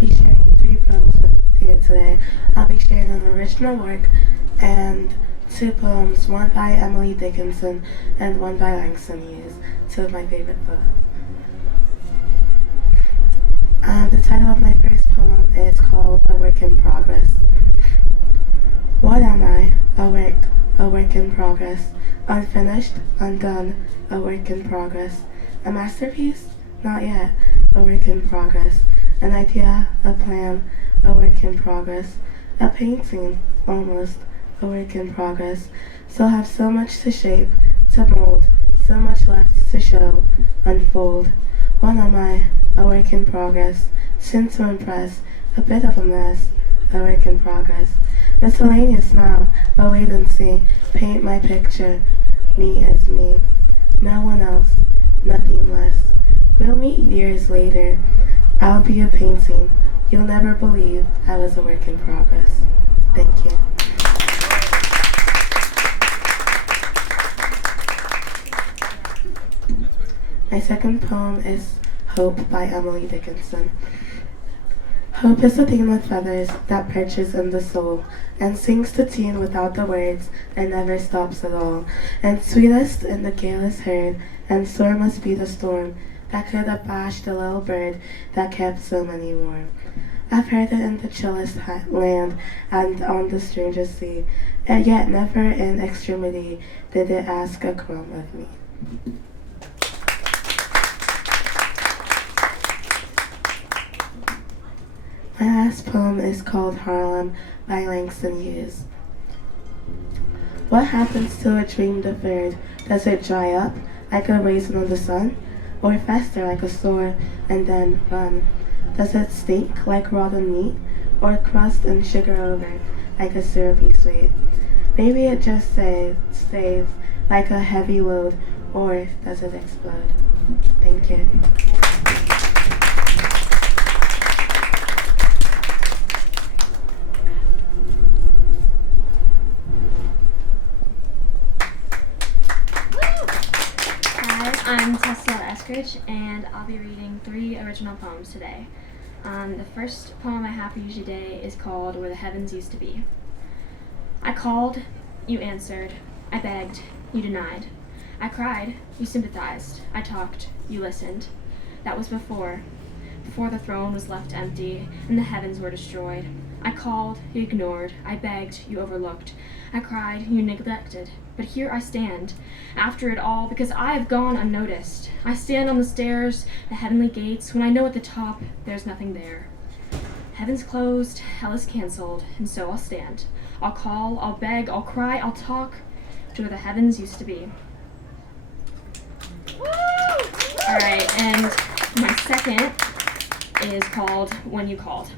be sharing 3 poems with you today. I'll be sharing an original work and 2 poems, one by Emily Dickinson and one by Langston Hughes, 2 of my favorite poets. The title of my first poem is called A Work in Progress. What am I? A work in progress. Unfinished, undone, a work in progress. A masterpiece? Not yet, a work in progress. An idea, a plan, a work in progress. A painting, almost, a work in progress. Still have so much to shape, to mold, so much left to show, unfold. What am I? A work in progress. Sin to impress, a bit of a mess, a work in progress. Miscellaneous now, but wait and see. Paint my picture, me as me. No one else, nothing less. We'll meet years later. I'll be a painting. You'll never believe I was a work in progress. Thank you. My second poem is Hope by Emily Dickinson. Hope is a thing with feathers that perches in the soul and sings the tune without the words and never stops at all. And sweetest in the gale is heard, and sore must be the storm that could abash the little bird that kept so many warm. I've heard it in the chillest land and on the strangest sea, and yet never in extremity did it ask a crumb of me. My last poem is called Harlem by Langston Hughes. What happens to a dream deferred? Does it dry up like a raisin in the sun? Or fester like a sore and then run? Does it stink like rotten meat? Or crust and sugar over like a syrupy sweet? Maybe it just stays like a heavy load, or does it explode? Thank you. I'm Tessa Eskridge, and I'll be reading 3 original poems today. The first poem I have for you today is called Where the Heavens Used to Be. I called, you answered. I begged, you denied. I cried, you sympathized. I talked, you listened. That was before the throne was left empty and the heavens were destroyed. I called, you ignored. I begged, you overlooked. I cried, you neglected. But here I stand, after it all, because I have gone unnoticed. I stand on the stairs, the heavenly gates, when I know at the top there's nothing there. Heaven's closed, hell is canceled, and so I'll stand. I'll call, I'll beg, I'll cry, I'll talk to where the heavens used to be. Alright, and my second is called When You Called.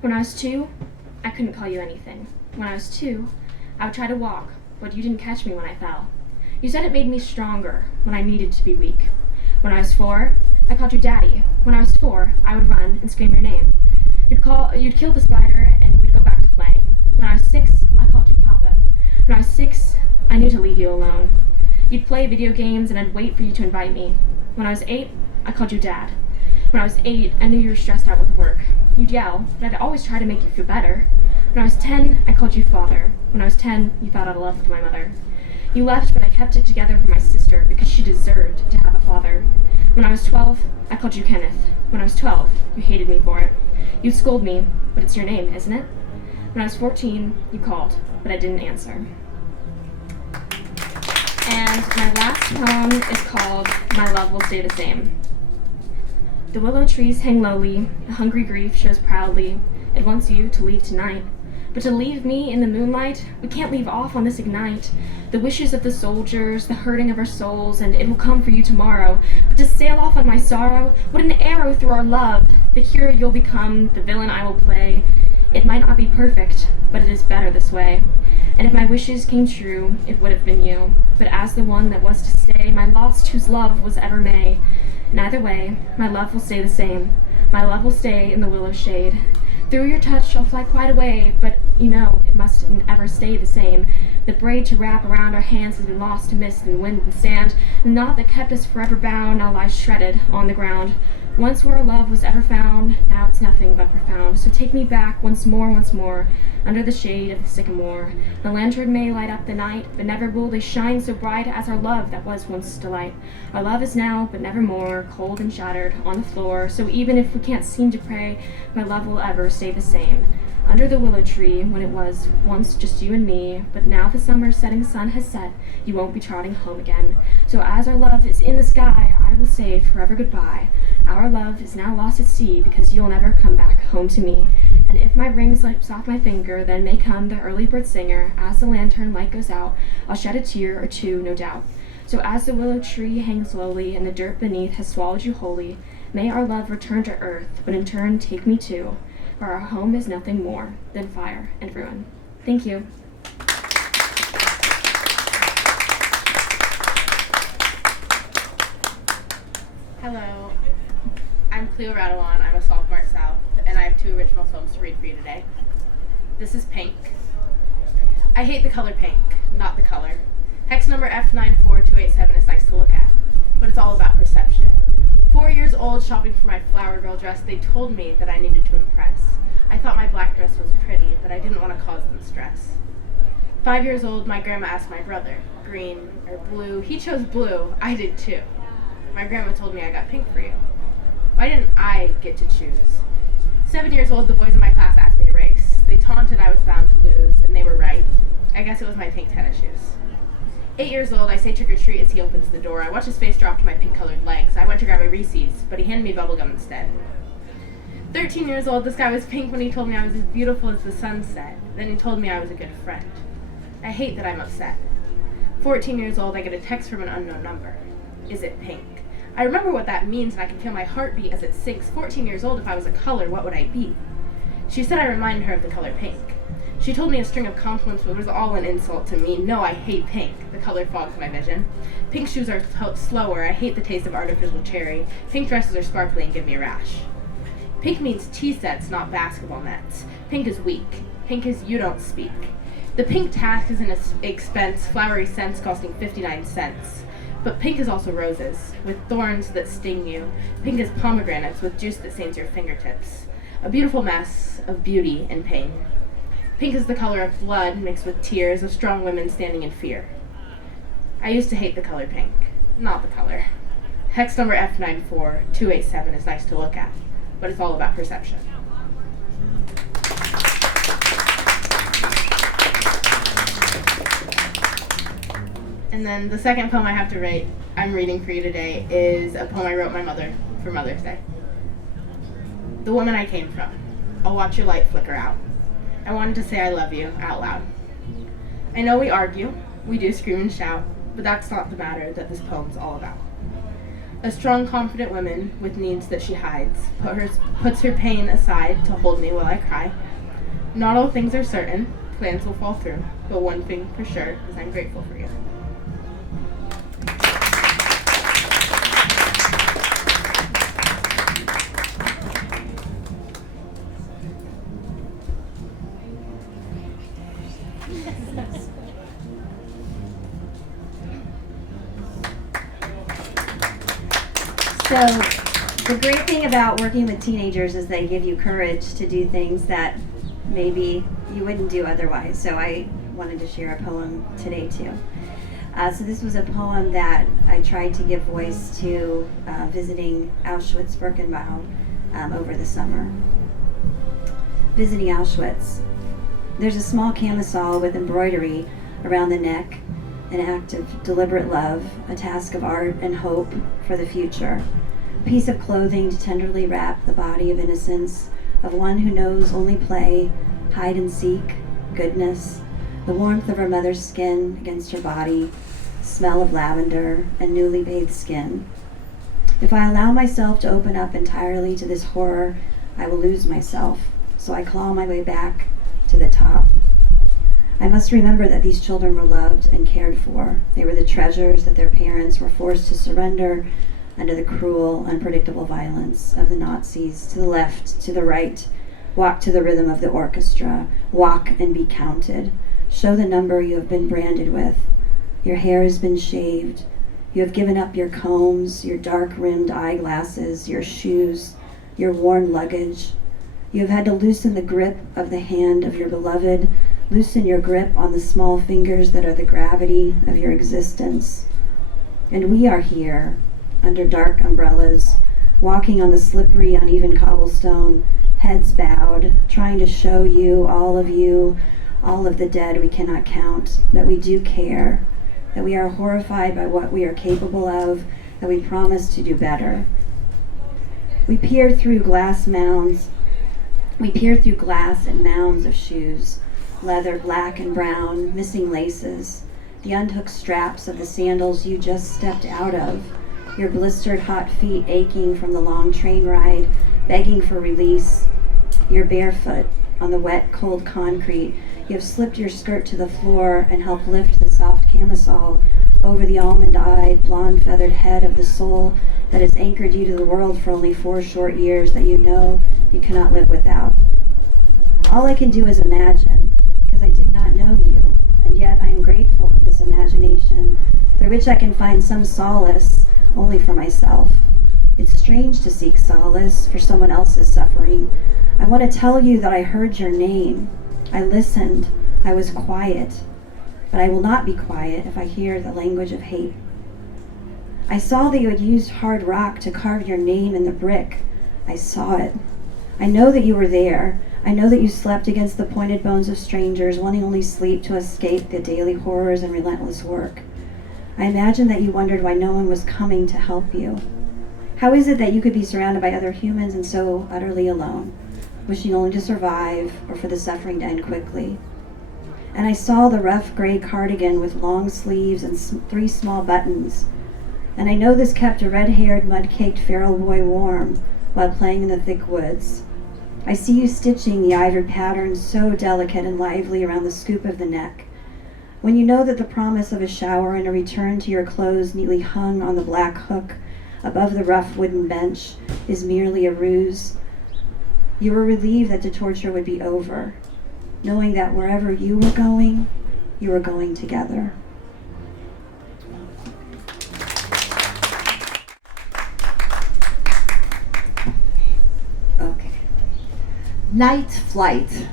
When I was 2, I couldn't call you anything. When I was 2, I would try to walk, but you didn't catch me when I fell. You said it made me stronger when I needed to be weak. When I was 4, I called you Daddy. When I was 4, I would run and scream your name. You'd kill the spider and we'd go back to playing. When I was 6, I called you Papa. When I was 6, I knew to leave you alone. You'd play video games and I'd wait for you to invite me. When I was 8, I called you Dad. When I was 8, I knew you were stressed out with work. You'd yell, but I'd always try to make you feel better. When I was 10, I called you Father. When I was 10, you fell out of love with my mother. You left, but I kept it together for my sister because she deserved to have a father. When I was 12, I called you Kenneth. When I was 12, you hated me for it. You'd scold me, but it's your name, isn't it? When I was 14, you called, but I didn't answer. And my last poem is called My Love Will Stay the Same. The willow trees hang lowly, the hungry grief shows proudly. It wants you to leave tonight. But to leave me in the moonlight, we can't leave off on this ignite. The wishes of the soldiers, the hurting of our souls, and it will come for you tomorrow. But to sail off on my sorrow, what an arrow through our love. The hero you'll become, the villain I will play. It might not be perfect, but it is better this way. And if my wishes came true, it would have been you. But as the one that was to stay, my lost whose love was ever may. And either way, my love will stay the same. My love will stay in the willow shade. Through your touch, I'll fly quite away, but you know it mustn't ever stay the same. The braid to wrap around our hands has been lost to mist and wind and sand. The knot that kept us forever bound now lies shredded on the ground. Once where our love was ever found, now it's nothing but profound. So take me back once more, under the shade of the sycamore. The lantern may light up the night, but never will they shine so bright as our love that was once delight. Our love is now, but never more, cold and shattered on the floor. So even if we can't seem to pray, my love will ever stay the same. Under the willow tree, when it was once just you and me, but now the summer setting sun has set, you won't be trotting home again. So as our love is in the sky, I will say forever goodbye. Our love is now lost at sea, because you'll never come back home to me. And if my ring slips off my finger, then may come the early bird singer. As the lantern light goes out, I'll shed a tear or two, no doubt. So as the willow tree hangs lowly, and the dirt beneath has swallowed you wholly, may our love return to earth, but in turn take me too. For our home is nothing more than fire and ruin. Thank you. Hello, I'm Cleo Radalon. I'm a sophomore at South, and I have 2 original poems to read for you today. This is Pink. I hate the color pink, not the color. Hex number F94287 is nice to look at, but it's all about perception. 4 years old, shopping for my flower girl dress, they told me that I needed to impress. I thought my black dress was pretty, but I didn't want to cause them stress. 5 years old, my grandma asked my brother, green or blue. He chose blue. I did too. My grandma told me I got pink for you. Why didn't I get to choose? 7 years old, the boys in my class asked me to race. They taunted I was bound to lose, and they were right. I guess it was my pink tennis shoes. 8 years old, I say trick or treat as he opens the door. I watch his face drop to my pink-colored legs. I went to grab a Reese's, but he handed me bubblegum instead. 13 years old, the sky was pink when he told me I was as beautiful as the sunset. Then he told me I was a good friend. I hate that I'm upset. 14 years old, I get a text from an unknown number. Is it pink? I remember what that means, and I can feel my heartbeat as it sinks. 14 years old, if I was a color, what would I be? She said I reminded her of the color pink. She told me a string of compliments, but it was all an insult to me. No, I hate pink. The color fogs my vision. Pink shoes are slower. I hate the taste of artificial cherry. Pink dresses are sparkly and give me a rash. Pink means tea sets, not basketball nets. Pink is weak. Pink is you don't speak. The pink task is an expense, flowery scents costing 59 cents. But pink is also roses, with thorns that sting you. Pink is pomegranates, with juice that stains your fingertips. A beautiful mess of beauty and pain. Pink is the color of blood mixed with tears of strong women standing in fear. I used to hate the color pink, not the color. Hex number F94287 is nice to look at, but it's all about perception. And then the second poem I have to write, I'm reading for you today, is a poem I wrote my mother for Mother's Day. The woman I came from. I'll watch your light flicker out. I wanted to say I love you out loud. I know we argue, we do scream and shout, but that's not the matter that this poem's all about. A strong, confident woman with needs that she hides, puts her pain aside to hold me while I cry. Not all things are certain, plans will fall through, but one thing for sure is I'm grateful for you. So the great thing about working with teenagers is they give you courage to do things that maybe you wouldn't do otherwise. So I wanted to share a poem today too. So this was a poem that I tried to give voice to visiting Auschwitz-Birkenau over the summer. Visiting Auschwitz. There's a small camisole with embroidery around the neck, an act of deliberate love, a task of art and hope for the future. A piece of clothing to tenderly wrap the body of innocence, of one who knows only play, hide and seek, goodness, the warmth of her mother's skin against her body, smell of lavender and newly bathed skin. If I allow myself to open up entirely to this horror, I will lose myself, so I claw my way back to the top. I must remember that these children were loved and cared for. They were the treasures that their parents were forced to surrender under the cruel, unpredictable violence of the Nazis. To the left, to the right, walk to the rhythm of the orchestra, walk and be counted. Show the number you have been branded with. Your hair has been shaved, You have given up your combs, your dark-rimmed eyeglasses, your shoes, your worn luggage. You have had to loosen the grip of the hand of your beloved, loosen your grip on the small fingers that are the gravity of your existence. And we are here, under dark umbrellas, walking on the slippery, uneven cobblestone, heads bowed, trying to show you, all of the dead we cannot count, that we do care, that we are horrified by what we are capable of, that we promise to do better. We peer through glass and mounds of shoes, leather black and brown, missing laces, the unhooked straps of the sandals you just stepped out of, your blistered hot feet aching from the long train ride, begging for release. You're barefoot on the wet, cold concrete. You have slipped your skirt to the floor and helped lift the soft camisole over the almond-eyed, blonde-feathered head of the soul that has anchored you to the world for only 4 short years that you know you cannot live without. All I can do is imagine, because I did not know you, and yet I am grateful for this imagination, through which I can find some solace only for myself. It's strange to seek solace for someone else's suffering. I want to tell you that I heard your name. I listened. I was quiet. But I will not be quiet if I hear the language of hate. I saw that you had used hard rock to carve your name in the brick. I saw it. I know that you were there. I know that you slept against the pointed bones of strangers, wanting only sleep to escape the daily horrors and relentless work. I imagine that you wondered why no one was coming to help you. How is it that you could be surrounded by other humans and so utterly alone, wishing only to survive or for the suffering to end quickly? And I saw the rough gray cardigan with long sleeves and 3 small buttons. And I know this kept a red-haired, mud-caked feral boy warm while playing in the thick woods. I see you stitching the ivory patterns so delicate and lively around the scoop of the neck. When you know that the promise of a shower and a return to your clothes neatly hung on the black hook above the rough wooden bench is merely a ruse, you were relieved that the torture would be over, knowing that wherever you were going together. Okay. Night flight.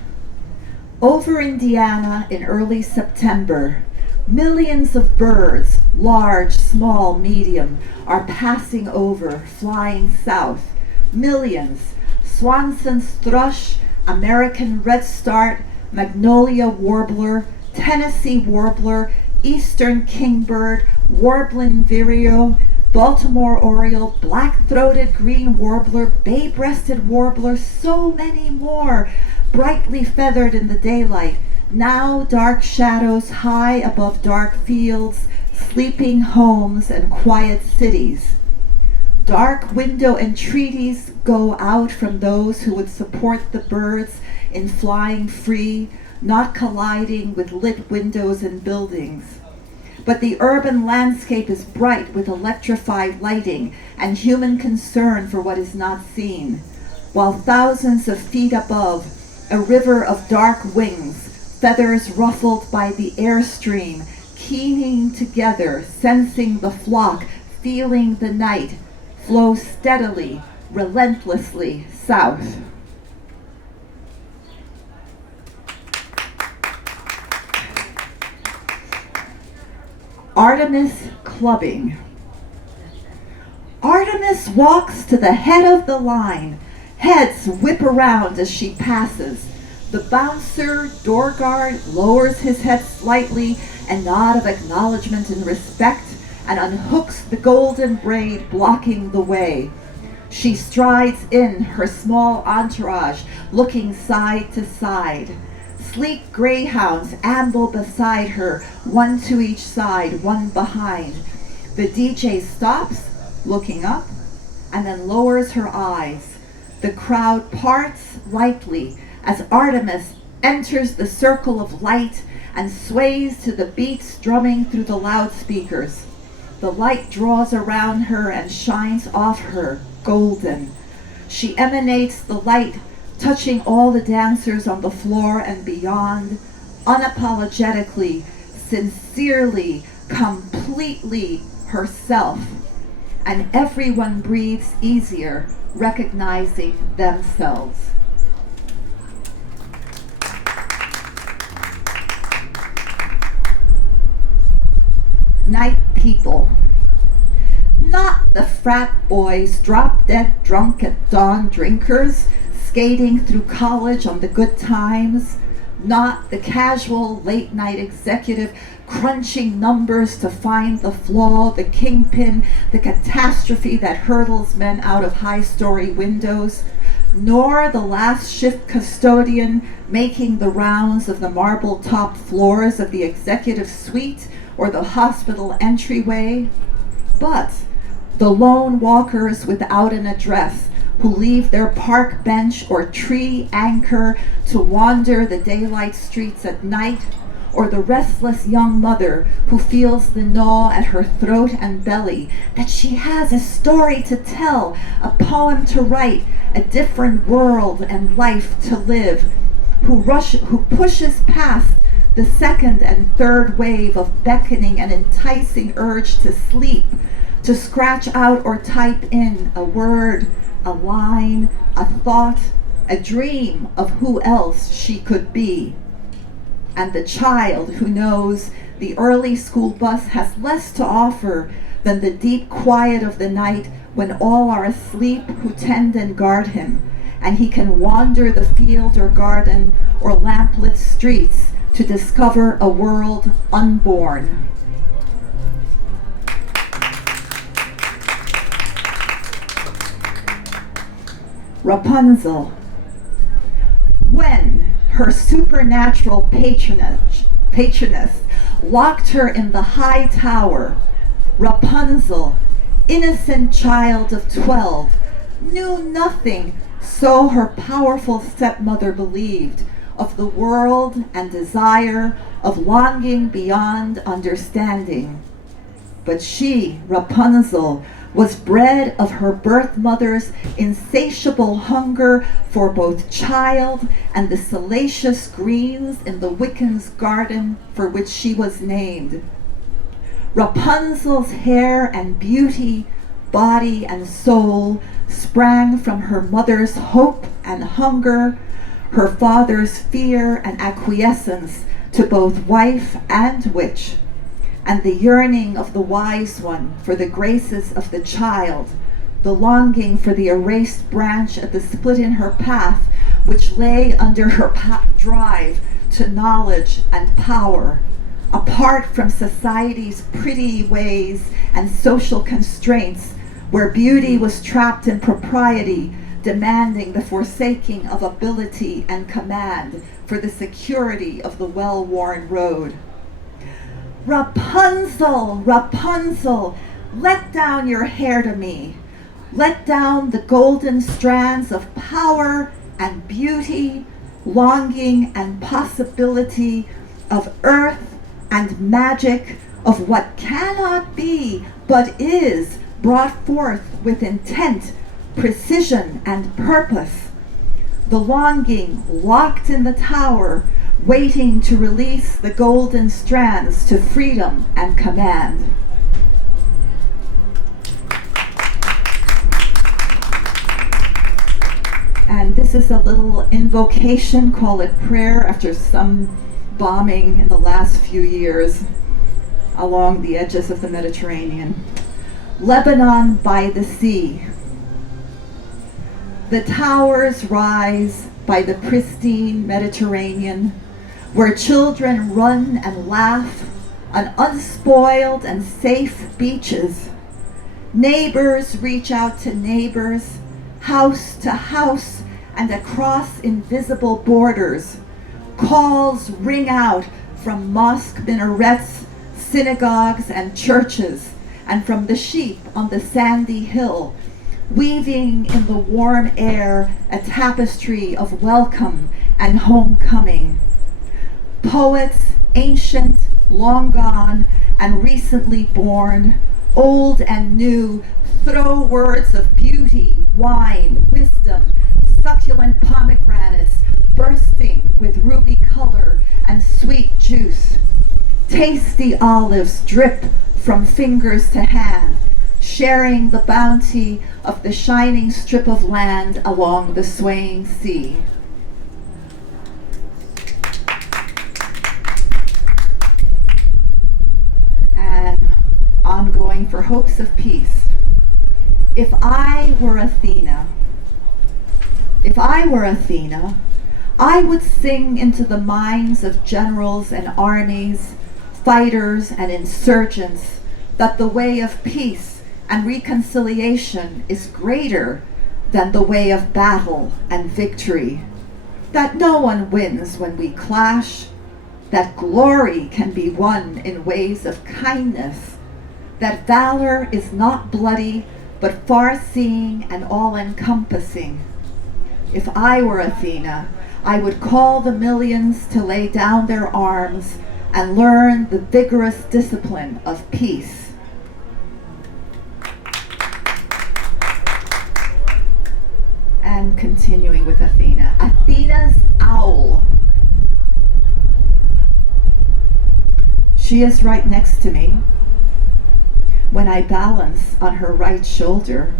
Over Indiana in early September, millions of birds, large, small, medium, are passing over, flying south. Millions. Swanson's thrush, American redstart, magnolia warbler, Tennessee warbler, eastern kingbird, warbling vireo, Baltimore oriole, black-throated green warbler, bay-breasted warbler, so many more, brightly feathered in the daylight, now dark shadows high above dark fields, sleeping homes and quiet cities. Dark window entreaties go out from those who would support the birds in flying free, not colliding with lit windows and buildings. But the urban landscape is bright with electrified lighting and human concern for what is not seen, while thousands of feet above, a river of dark wings, feathers ruffled by the airstream, keening together, sensing the flock, feeling the night, flow steadily, relentlessly south. Artemis clubbing. Artemis walks to the head of the line. Heads whip around as she passes. The bouncer, door guard, lowers his head slightly, a nod of acknowledgement and respect, and unhooks the golden braid blocking the way. She strides in, her small entourage looking side to side. Sleek greyhounds amble beside her, one to each side, one behind. The DJ stops, looking up, and then lowers her eyes. The crowd parts lightly as Artemis enters the circle of light and sways to the beats drumming through the loudspeakers. The light draws around her and shines off her, golden. She emanates the light, touching all the dancers on the floor and beyond, unapologetically, sincerely, completely, herself, and everyone breathes easier, recognizing themselves. Night people. Not the frat boys, drop-dead drunk at dawn drinkers, skating through college on the good times. Not the casual late-night executive crunching numbers to find the flaw, the kingpin, the catastrophe that hurdles men out of high-story windows. Nor the last shift custodian making the rounds of the marble-topped floors of the executive suite or the hospital entryway, but the lone walkers without an address who leave their park bench or tree anchor to wander the daylight streets at night, or the restless young mother who feels the gnaw at her throat and belly that she has a story to tell, a poem to write, a different world and life to live, who pushes past the second and third wave of beckoning and enticing urge to sleep, to scratch out or type in a word, a line, a thought, a dream of who else she could be. And the child who knows the early school bus has less to offer than the deep quiet of the night when all are asleep who tend and guard him, and he can wander the field or garden or lamplit streets to discover a world unborn. Rapunzel. When her supernatural patroness locked her in the high tower, Rapunzel, innocent child of 12, knew nothing, so her powerful stepmother believed, of the world and desire, of longing beyond understanding. But she, Rapunzel, was bred of her birth mother's insatiable hunger for both child and the salacious greens in the Wiccans' garden for which she was named. Rapunzel's hair and beauty, body and soul sprang from her mother's hope and hunger, her father's fear and acquiescence to both wife and witch, and the yearning of the wise one for the graces of the child, the longing for the erased branch at the split in her path which lay under her drive to knowledge and power, apart from society's pretty ways and social constraints, where beauty was trapped in propriety, demanding the forsaking of ability and command for the security of the well-worn road. Rapunzel, Rapunzel, let down your hair to me. Let down the golden strands of power and beauty, longing and possibility, of earth and magic, of what cannot be but is brought forth with intent, precision and purpose. The longing locked in the tower, waiting to release the golden strands to freedom and command. And this is a little invocation, call it prayer, after some bombing in the last few years along the edges of the Mediterranean. Lebanon by the sea. The towers rise by the pristine Mediterranean, where children run and laugh on unspoiled and safe beaches. Neighbors reach out to neighbors, house to house and across invisible borders. Calls ring out from mosque minarets, synagogues and churches, and from the sheep on the sandy hill, weaving in the warm air a tapestry of welcome and homecoming. Poets, ancient, long gone, and recently born, old and new, throw words of beauty, wine, wisdom, succulent pomegranates, bursting with ruby color and sweet juice. Tasty olives drip from fingers to hand, sharing the bounty of the shining strip of land along the swaying sea. And ongoing for hopes of peace. If I were Athena, I would sing into the minds of generals and armies, fighters and insurgents, that the way of peace and reconciliation is greater than the way of battle and victory, that no one wins when we clash, that glory can be won in ways of kindness, that valor is not bloody but far-seeing and all-encompassing. If I were Athena, I would call the millions to lay down their arms and learn the vigorous discipline of peace. And continuing with Athena, Athena's owl. She is right next to me. When I balance on her right shoulder,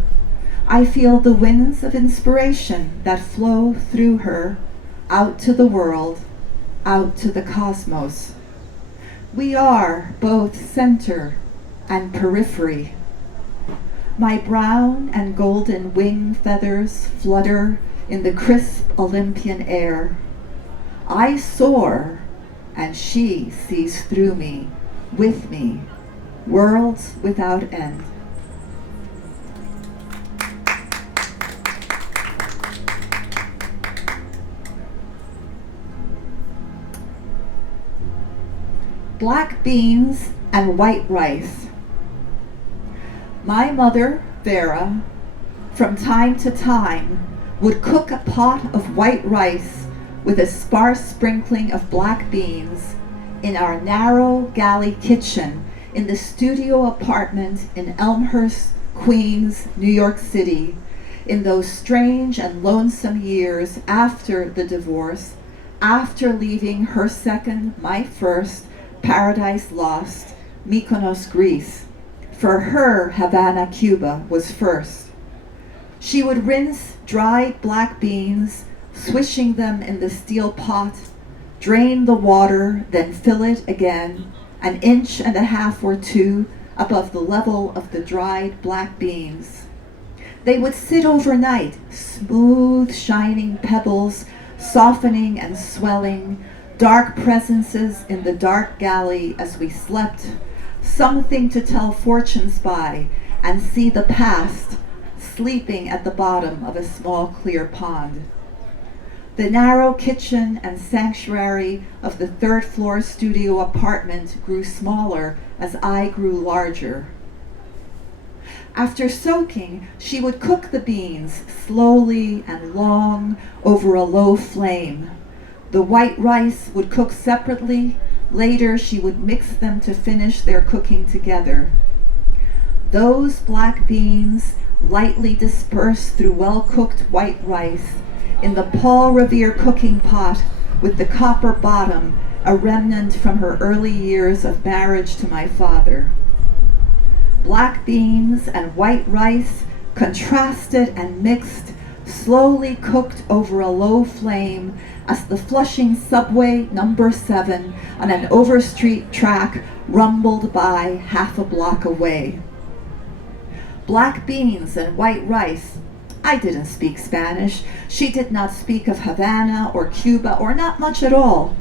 I feel the winds of inspiration that flow through her out to the world, out to the cosmos. We are both center and periphery. My brown and golden wing feathers flutter in the crisp Olympian air. I soar, and she sees through me, with me, worlds without end. Black beans and white rice. My mother, Vera, from time to time would cook a pot of white rice with a sparse sprinkling of black beans in our narrow galley kitchen in the studio apartment in Elmhurst, Queens, New York City, in those strange and lonesome years after the divorce, after leaving her second, my first, Paradise Lost, Mykonos, Greece. For her, Havana, Cuba was first. She would rinse dried black beans, swishing them in the steel pot, drain the water, then fill it again, an inch and a half or two above the level of the dried black beans. They would sit overnight, smooth, shining pebbles, softening and swelling, dark presences in the dark galley as we slept, something to tell fortunes by and see the past sleeping at the bottom of a small clear pond. The narrow kitchen and sanctuary of the third floor studio apartment grew smaller as I grew larger. After soaking, she would cook the beans slowly and long over a low flame. The white rice would cook separately. Later, she would mix them to finish their cooking together. Those black beans, lightly dispersed through well-cooked white rice, in the Paul Revere cooking pot with the copper bottom, a remnant from her early years of marriage to my father. Black beans and white rice, contrasted and mixed, slowly cooked over a low flame as the Flushing subway number 7 on an overstreet track rumbled by half a block away. Black beans and white rice. I didn't speak Spanish. She did not speak of Havana or Cuba, or not much at all.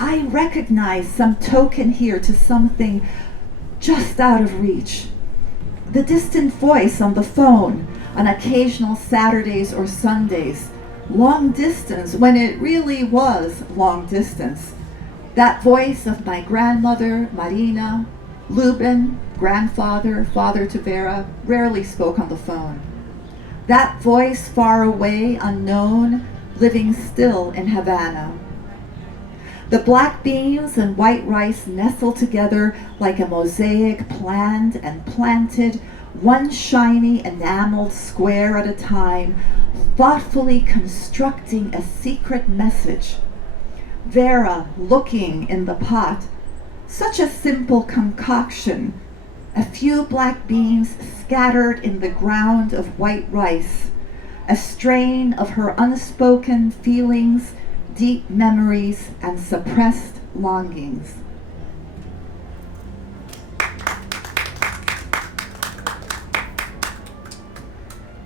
I recognized some token here to something just out of reach. The distant voice on the phone on occasional Saturdays or Sundays, long distance when it really was long distance. That voice of my grandmother, Marina, Lubin, grandfather, father to Vera, rarely spoke on the phone. That voice far away, unknown, living still in Havana. The black beans and white rice nestle together like a mosaic planned and planted, one shiny enameled square at a time, thoughtfully constructing a secret message. Vera looking in the pot, such a simple concoction, a few black beans scattered in the ground of white rice, a strain of her unspoken feelings, deep memories, and suppressed longings.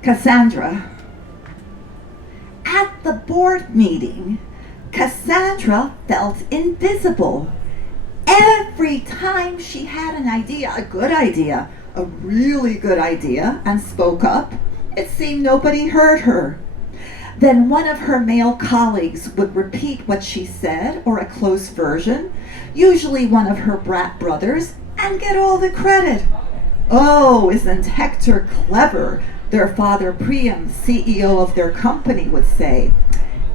Cassandra. At the board meeting, Cassandra felt invisible. Every time she had an idea, a good idea, a really good idea, and spoke up, it seemed nobody heard her. Then one of her male colleagues would repeat what she said, or a close version, usually one of her brat brothers, and get all the credit. "Oh, isn't Hector clever?" their father Priam, CEO of their company, would say.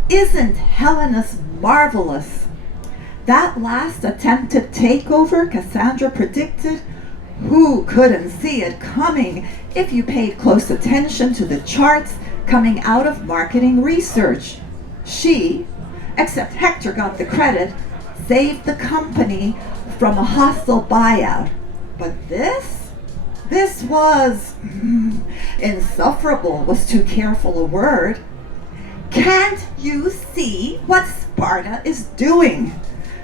"Isn't Helenus marvelous?" That last attempted takeover, Cassandra predicted, who couldn't see it coming if you paid close attention to the charts coming out of marketing research. She, except Hector got the credit, saved the company from a hostile buyout. But this was, insufferable was too careful a word. "Can't you see what Sparta is doing?"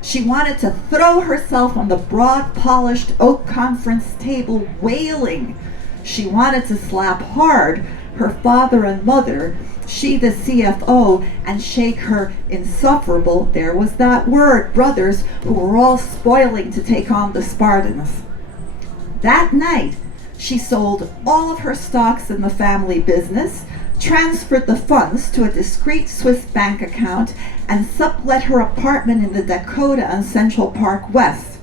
She wanted to throw herself on the broad, polished oak conference table, wailing. She wanted to slap hard her father and mother, she the CFO, and shake her insufferable, there was that word, brothers who were all spoiling to take on the Spartans. That night, she sold all of her stocks in the family business, transferred the funds to a discreet Swiss bank account, and sublet her apartment in the Dakota on Central Park West.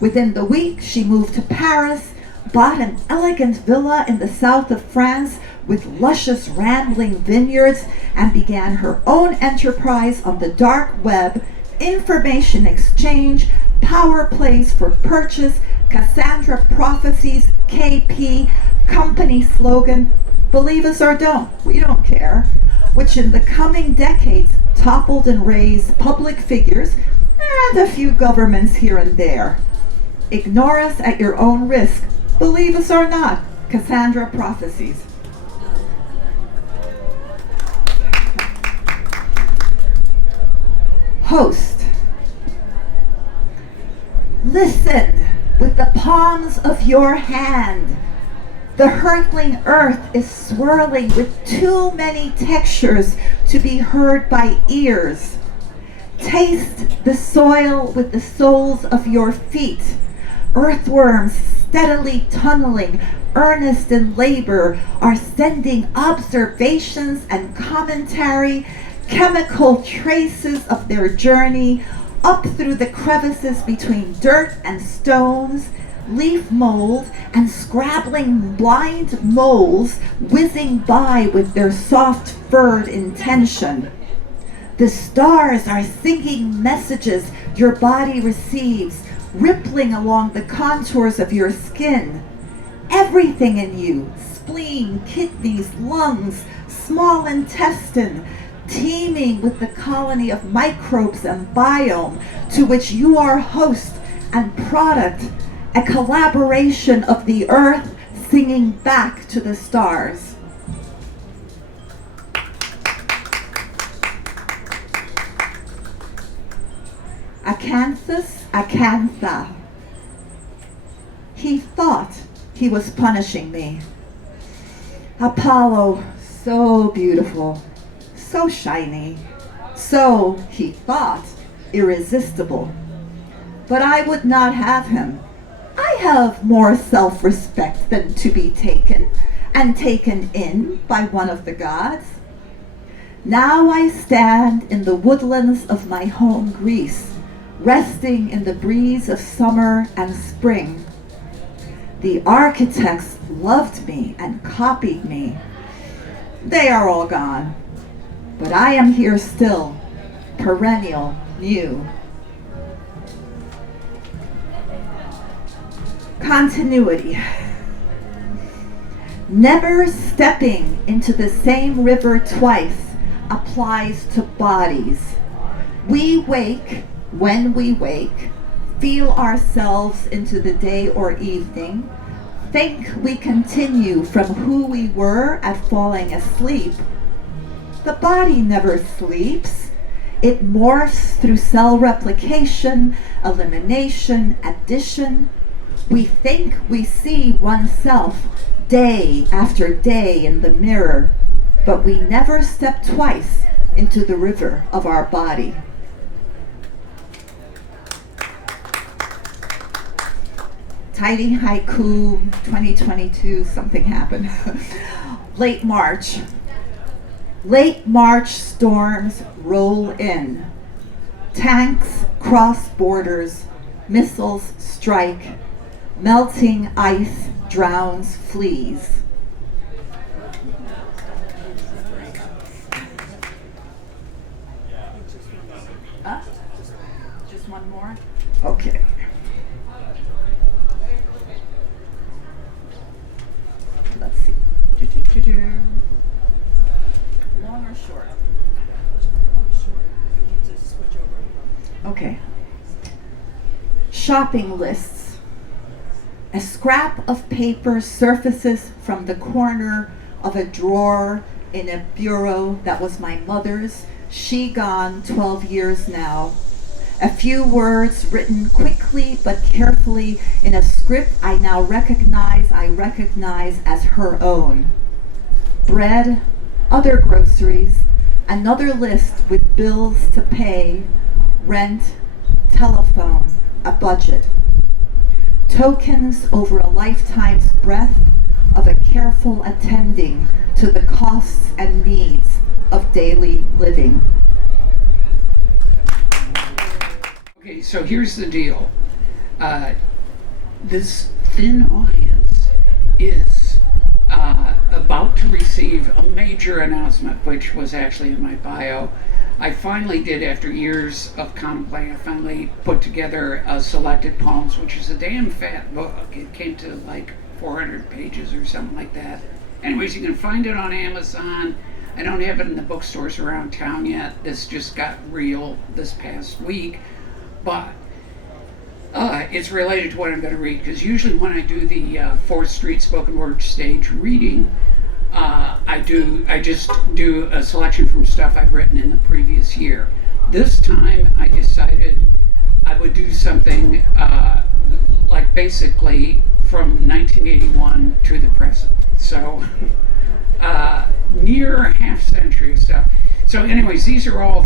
Within the week, she moved to Paris, bought an elegant villa in the south of France with luscious rambling vineyards, and began her own enterprise on the dark web, information exchange, power plays for purchase, Cassandra Prophecies, KP, company slogan, "Believe us or don't, we don't care," which in the coming decades toppled and raised public figures and a few governments here and there. Ignore us at your own risk. Believe us or not, Cassandra Prophecies. Host. Listen with the palms of your hand. The hurtling earth is swirling with too many textures to be heard by ears. Taste the soil with the soles of your feet. Earthworms steadily tunneling, earnest in labor, are sending observations and commentary, chemical traces of their journey up through the crevices between dirt and stones, leaf mold, and scrabbling blind moles whizzing by with their soft-furred intention. The stars are singing messages your body receives, rippling along the contours of your skin. Everything in you, spleen, kidneys, lungs, small intestine, teeming with the colony of microbes and biome to which you are host and product, a collaboration of the earth singing back to the stars. Acanthus, acantha. He thought he was punishing me. Apollo, so beautiful, so shiny, so, he thought, irresistible. But I would not have him. I have more self-respect than to be taken and taken in by one of the gods. Now I stand in the woodlands of my home Greece, resting in the breeze of summer and spring. The architects loved me and copied me. They are all gone, but I am here still, perennial, new. Continuity. Never stepping into the same river twice applies to bodies. We wake when we wake, feel ourselves into the day or evening, think we continue from who we were at falling asleep. The body never sleeps. It morphs through cell replication, elimination, addition. We think we see oneself day after day in the mirror, but we never step twice into the river of our body. Tidy haiku, 2022, something happened. Late March. Late March storms roll in. Tanks cross borders, missiles strike, melting ice drowns fleas. Just one more? Okay. Let's see. Long or short? Okay. Shopping lists. A scrap of paper surfaces from the corner of a drawer in a bureau that was my mother's. She gone 12 years now. A few words written quickly but carefully in a script I now recognize as her own. Bread, other groceries, another list with bills to pay, rent, telephone, a budget. Tokens over a lifetime's breadth of a careful attending to the costs and needs of daily living. Okay, so here's the deal. This thin audience is about to receive a major announcement, which was actually in my bio. I finally did, after years of contemplating, I finally put together a selected poems, which is a damn fat book. It came to like 400 pages or something like that. Anyways, you can find it on Amazon. I don't have it in the bookstores around town yet. This just got real this past week. But it's related to what I'm going to read, because usually when I do the 4th Street spoken word stage reading, I just do a selection from stuff I've written in the previous year. This time I decided I would do something like basically from 1981 to the present. So near half century of stuff. So anyways, these are all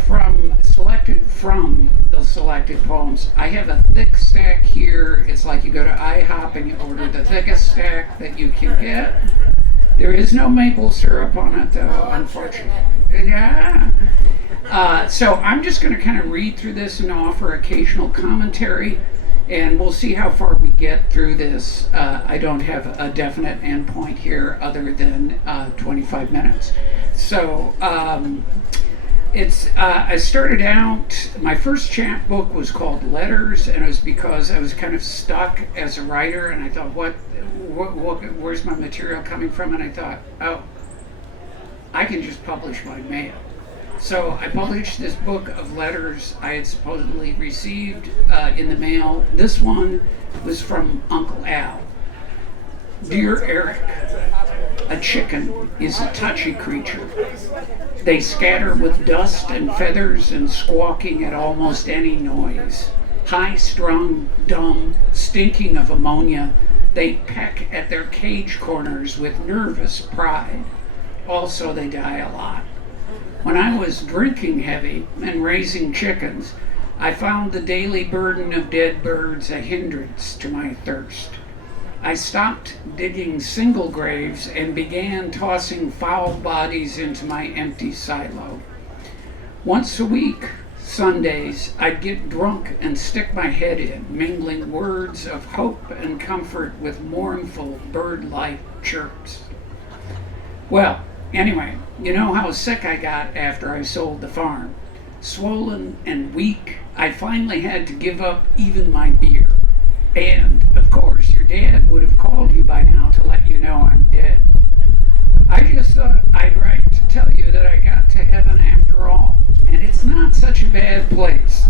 selected from the selected poems. I have a thick stack here. It's like you go to IHOP and you order the thickest stack that you can get. There is no maple syrup on it though, unfortunately. Yeah. So I'm just going to kind of read through this and offer occasional commentary, and we'll see how far we get through this. I don't have a definite endpoint here other than 25 minutes. So I started out, my first chapbook was called Letters, and it was because I was kind of stuck as a writer, and I thought, where's my material coming from? And I thought, oh, I can just publish my mail. So I published this book of letters I had supposedly received in the mail. This one was from Uncle Al. Dear Eric, a chicken is a touchy creature. They scatter with dust and feathers and squawking at almost any noise. High-strung, dumb, stinking of ammonia, they peck at their cage corners with nervous pride. Also, they die a lot. When I was drinking heavy and raising chickens, I found the daily burden of dead birds a hindrance to my thirst. I stopped digging single graves and began tossing foul bodies into my empty silo. Once a week, Sundays, I'd get drunk and stick my head in, mingling words of hope and comfort with mournful bird-like chirps. Well, anyway, you know how sick I got after I sold the farm. Swollen and weak, I finally had to give up even my beer. And, of course, your dad would have called you by now to let you know I'm dead. I just thought I'd write to tell you that I got to heaven after all, and it's not such a bad place.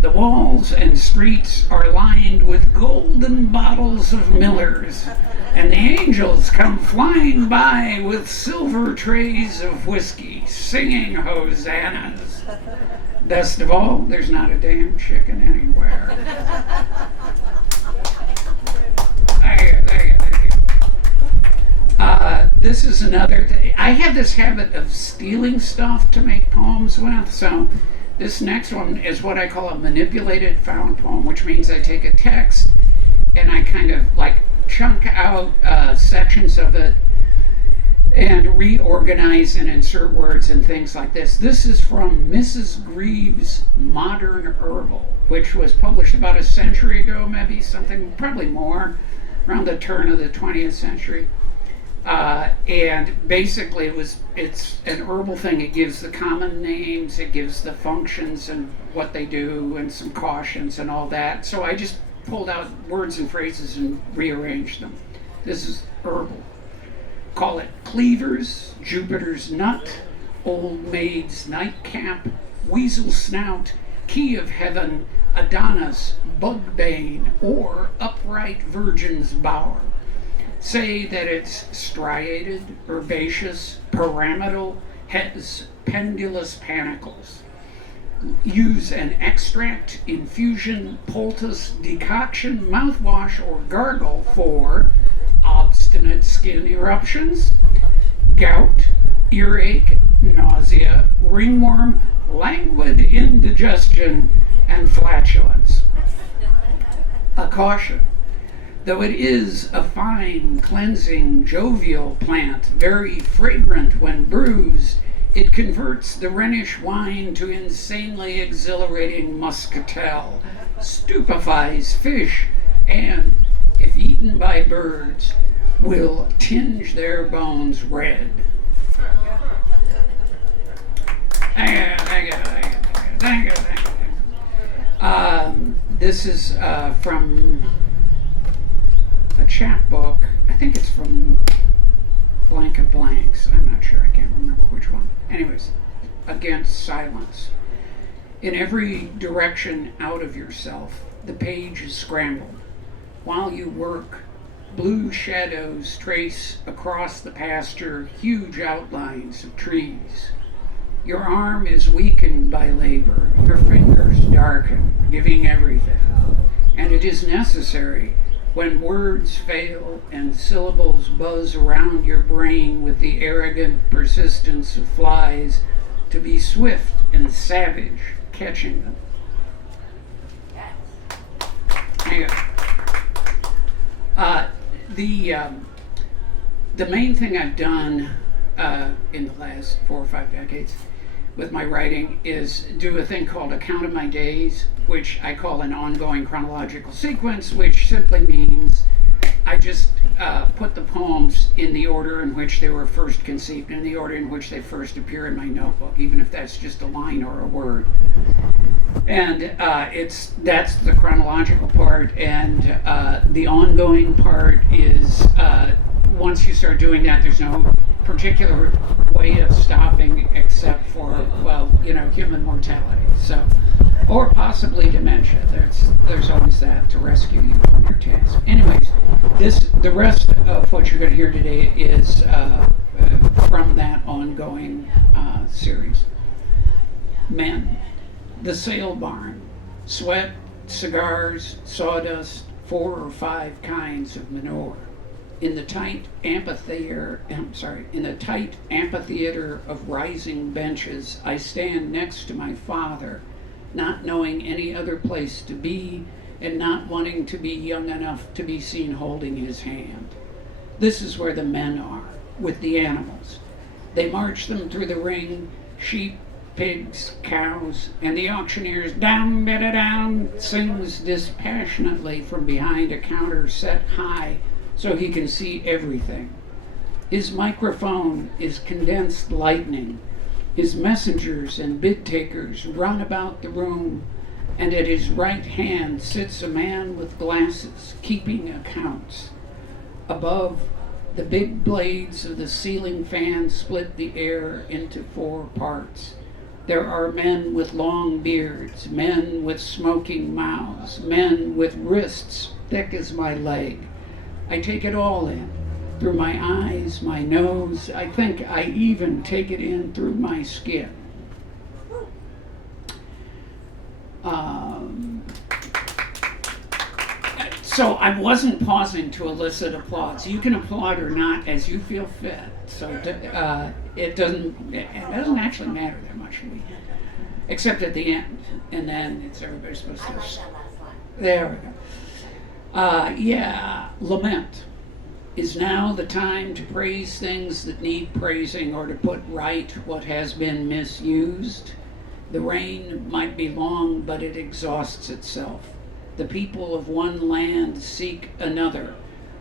The walls and streets are lined with gold golden bottles of Miller's, and the angels come flying by with silver trays of whiskey, singing hosannas. Best of all, there's not a damn chicken anywhere. Thank you. This is another thing. I have this habit of stealing stuff to make poems with, so this next one is what I call a manipulated found poem, which means I take a text and I kind of like chunk out sections of it and reorganize and insert words and things like this. This is from Mrs. Greaves' Modern Herbal, which was published about a century ago, maybe something, probably more, around the turn of the 20th century. And basically it's an herbal thing. It gives the common names, it gives the functions and what they do and some cautions and all that. So I just pulled out words and phrases and rearranged them. This is herbal. Call it cleavers, Jupiter's nut, old maid's nightcap, weasel snout, key of heaven, Adonis, bugbane, or upright virgin's bower. Say that it's striated, herbaceous, pyramidal, has pendulous panicles. Use an extract, infusion, poultice, decoction, mouthwash, or gargle for obstinate skin eruptions, gout, earache, nausea, ringworm, languid indigestion, and flatulence. A caution. Though it is a fine, cleansing, jovial plant, very fragrant when bruised, it converts the Rhenish wine to insanely exhilarating muscatel, stupefies fish, and, if eaten by birds, will tinge their bones red. Thank you. This is from a chapbook. I think it's from Blank of Blanks. I'm not sure. I can't remember which one. Anyways, against silence. In every direction out of yourself, the page is scrambled. While you work, blue shadows trace across the pasture huge outlines of trees. Your arm is weakened by labor, your fingers darken, giving everything. And it is necessary, when words fail and syllables buzz around your brain with the arrogant persistence of flies, to be swift and savage, catching them. The main thing I've done in the last 4 or 5 decades with my writing is do a thing called a count of my days, which I call an ongoing chronological sequence, which simply means I just put the poems in the order in which they were first conceived, in the order in which they first appear in my notebook, even if that's just a line or a word. And that's the chronological part, and the ongoing part is once you start doing that, there's no particular way of stopping except for, well, human mortality. So, or possibly dementia. There's always that to rescue you from your task. Anyways, the rest of what you're going to hear today is from that ongoing series. Men, the sale barn, sweat, cigars, sawdust, 4 or 5 kinds of manure. In the tight amphitheater of rising benches, I stand next to my father, not knowing any other place to be, and not wanting to be young enough to be seen holding his hand. This is where the men are, with the animals. They march them through the ring, sheep, pigs, cows, and the auctioneer's down, better down sings dispassionately from behind a counter set high so he can see everything. His microphone is condensed lightning. His messengers and bid takers run about the room, and at his right hand sits a man with glasses, keeping accounts. Above, the big blades of the ceiling fan split the air into 4 parts. There are men with long beards, men with smoking mouths, men with wrists thick as my leg. I take it all in, through my eyes, my nose. I think I even take it in through my skin. So I wasn't pausing to elicit applause. You can applaud or not as you feel fit. So it doesn't actually matter that much to me, except at the end, and then it's everybody's supposed to. There we go. Yeah, lament is now the time to praise things that need praising, or to put right what has been misused. The rain might be long, but it exhausts itself. The people of one land seek another.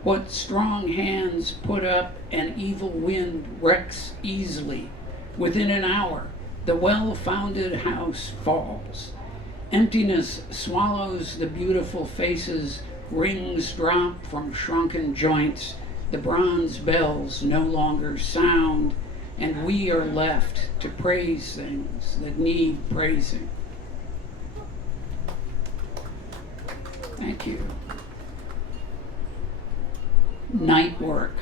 What strong hands put up, an evil wind wrecks easily. Within an hour, the well-founded house falls. Emptiness swallows the beautiful faces, rings drop from shrunken joints, the bronze bells no longer sound, and we are left to praise things that need praising. Thank you. Night work.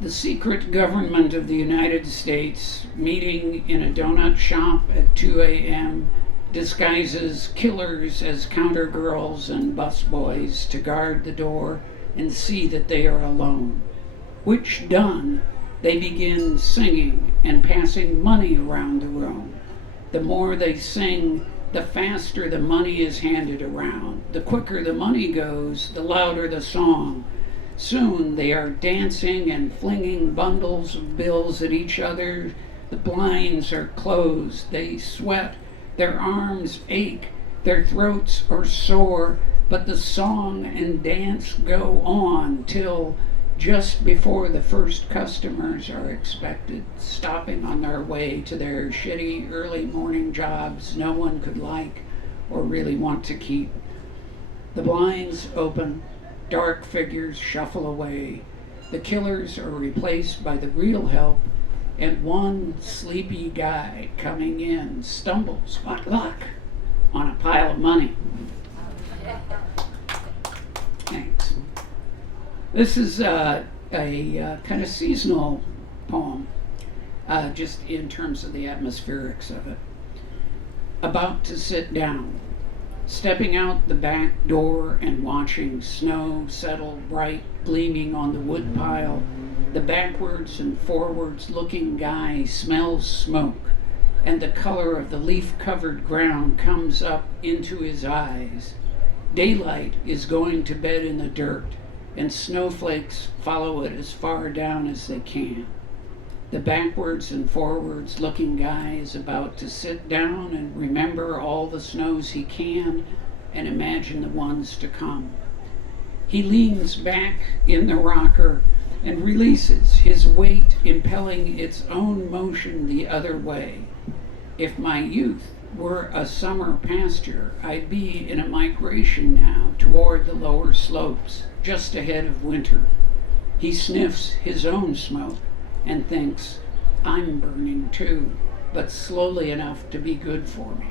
The secret government of the United States, meeting in a donut shop at 2 a.m., disguises killers as counter girls and busboys to guard the door and see that they are alone. Which done, they begin singing and passing money around the room. The more they sing, the faster the money is handed around. The quicker the money goes, the louder the song. Soon they are dancing and flinging bundles of bills at each other. The blinds are closed. They sweat. Their arms ache. Their throats are sore. But the song and dance go on till just before the first customers are expected, stopping on their way to their shitty early morning jobs no one could like or really want to keep. The blinds open, dark figures shuffle away. The killers are replaced by the real help, and one sleepy guy coming in stumbles, what luck, on a pile of money. Thanks. This is a kind of seasonal poem, just in terms of the atmospherics of it. About to sit down, stepping out the back door and watching snow settle bright, gleaming on the wood pile. The backwards and forwards looking guy smells smoke, and the color of the leaf-covered ground comes up into his eyes. Daylight is going to bed in the dirt, and snowflakes follow it as far down as they can. The backwards and forwards looking guy is about to sit down and remember all the snows he can and imagine the ones to come. He leans back in the rocker and releases, his weight impelling its own motion the other way. If my youth were a summer pasture, I'd be in a migration now toward the lower slopes, just ahead of winter. He sniffs his own smoke and thinks, I'm burning too, but slowly enough to be good for me.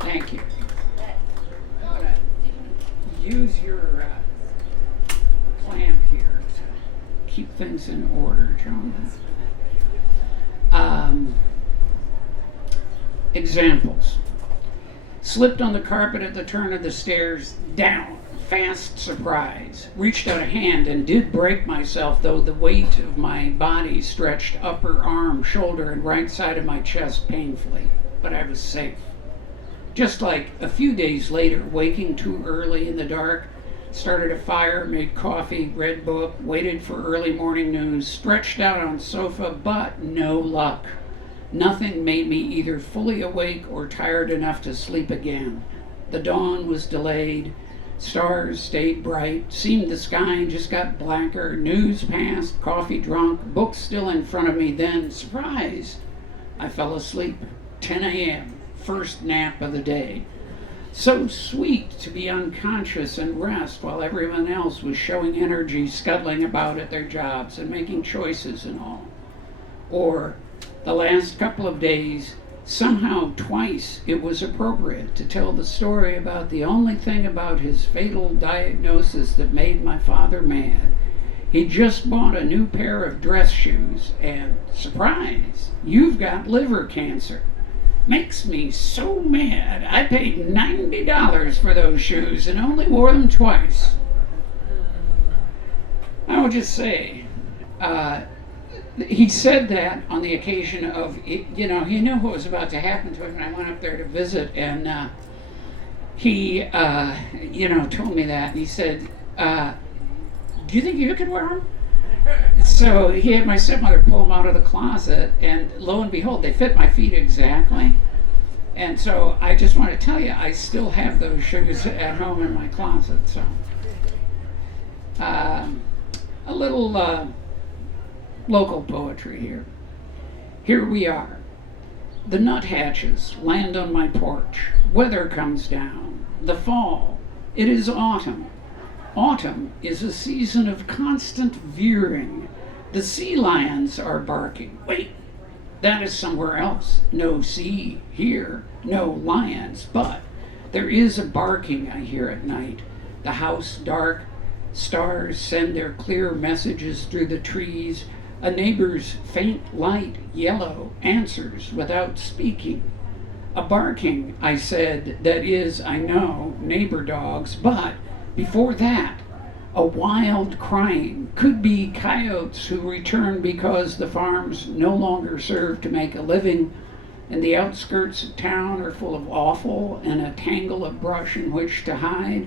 Thank you. I'm going to use your clamp here to keep things in order, Joan. Examples. Slipped on the carpet at the turn of the stairs, down, fast surprise. Reached out a hand and did break myself, though the weight of my body stretched upper arm, shoulder, and right side of my chest painfully. But I was safe. Just like a few days later, waking too early in the dark, started a fire, made coffee, read book, waited for early morning news, stretched out on sofa, but no luck. Nothing made me either fully awake or tired enough to sleep again. The dawn was delayed. Stars stayed bright. Seemed the sky just got blacker. News passed. Coffee drunk. Books still in front of me. Then, surprise, I fell asleep. 10 a.m. First nap of the day. So sweet to be unconscious and rest while everyone else was showing energy, scuttling about at their jobs and making choices and all. Or The last couple of days, somehow twice it was appropriate to tell the story about the only thing about his fatal diagnosis that made my father mad. He just bought a new pair of dress shoes, and surprise, you've got liver cancer. Makes me so mad. I paid $90 for those shoes and only wore them twice. I will just say, he said that on the occasion of, you know, he knew what was about to happen to him, and I went up there to visit, and he, you know, told me that, and he said, do you think you could wear them? So he had my stepmother pull them out of the closet, and lo and behold, they fit my feet exactly. And so I just want to tell you, I still have those shoes at home in my closet. So a little local poetry here. Here we are. The nuthatches land on my porch. Weather comes down. The fall. It is autumn. Autumn is a season of constant veering. The sea lions are barking. Wait, that is somewhere else. No sea here, no lions, but there is a barking I hear at night. The house dark, stars send their clear messages through the trees. A neighbor's faint light, yellow, answers without speaking. A barking, I said, that is, I know, neighbor dogs, but before that, a wild crying, could be coyotes who return because the farms no longer serve to make a living, and the outskirts of town are full of offal and a tangle of brush in which to hide.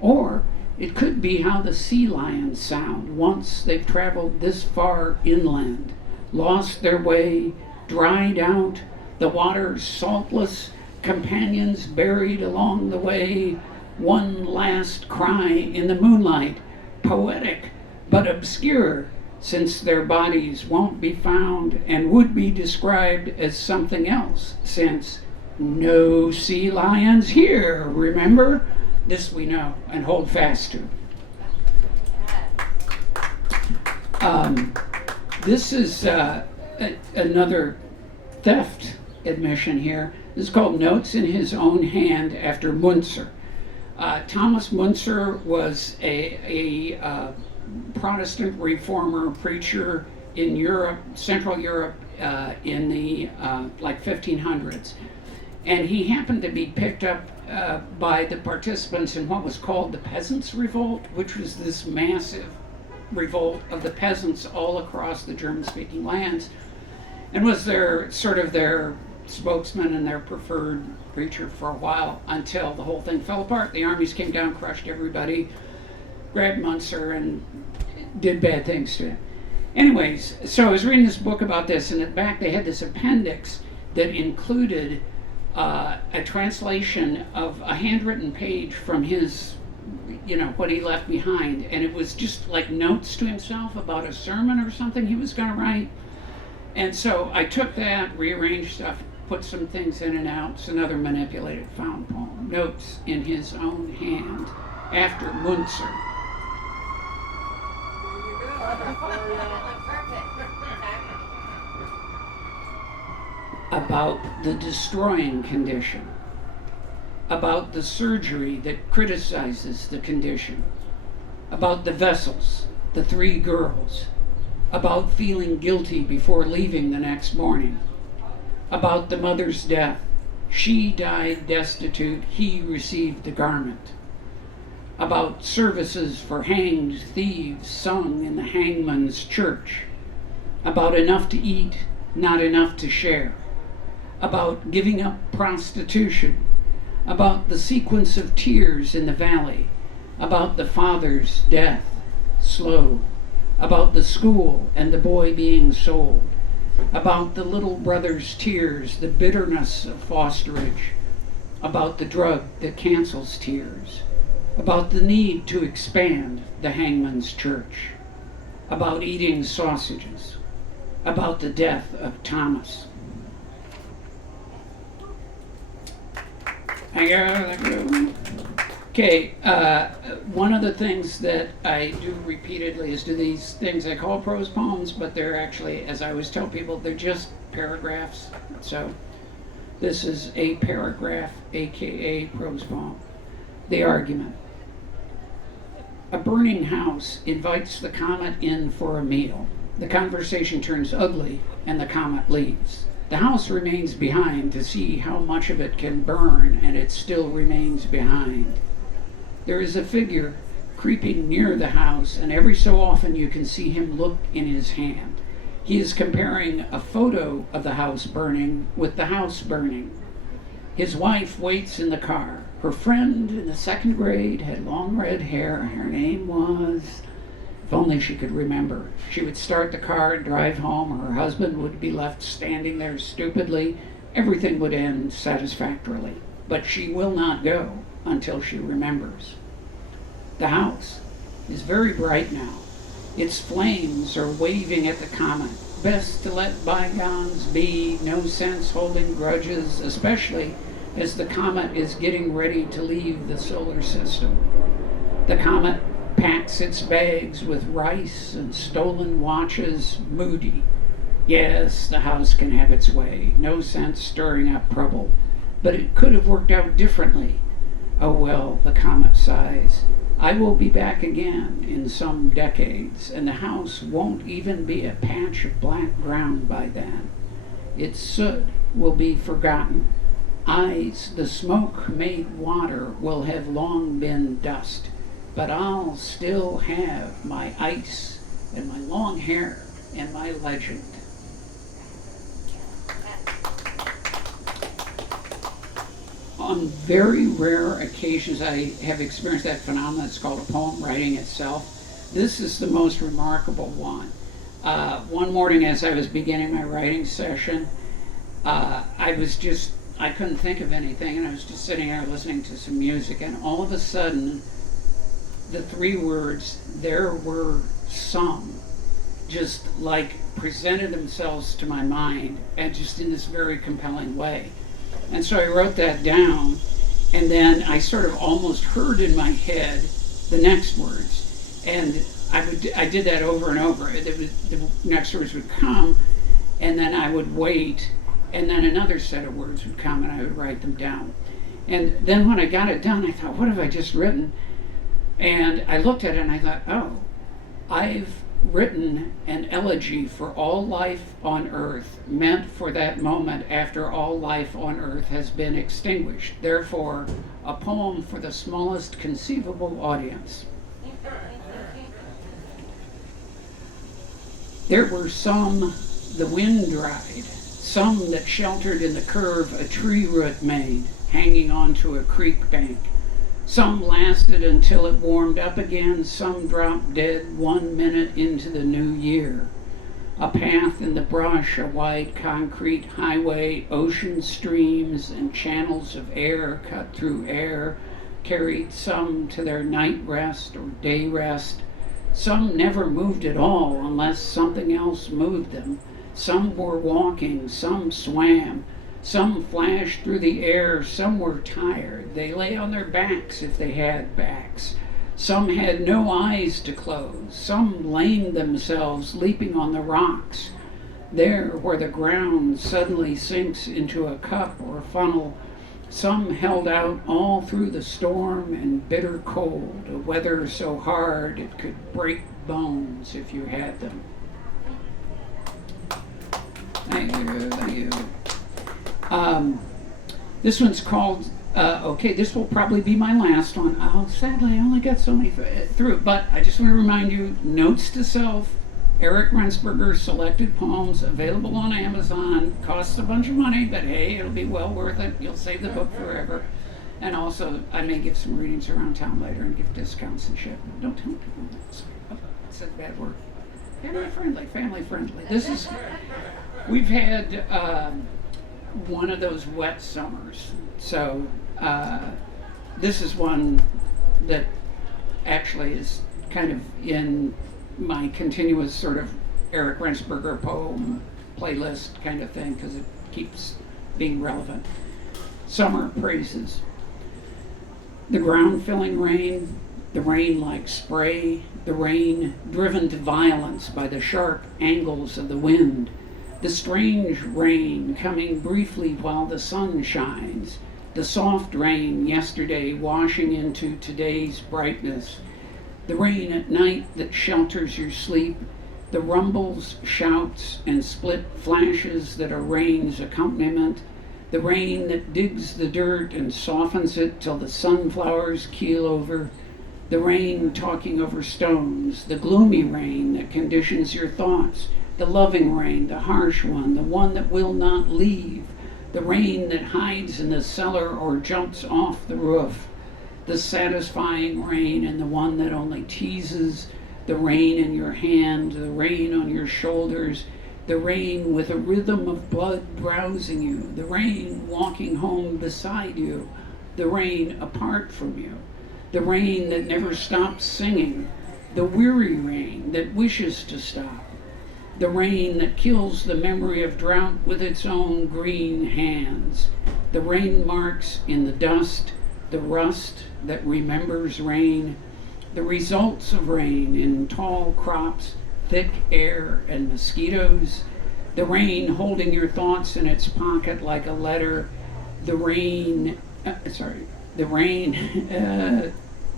Or it could be how the sea lions sound once they've traveled this far inland, lost their way, dried out, the water's saltless, companions buried along the way, one last cry in the moonlight, poetic but obscure, since their bodies won't be found and would be described as something else, since no sea lions here, remember? This we know and hold fast to. This is another theft admission here. This is called Notes in His Own Hand after Munzer. Thomas Munzer was a Protestant reformer preacher in Europe, Central Europe, in the like 1500s. And he happened to be picked up by the participants in what was called the Peasants' Revolt, which was this massive revolt of the peasants all across the German-speaking lands, and was their spokesman and their preferred preacher for a while until the whole thing fell apart. The armies came down, crushed everybody, grabbed Munzer, and did bad things to him. Anyways, so I was reading this book about this, and at the back they had this appendix that included a translation of a handwritten page from his, what he left behind, and it was just like notes to himself about a sermon or something he was going to write. And so I took that, rearranged stuff, put some things in and out. It's another manipulated found poem. Notes in His Own Hand after Munzer. About the destroying condition, about the surgery that criticizes the condition, about the vessels, the 3 girls, about feeling guilty before leaving the next morning, about the mother's death. She died destitute, he received the garment. About services for hanged thieves sung in the hangman's church. About enough to eat, not enough to share. About giving up prostitution. About the sequence of tears in the valley. About the father's death, slow. About the school and the boy being sold. About the little brother's tears, the bitterness of fosterage. About the drug that cancels tears. About the need to expand the hangman's church. About eating sausages. About the death of Thomas. Thank you. Okay, one of the things that I do repeatedly is do these things I call prose poems, but they're actually, as I always tell people, they're just paragraphs. So this is a paragraph, aka prose poem. The argument. A burning house invites the comet in for a meal. The conversation turns ugly and the comet leaves. The house remains behind to see how much of it can burn, and it still remains behind. There is a figure creeping near the house, and every so often you can see him look in his hand. He is comparing a photo of the house burning with the house burning. His wife waits in the car. Her friend in the second grade had long red hair. Her name was... If only she could remember. She would start the car and drive home. Her husband would be left standing there stupidly. Everything would end satisfactorily. But she will not go until she remembers. The house is very bright now. Its flames are waving at the comet. Best to let bygones be, no sense holding grudges, especially as the comet is getting ready to leave the solar system. The comet packs its bags with rice and stolen watches, moody. Yes, the house can have its way. No sense stirring up trouble. But it could have worked out differently. Oh well, the comet sighs. I will be back again in some decades, and the house won't even be a patch of black ground by then. Its soot will be forgotten. Ice, the smoke-made water, will have long been dust. But I'll still have my ice and my long hair and my legend. On very rare occasions, I have experienced that phenomenon. It's called a poem writing itself. This is the most remarkable one. One morning as I was beginning my writing session, I couldn't think of anything, and I was just sitting there listening to some music, and all of a sudden, the three words, "there were some," just like presented themselves to my mind, and just in this very compelling way. And so I wrote that down, and then I sort of almost heard in my head the next words. And I did that over and over. The next words would come, and then I would wait, and then another set of words would come, and I would write them down. And then when I got it done, I thought, what have I just written? And I looked at it and I thought, oh, I've written an elegy for all life on earth, meant for that moment after all life on earth has been extinguished. Therefore, a poem for the smallest conceivable audience. There were some the wind dried, some that sheltered in the curve a tree root made, hanging onto a creek bank. Some lasted until it warmed up again, some dropped dead 1 minute into the new year. A path in the brush, a wide concrete highway, ocean streams and channels of air cut through air, carried some to their night rest or day rest. Some never moved at all unless something else moved them. Some were walking, some swam. Some flashed through the air, some were tired. They lay on their backs if they had backs. Some had no eyes to close. Some lamed themselves leaping on the rocks. There where the ground suddenly sinks into a cup or funnel, some held out all through the storm and bitter cold, a weather so hard it could break bones if you had them. Thank you, thank you. This one's called, okay, this will probably be my last one. Sadly, I only got so many through, but I just want to remind you, Notes to Self, Eric Rensberger selected poems, available on Amazon. Costs a bunch of money, but hey, it'll be well worth it. You'll save the book forever. And also, I may give some readings around town later and give discounts and shit. Don't tell people that. I said a bad word. Family friendly. We've had one of those wet summers. So this is one that actually is kind of in my continuous sort of Eric Rensberger poem playlist kind of thing, because it keeps being relevant. Summer Praises. The ground-filling rain, the rain like spray, the rain driven to violence by the sharp angles of the wind, the strange rain coming briefly while the sun shines, the soft rain yesterday washing into today's brightness, the rain at night that shelters your sleep, the rumbles, shouts, and split flashes that are rain's accompaniment, the rain that digs the dirt and softens it till the sunflowers keel over, the rain talking over stones, the gloomy rain that conditions your thoughts, the loving rain, the harsh one, the one that will not leave, the rain that hides in the cellar or jumps off the roof, the satisfying rain and the one that only teases, the rain in your hand, the rain on your shoulders, the rain with a rhythm of blood drowsing you, the rain walking home beside you, the rain apart from you, the rain that never stops singing, the weary rain that wishes to stop, the rain that kills the memory of drought with its own green hands, the rain marks in the dust, the rust that remembers rain, the results of rain in tall crops, thick air, and mosquitoes, the rain holding your thoughts in its pocket like a letter, the rain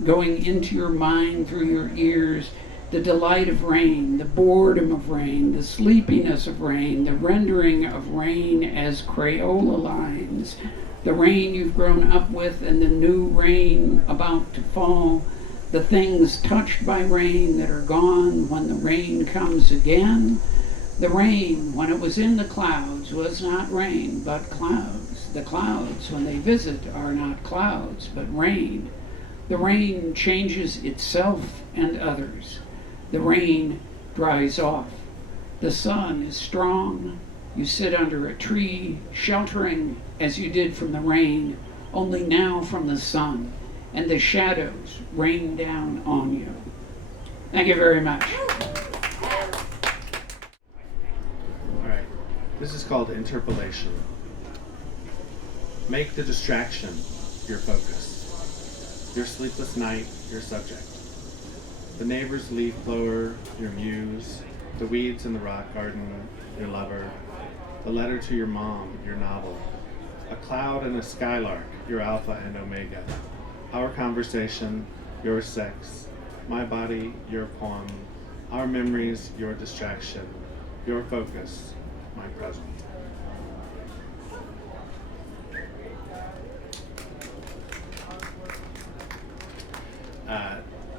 going into your mind through your ears, the delight of rain, the boredom of rain, the sleepiness of rain, the rendering of rain as Crayola lines, the rain you've grown up with and the new rain about to fall, the things touched by rain that are gone when the rain comes again. The rain, when it was in the clouds, was not rain, but clouds. The clouds, when they visit, are not clouds, but rain. The rain changes itself and others. The rain dries off. The sun is strong. You sit under a tree, sheltering as you did from the rain, only now from the sun, and the shadows rain down on you. Thank you very much. All right, this is called interpolation. Make the distraction your focus. Your sleepless night, your subject. The neighbor's leaf blower, your muse. The weeds in the rock garden, your lover. The letter to your mom, your novel. A cloud and a skylark, your alpha and omega. Our conversation, your sex. My body, your poem. Our memories, your distraction. Your focus, my present.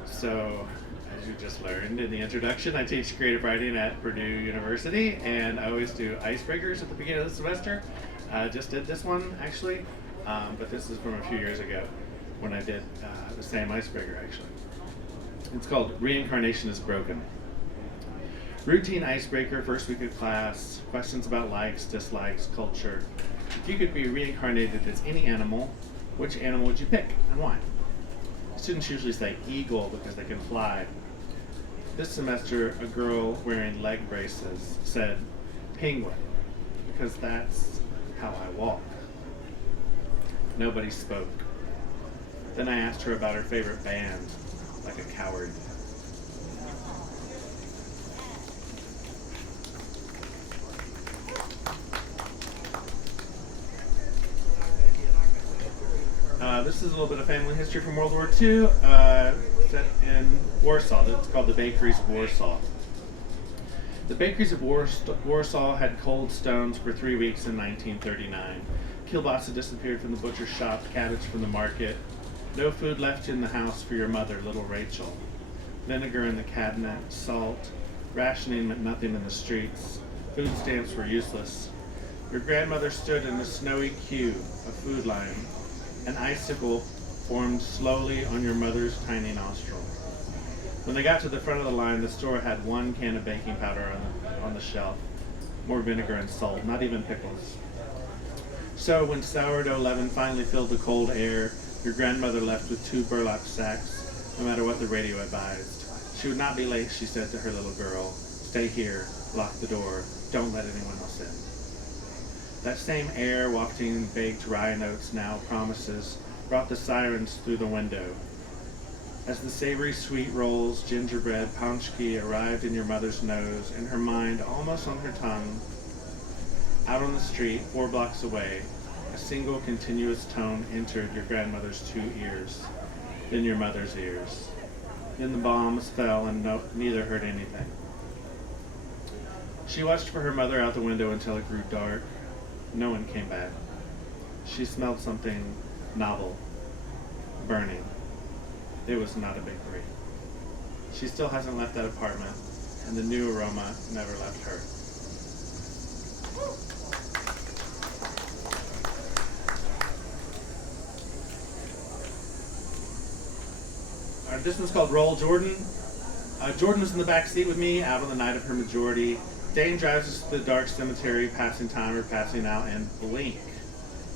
So, as you just learned in the introduction, I teach creative writing at Purdue University, and I always do icebreakers at the beginning of the semester. I just did this one, actually, but this is from a few years ago when I did the same icebreaker, actually. It's called Reincarnation is Broken. Routine icebreaker, first week of class, questions about likes, dislikes, culture. If you could be reincarnated as any animal, which animal would you pick and why? Students usually say eagle because they can fly. This semester, a girl wearing leg braces said penguin because that's how I walk. Nobody spoke. Then I asked her about her favorite band, like a coward. This is a little bit of family history from World War II, set in Warsaw. It's called the Bakeries of Warsaw. The Bakeries of Warsaw had cold stones for 3 weeks in 1939. Kielbasa disappeared from the butcher's shop, cabbage from the market. No food left in the house for your mother, little Rachel. Vinegar in the cabinet, salt. Rationing meant nothing in the streets. Food stamps were useless. Your grandmother stood in a snowy queue, a food line. An icicle formed slowly on your mother's tiny nostril. When they got to the front of the line, the store had one can of baking powder on the shelf. More vinegar and salt, not even pickles. So when sourdough leaven finally filled the cold air, your grandmother left with 2 burlap sacks, no matter what the radio advised. She would not be late, she said to her little girl. Stay here, lock the door, don't let anyone else in. That same air wafting baked rye notes now promises brought the sirens through the window. As the savory sweet rolls, gingerbread, paczki arrived in your mother's nose, in her mind, almost on her tongue. Out on the street, 4 blocks away, a single continuous tone entered your grandmother's 2 ears, then your mother's ears. Then the bombs fell and neither heard anything. She watched for her mother out the window until it grew dark. No one came back. She smelled something novel, burning. It was not a big 3. She still hasn't left that apartment, and the new aroma never left her. All right, this one's called Roll Jordan. Jordan was in the back seat with me out on the night of her majority. Dane drives us to the dark cemetery, passing time or passing out, and blink.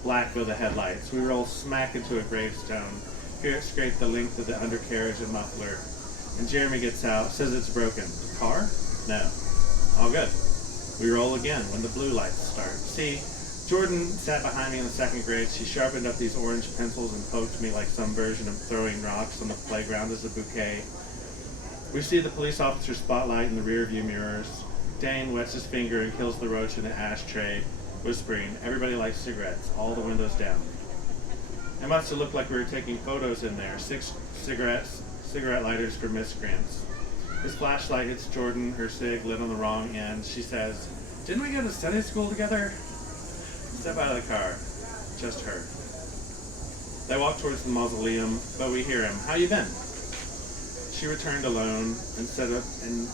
Black go the headlights. We roll smack into a gravestone. Hear it scrape the length of the undercarriage and muffler. And Jeremy gets out, says it's broken. The car? No. All good. We roll again when the blue lights start. See, Jordan sat behind me in the 2nd grade. She sharpened up these orange pencils and poked me like some version of throwing rocks on the playground as a bouquet. We see the police officer's spotlight in the rear view mirrors. Dane wets his finger and kills the roach in the ashtray, whispering, "Everybody likes cigarettes, all the windows down." It must have looked like we were taking photos in there. 6 cigarette lighters for miscreants. His flashlight hits Jordan, her cig lit on the wrong end. She says, "Didn't we go to Sunday school together?" Step out of the car. Just her. They walk towards the mausoleum, but we hear him. "How you been?" She returned alone and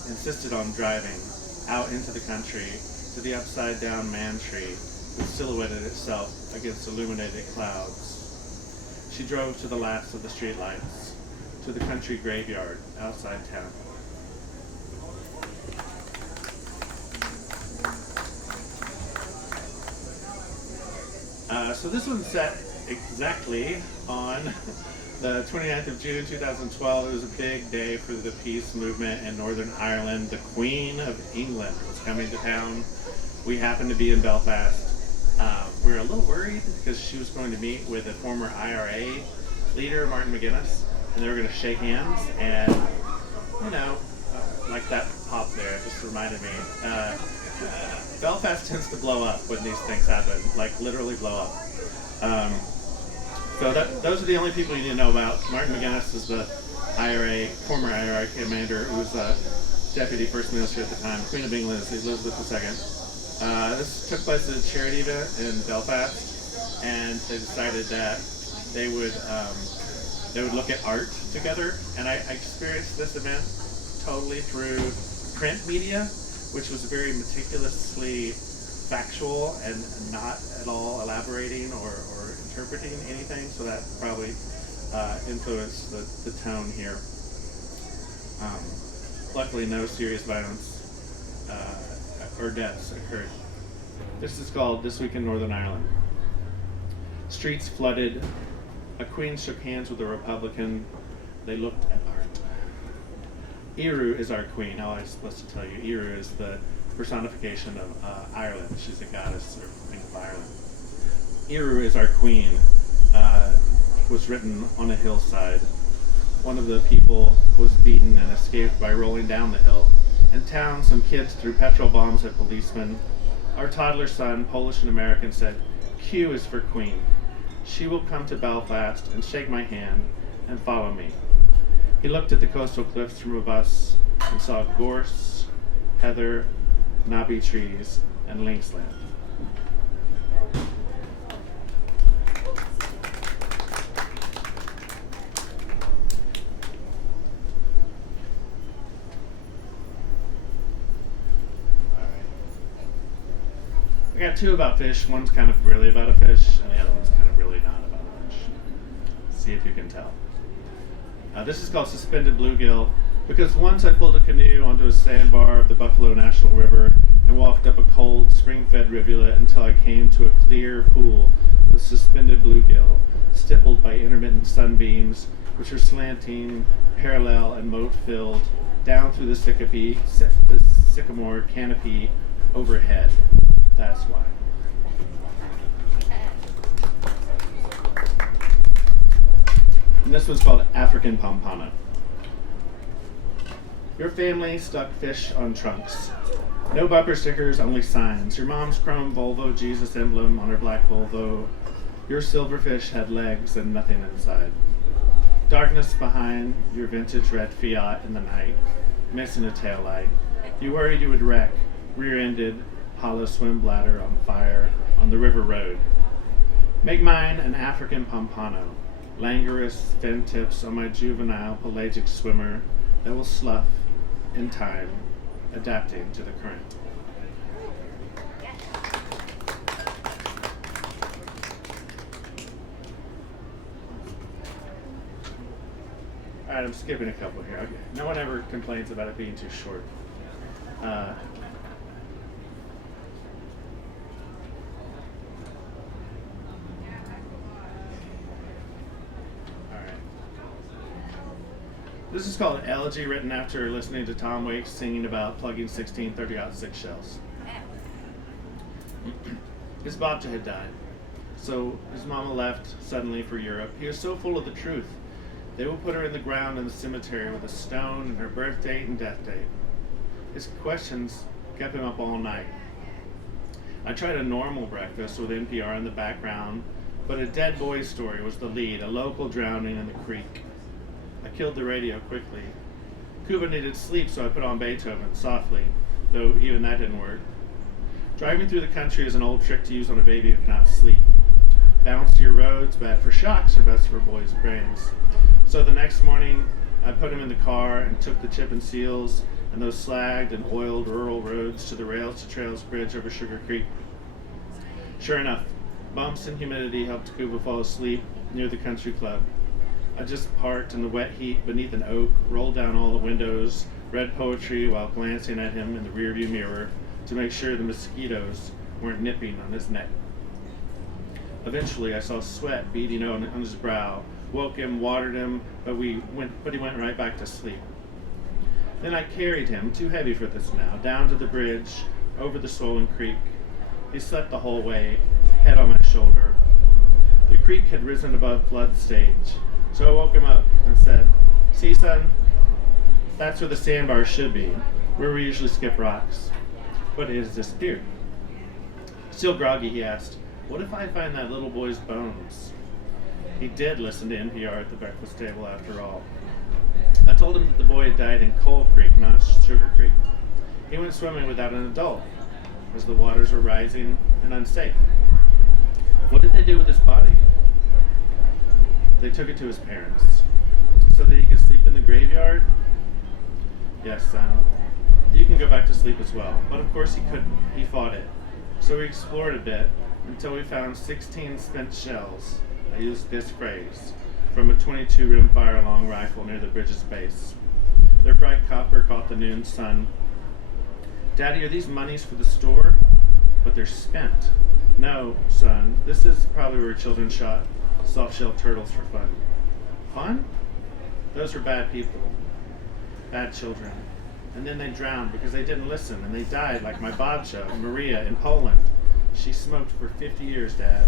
insisted on driving out into the country to the upside-down man tree which silhouetted itself against illuminated clouds. She drove to the last of the streetlights, to the country graveyard outside town. So this one's set exactly on the 29th of June 2012. It was a big day for the peace movement in Northern Ireland. The Queen of England was coming to town. We happened to be in Belfast. We were a little worried because she was going to meet with a former IRA leader, Martin McGuinness, and they were going to shake hands. And, like that pop there just reminded me. Belfast tends to blow up when these things happen, like literally blow up. So those are the only people you need to know about. Martin McGuinness is the former IRA commander who was deputy first minister at the time. Queen of England is Elizabeth II. This took place at a charity event in Belfast, and they decided that they would look at art together. And I experienced this event totally through print media, which was very meticulously factual and not at all elaborating or interpreting anything, so that probably influenced the tone here. Luckily, no serious violence or deaths occurred. This is called This Week in Northern Ireland. Streets flooded. A queen shook hands with a Republican. They looked at art. Iru is our queen. How am I supposed to tell you? Iru is the personification of Ireland. She's a goddess or queen of Ireland. Iru is our queen. Was written on a hillside. One of the people was beaten and escaped by rolling down the hill. In town, some kids threw petrol bombs at policemen. Our toddler son, Polish and American, said, "Q is for queen. She will come to Belfast and shake my hand and follow me." He looked at the coastal cliffs from a bus and saw gorse, heather, knobby trees, and lynxland. I got 2 about fish. One's kind of really about a fish, and the other one's kind of really not about a fish. See if you can tell. This is called Suspended Bluegill, because once I pulled a canoe onto a sandbar of the Buffalo National River and walked up a cold, spring-fed rivulet until I came to a clear pool with suspended bluegill, stippled by intermittent sunbeams, which are slanting, parallel, and moat-filled down through the sycamore canopy overhead. That's why. And this one's called African Pompano. Your family stuck fish on trunks. No bumper stickers, only signs. Your mom's chrome Volvo Jesus emblem on her black Volvo. Your silverfish had legs and nothing inside. Darkness behind your vintage red Fiat in the night, missing a taillight. You worried you would wreck, rear-ended, hollow swim bladder on fire on the river road. Make mine an African pompano, languorous fin tips on my juvenile pelagic swimmer that will slough in time, adapting to the current. All right, I'm skipping a couple here. Okay. No one ever complains about it being too short. All right. This is called Elegy, written after listening to Tom Waits singing about plugging 16 30-06 shells. His Babta had died, so his mama left suddenly for Europe. He was so full of the truth. They will put her in the ground in the cemetery with a stone and her birth date and death date. His questions kept him up all night. I tried a normal breakfast with NPR in the background, but a dead boy story was the lead, a local drowning in the creek. I killed the radio quickly. Cuba needed sleep, so I put on Beethoven softly, though even that didn't work. Driving through the country is an old trick to use on a baby who cannot sleep. Bouncier roads, bad for shocks, are best for boys' brains. So the next morning, I put him in the car and took the chip and seals and those slagged and oiled rural roads to the Rails to Trails bridge over Sugar Creek. Sure enough, bumps and humidity helped Cuba fall asleep near the country club. I just parked in the wet heat beneath an oak, rolled down all the windows, read poetry while glancing at him in the rearview mirror to make sure the mosquitoes weren't nipping on his neck. Eventually, I saw sweat beading on his brow, woke him, watered him, but he went right back to sleep. Then I carried him, too heavy for this now, down to the bridge, over the swollen creek. He slept the whole way, head on my shoulder. The creek had risen above flood stage, so I woke him up and said, "See, son, that's where the sandbar should be, where we usually skip rocks. But it has disappeared." Still groggy, he asked, "What if I find that little boy's bones?" He did listen to NPR at the breakfast table after all. I told him that the boy had died in Coal Creek, not Sugar Creek. He went swimming without an adult, as the waters were rising and unsafe. What did they do with his body? They took it to his parents, so that he could sleep in the graveyard? Yes, son. You can go back to sleep as well. But of course he couldn't. He fought it. So we explored a bit until we found 16 spent shells. I used this phrase, from a 22 rimfire long rifle near the bridge's base. Their bright copper caught the noon sun. "Daddy, are these monies for the store?" "But they're spent." "No, son, this is probably where children shot soft-shell turtles for fun." "Fun?" "Those were bad people, bad children. And then they drowned because they didn't listen, and they died like my babcia, Maria, in Poland. She smoked for 50 years, Dad."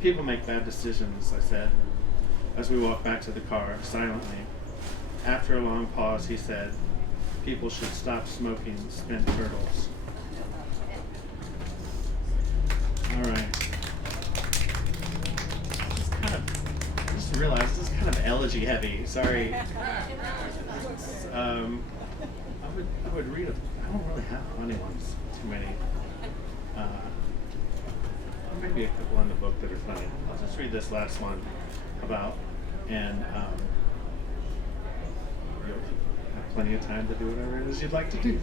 "People make bad decisions," I said, as we walked back to the car, silently. After a long pause, he said, "People should stop smoking spent turtles." All right. I just realized this is kind of elegy heavy. Sorry. I would read I don't really have funny ones, too many. Maybe a couple in the book that are funny. I'll just read this last one about, and you'll have plenty of time to do whatever it is you'd like to do.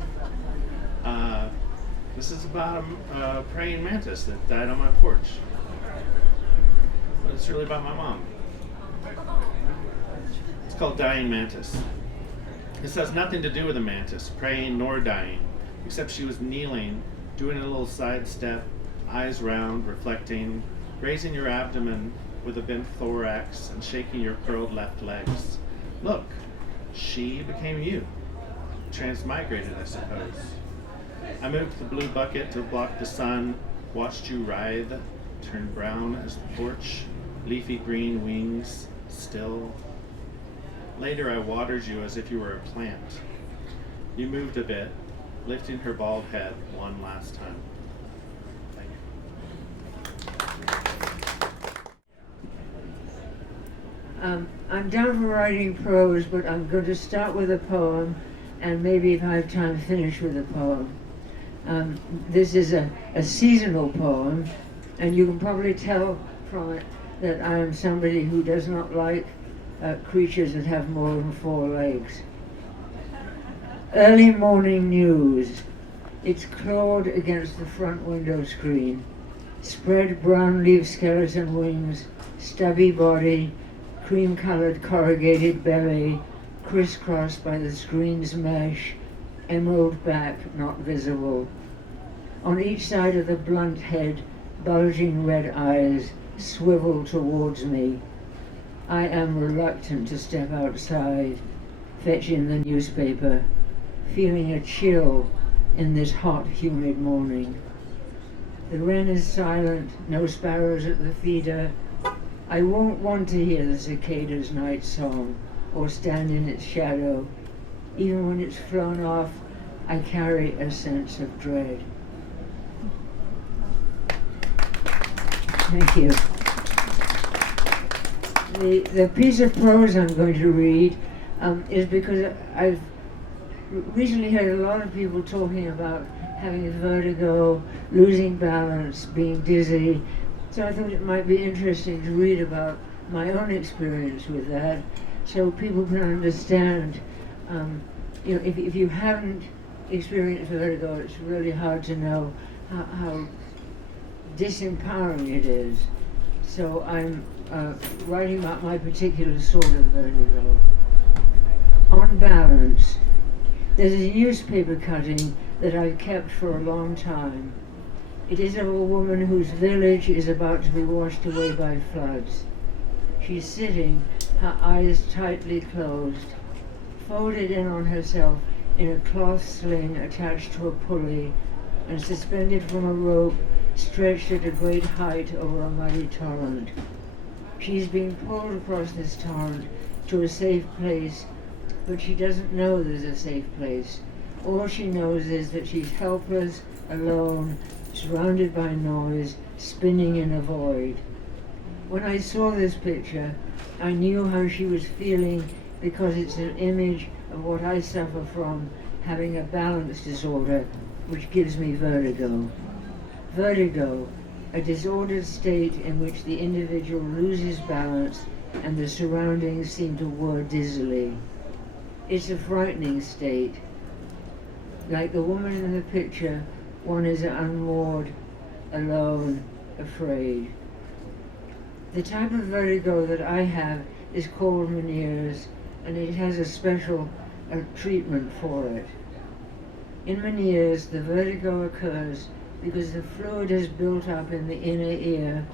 This is about a praying mantis that died on my porch. But it's really about my mom. It's called Dying Mantis. This has nothing to do with a mantis, praying nor dying, except she was kneeling, doing a little sidestep, eyes round, reflecting, raising your abdomen with a bent thorax and shaking your curled left legs. Look, she became you. Transmigrated, I suppose. I moved the blue bucket to block the sun, watched you writhe, turn brown as the porch, leafy green wings, still. Later I watered you as if you were a plant. You moved a bit, lifting her bald head one last time. Thank you. I'm done for writing prose, but I'm going to start with a poem, and maybe if I have time, finish with a poem. This is a seasonal poem, and you can probably tell from it that I am somebody who does not like creatures that have more than 4 legs. Early morning news. It's clawed against the front window screen. Spread brown leaf skeleton wings, stubby body, cream-colored corrugated belly, crisscrossed by the screen's mesh, emerald back not visible. On each side of the blunt head, bulging red eyes swivel towards me. I am reluctant to step outside, fetch in the newspaper, feeling a chill in this hot, humid morning. The wren is silent, no sparrows at the feeder. I won't want to hear the cicada's night song or stand in its shadow. Even when it's flown off, I carry a sense of dread. Thank you. The piece of prose I'm going to read is because I've recently heard a lot of people talking about having vertigo, losing balance, being dizzy. So I thought it might be interesting to read about my own experience with that, so people can understand. If you haven't experienced vertigo, it's really hard to know how disempowering it is. So I'm writing about my particular sort of vertigo. On balance. There's a newspaper cutting that I've kept for a long time. It is of a woman whose village is about to be washed away by floods. She's sitting, her eyes tightly closed, folded in on herself in a cloth sling attached to a pulley and suspended from a rope stretched at a great height over a muddy torrent. She's being pulled across this torrent to a safe place, but she doesn't know there's a safe place. All she knows is that she's helpless, alone, surrounded by noise, spinning in a void. When I saw this picture, I knew how she was feeling because it's an image of what I suffer from, having a balance disorder, which gives me vertigo. Vertigo, a disordered state in which the individual loses balance and the surroundings seem to whir dizzily. It's a frightening state. Like the woman in the picture, one is unmoored, alone, afraid. The type of vertigo that I have is called Meniere's, and it has a special treatment for it. In Meniere's, the vertigo occurs because the fluid has built up in the inner ear,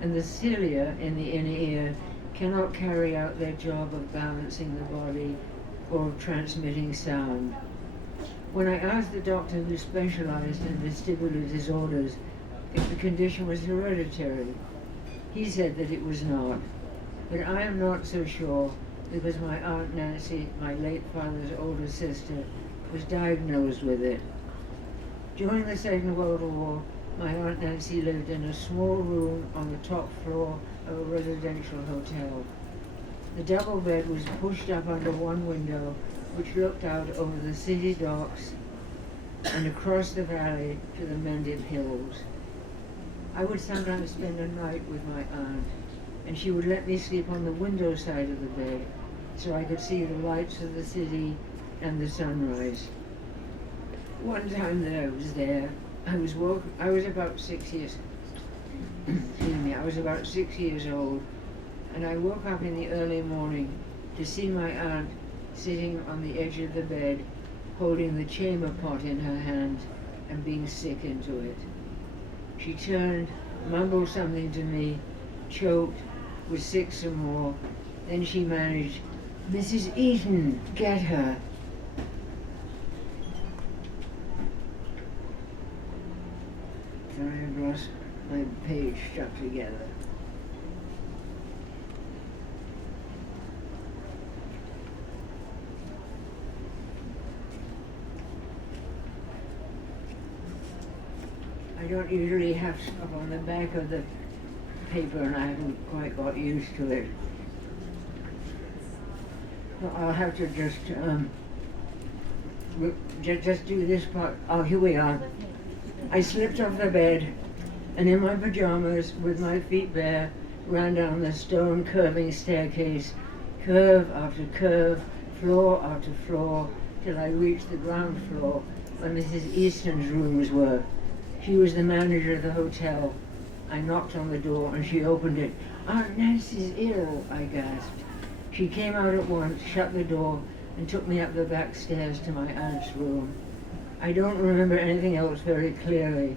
and the cilia in the inner ear cannot carry out their job of balancing the body or of transmitting sound. When I asked the doctor who specialized in vestibular disorders if the condition was hereditary, he said that it was not. But I am not so sure because my Aunt Nancy, my late father's older sister, was diagnosed with it. During the Second World War, my Aunt Nancy lived in a small room on the top floor of a residential hotel. The double bed was pushed up under one window, which looked out over the city docks and across the valley to the Mendip Hills. I would sometimes spend a night with my aunt, and she would let me sleep on the window side of the bed so I could see the lights of the city and the sunrise. One time that I was there, I was about 6 years, I was about 6 years old, and I woke up in the early morning to see my aunt sitting on the edge of the bed, holding the chamber pot in her hand and being sick into it. She turned, mumbled something to me, choked, was sick some more, then she managed, "Mrs. Eaton, get her." Sorry, I've lost my page stuck together. don't usually have stuff on the back of the paper, and I haven't quite got used to it. So I'll have to just do this part. Oh, here we are. I slipped off the bed, and in my pajamas, with my feet bare, ran down the stone curving staircase, curve after curve, floor after floor, till I reached the ground floor, where Mrs. Easton's rooms were. She was the manager of the hotel. I knocked on the door, and she opened it. "Aunt Nancy's ill," I gasped. She came out at once, shut the door, and took me up the back stairs to my aunt's room. I don't remember anything else very clearly.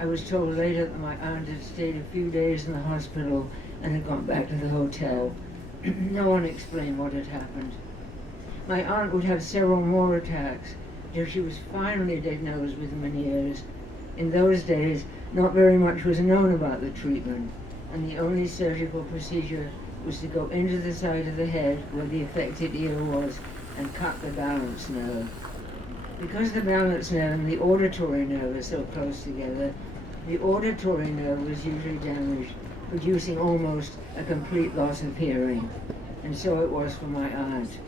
I was told later that my aunt had stayed a few days in the hospital and had gone back to the hotel. No one explained what had happened. My aunt would have several more attacks till she was finally diagnosed with Meniere's. In those days, not very much was known about the treatment, and the only surgical procedure was to go into the side of the head where the affected ear was and cut the balance nerve. Because the balance nerve and the auditory nerve are so close together, the auditory nerve was usually damaged, producing almost a complete loss of hearing, and so it was for my aunt.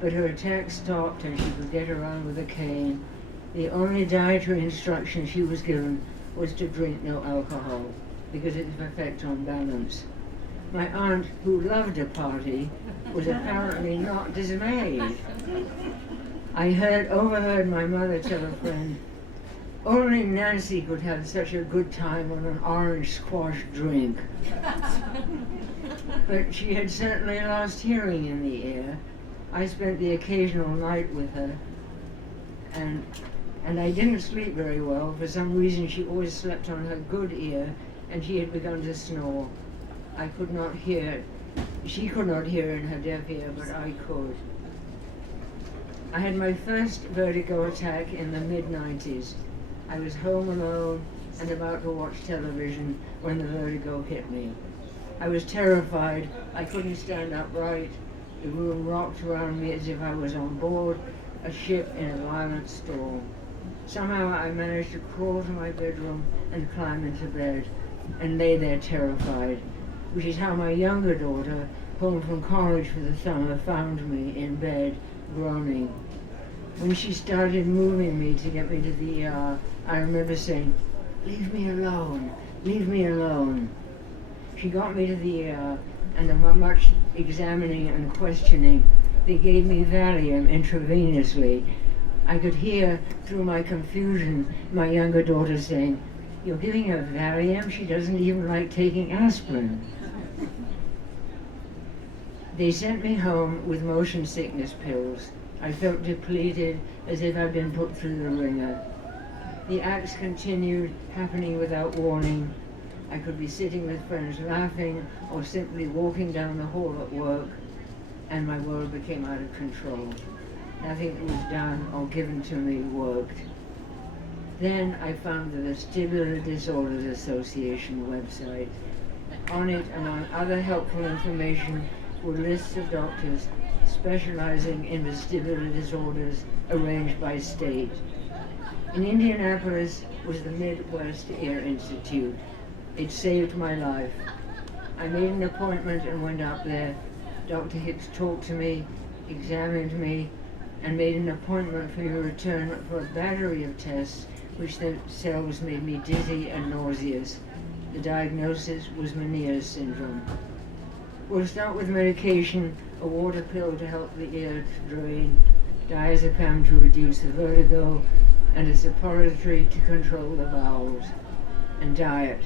But her attacks stopped and she could get around with a cane. The only dietary instruction she was given was to drink no alcohol, because its effect on balance. My aunt, who loved a party, was apparently not dismayed. I overheard my mother tell a friend, "Only Nancy could have such a good time on an orange squash drink." But she had certainly lost hearing in the ear. I spent the occasional night with her, and I didn't sleep very well. For some reason, she always slept on her good ear, and she had begun to snore. I could not hear. She could not hear in her deaf ear, but I could. I had my first vertigo attack in the mid-90s. I was home alone and about to watch television when the vertigo hit me. I was terrified. I couldn't stand upright. The room rocked around me as if I was on board a ship in a violent storm. Somehow I managed to crawl to my bedroom and climb into bed and lay there terrified, which is how my younger daughter, home from college for the summer, found me in bed, groaning. When she started moving me to get me to the ER, I remember saying, "Leave me alone, leave me alone." She got me to the ER, and after much examining and questioning, they gave me Valium intravenously. I could hear through my confusion my younger daughter saying, "You're giving her Valium? She doesn't even like taking aspirin." They sent me home with motion sickness pills. I felt depleted, as if I'd been put through the ringer. The acts continued, happening without warning. I could be sitting with friends laughing, or simply walking down the hall at work, and my world became out of control. Nothing that was done or given to me worked. Then I found the Vestibular Disorders Association website. On it, among other helpful information, were lists of doctors specializing in vestibular disorders arranged by state. In Indianapolis was the Midwest Ear Institute. It saved my life. I made an appointment and went up there. Dr. Hicks talked to me, examined me, and made an appointment for me to return for a battery of tests, which themselves made me dizzy and nauseous. The diagnosis was Meniere's syndrome. We'll start with medication: a water pill to help the ear to drain, diazepam to reduce the vertigo, and a suppository to control the bowels. And diet: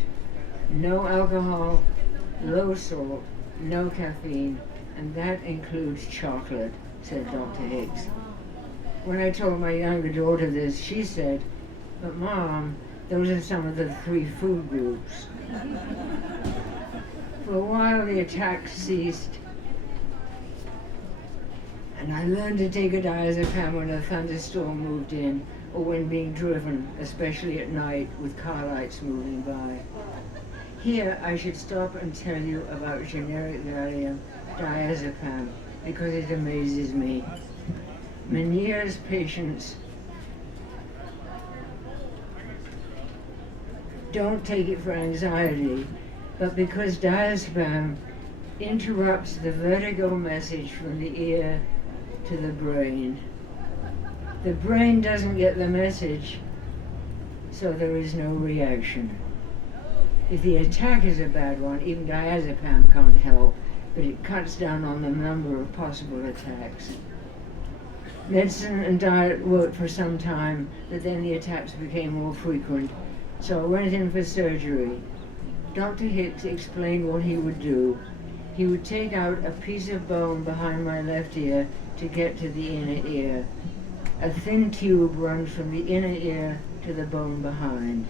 no alcohol, low salt, no caffeine, and that includes chocolate, said Dr. Hicks. When I told my younger daughter this, she said, "But Mom, those are some of the 3 food groups." For a while the attacks ceased, and I learned to take a diazepam when a thunderstorm moved in, or when being driven, especially at night with car lights moving by. Here I should stop and tell you about generic Valium, diazepam, because it amazes me. Meniere's patients don't take it for anxiety, but because diazepam interrupts the vertigo message from the ear to the brain. The brain doesn't get the message, so there is no reaction. If the attack is a bad one, even diazepam can't help, but it cuts down on the number of possible attacks. Medicine and diet worked for some time, but then the attacks became more frequent, so I went in for surgery. Dr. Hicks explained what he would do. He would take out a piece of bone behind my left ear to get to the inner ear. A thin tube runs from the inner ear to the bone behind.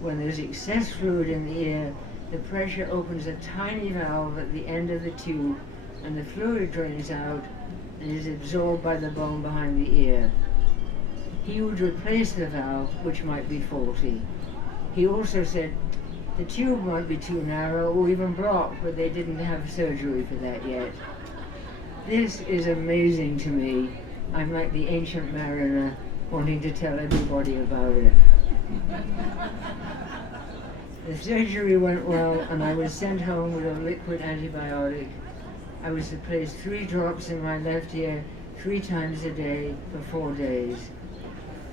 When there's excess fluid in the ear, the pressure opens a tiny valve at the end of the tube, and the fluid drains out and is absorbed by the bone behind the ear. He would replace the valve, which might be faulty. He also said the tube might be too narrow or even blocked, but they didn't have surgery for that yet. This is amazing to me. I'm like the ancient mariner wanting to tell everybody about it. The surgery went well, and I was sent home with a liquid antibiotic. I was to place 3 drops in my left ear 3 times a day for 4 days.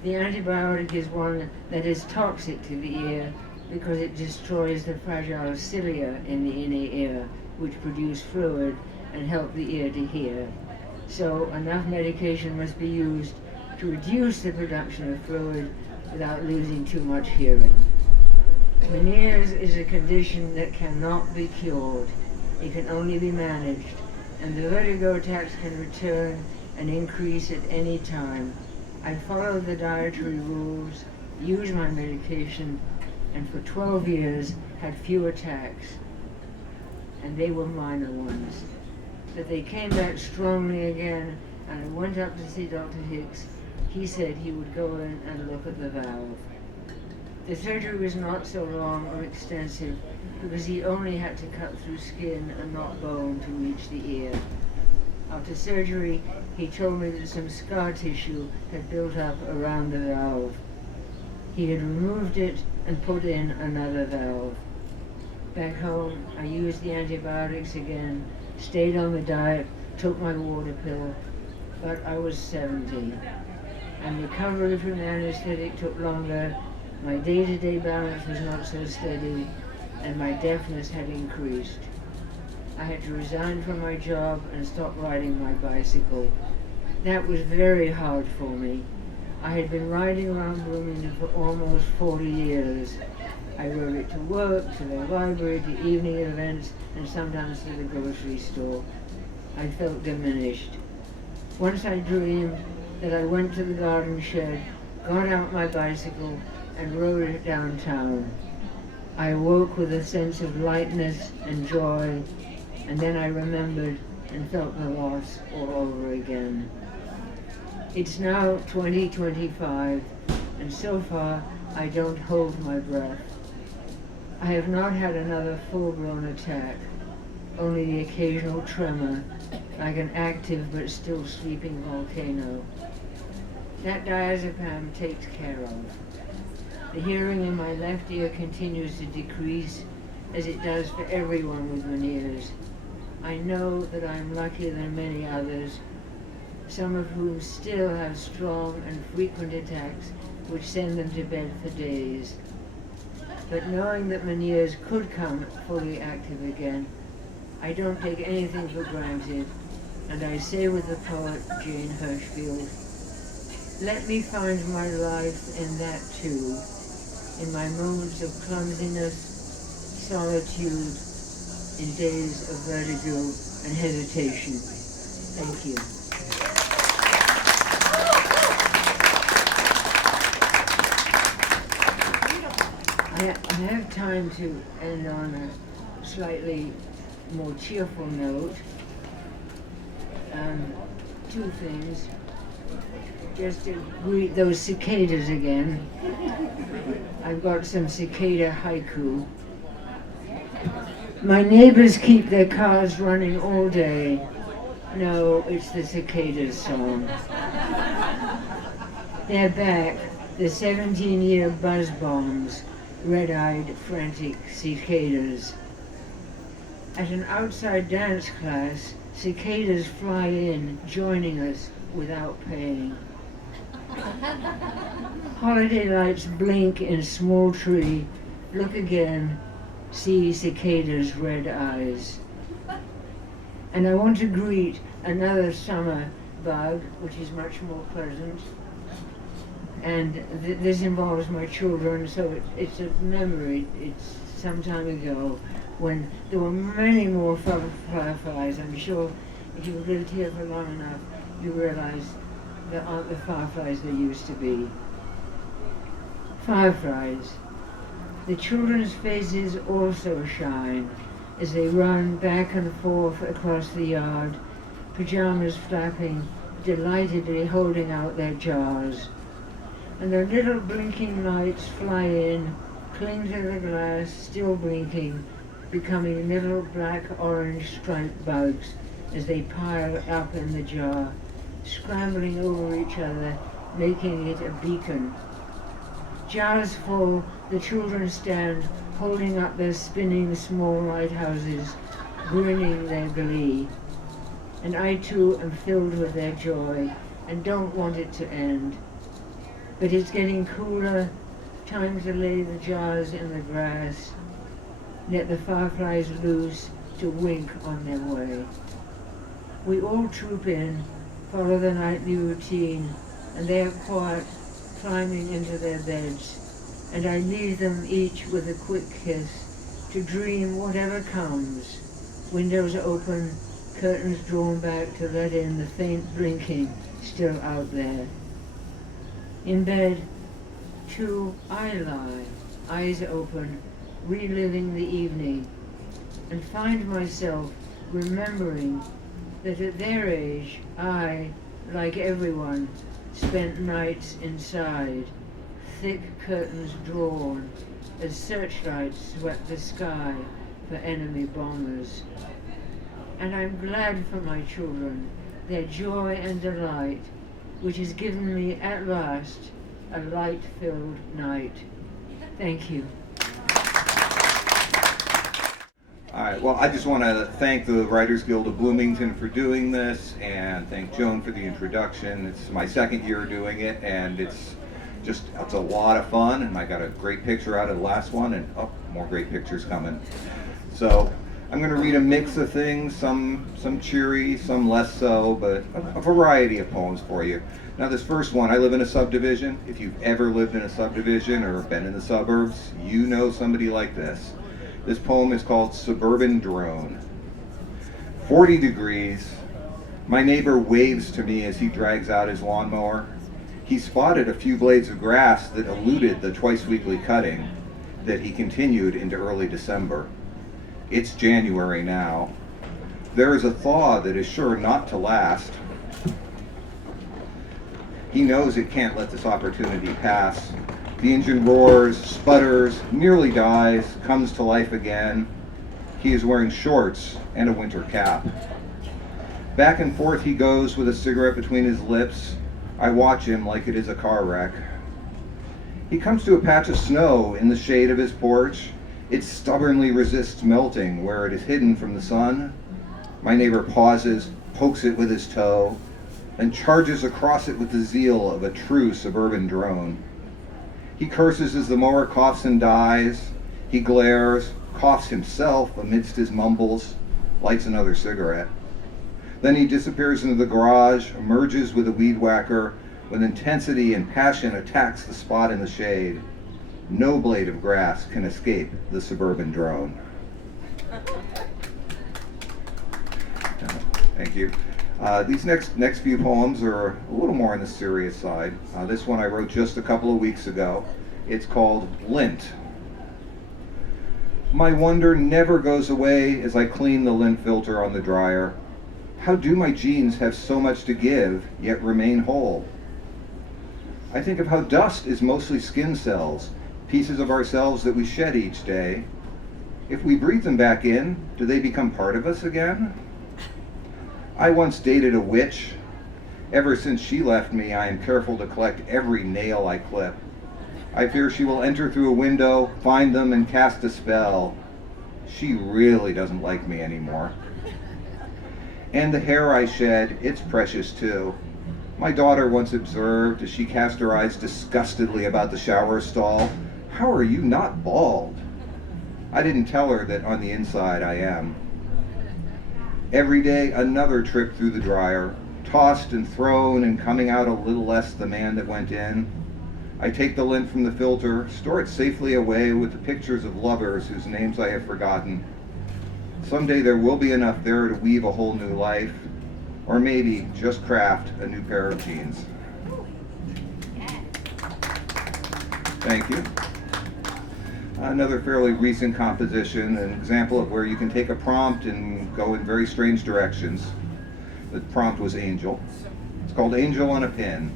The antibiotic is one that is toxic to the ear because it destroys the fragile cilia in the inner ear, which produce fluid and help the ear to hear. So enough medication must be used to reduce the production of fluid without losing too much hearing. Meniere's is a condition that cannot be cured. It can only be managed, and the vertigo attacks can return and increase at any time. I follow the dietary rules, use my medication, and for 12 years had few attacks, and they were minor ones. But they came back strongly again, and I went up to see Dr. Hicks. He said he would go in and look at the valve. The surgery was not so long or extensive because he only had to cut through skin and not bone to reach the ear. After surgery, he told me that some scar tissue had built up around the valve. He had removed it and put in another valve. Back home, I used the antibiotics again, stayed on the diet, took my water pill, but I was 70. And recovery from the anesthetic took longer. My day-to-day balance was not so steady, and my deafness had increased. I had to resign from my job and stop riding my bicycle. That was very hard for me. I had been riding around Bloomington for almost 40 years. I rode it to work, to the library, to evening events, and sometimes to the grocery store. I felt diminished. Once I dreamed that I went to the garden shed, got out my bicycle, and rode it downtown. I awoke with a sense of lightness and joy, and then I remembered and felt the loss all over again. It's now 2025, and so far I don't hold my breath. I have not had another full-blown attack, only the occasional tremor, like an active but still sleeping volcano. That diazepam takes care of. The hearing in my left ear continues to decrease, as it does for everyone with Meniere's. I know that I am luckier than many others, some of whom still have strong and frequent attacks which send them to bed for days. But knowing that Meniere's could come fully active again, I don't take anything for granted, and I say with the poet Jane Hirschfield, let me find my life in that too, in my moments of clumsiness, solitude, in days of vertigo and hesitation. Thank you. I have time to end on a slightly more cheerful note. Two things. Just to greet those cicadas again. I've got some cicada haiku. My neighbors keep their cars running all day. No, it's the cicadas song. They're back, the 17-year buzz bombs, red-eyed, frantic cicadas. At an outside dance class, cicadas fly in, joining us without paying. Holiday lights blink in small tree. Look again, see cicadas' red eyes. And I want to greet another summer bug, which is much more pleasant. And this involves my children, so it's a memory. It's some time ago when there were many more fireflies. I'm sure if you've lived here for long enough, you realize there aren't the fireflies there used to be. Fireflies. The children's faces also shine as they run back and forth across the yard, pajamas flapping, delightedly holding out their jars. And their little blinking lights fly in, cling to the glass, still blinking, becoming little black-orange striped bugs as they pile up in the jar, scrambling over each other, making it a beacon. Jars full, the children stand, holding up their spinning small lighthouses, grinning their glee. And I too am filled with their joy, and don't want it to end. But it's getting cooler, time to lay the jars in the grass, let the fireflies loose to wink on their way. We all troop in, follow the nightly routine, and they are quiet, climbing into their beds, and I leave them each with a quick kiss to dream whatever comes. Windows open, curtains drawn back to let in the faint blinking still out there. In bed, too, I lie, eyes open, reliving the evening, and find myself remembering that at their age, I, like everyone, spent nights inside, thick curtains drawn, as searchlights swept the sky for enemy bombers. And I'm glad for my children, their joy and delight, which has given me at last a light-filled night. Thank you. All right, well, I just want to thank the Writers Guild of Bloomington for doing this, and thank Joan for the introduction. It's my second year doing it, and it's a lot of fun, and I got a great picture out of the last one, and more great pictures coming. So I'm going to read a mix of things, some cheery, some less so, but a variety of poems for you. Now this first one, I live in a subdivision. If you've ever lived in a subdivision or been in the suburbs, you know somebody like this. This poem is called Suburban Drone. 40 degrees. My neighbor waves to me as he drags out his lawnmower. He spotted a few blades of grass that eluded the twice-weekly cutting that he continued into early December. It's January now. There is a thaw that is sure not to last. He knows it can't let this opportunity pass. The engine roars, sputters, nearly dies, comes to life again. He is wearing shorts and a winter cap. Back and forth he goes with a cigarette between his lips. I watch him like it is a car wreck. He comes to a patch of snow in the shade of his porch. It stubbornly resists melting where it is hidden from the sun. My neighbor pauses, pokes it with his toe, and charges across it with the zeal of a true suburban drone. He curses as the mower coughs and dies. He glares, coughs himself amidst his mumbles, lights another cigarette. Then he disappears into the garage, emerges with a weed whacker, with intensity and passion attacks the spot in the shade. No blade of grass can escape the suburban drone. Thank you. These next few poems are a little more on the serious side. This one I wrote just a couple of weeks ago. It's called Lint. My wonder never goes away as I clean the lint filter on the dryer. How do my genes have so much to give, yet remain whole? I think of how dust is mostly skin cells, pieces of ourselves that we shed each day. If we breathe them back in, do they become part of us again? I once dated a witch. Ever since she left me, I am careful to collect every nail I clip. I fear she will enter through a window, find them, and cast a spell. She really doesn't like me anymore. And the hair I shed, it's precious too. My daughter once observed, as she cast her eyes disgustedly about the shower stall, "How are you not bald?" I didn't tell her that on the inside I am. Every day another trip through the dryer, tossed and thrown and coming out a little less the man that went in. I take the lint from the filter, store it safely away with the pictures of lovers whose names I have forgotten. Someday there will be enough there to weave a whole new life, or maybe just craft a new pair of jeans. Thank you. Another fairly recent composition, an example of where you can take a prompt and go in very strange directions. The prompt was Angel. It's called Angel on a Pin.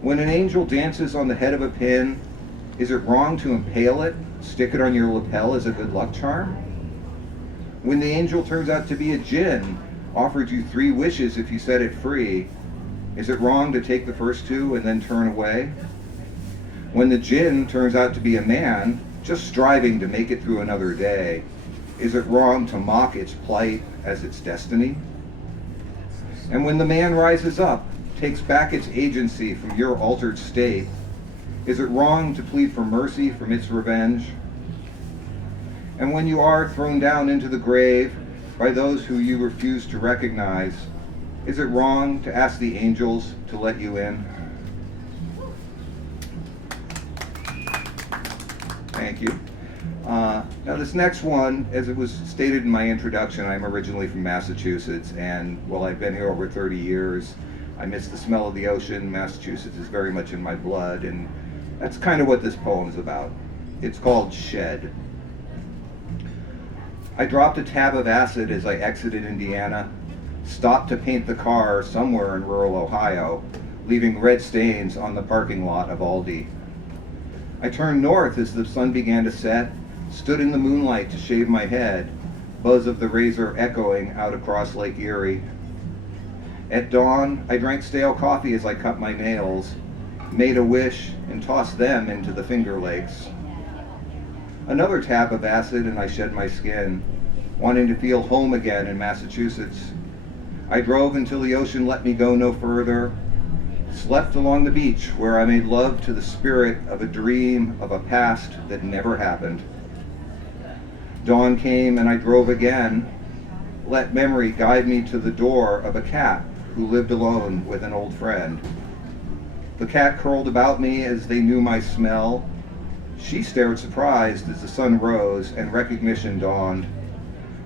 When an angel dances on the head of a pin, is it wrong to impale it, stick it on your lapel as a good luck charm? When the angel turns out to be a djinn, offered you 3 wishes if you set it free, is it wrong to take the first 2 and then turn away? When the djinn turns out to be a man, just striving to make it through another day, is it wrong to mock its plight as its destiny? And when the man rises up, takes back its agency from your altered state, is it wrong to plead for mercy from its revenge? And when you are thrown down into the grave by those who you refuse to recognize, is it wrong to ask the angels to let you in? Thank you. Now this next one, as it was stated in my introduction, I'm originally from Massachusetts, and while I've been here over 30 years, I miss the smell of the ocean. Massachusetts is very much in my blood, and that's kind of what this poem's about. It's called Shed. I dropped a tab of acid as I exited Indiana, stopped to paint the car somewhere in rural Ohio, leaving red stains on the parking lot of Aldi. I turned north as the sun began to set, stood in the moonlight to shave my head, buzz of the razor echoing out across Lake Erie. At dawn, I drank stale coffee as I cut my nails, made a wish, and tossed them into the Finger Lakes. Another tab of acid and I shed my skin, wanting to feel home again in Massachusetts. I drove until the ocean let me go no further, slept along the beach where I made love to the spirit of a dream of a past that never happened. Dawn came and I drove again, let memory guide me to the door of a cat who lived alone with an old friend. The cat curled about me as they knew my smell. She stared surprised as the sun rose and recognition dawned.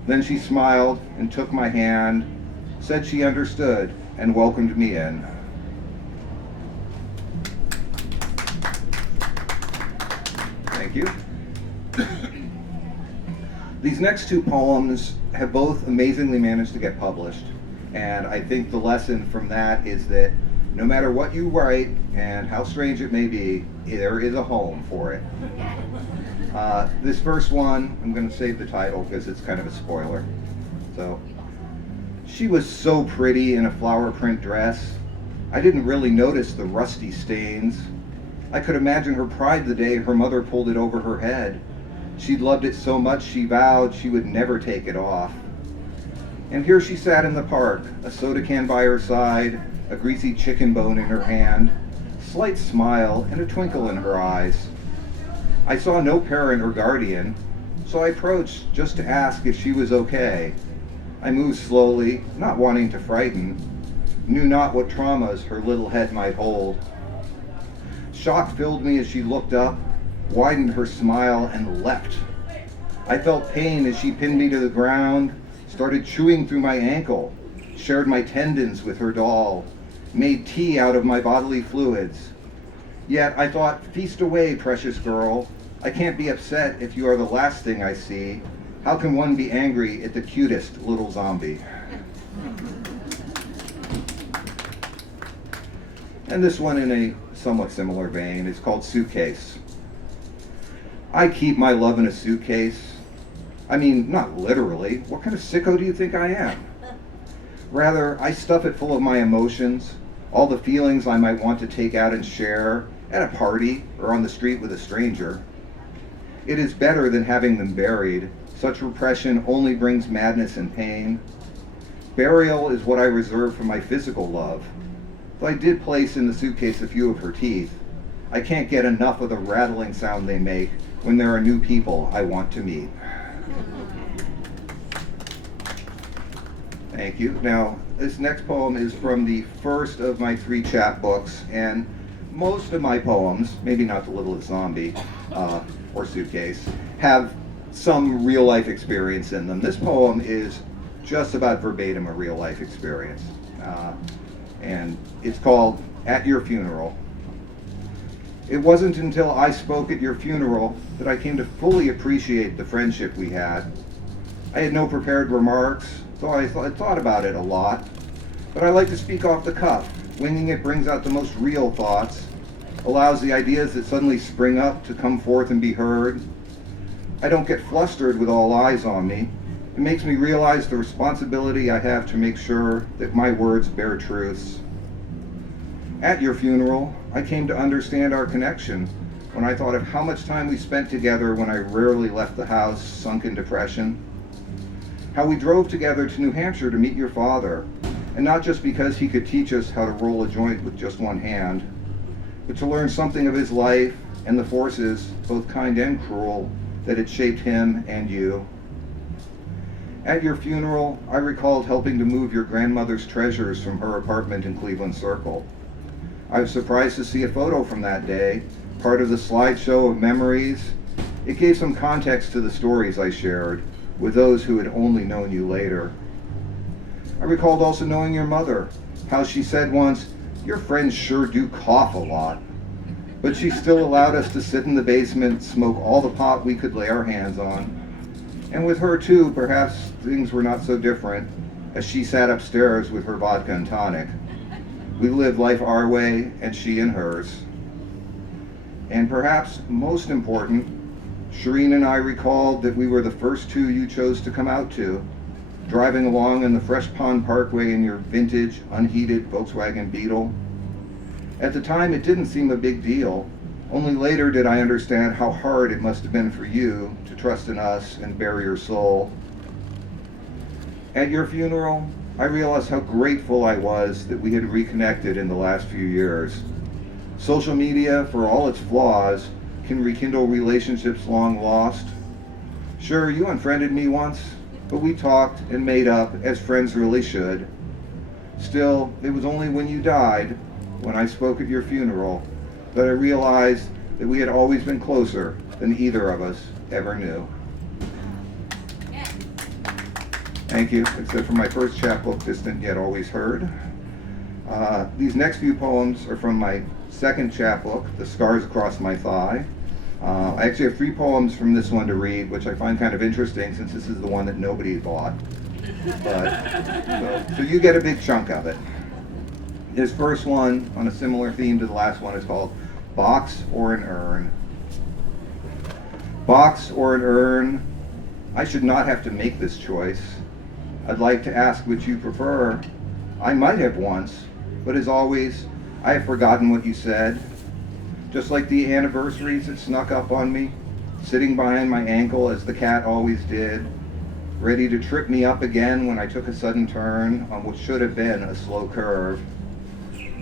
Then she smiled and took my hand, said she understood, and welcomed me in. Thank you. These next 2 poems have both amazingly managed to get published, and I think the lesson from that is that no matter what you write and how strange it may be, there is a home for it. This first one, I'm going to save the title because it's kind of a spoiler. So, she was so pretty in a flower print dress. I didn't really notice the rusty stains. I could imagine her pride the day her mother pulled it over her head. She'd loved it so much she vowed she would never take it off. And here she sat in the park, a soda can by her side, a greasy chicken bone in her hand, slight smile and a twinkle in her eyes. I saw no parent or guardian, so I approached just to ask if she was okay. I moved slowly, not wanting to frighten, knew not what traumas her little head might hold. Shock filled me as she looked up, widened her smile, and leapt. I felt pain as she pinned me to the ground, started chewing through my ankle, shared my tendons with her doll, made tea out of my bodily fluids. Yet I thought, feast away, precious girl. I can't be upset if you are the last thing I see. How can one be angry at the cutest little zombie? And this one in a somewhat similar vein is called Suitcase. I keep my love in a suitcase. I mean, not literally. What kind of sicko do you think I am? Rather, I stuff it full of my emotions, all the feelings I might want to take out and share, at a party or on the street with a stranger. It is better than having them buried. Such repression only brings madness and pain. Burial is what I reserve for my physical love. Though I did place in the suitcase a few of her teeth, I can't get enough of the rattling sound they make when there are new people I want to meet. Thank you. Now, this next poem is from the first of my 3 chapbooks, and most of my poems, maybe not The Littlest Zombie or Suitcase, have some real life experience in them. This poem is just about verbatim a real life experience, and it's called At Your Funeral. It wasn't until I spoke at your funeral that I came to fully appreciate the friendship we had. I had no prepared remarks, though I thought about it a lot, but I like to speak off the cuff. Winging it brings out the most real thoughts, allows the ideas that suddenly spring up to come forth and be heard. I don't get flustered with all eyes on me. It makes me realize the responsibility I have to make sure that my words bear truths. At your funeral, I came to understand our connection when I thought of how much time we spent together when I rarely left the house, sunk in depression. How we drove together to New Hampshire to meet your father, and not just because he could teach us how to roll a joint with just one hand, but to learn something of his life and the forces, both kind and cruel, that had shaped him and you. At your funeral, I recalled helping to move your grandmother's treasures from her apartment in Cleveland Circle. I was surprised to see a photo from that day, part of the slideshow of memories. It gave some context to the stories I shared with those who had only known you later. I recalled also knowing your mother, how she said once, "Your friends sure do cough a lot." But she still allowed us to sit in the basement, smoke all the pot we could lay our hands on. And with her too, perhaps things were not so different, as she sat upstairs with her vodka and tonic. We lived life our way, and she in hers. And perhaps most important, Shireen and I recalled that we were the first 2 you chose to come out to, driving along in the Fresh Pond Parkway in your vintage, unheated Volkswagen Beetle. At the time, it didn't seem a big deal. Only later did I understand how hard it must have been for you to trust in us and bare your soul. At your funeral, I realized how grateful I was that we had reconnected in the last few years. Social media, for all its flaws, can rekindle relationships long lost. Sure, you unfriended me once, but we talked and made up as friends really should. Still, it was only when you died, when I spoke at your funeral, that I realized that we had always been closer than either of us ever knew. Thank you, except for my first chapbook, Distant Yet Always Heard. These next few poems are from my second chapbook, The Scars Across My Thigh. I actually have 3 poems from this one to read, which I find kind of interesting since this is the one that nobody bought. So you get a big chunk of it. This first one, on a similar theme to the last one, is called Box or an Urn. Box or an urn, I should not have to make this choice. I'd like to ask which you prefer. I might have once, but as always, I have forgotten what you said. Just like the anniversaries that snuck up on me, sitting behind my ankle as the cat always did, ready to trip me up again when I took a sudden turn on what should have been a slow curve.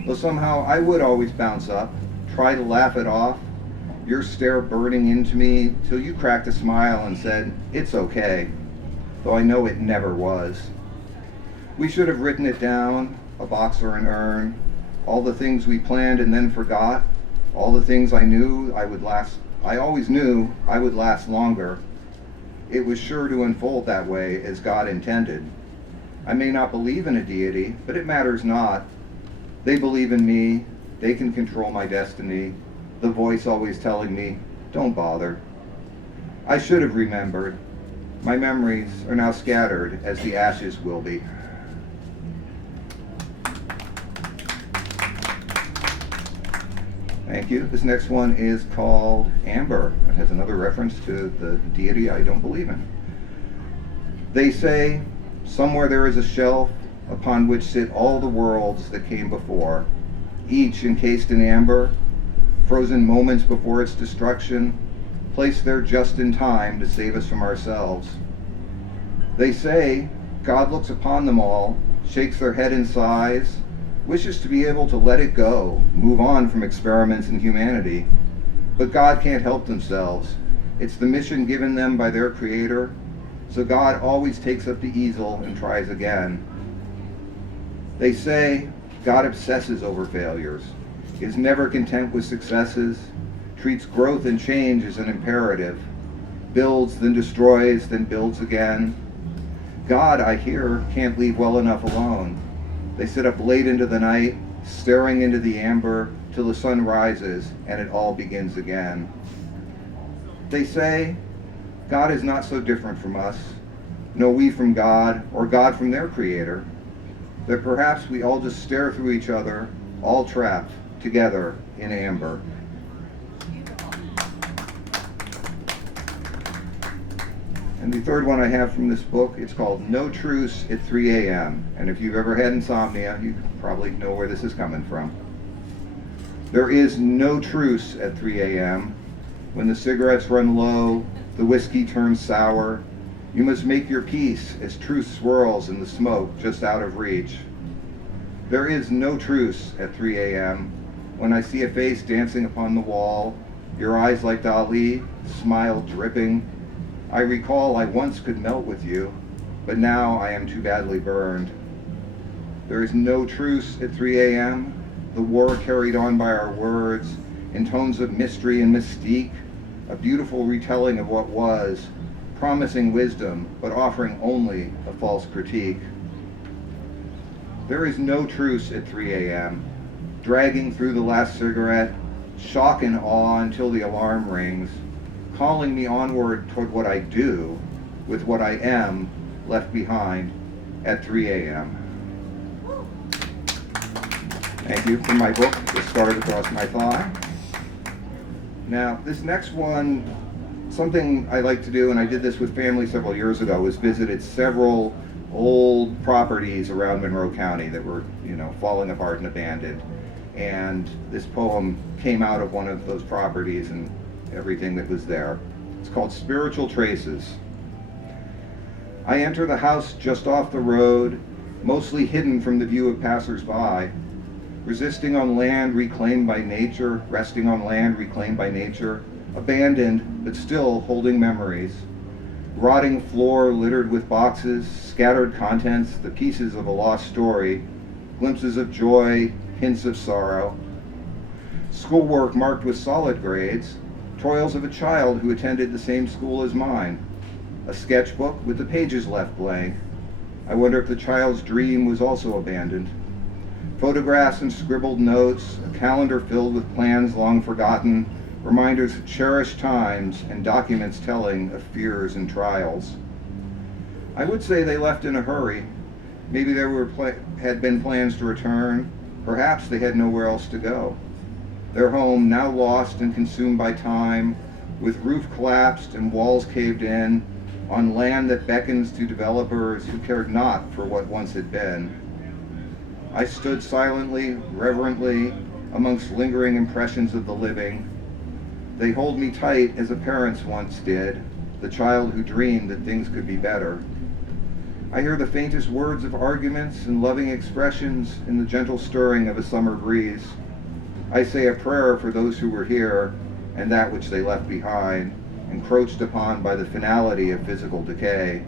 Though somehow I would always bounce up, try to laugh it off, your stare burning into me till you cracked a smile and said, "It's okay," though I know it never was. We should have written it down, a box or an urn, all the things we planned and then forgot, all the things I always knew I would last longer. It was sure to unfold that way as God intended. I may not believe in a deity, but it matters not. They believe in me, they can control my destiny, the voice always telling me, don't bother. I should have remembered. My memories are now scattered as the ashes will be. Thank you. This next one is called Amber. It has another reference to the deity I don't believe in. They say, somewhere there is a shelf upon which sit all the worlds that came before, each encased in amber, frozen moments before its destruction, placed there just in time to save us from ourselves. They say God looks upon them all, shakes their head and sighs, wishes to be able to let it go, move on from experiments in humanity. But God can't help themselves. It's the mission given them by their Creator, so God always takes up the easel and tries again. They say God obsesses over failures, is never content with successes, treats growth and change as an imperative, builds, then destroys, then builds again. God, I hear, can't leave well enough alone. They sit up late into the night, staring into the amber till the sun rises and it all begins again. They say God is not so different from us, no we from God or God from their Creator, that perhaps we all just stare through each other, all trapped together in amber. And the third one I have from this book, it's called No Truce at 3 a.m. And if you've ever had insomnia, you probably know where this is coming from. There is no truce at 3 a.m. When the cigarettes run low, the whiskey turns sour. You must make your peace as truth swirls in the smoke just out of reach. There is no truce at 3 a.m. when I see a face dancing upon the wall, your eyes like Dali, smile dripping. I recall I once could melt with you, but now I am too badly burned. There is no truce at 3 a.m., the war carried on by our words, in tones of mystery and mystique, a beautiful retelling of what was, promising wisdom, but offering only a false critique. There is no truce at 3 a.m., dragging through the last cigarette, shock and awe until the alarm rings, calling me onward toward what I do with what I am left behind at 3 a.m. Thank you for my book, The Stars Across My Thigh. Now, this next one, something I like to do, and I did this with family several years ago, was visited several old properties around Monroe County that were, falling apart and abandoned. And this poem came out of one of those properties and everything that was there. It's called Spiritual Traces. I enter the house just off the road, mostly hidden from the view of passers-by, resisting on land reclaimed by nature, resting on land reclaimed by nature, abandoned but still holding memories, rotting floor littered with boxes, scattered contents, the pieces of a lost story, glimpses of joy, hints of sorrow, schoolwork marked with solid grades, toils of a child who attended the same school as mine, a sketchbook with the pages left blank. I wonder if the child's dream was also abandoned. Photographs and scribbled notes, a calendar filled with plans long forgotten, reminders of cherished times, and documents telling of fears and trials. I would say they left in a hurry. Maybe there had been plans to return. Perhaps they had nowhere else to go. Their home, now lost and consumed by time, with roof collapsed and walls caved in, on land that beckons to developers who cared not for what once had been. I stood silently, reverently, amongst lingering impressions of the living. They hold me tight as a parent's once did, the child who dreamed that things could be better. I hear the faintest words of arguments and loving expressions in the gentle stirring of a summer breeze. I say a prayer for those who were here and that which they left behind, encroached upon by the finality of physical decay.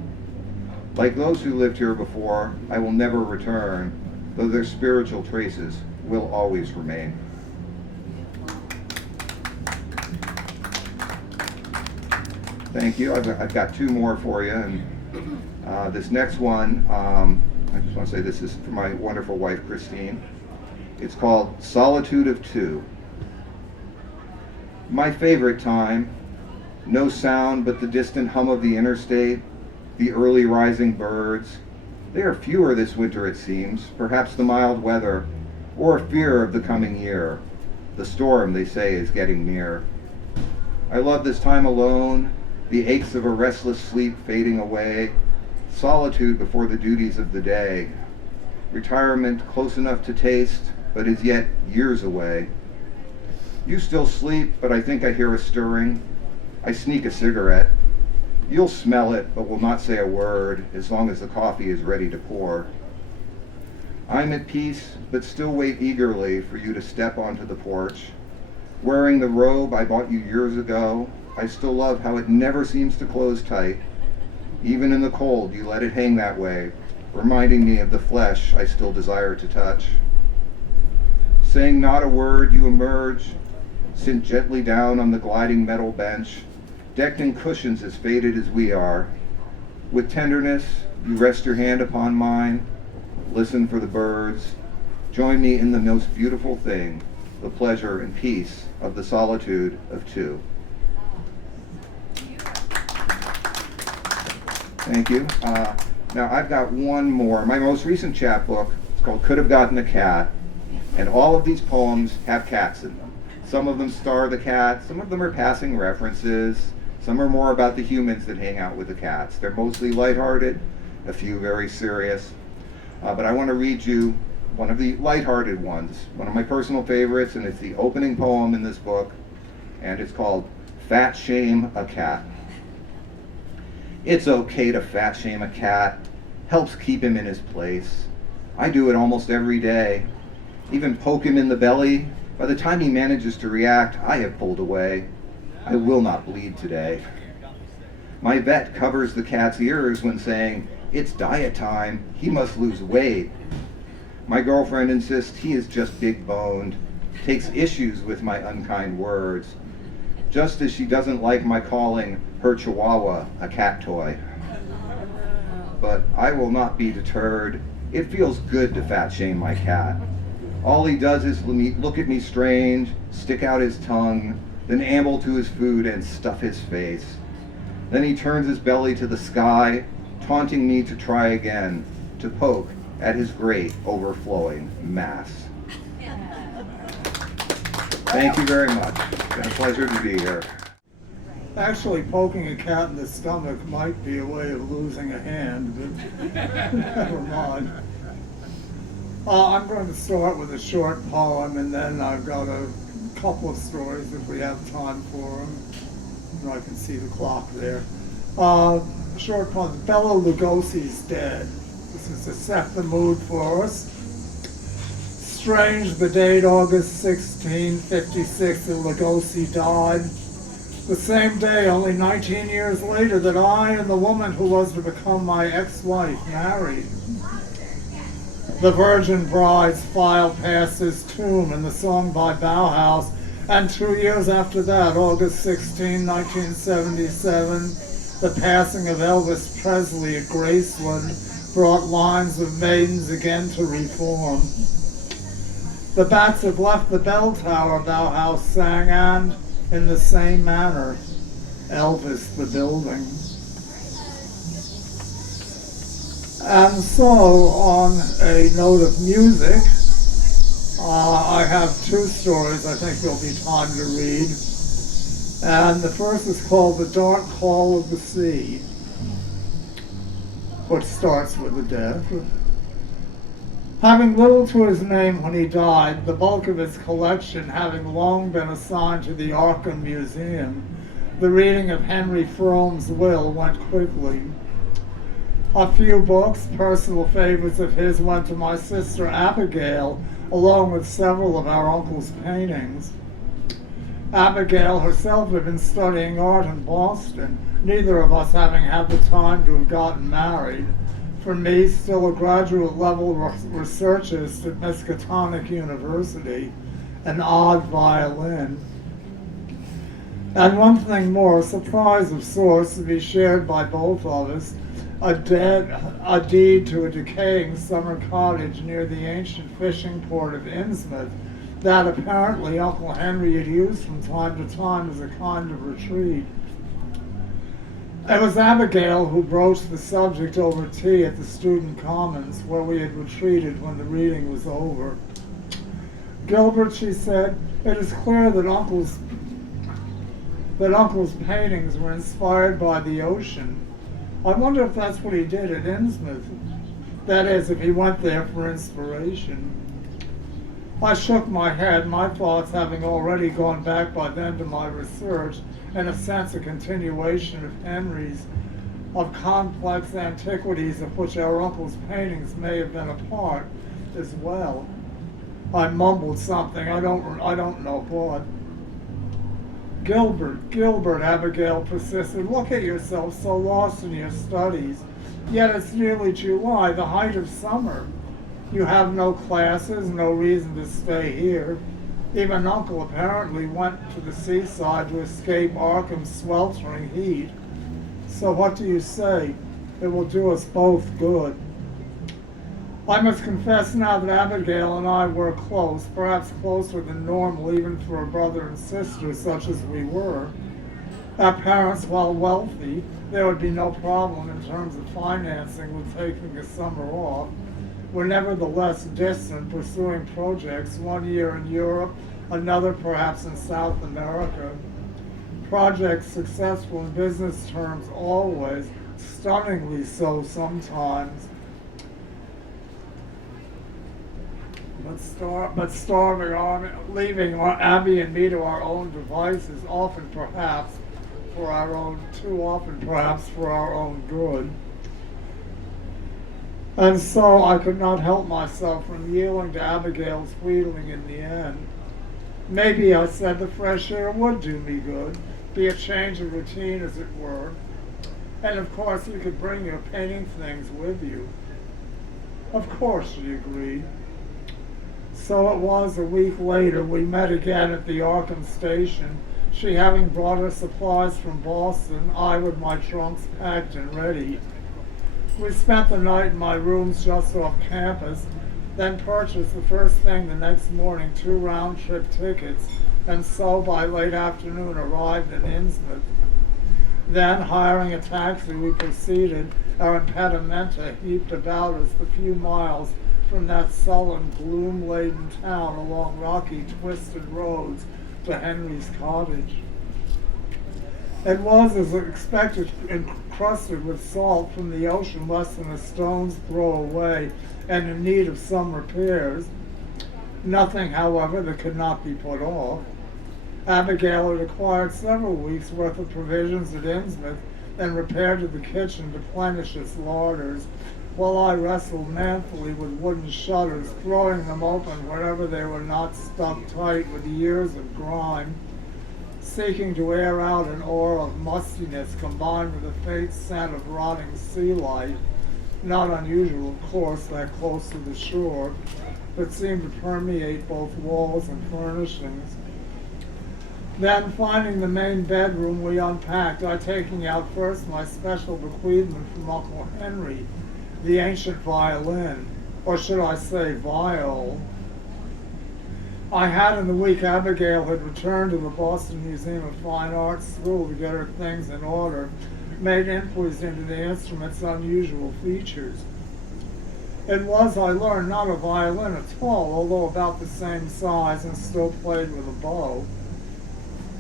Like those who lived here before, I will never return, though their spiritual traces will always remain. Thank you. I've got two more for you, and this next one, I just want to say this is for my wonderful wife, Christine. It's called Solitude of Two. My favorite time, no sound but the distant hum of the interstate, the early rising birds. They are fewer this winter, it seems, perhaps the mild weather, or a fear of the coming year. The storm, they say, is getting near. I love this time alone, the aches of a restless sleep fading away, solitude before the duties of the day, retirement close enough to taste, but is yet years away. You still sleep, but I think I hear a stirring. I sneak a cigarette. You'll smell it, but will not say a word as long as the coffee is ready to pour. I'm at peace, but still wait eagerly for you to step onto the porch. Wearing the robe I bought you years ago, I still love how it never seems to close tight. Even in the cold, you let it hang that way, reminding me of the flesh I still desire to touch. Saying not a word, you emerge, sit gently down on the gliding metal bench, decked in cushions as faded as we are. With tenderness, you rest your hand upon mine, listen for the birds, join me in the most beautiful thing, the pleasure and peace of the solitude of two. Thank you. Now I've got one more. My most recent chapbook is called Could Have Gotten a Cat, and all of these poems have cats in them. Some of them star the cat, some of them are passing references, some are more about the humans that hang out with the cats. They're mostly lighthearted, a few very serious. But I want to read you one of the lighthearted ones, one of my personal favorites, and it's the opening poem in this book, and it's called Fat Shame a Cat. It's okay to fat shame a cat, helps keep him in his place. I do it almost every day. Even poke him in the belly. By the time he manages to react, I have pulled away. I will not bleed today. My vet covers the cat's ears when saying, it's diet time, he must lose weight. My girlfriend insists he is just big boned, takes issues with my unkind words, just as she doesn't like my calling her chihuahua a cat toy. But I will not be deterred. It feels good to fat shame my cat. All he does is look at me strange, stick out his tongue, then amble to his food and stuff his face. Then he turns his belly to the sky, taunting me to try again, to poke at his great overflowing mass. Thank you very much. It's been a pleasure to be here. Actually, poking a cat in the stomach might be a way of losing a hand, but never mind. I'm going to start with a short poem, and then I've got a couple of stories if we have time for them. I can see the clock there. Short poem, Bela Lugosi's dead. This is to set the mood for us. Strange, the date, August 1656, that Lugosi died. The same day, only 19 years later, that I and the woman who was to become my ex-wife married. The Virgin Brides filed past his tomb in the song by Bauhaus, and 2 years after that, August 16, 1977, the passing of Elvis Presley at Graceland brought lines of maidens again to reform. The bats have left the bell tower, Bauhaus sang, and in the same manner, Elvis the building. And so, on a note of music, I have two stories I think there'll be time to read. And the first is called The Dark Call of the Sea, which starts with a death. Having little to his name when he died, the bulk of his collection having long been assigned to the Arkham Museum, the reading of Henry Frome's will went quickly. A few books, personal favorites of his, went to my sister Abigail, along with several of our uncle's paintings. Abigail herself had been studying art in Boston, neither of us having had the time to have gotten married. For me, still a graduate-level researchist at Miskatonic University, an odd violin. And one thing more, a surprise of sorts to be shared by both of us, a deed to a decaying summer cottage near the ancient fishing port of Innsmouth that apparently Uncle Henry had used from time to time as a kind of retreat. It was Abigail who broached the subject over tea at the Student Commons, where we had retreated when the reading was over. Gilbert, she said, it is clear that Uncle's paintings were inspired by the ocean. I wonder if that's what he did at Innsmouth. That is, if he went there for inspiration. I shook my head, my thoughts having already gone back by then to my research, in a sense a continuation of Henry's, of complex antiquities of which our uncle's paintings may have been a part as well. I mumbled something, I don't know what. Gilbert, Abigail persisted, look at yourself so lost in your studies. Yet it's nearly July, the height of summer. You have no classes, no reason to stay here. Even Uncle apparently went to the seaside to escape Arkham's sweltering heat. So what do you say? It will do us both good. I must confess now that Abigail and I were close, perhaps closer than normal even for a brother and sister such as we were. Our parents, while wealthy, there would be no problem in terms of financing with taking the summer off, were nevertheless distant, pursuing projects, 1 year in Europe, another perhaps in South America. Projects successful in business terms always, stunningly so sometimes. But starving, leaving Abby and me to our own devices, often perhaps for our own, too often perhaps for our own good. And so I could not help myself from yielding to Abigail's wheedling in the end. Maybe, I said, the fresh air would do me good, be a change of routine as it were. And of course you could bring your painting things with you. Of course, she agreed. So it was a week later we met again at the Arkham station, she having brought her supplies from Boston, I with my trunks packed and ready. We spent the night in my rooms just off campus, then purchased the first thing the next morning 2 round-trip tickets, and so by late afternoon arrived in Innsmouth. Then, hiring a taxi, we proceeded, our impedimenta heaped about us the few miles from that sullen, gloom-laden town along rocky, twisted roads to Henry's cottage. It was, as expected, encrusted with salt from the ocean less than a stone's throw away and in need of some repairs. Nothing, however, that could not be put off. Abigail had acquired several weeks' worth of provisions at Innsmouth and repaired to the kitchen to plenish its larders, while I wrestled manfully with wooden shutters, throwing them open wherever they were not stuck tight with years of grime, seeking to air out an aura of mustiness combined with a faint scent of rotting sea life, not unusual, of course, that close to the shore, but seemed to permeate both walls and furnishings. Then, finding the main bedroom, we unpacked, I taking out first my special bequeathment from Uncle Henry, the ancient violin, or should I say viol. I had in the week Abigail had returned to the Boston Museum of Fine Arts School to get her things in order, made inquiries into the instrument's unusual features. It was, I learned, not a violin at all, although about the same size and still played with a bow.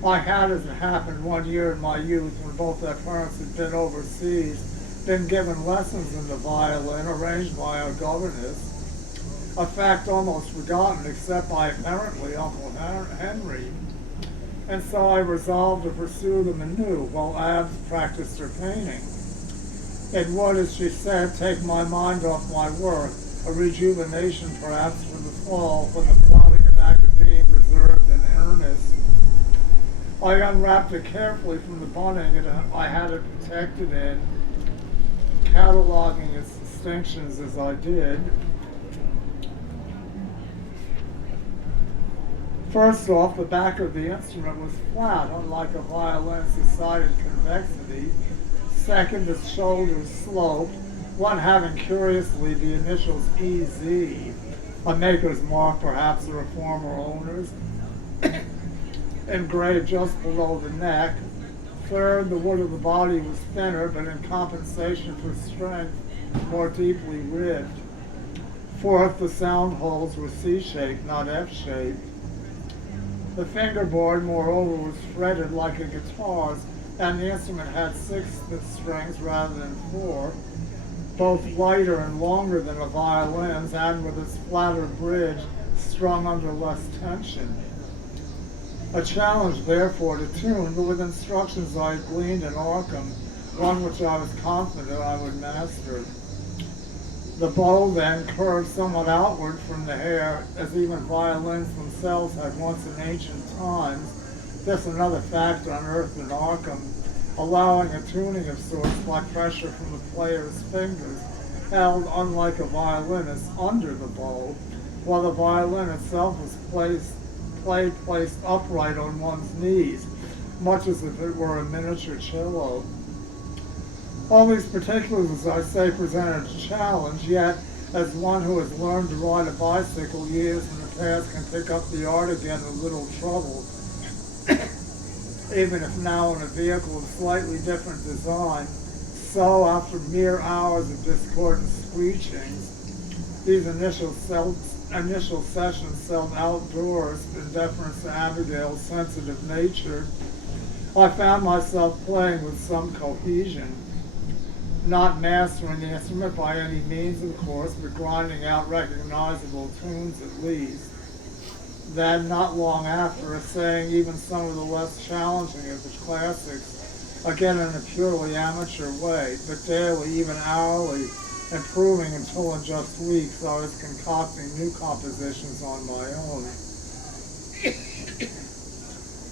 I had, as it happened, 1 year in my youth, when both their parents had been overseas, been given lessons in the violin arranged by our governess, a fact almost forgotten except by apparently Uncle Henry. And so I resolved to pursue them anew while Abs practiced her painting. It would, as she said, take my mind off my work, a rejuvenation perhaps for the fall when the plotting of academe reserved in earnest. I unwrapped it carefully from the bunning and I had it protected in, cataloging its distinctions as I did. First off, the back of the instrument was flat, unlike a violin's decided convexity. Second, its shoulders sloped, one having curiously the initials EZ, a maker's mark perhaps of a former owner's, engraved just below the neck. Third, the wood of the body was thinner, but in compensation for strength, more deeply ribbed. Fourth, the sound holes were C-shaped, not F-shaped. The fingerboard, moreover, was fretted like a guitar's, and the instrument had 6 strings rather than 4, both lighter and longer than a violin's, and with its flatter bridge, strung under less tension. A challenge, therefore, to tune, but with instructions I had gleaned in Arkham, one which I was confident I would master. The bow then curved somewhat outward from the hair, as even violins themselves had once in ancient times. This another factor unearthed in Arkham, allowing a tuning of sorts by pressure from the player's fingers, held, unlike a violinist, under the bow, while the violin itself was placed upright on one's knees, much as if it were a miniature cello. All these particulars, as I say, presented a challenge, yet as one who has learned to ride a bicycle years in the past can pick up the art again with little trouble, even if now in a vehicle of slightly different design, so after mere hours of discordant screechings, these initial sessions sold outdoors in deference to Abigail's sensitive nature, I found myself playing with some cohesion, not mastering the instrument by any means, of course, but grinding out recognizable tunes at least. Then, not long after, essaying even some of the less challenging of the classics, again in a purely amateur way, but daily, even hourly, improving until in just weeks I was concocting new compositions on my own.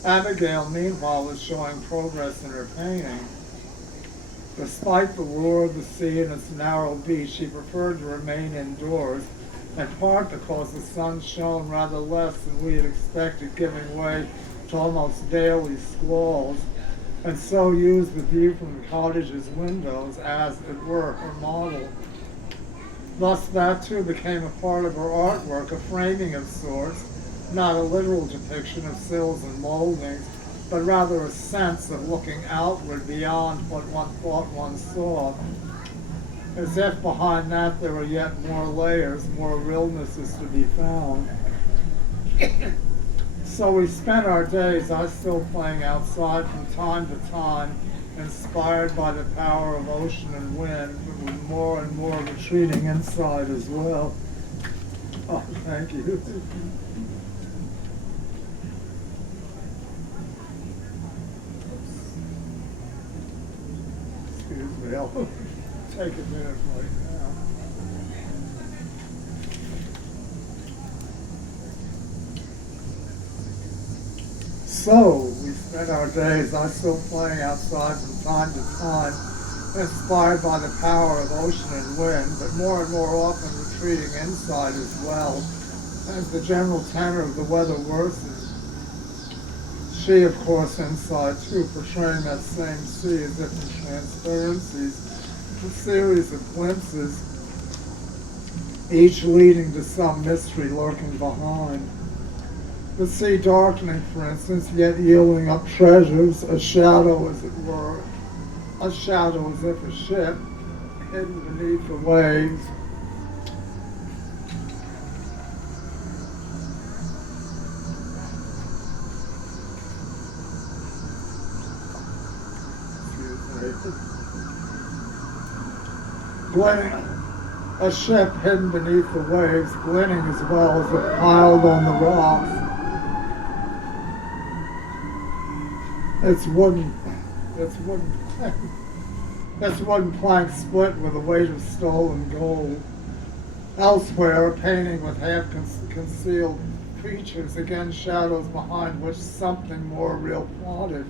Abigail, meanwhile, was showing progress in her painting. Despite the lure of the sea and its narrow beach, she preferred to remain indoors, in part because the sun shone rather less than we had expected, giving way to almost daily squalls, and so used the view from the cottage's windows as it were her model. Thus that too became a part of her artwork, a framing of sorts, not a literal depiction of sills and moldings, but rather a sense of looking outward beyond what one thought one saw, as if behind that there were yet more layers, more realnesses to be found. So we spent our days, I still playing outside from time to time, inspired by the power of ocean and wind, but with more and more retreating inside as well. Oh, thank you. Excuse me, I'll take a minute right now. So, we spent our days, I still playing outside from time to time, inspired by the power of ocean and wind, but more and more often retreating inside as well, as the general tenor of the weather worsened. She, of course, inside too, portraying that same sea as different transparencies, a series of glimpses, each leading to some mystery lurking behind. The sea darkening, for instance, yet yielding up treasures, a shadow as it were, a shadow as if a ship, hidden beneath the waves. Glinting, a ship hidden beneath the waves, glinting as well as if piled on the rocks. Its wooden plank split with the weight of stolen gold. Elsewhere, a painting with half-concealed features, again shadows behind which something more real plotted.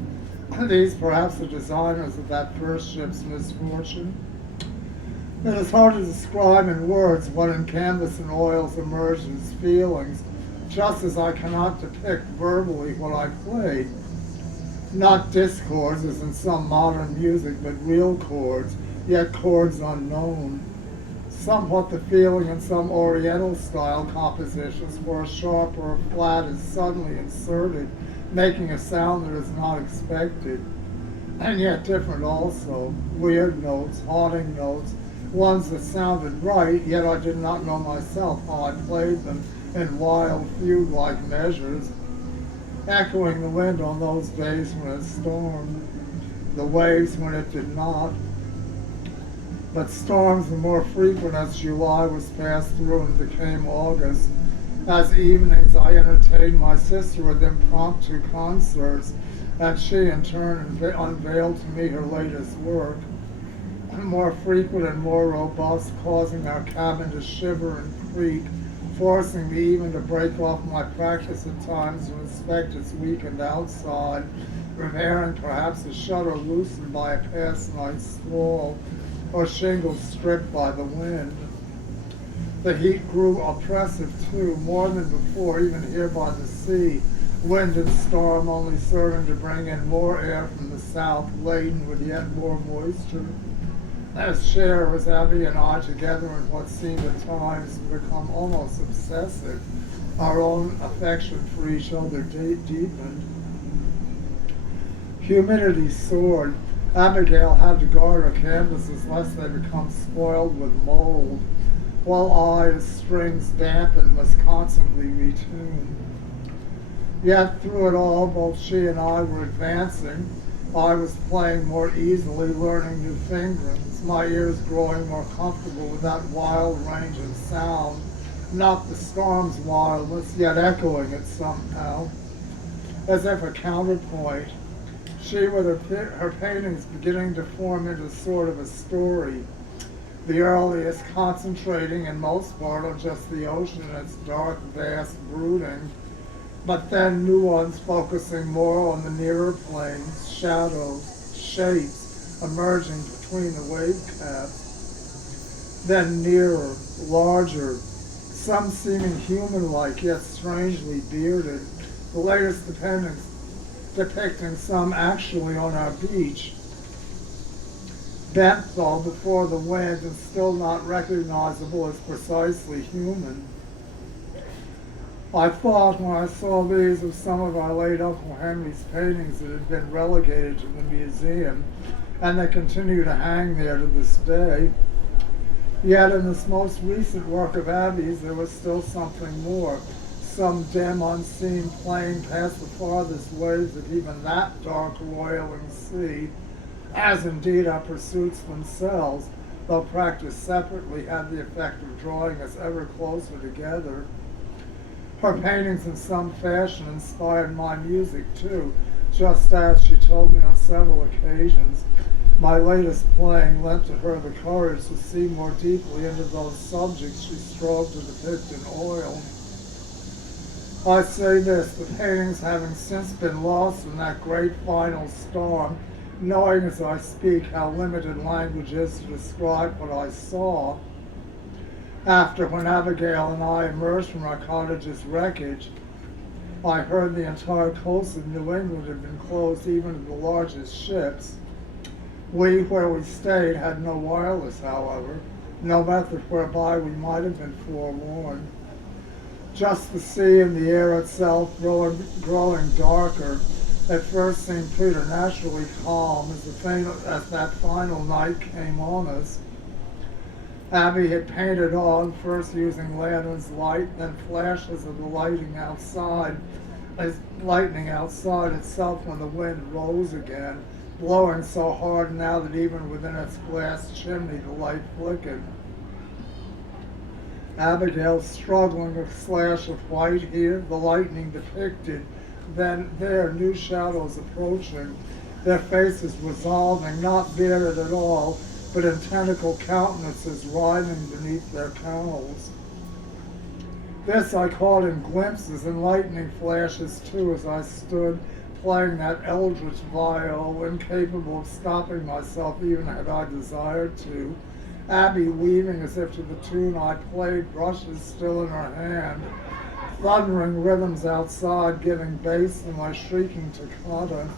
These perhaps the designers of that first ship's misfortune. It is hard to describe in words what in canvas and oils emerged as feelings, just as I cannot depict verbally what I played. Not discords as in some modern music, but real chords, yet chords unknown. Somewhat the feeling in some Oriental style compositions where a sharp or a flat is suddenly inserted, making a sound that is not expected, and yet different also. Weird notes, haunting notes, ones that sounded right, yet I did not know myself how I played them in wild fugue-like measures, echoing the wind on those days when it stormed, the waves when it did not. But storms were more frequent as July was passed through and became August, As evenings I entertained my sister with impromptu concerts, and she in turn unveiled to me her latest work, more frequent and more robust, causing our cabin to shiver and creak, forcing me even to break off my practice at times to inspect its weakened outside, repairing perhaps a shutter loosened by a past night's squall, or shingles stripped by the wind. The heat grew oppressive too, more than before, even here by the sea, wind and storm only serving to bring in more air from the south, laden with yet more moisture. As sharers, Abby and I, together in what seemed at times to become almost obsessive, our own affection for each other deepened. Humidity soared. Abigail had to guard her canvases lest they become spoiled with mold, while I, as strings dampened, must constantly retune. Yet through it all, both she and I were advancing. I was playing more easily, learning new fingerings, my ears growing more comfortable with that wild range of sound, not the storm's wildness, yet echoing it somehow, as if a counterpoint. She, with her paintings beginning to form into sort of a story, the earliest concentrating in most part on just the ocean and its dark, vast brooding, but then new ones focusing more on the nearer planes, shadows, shapes emerging between the wave caps. Then nearer, larger, some seeming human-like yet strangely bearded, the latest depicting some actually on our beach, bent though before the wind and still not recognizable as precisely human. I thought when I saw these of some of our late Uncle Henry's paintings that had been relegated to the museum, and they continue to hang there to this day. Yet in this most recent work of Abby's there was still something more, some dim unseen plane past the farthest waves of even that dark roiling sea, as indeed our pursuits themselves, though practiced separately, had the effect of drawing us ever closer together. Her paintings in some fashion inspired my music too, just as, she told me on several occasions, my latest playing lent to her the courage to see more deeply into those subjects she strove to depict in oil. I say this, the paintings having since been lost in that great final storm, knowing as I speak how limited language is to describe what I saw. After, when Abigail and I emerged from our cottage's wreckage, I heard the entire coast of New England had been closed even to the largest ships. We, where we stayed, had no wireless, however, no method whereby we might have been forewarned. Just the sea and the air itself growing darker, at first seemed preternaturally calm as that final night came on us. Abby had painted on, first using lantern's light, then flashes of the lightning outside itself when the wind rose again, blowing so hard now that even within its glass chimney the light flickered. Abigail struggling with a slash of white here, the lightning depicted, then there new shadows approaching, their faces resolving, not bearded at all, but in tentacle countenances writhing beneath their cowls. This I caught in glimpses and lightning flashes too as I stood playing that eldritch viol, incapable of stopping myself even had I desired to, Abby weaving as if to the tune I played, brushes still in her hand, thundering rhythms outside giving bass to my shrieking toccata.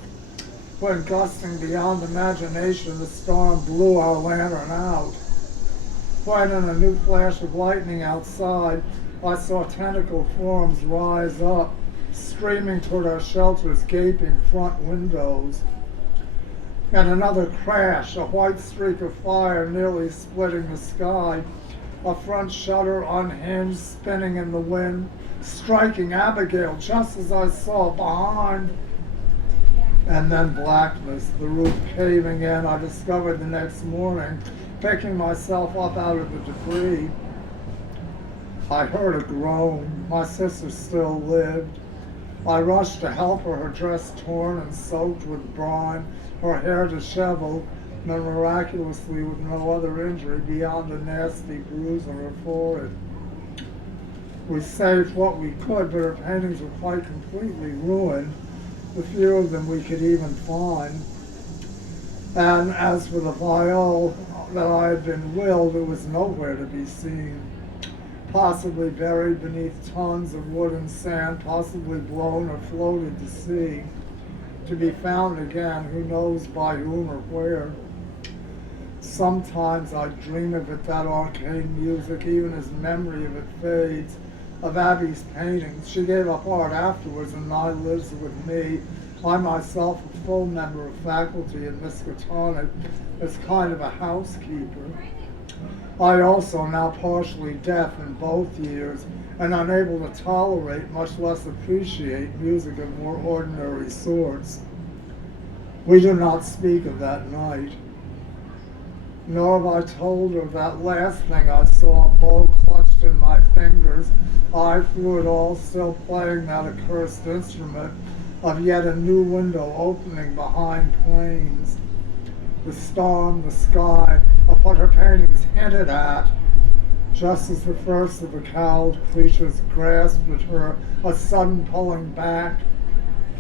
When, gusting beyond imagination, the storm blew our lantern out. When, in a new flash of lightning outside, I saw tentacle forms rise up, streaming toward our shelter's gaping front windows. And another crash, a white streak of fire nearly splitting the sky, a front shutter unhinged, spinning in the wind, striking Abigail just as I saw behind. And then blackness, the roof caving in, I discovered the next morning, picking myself up out of the debris. I heard a groan. My sister still lived. I rushed to help her, her dress torn and soaked with brine, her hair disheveled, and miraculously with no other injury beyond a nasty bruise on her forehead. We saved what we could, but her paintings were quite completely ruined, the few of them we could even find. And as for the viol that I had been willed, it was nowhere to be seen. Possibly buried beneath tons of wood and sand, possibly blown or floated to sea, to be found again, who knows by whom or where. Sometimes I dream of it, that arcane music, even as memory of it fades, of Abby's paintings. She gave up art afterwards and now lives with me. I myself a full member of faculty at Miskatonic as kind of a housekeeper. I also now partially deaf in both ears and unable to tolerate, much less appreciate, music of more ordinary sorts. We do not speak of that night. Nor have I told her that last thing I saw, a bow clutched in my fingers, I through it all still playing that accursed instrument, of yet a new window opening behind planes. The storm, the sky, of what her paintings hinted at, just as the first of the cowled creatures grasped at her, a sudden pulling back,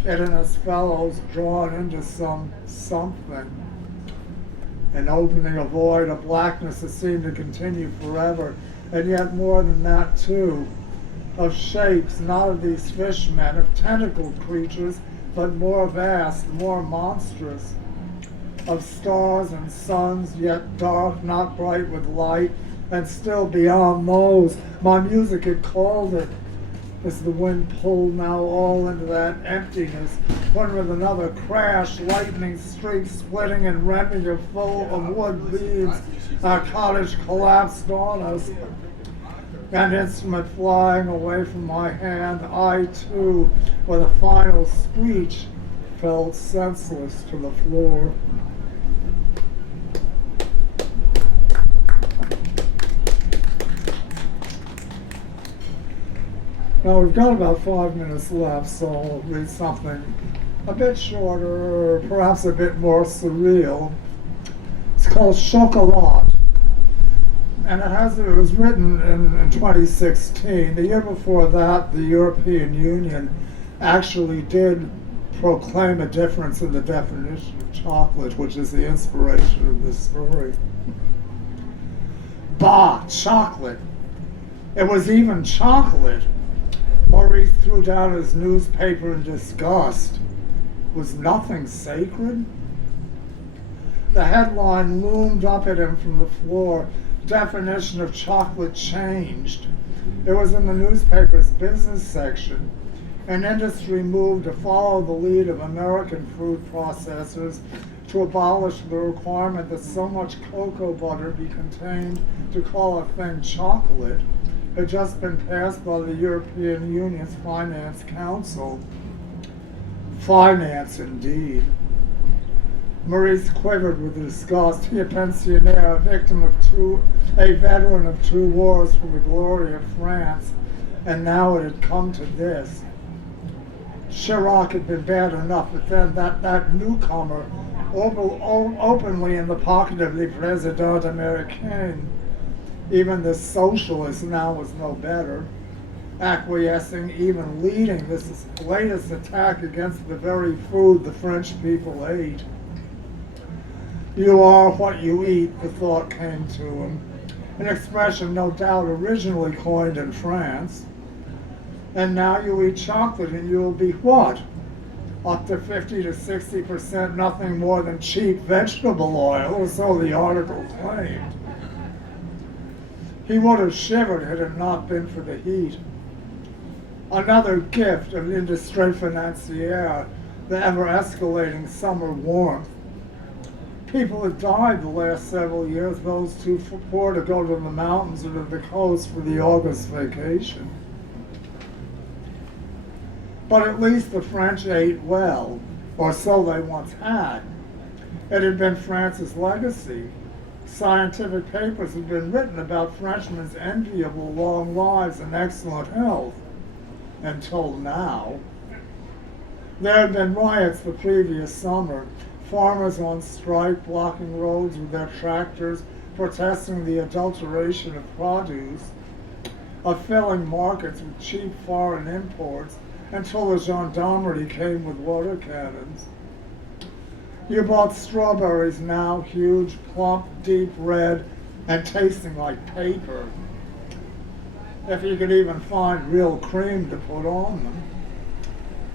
it and its fellows drawn into something. An opening, a void, a blackness that seemed to continue forever, and yet more than that too, of shapes, not of these fishmen, of tentacled creatures, but more vast, more monstrous, of stars and suns, yet dark, not bright with light, and still beyond those, my music had called it, as the wind pulled now all into that emptiness, one with another crash, lightning streaks splitting and rending her full of wood beams, our cottage collapsed on us. An instrument flying away from my hand, I too, with a final screech, fell senseless to the floor. Now we've got about 5 minutes left, so I'll read something a bit shorter, or perhaps a bit more surreal. It's called Chocolat. And it was written in 2016. The year before that, the European Union actually did proclaim a difference in the definition of chocolate, which is the inspiration of this story. Bah, chocolate. It was even chocolate. Maurice threw down his newspaper in disgust. Was nothing sacred? The headline loomed up at him from the floor. Definition of chocolate changed. It was in the newspaper's business section. An industry moved to follow the lead of American food processors to abolish the requirement that so much cocoa butter be contained to call a thing chocolate had just been passed by the European Union's Finance Council. Finance, indeed. Maurice quivered with disgust. He, a pensionaire, a veteran of 2 wars for the glory of France, and now it had come to this. Chirac had been bad enough, but then that newcomer, openly in the pocket of the Président Américain, even the socialist now was no better, acquiescing, even leading this latest attack against the very food the French people ate. You are what you eat, the thought came to him, an expression no doubt originally coined in France. And now you eat chocolate and you will be what? Up to 50 to 60% nothing more than cheap vegetable oil, or so the article claimed. He would have shivered had it not been for the heat. Another gift of l'industrie financière, the ever-escalating summer warmth. People had died the last several years, those too poor to go to the mountains or to the coast for the August vacation. But at least the French ate well, or so they once had. It had been France's legacy. Scientific papers have been written about Frenchmen enviable long lives and excellent health. Until now. There had been riots the previous summer, farmers on strike blocking roads with their tractors, protesting the adulteration of produce, of filling markets with cheap foreign imports, until the gendarmerie came with water cannons. You bought strawberries now, huge, plump, deep red, and tasting like paper. If you could even find real cream to put on them.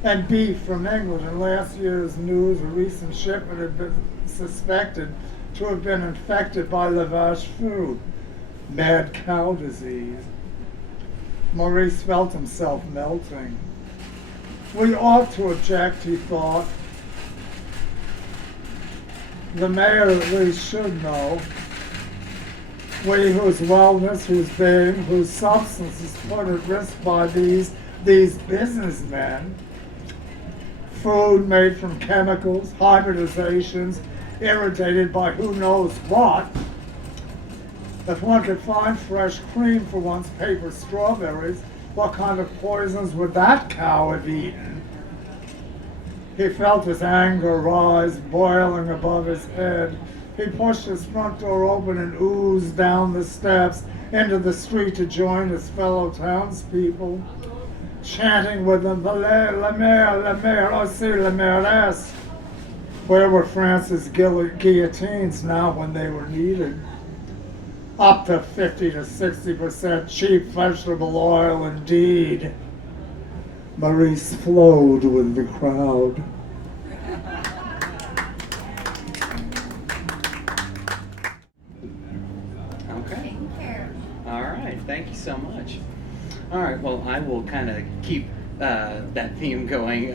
And beef from England. In last year's news, a recent shipment had been suspected to have been infected by lavage food, mad cow disease. Maurice felt himself melting. We ought to object, he thought. The mayor at least should know. We whose wellness, whose being, whose substance is put at risk by these businessmen. Food made from chemicals, hybridizations, irradited by who knows what. If one could find fresh cream for one's paper strawberries, what kind of poisons would that cow have eaten? He felt his anger rise, boiling above his head. He pushed his front door open and oozed down the steps into the street to join his fellow townspeople, chanting with them, la maire, oh si, la mairesse. Where were France's guillotines now when they were needed? Up to 50 to 60% cheap vegetable oil indeed. Maurice flowed with the crowd. Okay. All right. Thank you so much. All right. Well, I will kind of keep that theme going,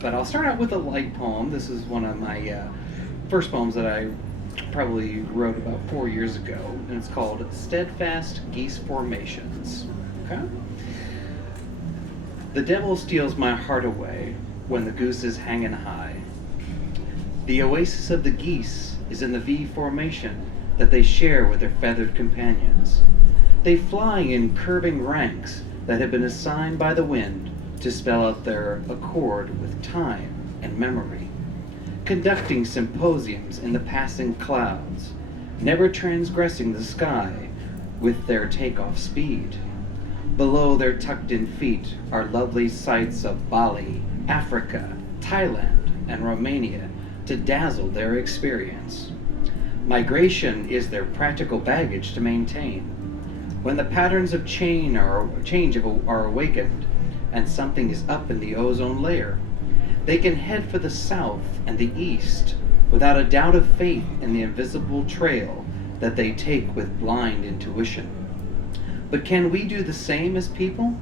but I'll start out with a light poem. This is one of my first poems that I probably wrote about 4 years ago, and it's called Steadfast Geese Formations. Okay? The devil steals my heart away when the goose is hanging high. The oasis of the geese is in the V formation that they share with their feathered companions. They fly in curving ranks that have been assigned by the wind to spell out their accord with time and memory, conducting symposiums in the passing clouds, never transgressing the sky with their takeoff speed. Below their tucked-in feet are lovely sights of Bali, Africa, Thailand, and Romania to dazzle their experience. Migration is their practical baggage to maintain. When the patterns of change are awakened and something is up in the ozone layer, they can head for the south and the east without a doubt of faith in the invisible trail that they take with blind intuition. But can we do the same as people?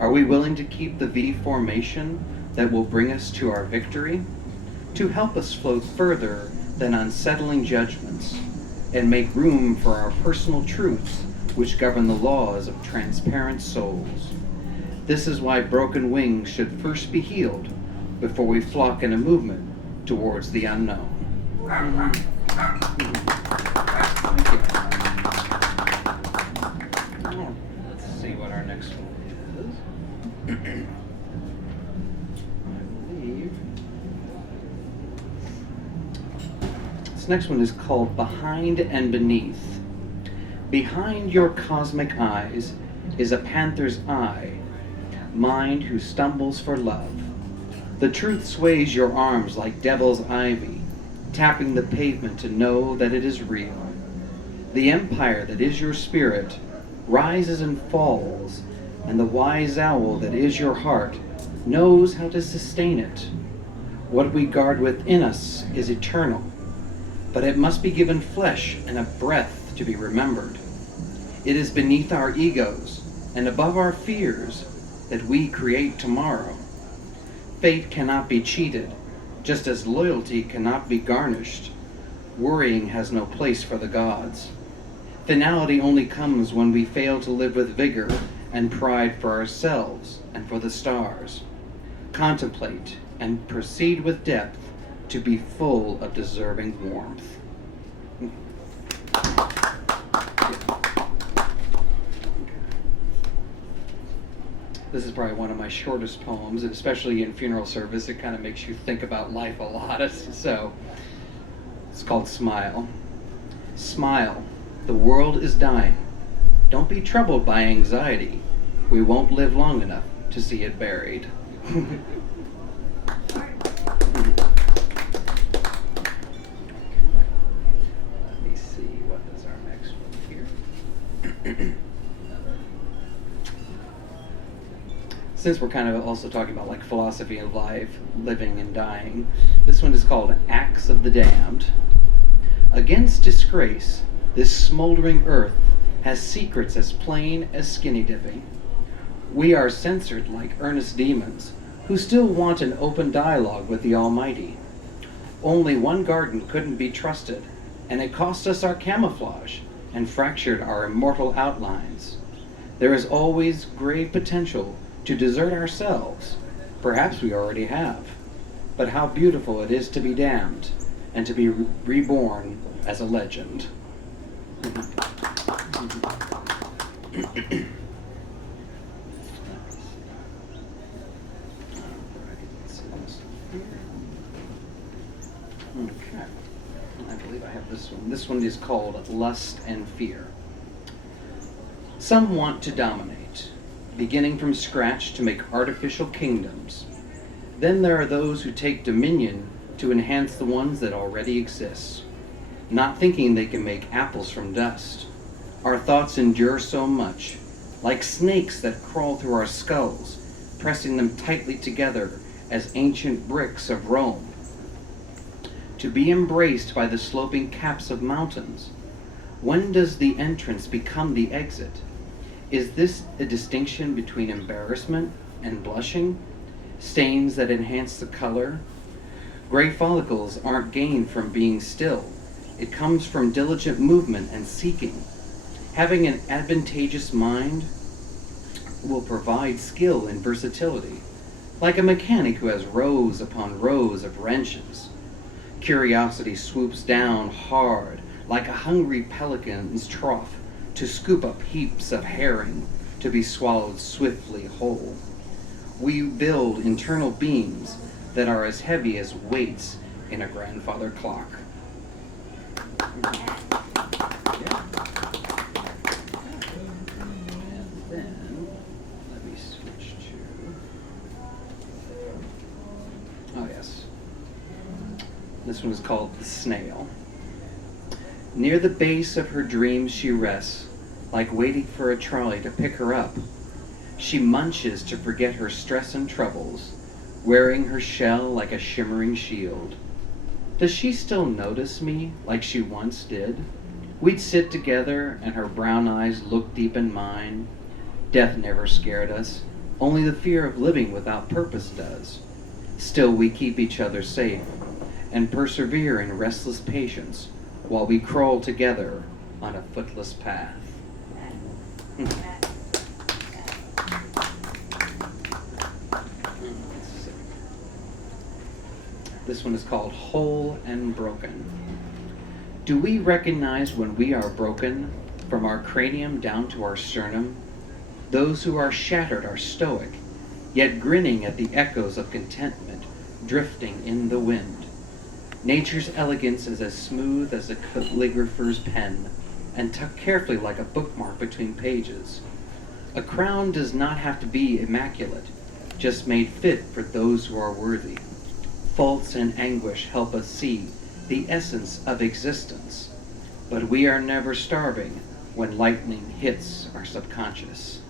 Are we willing to keep the V formation that will bring us to our victory? To help us float further than unsettling judgments and make room for our personal truths which govern the laws of transparent souls. This is why broken wings should first be healed before we flock in a movement towards the unknown. Thank you. Let's see what our next one is. I believe this next one is called Behind and Beneath. Behind your cosmic eyes is a panther's eye, mind who stumbles for love. The truth sways your arms like devil's ivy, tapping the pavement to know that it is real. The empire that is your spirit rises and falls, and the wise owl that is your heart knows how to sustain it. What we guard within us is eternal, but it must be given flesh and a breath to be remembered. It is beneath our egos and above our fears that we create tomorrow. Fate cannot be cheated, just as loyalty cannot be garnished. Worrying has no place for the gods. Finality only comes when we fail to live with vigor and pride for ourselves and for the stars. Contemplate and proceed with depth to be full of deserving warmth. This is probably one of my shortest poems, and especially in funeral service, it kind of makes you think about life a lot. So, it's called Smile. Smile, the world is dying. Don't be troubled by anxiety. We won't live long enough to see it buried. Since we're kind of also talking about like philosophy of life, living and dying, this one is called Acts of the Damned. Against disgrace, this smoldering earth has secrets as plain as skinny dipping. We are censored like earnest demons who still want an open dialogue with the Almighty. Only one garden couldn't be trusted, and it cost us our camouflage and fractured our immortal outlines. There is always grave potential to desert ourselves. Perhaps we already have. But how beautiful it is to be damned and to be reborn as a legend. Okay. I believe I have this one. This one is called Lust and Fear. Some want to dominate, beginning from scratch to make artificial kingdoms. Then there are those who take dominion to enhance the ones that already exist, not thinking they can make apples from dust. Our thoughts endure so much, like snakes that crawl through our skulls, pressing them tightly together as ancient bricks of Rome. To be embraced by the sloping caps of mountains, when does the entrance become the exit? Is this a distinction between embarrassment and blushing? Stains that enhance the color? Gray follicles aren't gained from being still. It comes from diligent movement and seeking. Having an advantageous mind will provide skill and versatility, like a mechanic who has rows upon rows of wrenches. Curiosity swoops down hard, like a hungry pelican's trough, to scoop up heaps of herring to be swallowed swiftly whole. We build internal beams that are as heavy as weights in a grandfather clock. And then, let me switch to, oh yes, this one is called The Snail. Near the base of her dreams she rests, like waiting for a trolley to pick her up. She munches to forget her stress and troubles, wearing her shell like a shimmering shield. Does she still notice me like she once did? We'd sit together and her brown eyes looked deep in mine. Death never scared us, only the fear of living without purpose does. Still we keep each other safe and persevere in restless patience while we crawl together on a footless path. This one is called Whole and Broken. Do we recognize when we are broken, from our cranium down to our sternum? Those who are shattered are stoic, yet grinning at the echoes of contentment drifting in the wind. Nature's elegance is as smooth as a calligrapher's pen, and tucked carefully like a bookmark between pages. A crown does not have to be immaculate, just made fit for those who are worthy. Faults and anguish help us see the essence of existence, but we are never starving when lightning hits our subconscious.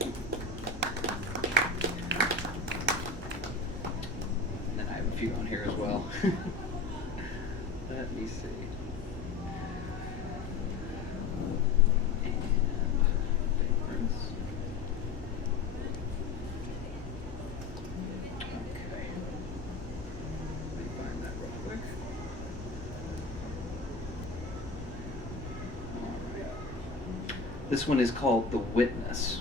And then I have a few on here as well. Let me see. This one is called The Witness.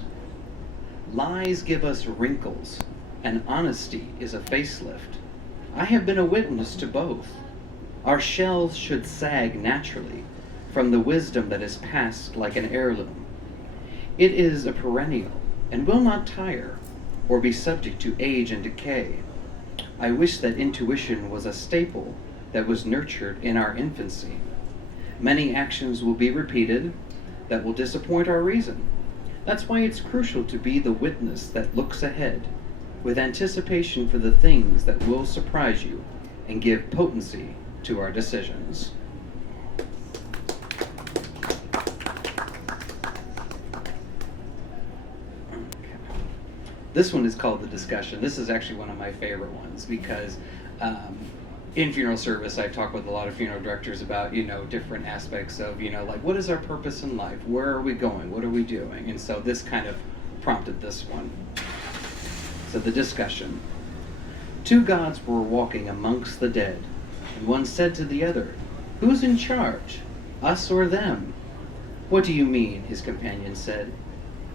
Lies give us wrinkles, and honesty is a facelift. I have been a witness to both. Our shells should sag naturally from the wisdom that is passed like an heirloom. It is a perennial, and will not tire or be subject to age and decay. I wish that intuition was a staple that was nurtured in our infancy. Many actions will be repeated that will disappoint our reason. That's why it's crucial to be the witness that looks ahead, with anticipation for the things that will surprise you and give potency to our decisions. This one is called The Discussion. This is actually one of my favorite ones because in funeral service, I talk with a lot of funeral directors about, different aspects of, like, what is our purpose in life? Where are we going? What are we doing? And so this kind of prompted this one. So The Discussion. Two gods were walking amongst the dead, and one said to the other, "Who's in charge, us or them?" "What do you mean?" his companion said.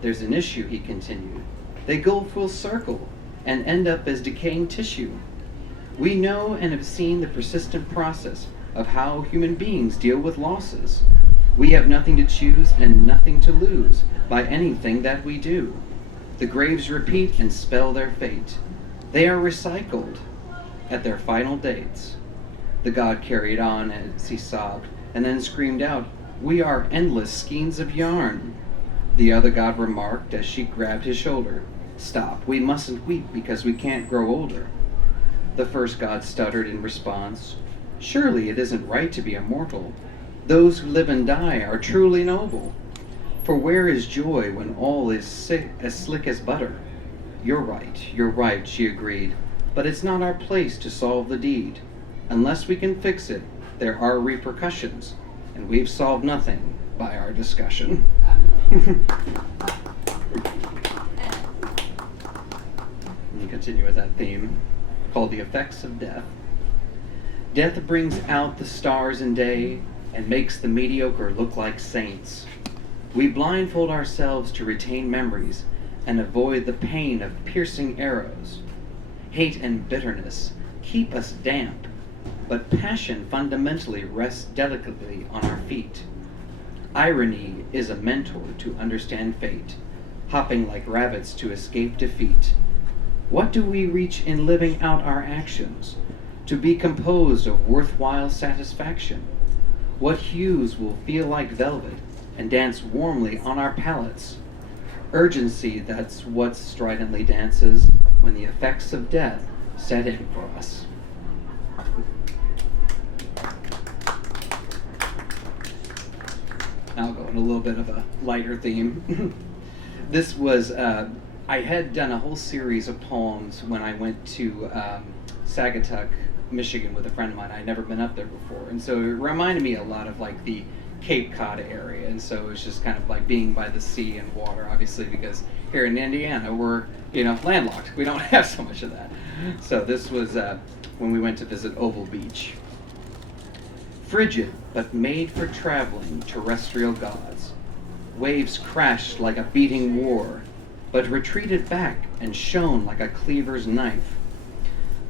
"There's an issue," he continued. "They go full circle and end up as decaying tissue. We know and have seen the persistent process of how human beings deal with losses. We have nothing to choose and nothing to lose by anything that we do. The graves repeat and spell their fate. They are recycled at their final dates." The god carried on as he sobbed, and then screamed out, "We are endless skeins of yarn." The other god remarked as she grabbed his shoulder, "Stop, we mustn't weep because we can't grow older." The first god stuttered in response, "Surely it isn't right to be immortal. Those who live and die are truly noble. For where is joy when all is as slick as butter?" You're right, she agreed, "but it's not our place to solve the deed. Unless we can fix it, there are repercussions, and we've solved nothing by our discussion." And continue with that theme, called The Effects of Death. Death brings out the stars in day and makes the mediocre look like saints. We blindfold ourselves to retain memories and avoid the pain of piercing arrows. Hate and bitterness keep us damp, but passion fundamentally rests delicately on our feet. Irony is a mentor to understand fate, hopping like rabbits to escape defeat. What do we reach in living out our actions? To be composed of worthwhile satisfaction. What hues will feel like velvet and dance warmly on our palates? Urgency, that's what stridently dances when the effects of death set in for us. I'll go in a little bit of a lighter theme. This was, I had done a whole series of poems when I went to Saugatuck, Michigan with a friend of mine. I'd never been up there before. And so it reminded me a lot of like the Cape Cod area. And so it was just kind of like being by the sea and water, obviously, because here in Indiana, we're, landlocked. We don't have so much of that. So this was when we went to visit Oval Beach. Frigid, but made for traveling terrestrial gods. Waves crashed like a beating war, but retreated back and shone like a cleaver's knife.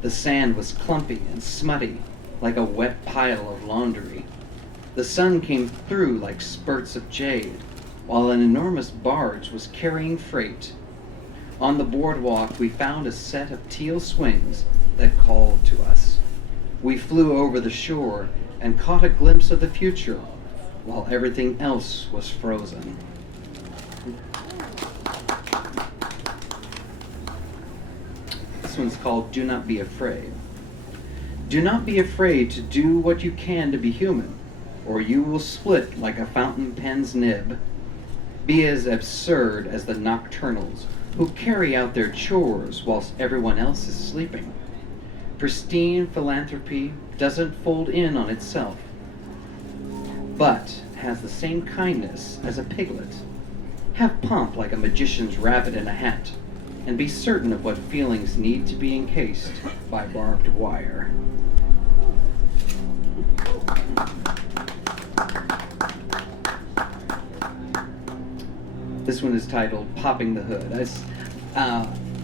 The sand was clumpy and smutty, like a wet pile of laundry. The sun came through like spurts of jade, while an enormous barge was carrying freight. On the boardwalk, we found a set of teal swings that called to us. We flew over the shore and caught a glimpse of the future, while everything else was frozen. This one's called Do Not Be Afraid. Do not be afraid to do what you can to be human, or you will split like a fountain pen's nib. Be as absurd as the nocturnals who carry out their chores whilst everyone else is sleeping. Pristine philanthropy doesn't fold in on itself, but has the same kindness as a piglet. Have pomp like a magician's rabbit in a hat, and be certain of what feelings need to be encased by barbed wire. This one is titled Popping the Hood.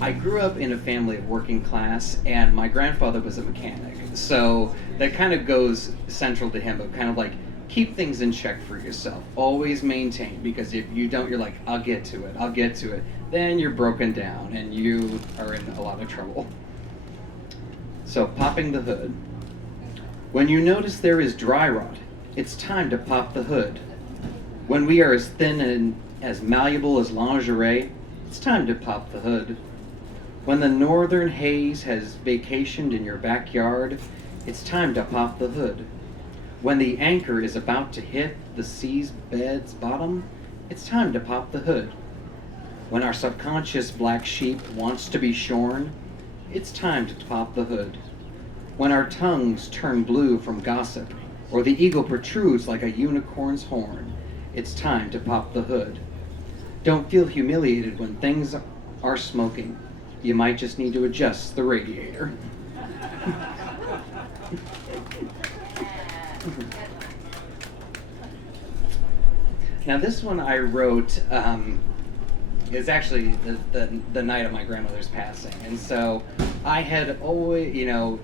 I grew up in a family of working class, and my grandfather was a mechanic. So that kind of goes central to him, of kind of like keep things in check for yourself. Always maintain, because if you don't, you're like, I'll get to it. Then you're broken down and you are in a lot of trouble. So, popping the hood. When you notice there is dry rot, it's time to pop the hood. When we are as thin and as malleable as lingerie, it's time to pop the hood. When the northern haze has vacationed in your backyard, it's time to pop the hood. When the anchor is about to hit the sea's bed's bottom, it's time to pop the hood. When our subconscious black sheep wants to be shorn, it's time to pop the hood. When our tongues turn blue from gossip, or the eagle protrudes like a unicorn's horn, it's time to pop the hood. Don't feel humiliated when things are smoking. You might just need to adjust the radiator. Now this one I wrote is actually the night of my grandmother's passing. And so I had always,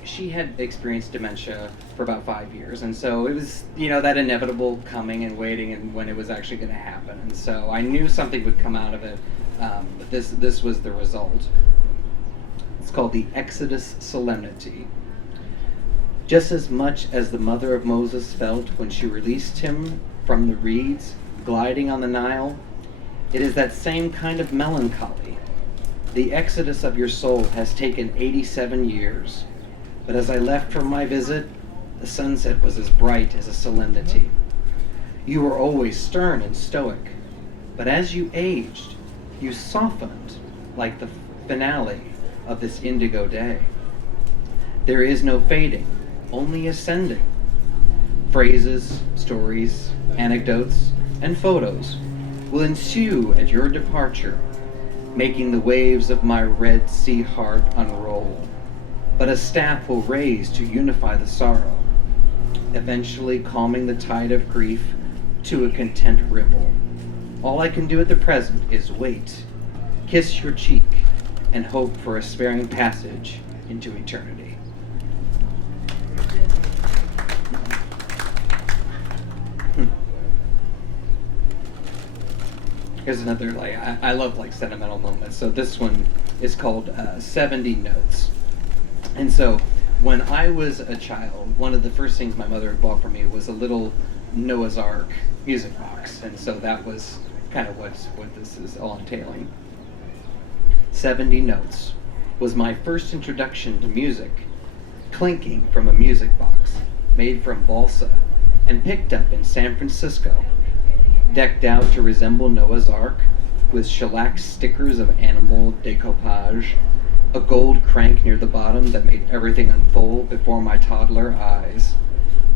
she had experienced dementia for about 5 years. And so it was, that inevitable coming and waiting and when it was actually going to happen. And so I knew something would come out of it, but this was the result. It's called the Exodus Solemnity. Just as much as the mother of Moses felt when she released him from the reeds, gliding on the Nile, it is that same kind of melancholy. The exodus of your soul has taken 87 years, but as I left from my visit, the sunset was as bright as a solemnity. You were always stern and stoic, but as you aged, you softened like the finale of this indigo day. There is no fading, only ascending. Phrases, stories, anecdotes, and photos will ensue at your departure, making the waves of my Red Sea heart unroll. But a staff will raise to unify the sorrow, eventually calming the tide of grief to a content ripple. All I can do at the present is wait, kiss your cheek, and hope for a sparing passage into eternity. Here's another, I love sentimental moments. So this one is called 70 Notes. And so when I was a child, one of the first things my mother had bought for me was a little Noah's Ark music box. And so that was kind of what this is all entailing. 70 Notes was my first introduction to music, clinking from a music box made from balsa and picked up in San Francisco, decked out to resemble Noah's Ark with shellac stickers of animal decoupage, a gold crank near the bottom that made everything unfold before my toddler eyes.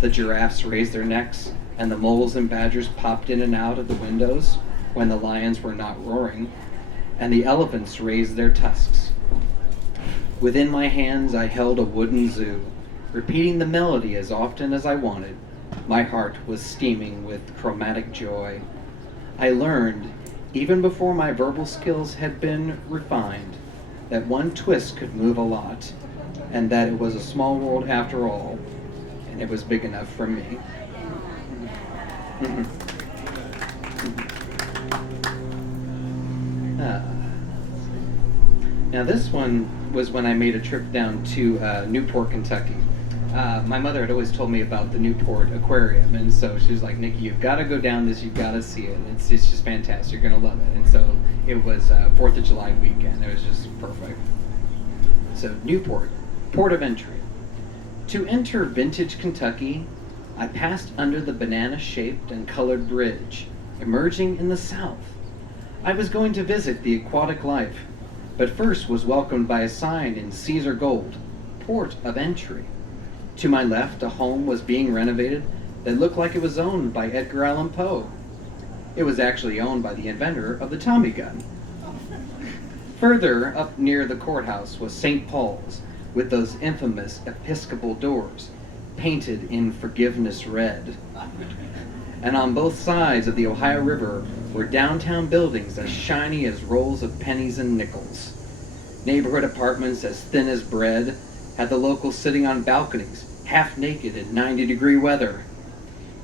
The giraffes raised their necks, and the moles and badgers popped in and out of the windows when the lions were not roaring, and the elephants raised their tusks. Within my hands I held a wooden zoo, repeating the melody as often as I wanted. My heart was steaming with chromatic joy. I learned, even before my verbal skills had been refined, that one twist could move a lot, and that it was a small world after all, and it was big enough for me. Now this one was when I made a trip down to Newport, Kentucky. My mother had always told me about the Newport Aquarium, and so she was like, Nikki, you've got to go down this, you've got to see it. It's just fantastic, you're going to love it. And so it was 4th of July weekend, it was just perfect. So Newport, port of entry. To enter vintage Kentucky, I passed under the banana-shaped and colored bridge, emerging in the south. I was going to visit the aquatic life, but first was welcomed by a sign in Caesar gold, port of entry. To my left, a home was being renovated that looked like it was owned by Edgar Allan Poe. It was actually owned by the inventor of the Tommy gun. Further up near the courthouse was St. Paul's, with those infamous Episcopal doors, painted in forgiveness red. And on both sides of the Ohio River were downtown buildings as shiny as rolls of pennies and nickels. Neighborhood apartments as thin as bread had the locals sitting on balconies, half naked in 90-degree weather.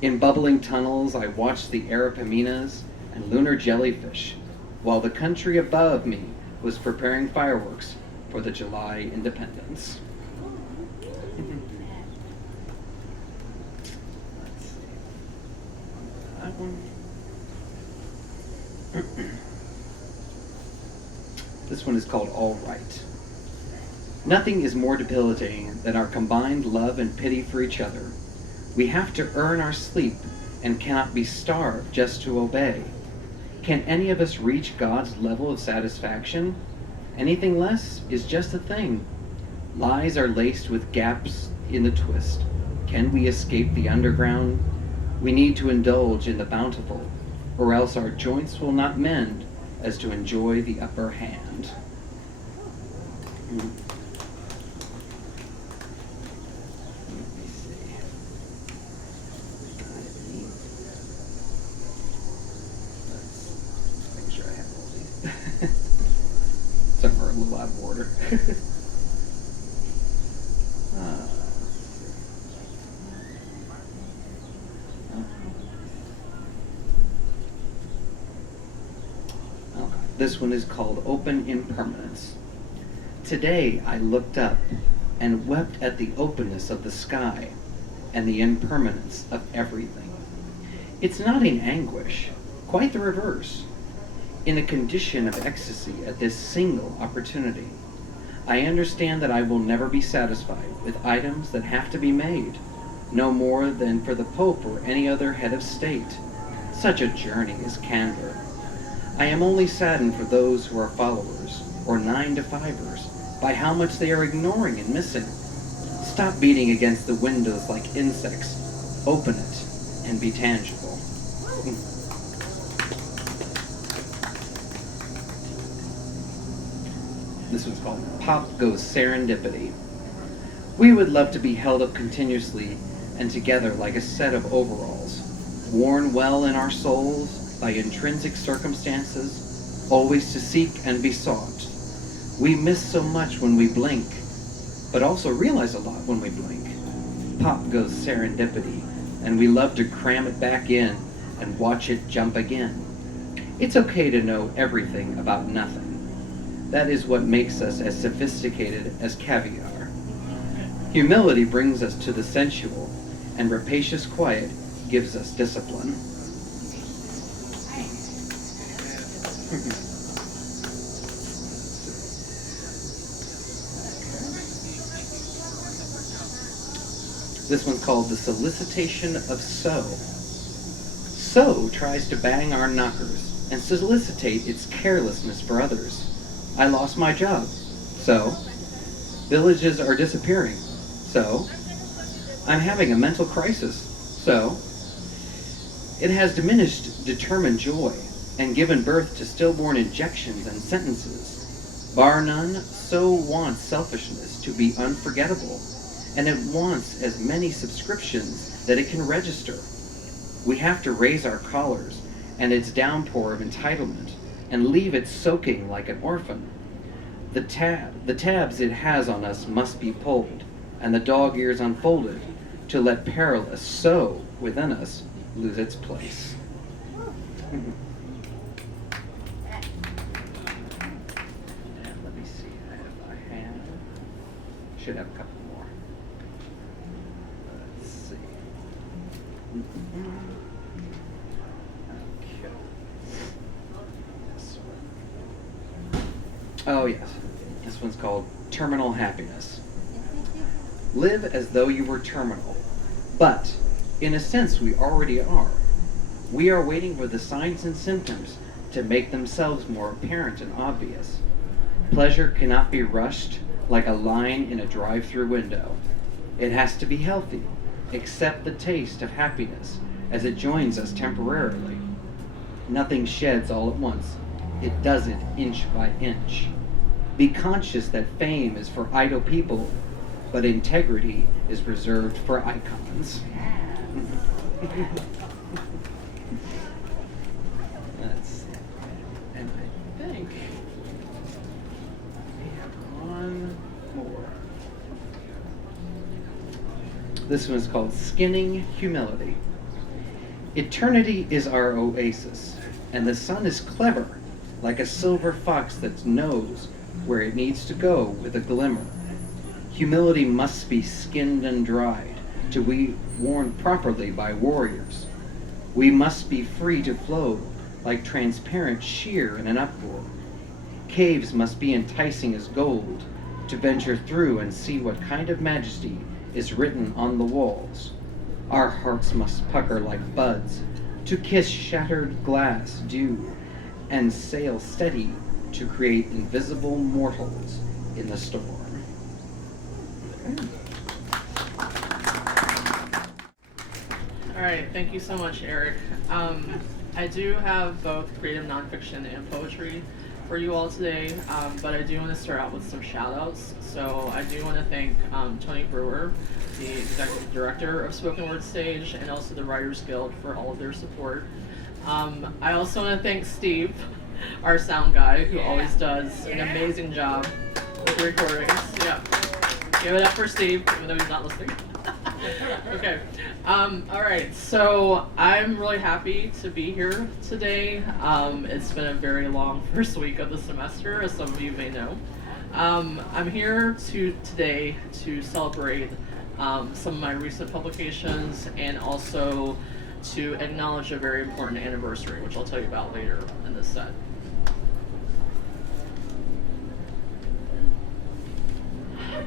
In bubbling tunnels, I watched the Arapaiminas and lunar jellyfish, while the country above me was preparing fireworks for the July independence. Let's see. That one. This one is called All Right. Nothing is more debilitating than our combined love and pity for each other. We have to earn our sleep and cannot be starved just to obey. Can any of us reach God's level of satisfaction? Anything less is just a thing. Lies are laced with gaps in the twist. Can we escape the underground? We need to indulge in the bountiful, or else our joints will not mend as to enjoy the upper hand. Some are a little out of order. This one is called Open Impermanence. Today I looked up and wept at the openness of the sky and the impermanence of everything. It's not in anguish, quite the reverse. In a condition of ecstasy at this single opportunity. I understand that I will never be satisfied with items that have to be made, no more than for the Pope or any other head of state. Such a journey is candor. I am only saddened for those who are followers, or 9-to-5ers, by how much they are ignoring and missing. Stop beating against the windows like insects. Open it and be tangible. This one's called Pop Goes Serendipity. We would love to be held up continuously and together like a set of overalls, worn well in our souls by intrinsic circumstances, always to seek and be sought. We miss so much when we blink, but also realize a lot when we blink. Pop goes serendipity, and we love to cram it back in and watch it jump again. It's okay to know everything about nothing. That is what makes us as sophisticated as caviar. Humility brings us to the sensual, and rapacious quiet gives us discipline. This one's called The Solicitation of So. So tries to bang our knockers and solicitate its carelessness for others. I lost my job. So. Villages are disappearing. So. I'm having a mental crisis. So. It has diminished determined joy and given birth to stillborn injections and sentences. Bar none, so wants selfishness to be unforgettable, and it wants as many subscriptions that it can register. We have to raise our collars and its downpour of entitlement and leave it soaking like an orphan. The tabs it has on us must be pulled, and the dog ears unfolded, to let perilous so within us lose its place. And let me see if I have. Should have a couple more. Let's see. Okay. This one. Oh yes. This one's called Terminal Happiness. Live as though you were terminal. But, in a sense, we already are. We are waiting for the signs and symptoms to make themselves more apparent and obvious. Pleasure cannot be rushed like a line in a drive-through window. It has to be healthy. Accept the taste of happiness as it joins us temporarily. Nothing sheds all at once. It does it inch by inch. Be conscious that fame is for idle people, but integrity is reserved for icons. Let's see. And I think we have one more. This one is called Skinning Humility. Eternity is our oasis, and the sun is clever, like a silver fox that knows where it needs to go with a glimmer. Humility must be skinned and dried to be worn properly by warriors. We must be free to flow like transparent sheer in an uproar. Caves must be enticing as gold to venture through and see what kind of majesty is written on the walls. Our hearts must pucker like buds to kiss shattered glass dew and sail steady to create invisible mortals in the storm. All right, thank you so much, Eric. I do have both creative nonfiction and poetry for you all today, but I do want to start out with some shout outs. So I do want to thank Tony Brewer, the executive director of Spoken Word Stage, and also the Writers Guild for all of their support. I also want to thank Steve, our sound guy, who always does an amazing job with the recordings. Yeah, give it up for Steve, even though he's not listening. Okay. All right. So I'm really happy to be here today. It's been a very long first week of the semester, as some of you may know. I'm here today to celebrate some of my recent publications and also to acknowledge a very important anniversary, which I'll tell you about later in this set.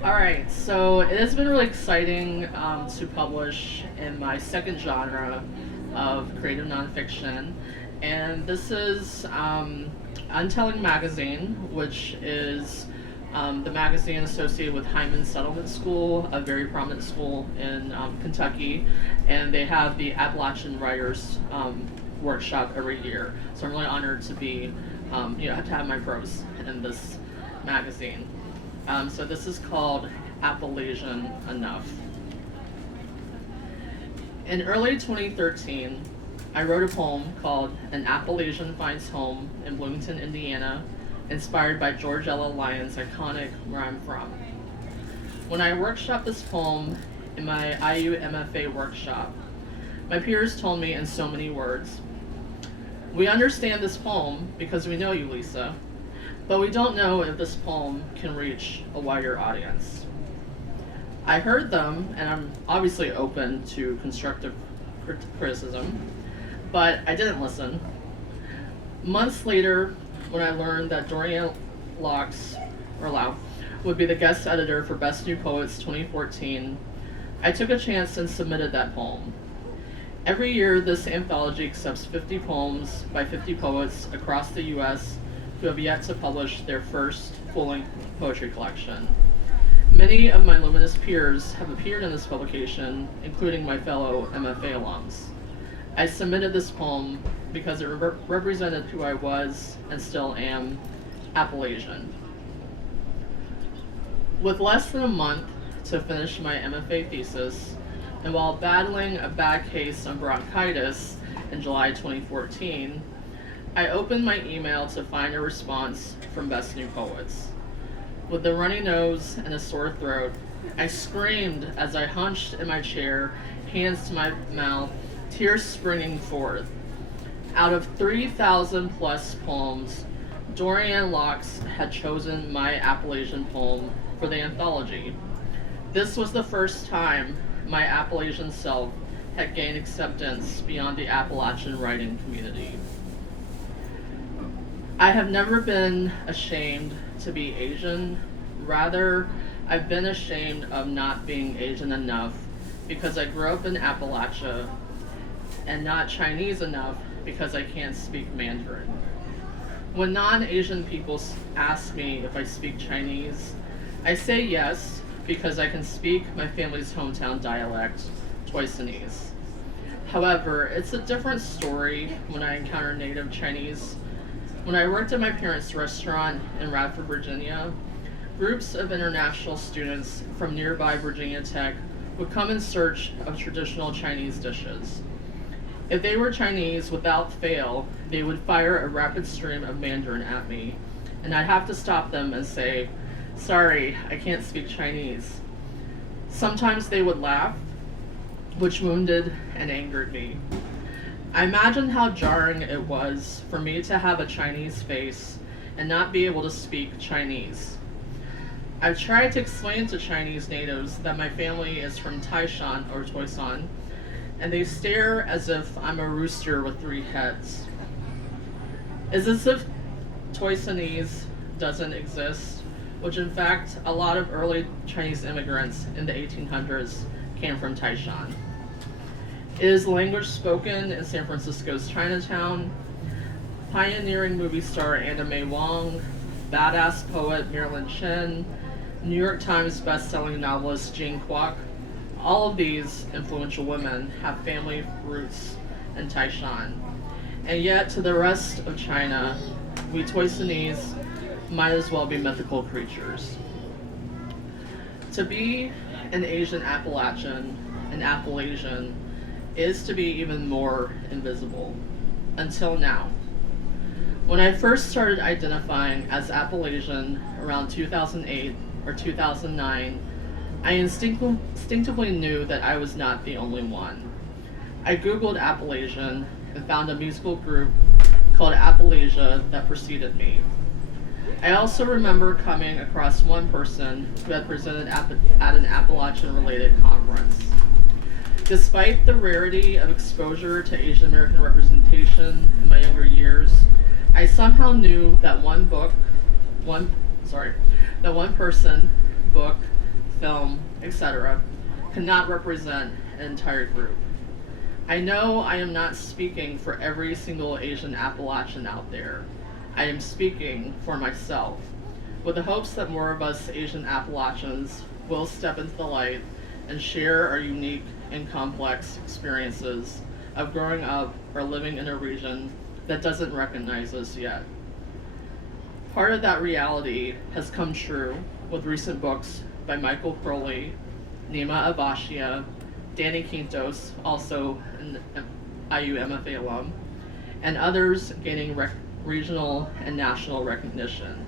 All right, so it has been really exciting to publish in my second genre of creative nonfiction, and this is Untelling Magazine, which is the magazine associated with Hyman Settlement School, a very prominent school in Kentucky, and they have the Appalachian Writers Workshop every year. So I'm really honored to be, to have my prose in this magazine. So this is called Appalachian Enough. In early 2013, I wrote a poem called An Appalachian Finds Home in Bloomington, Indiana, inspired by George Ella Lyon's iconic Where I'm From. When I workshopped this poem in my IU MFA workshop, my peers told me in so many words, "We understand this poem because we know you, Lisa, but we don't know if this poem can reach a wider audience." I heard them, and I'm obviously open to constructive criticism, but I didn't listen. Months later, when I learned that Dorian Lau would be the guest editor for Best New Poets 2014, I took a chance and submitted that poem. Every year, this anthology accepts 50 poems by 50 poets across the U.S. who have yet to publish their first full-length poetry collection. Many of my luminous peers have appeared in this publication, including my fellow MFA alums. I submitted this poem because it represented who I was and still am, Appalachian. With less than a month to finish my MFA thesis, and while battling a bad case of bronchitis in July 2014, I opened my email to find a response from Best New Poets. With a runny nose and a sore throat, I screamed as I hunched in my chair, hands to my mouth, tears springing forth. Out of 3,000 plus poems, Dorian Lau had chosen my Appalachian poem for the anthology. This was the first time my Appalachian self had gained acceptance beyond the Appalachian writing community. I have never been ashamed to be Asian. Rather, I've been ashamed of not being Asian enough because I grew up in Appalachia, and not Chinese enough because I can't speak Mandarin. When non-Asian people ask me if I speak Chinese, I say yes because I can speak my family's hometown dialect, Toisanese. However, it's a different story when I encounter native Chinese. When I worked at my parents' restaurant in Radford, Virginia, groups of international students from nearby Virginia Tech would come in search of traditional Chinese dishes. If they were Chinese, without fail, they would fire a rapid stream of Mandarin at me, and I'd have to stop them and say, "Sorry, I can't speak Chinese." Sometimes they would laugh, which wounded and angered me. I imagine how jarring it was for me to have a Chinese face and not be able to speak Chinese. I've tried to explain to Chinese natives that my family is from Taishan or Toisan, and they stare as if I'm a rooster with 3 heads. It's as if Toisanese doesn't exist, which in fact a lot of early Chinese immigrants in the 1800s came from Taishan. It is the language spoken in San Francisco's Chinatown. Pioneering movie star Anna May Wong, badass poet Marilyn Chen, New York Times best-selling novelist Jane Kwok, all of these influential women have family roots in Taishan. And yet, to the rest of China, we Toisanese might as well be mythical creatures. To be an Asian Appalachian, an Appalachian, is to be even more invisible. Until now. When I first started identifying as Appalachian around 2008 or 2009, I instinctively knew that I was not the only one. I Googled Appalachian and found a musical group called Appalachia that preceded me. I also remember coming across one person who had presented at an Appalachian-related conference. Despite the rarity of exposure to Asian American representation in my younger years, I somehow knew that one person, book, film, etc., could not represent an entire group. I know I am not speaking for every single Asian Appalachian out there. I am speaking for myself, with the hopes that more of us Asian Appalachians will step into the light and share our unique and complex experiences of growing up or living in a region that doesn't recognize us yet. Part of that reality has come true with recent books by Michael Crowley, Nima Abashia, Danny Quintos, also an IU MFA alum, and others gaining regional and national recognition.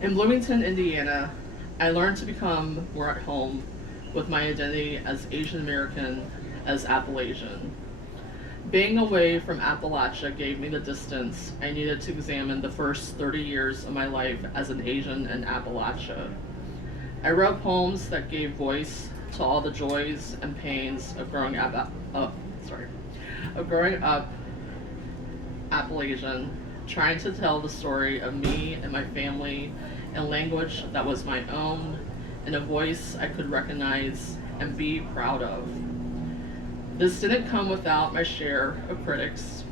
In Bloomington, Indiana, I learned to become more at home with my identity as Asian American, as Appalachian. Being away from Appalachia gave me the distance I needed to examine the first 30 years of my life as an Asian in Appalachia. I wrote poems that gave voice to all the joys and pains of growing up Appalachian, trying to tell the story of me and my family in language that was my own, in a voice I could recognize and be proud of. This didn't come without my share of critics.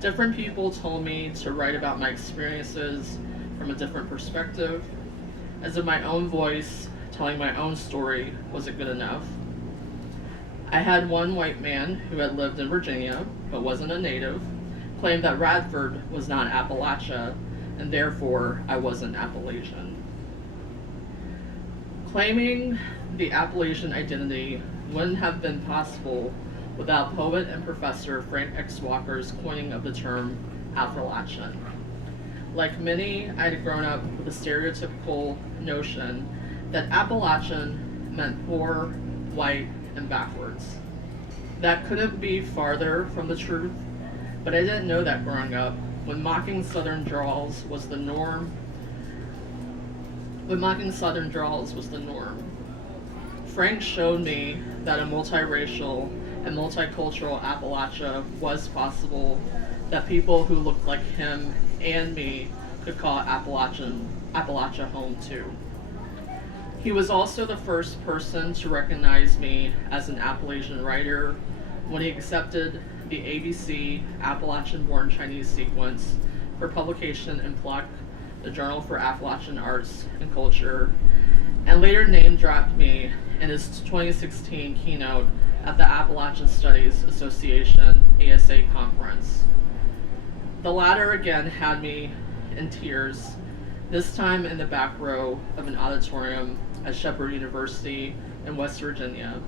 Different people told me to write about my experiences from a different perspective, as if my own voice telling my own story wasn't good enough. I had one white man who had lived in Virginia, but wasn't a native, claim that Radford was not Appalachia, and therefore I wasn't Appalachian. Claiming the Appalachian identity wouldn't have been possible without poet and professor Frank X. Walker's coining of the term Appalachian. Like many, I had grown up with a stereotypical notion that Appalachian meant poor, white, and backwards. That couldn't be farther from the truth, but I didn't know that growing up, when mocking Southern drawls was the norm. Frank showed me that a multiracial and multicultural Appalachia was possible, that people who looked like him and me could call Appalachia home too. He was also the first person to recognize me as an Appalachian writer when he accepted the ABC Appalachian-born Chinese sequence for publication in Pluck, the Journal for Appalachian Arts and Culture, and later name-dropped me in his 2016 keynote at the Appalachian Studies Association ASA conference. The latter again had me in tears, this time in the back row of an auditorium at Shepherd University in West Virginia.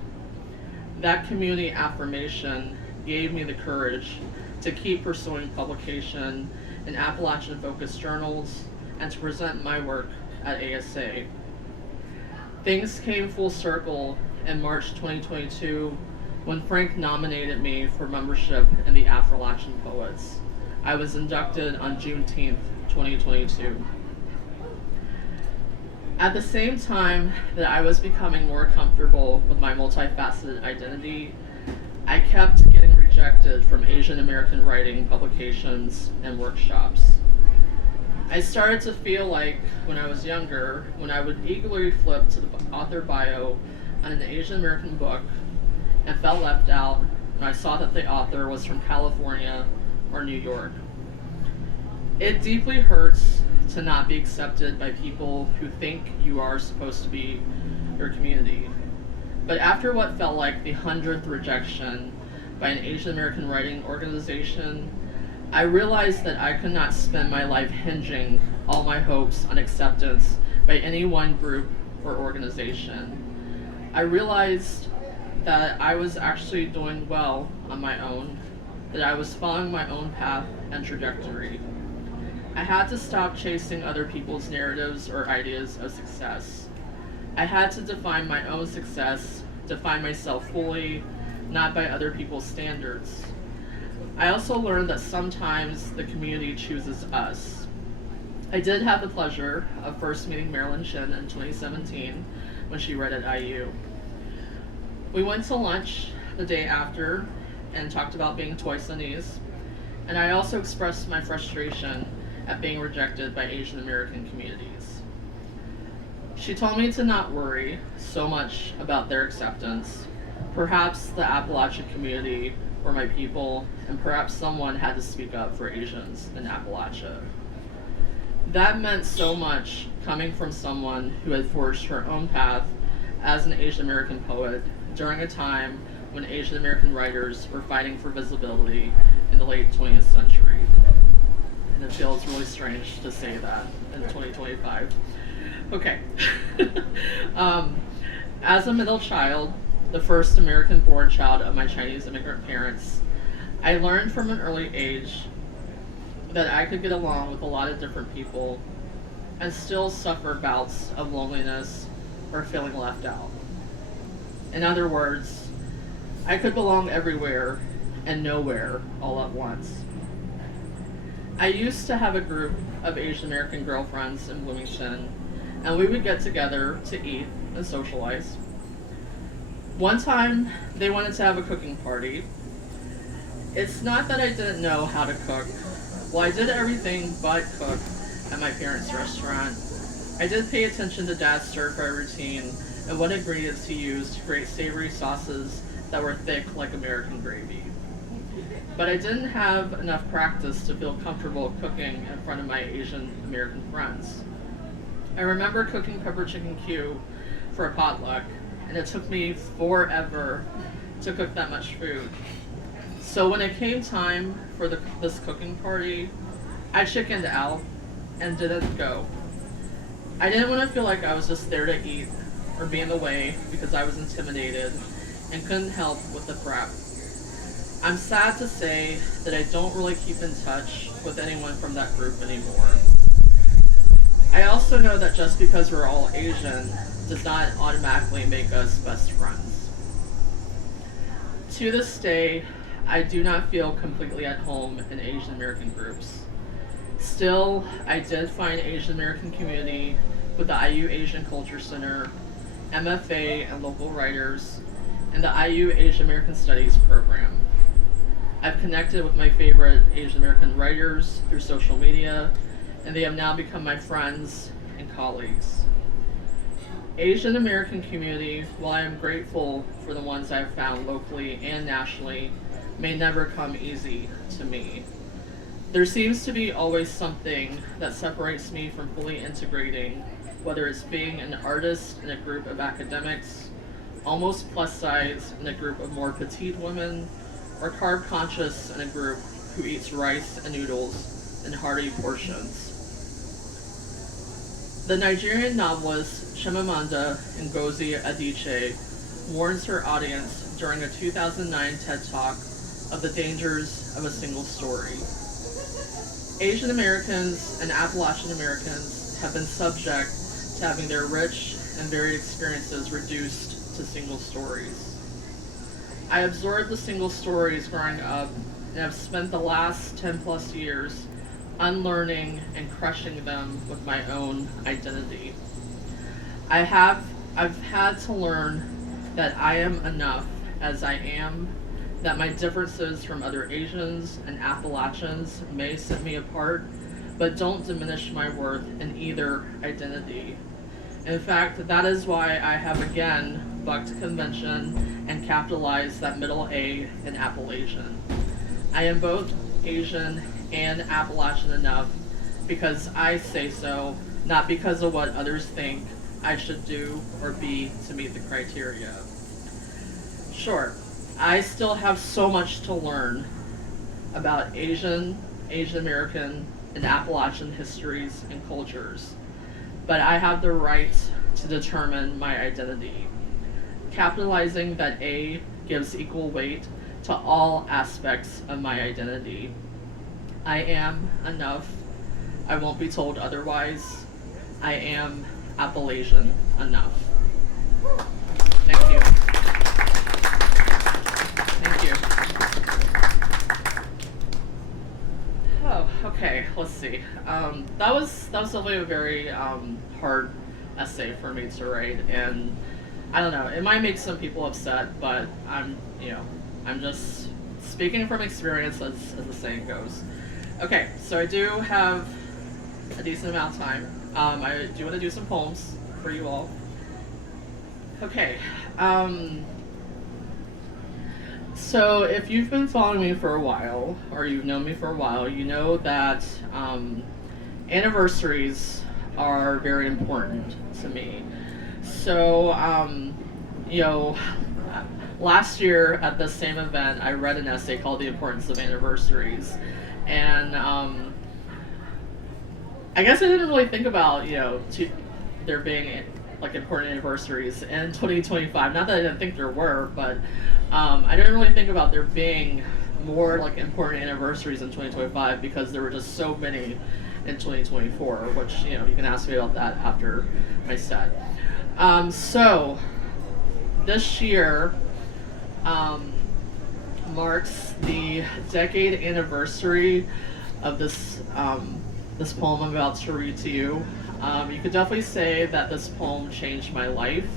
That community affirmation gave me the courage to keep pursuing publication in Appalachian-focused journals and to present my work at ASA. Things came full circle in March 2022 when Frank nominated me for membership in the Appalachian Poets. I was inducted on Juneteenth, 2022. At the same time that I was becoming more comfortable with my multifaceted identity, I kept getting rejected from Asian American writing publications and workshops. I started to feel like, when I was younger, when I would eagerly flip to the author bio on an Asian American book and felt left out when I saw that the author was from California or New York. It deeply hurts to not be accepted by people who think you are supposed to be your community. But after what felt like the 100th rejection by an Asian American writing organization, I realized that I could not spend my life hinging all my hopes on acceptance by any one group or organization. I realized that I was actually doing well on my own, that I was following my own path and trajectory. I had to stop chasing other people's narratives or ideas of success. I had to define my own success, define myself fully, not by other people's standards. I also learned that sometimes the community chooses us. I did have the pleasure of first meeting Marilyn Shin in 2017 when she read at IU. We went to lunch the day after and talked about being Toisanese, and I also expressed my frustration at being rejected by Asian American communities. She told me to not worry so much about their acceptance. Perhaps the Appalachian community were my people, and perhaps someone had to speak up for Asians in Appalachia. That meant so much coming from someone who had forged her own path as an Asian American poet during a time when Asian American writers were fighting for visibility in the late 20th century. And it feels really strange to say that in 2025. Okay. As a middle child, the first American-born child of my Chinese immigrant parents, I learned from an early age that I could get along with a lot of different people and still suffer bouts of loneliness or feeling left out. In other words, I could belong everywhere and nowhere all at once. I used to have a group of Asian American girlfriends in Bloomington, and we would get together to eat and socialize. One time, they wanted to have a cooking party. It's not that I didn't know how to cook. Well, I did everything but cook at my parents' restaurant. I did pay attention to Dad's stir-fry routine and what ingredients he used to create savory sauces that were thick like American gravy. But I didn't have enough practice to feel comfortable cooking in front of my Asian American friends. I remember cooking pepper chicken Q for a potluck, and it took me forever to cook that much food. So when it came time for this cooking party, I chickened out and didn't go. I didn't want to feel like I was just there to eat or be in the way because I was intimidated and couldn't help with the prep. I'm sad to say that I don't really keep in touch with anyone from that group anymore. I also know that just because we're all Asian does not automatically make us best friends. To this day, I do not feel completely at home in Asian American groups. Still, I did find Asian American community with the IU Asian Culture Center, MFA and local writers, and the IU Asian American Studies program. I've connected with my favorite Asian American writers through social media, and they have now become my friends and colleagues. Asian American community, while I am grateful for the ones I've found locally and nationally, may never come easy to me. There seems to be always something that separates me from fully integrating, whether it's being an artist in a group of academics, almost plus size in a group of more petite women, or carb conscious in a group who eats rice and noodles in hearty portions. The Nigerian novelist Chimamanda Ngozi Adichie warns her audience during a 2009 TED Talk of the dangers of a single story. Asian Americans and Appalachian Americans have been subject to having their rich and varied experiences reduced to single stories. I absorbed the single stories growing up and have spent the last 10 plus years unlearning and crushing them with my own identity. I've had to learn that I am enough as I am, that my differences from other Asians and Appalachians may set me apart, but don't diminish my worth in either identity. In fact, that is why I have again bucked convention and capitalized that middle A in Appalachian. I am both Asian and Appalachian enough because I say so, not because of what others think I should do or be to meet the criteria. Sure, I still have so much to learn about Asian American, and Appalachian histories and cultures, but I have the right to determine my identity. Capitalizing that A gives equal weight to all aspects of my identity. I am enough. I won't be told otherwise. I am Appalachian enough. Thank you. Thank you. Oh, okay, let's see. That was definitely a very hard essay for me to write, and I don't know, it might make some people upset, but I'm just speaking from experience, as the saying goes. Okay, so I do have a decent amount of time. I do want to do some poems for you all. Okay. So if you've been following me for a while, or you've known me for a while, you know that anniversaries are very important to me. So, last year at this same event, I read an essay called The Importance of Anniversaries. And I guess I didn't really think about, there being like important anniversaries in 2025. Not that I didn't think there were, but I didn't really think about there being more like important anniversaries in 2025 because there were just so many in 2024, which, you can ask me about that after my set. So this year marks the decade anniversary of this poem I'm about to read to you. You could definitely say that this poem changed my life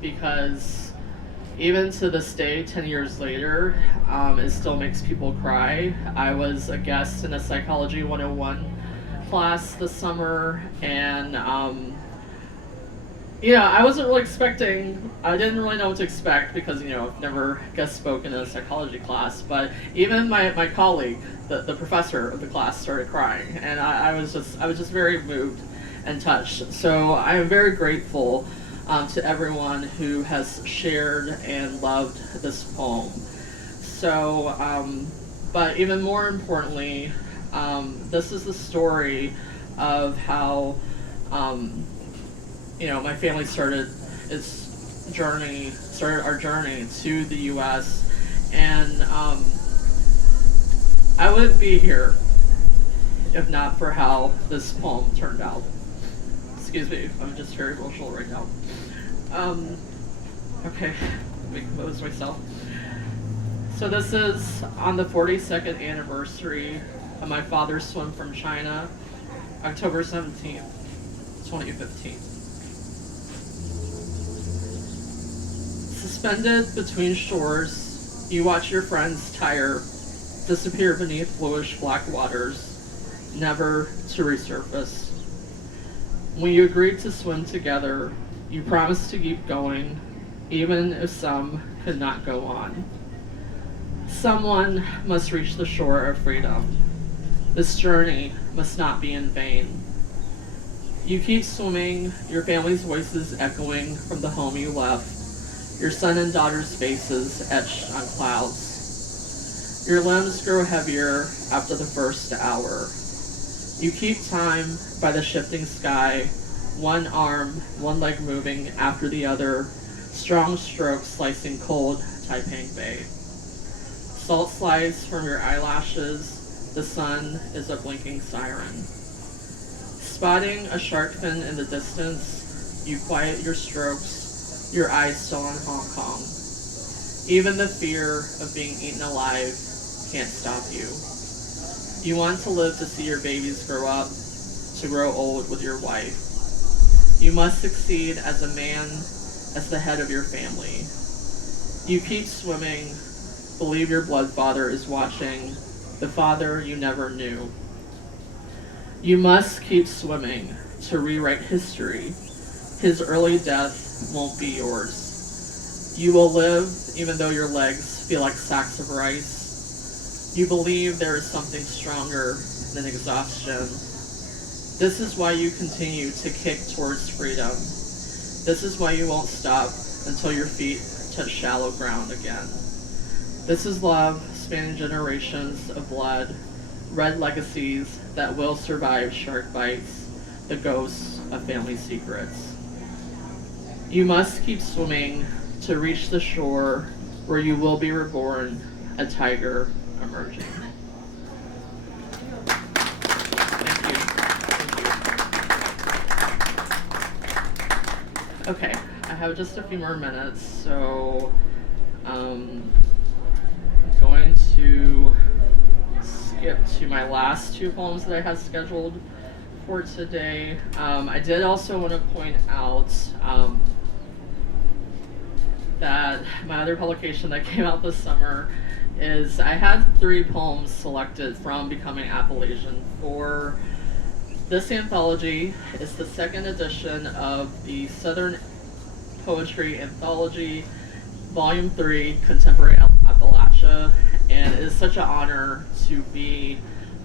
because even to this day, 10 years later, it still makes people cry. I was a guest in a Psychology 101 class this summer, and I wasn't really expecting, I didn't really know what to expect because, I've never guest spoken in a psychology class, but even my colleague, the professor of the class, started crying, and I was just very moved and touched. So I am very grateful to everyone who has shared and loved this poem. So, but even more importantly, this is the story of how my family started our journey to the U.S. and I wouldn't be here if not for how this poem turned out. Excuse me, I'm just very emotional right now. Okay, let me compose myself. So this is on the 42nd anniversary of my father's swim from China, October 17th, 2015. Suspended between shores, you watch your friends tire disappear beneath bluish black waters, never to resurface. When you agreed to swim together, you promised to keep going, even if some could not go on. Someone must reach the shore of freedom. This journey must not be in vain. You keep swimming, your family's voices echoing from the home you left, your son and daughter's faces etched on clouds. Your limbs grow heavier after the first hour. You keep time by the shifting sky, one arm, one leg moving after the other, strong strokes slicing cold Taiping Bay. Salt slides from your eyelashes, the sun is a blinking siren. Spotting a shark fin in the distance, you quiet your strokes, your eyes still on Hong Kong. Even the fear of being eaten alive can't stop you. You want to live to see your babies grow up, to grow old with your wife. You must succeed as a man, as the head of your family. You keep swimming, believe your blood father is watching, the father you never knew. You must keep swimming to rewrite history. His early death won't be yours. You will live even though your legs feel like sacks of rice. You believe there is something stronger than exhaustion. This is why you continue to kick towards freedom. This is why you won't stop until your feet touch shallow ground again. This is love, spanning generations of blood, red legacies that will survive shark bites, the ghosts of family secrets. You must keep swimming to reach the shore where you will be reborn, a tiger emerging. Okay, I have just a few more minutes, so I'm going to skip to my last two poems that I had scheduled for today. I did also want to point out that my other publication that came out this summer is I had 3 poems selected from Becoming Appalachian for this anthology. It's the 2nd edition of the Southern Poetry Anthology, Volume 3, Contemporary Appalachia, and it is such an honor to be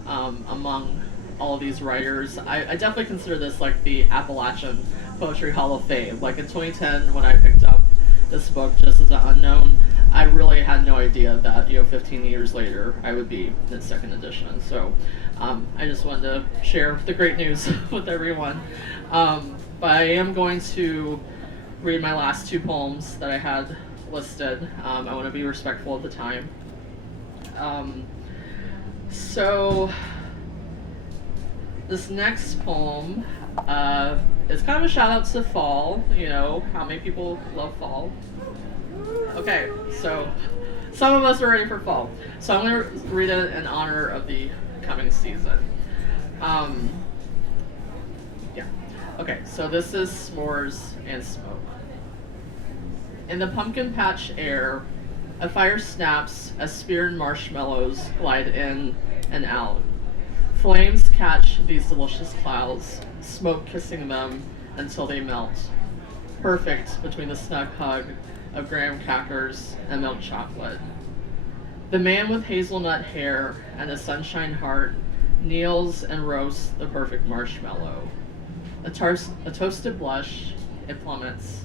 among all of these writers. I definitely consider this like the Appalachian Poetry Hall of Fame. Like in 2010, when I picked up this book just as an unknown, I really had no idea that 15 years later I would be in the 2nd edition. So I just wanted to share the great news with everyone. But I am going to read my last 2 poems that I had listed. I want to be respectful of the time. So this next poem is kind of a shout out to fall. How many people love fall? Okay, so some of us are ready for fall. So I'm going to read it in honor of the coming season. Okay, so this is S'mores and Smoke. In the pumpkin patch air, a fire snaps as speared marshmallows glide in and out. Flames catch these delicious clouds, smoke kissing them until they melt. Perfect between the snug hug of graham crackers and milk chocolate. The man with hazelnut hair and a sunshine heart kneels and roasts the perfect marshmallow. A toasted blush, it plummets.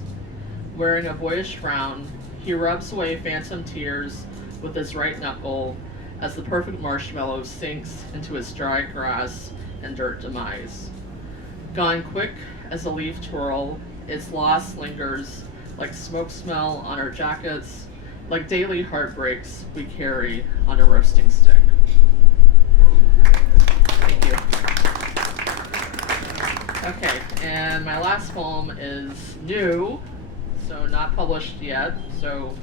Wearing a boyish frown, he rubs away phantom tears with his right knuckle as the perfect marshmallow sinks into its dry grass and dirt demise. Gone quick as a leaf twirl, its loss lingers like smoke smell on our jackets, like daily heartbreaks we carry on a roasting stick. Thank you. Okay, and my last poem is new, so not published yet. So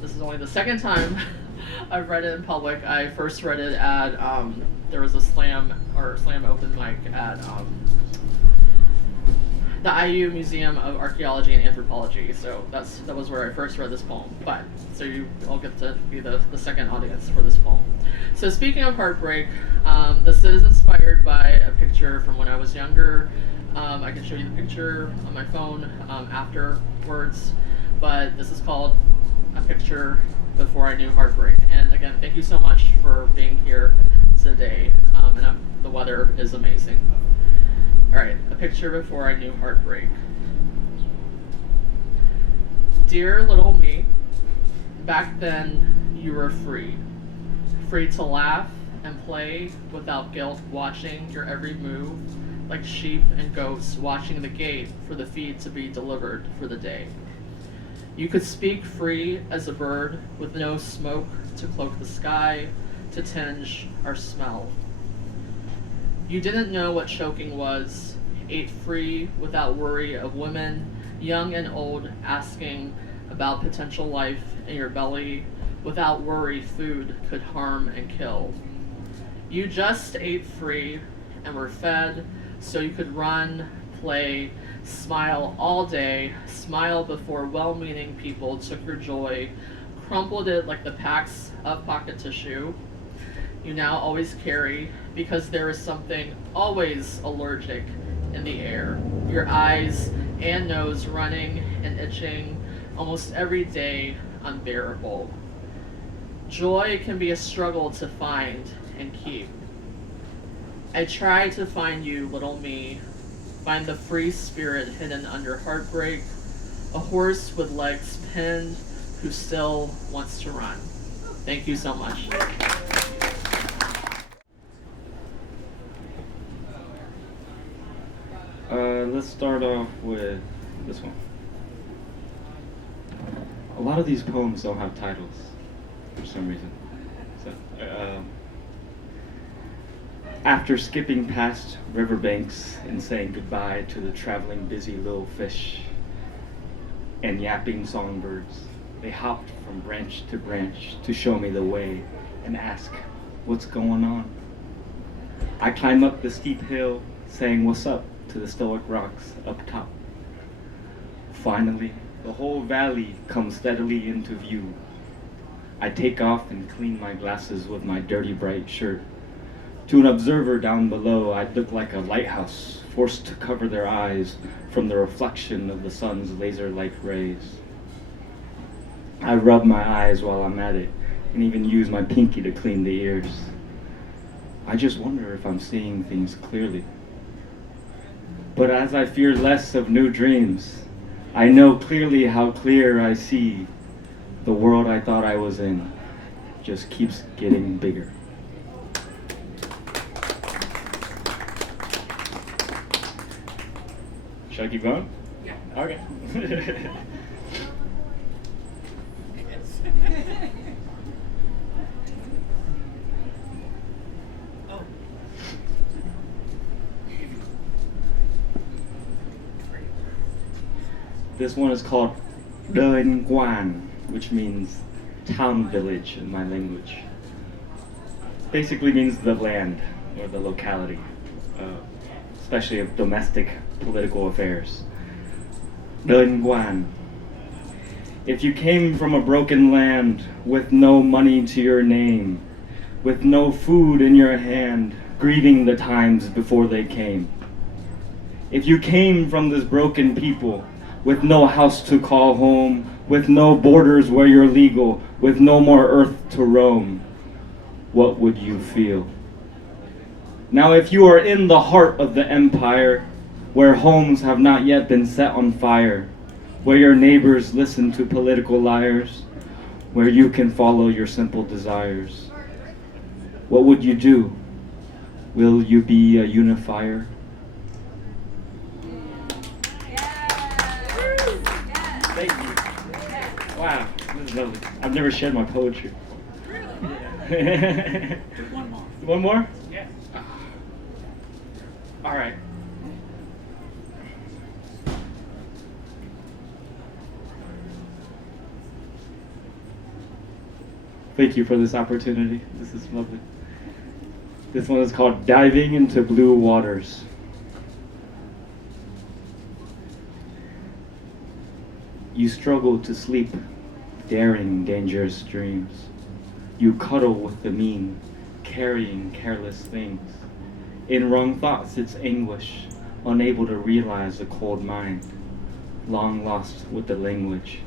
this is only the 2nd time I've read it in public. I first read it at there was a slam open mic at the IU Museum of Archaeology and Anthropology. So that was where I first read this poem. But so you all get to be the second audience for this poem. So speaking of heartbreak, this is inspired by a picture from when I was younger. I can show you the picture on my phone afterwards, but this is called A Picture Before I Knew Heartbreak. And again, thank you so much for being here today. And the weather is amazing. All right, a picture before I knew heartbreak. Dear little me, back then you were free. Free to laugh and play without guilt, watching your every move, like sheep and goats watching the gate for the feed to be delivered for the day. You could speak free as a bird with no smoke to cloak the sky, to tinge our smell. You didn't know what choking was, ate free without worry of women, young and old, asking about potential life in your belly without worry food could harm and kill. You just ate free and were fed so you could run, play, smile all day, smile before well-meaning people took your joy, crumpled it like the packs of pocket tissue you now always carry because there is something always allergic in the air. Your eyes and nose running and itching, almost every day unbearable. Joy can be a struggle to find and keep. I try to find you, little me, find the free spirit hidden under heartbreak, a horse with legs pinned who still wants to run. Thank you so much. Let's start off with this one. A lot of these poems don't have titles for some reason. So, after skipping past riverbanks and saying goodbye to the traveling busy little fish and yapping songbirds, they hopped from branch to branch to show me the way and ask, what's going on? I climb up the steep hill saying what's up to the stoic rocks up top. Finally, the whole valley comes steadily into view. I take off and clean my glasses with my dirty bright shirt. To an observer down below, I look like a lighthouse, forced to cover their eyes from the reflection of the sun's laser-like rays. I rub my eyes while I'm at it, and even use my pinky to clean the ears. I just wonder if I'm seeing things clearly. But as I fear less of new dreams, I know clearly how clear I see. The world I thought I was in just keeps getting bigger. Should I keep going? Yeah. Okay. This one is called Doin Quan, which means town village in my language. Basically means the land or the locality, especially of domestic political affairs. Doin Quan. If you came from a broken land with no money to your name, with no food in your hand, grieving the times before they came. If you came from this broken people, with no house to call home, with no borders where you're legal, with no more earth to roam, what would you feel? Now if you are in the heart of the empire, where homes have not yet been set on fire, where your neighbors listen to political liars, where you can follow your simple desires, what would you do? Will you be a unifier? Thank you. Wow, this is lovely. I've never shared my poetry. Really? One more. One more? Yeah. All right. Thank you for this opportunity. This is lovely. This one is called Diving into Blue Waters. You struggle to sleep, daring dangerous dreams. You cuddle with the mean, carrying careless things. In wrong thoughts it's anguish, unable to realize the cold mind, long lost with the language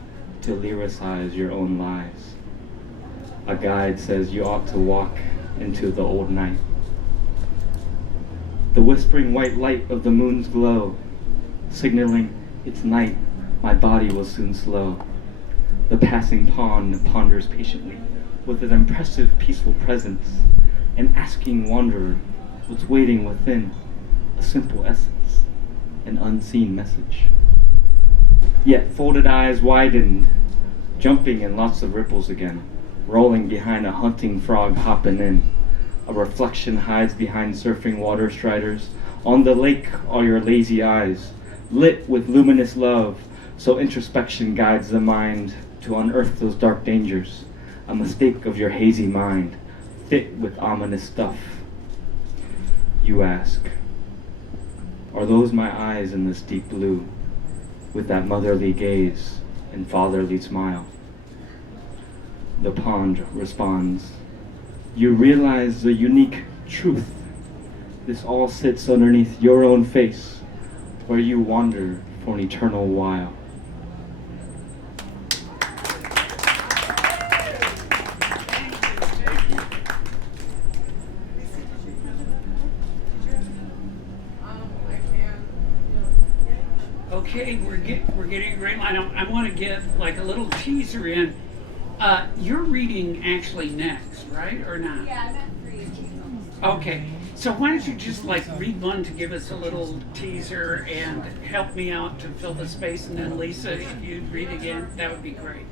to lyricize your own lies. A guide says you ought to walk into the old night. The whispering white light of the moon's glow, signaling it's night, my body will soon slow. The passing pawn ponders patiently, with an impressive peaceful presence, an asking wanderer what's waiting within, a simple essence, an unseen message. Yet folded eyes widened, jumping in lots of ripples again, rolling behind a hunting frog hopping in. A reflection hides behind surfing water striders. On the lake are your lazy eyes, lit with luminous love, So introspection guides the mind to unearth those dark dangers, a mistake of your hazy mind, fit with ominous stuff. You ask, are those my eyes in this deep blue, with that motherly gaze and fatherly smile? The pond responds, you realize the unique truth. This all sits underneath your own face, where you wander for an eternal while. Okay, we're getting a great line. I want to get like a little teaser in. You're reading actually next, right, or not? Yeah, I meant for you. Okay, so why don't you just like read one to give us a little teaser and help me out to fill the space, and then Lisa, if you read again, that would be great.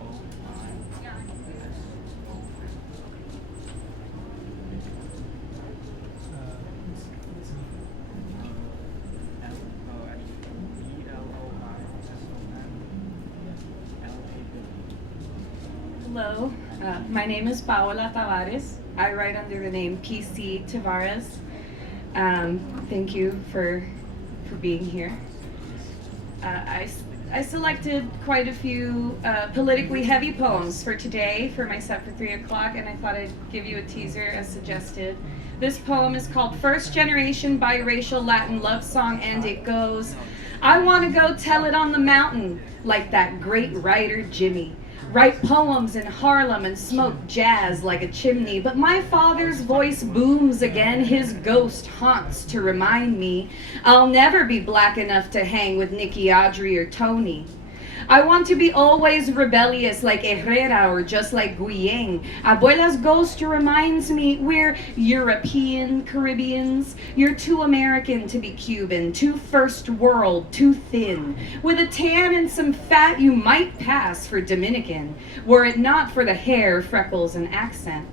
Hello, my name is Paola Tavarez. I write under the name PC Tavarez. Thank you for being here. I selected quite a few politically heavy poems for today for my set for 3 o'clock, and I thought I'd give you a teaser as suggested. This poem is called First Generation Biracial Latin Love Song, and it goes, I want to go tell it on the mountain like that great writer Jimmy. Write poems in Harlem and smoke jazz like a chimney. But my father's voice booms again, his ghost haunts to remind me I'll never be black enough to hang with Nikki, Audrey, or Tony. I want to be always rebellious like Herrera or just like Guiyang. Abuela's ghost reminds me we're European Caribbeans. You're too American to be Cuban, too first world, too thin. With a tan and some fat, you might pass for Dominican, were it not for the hair, freckles, and accent.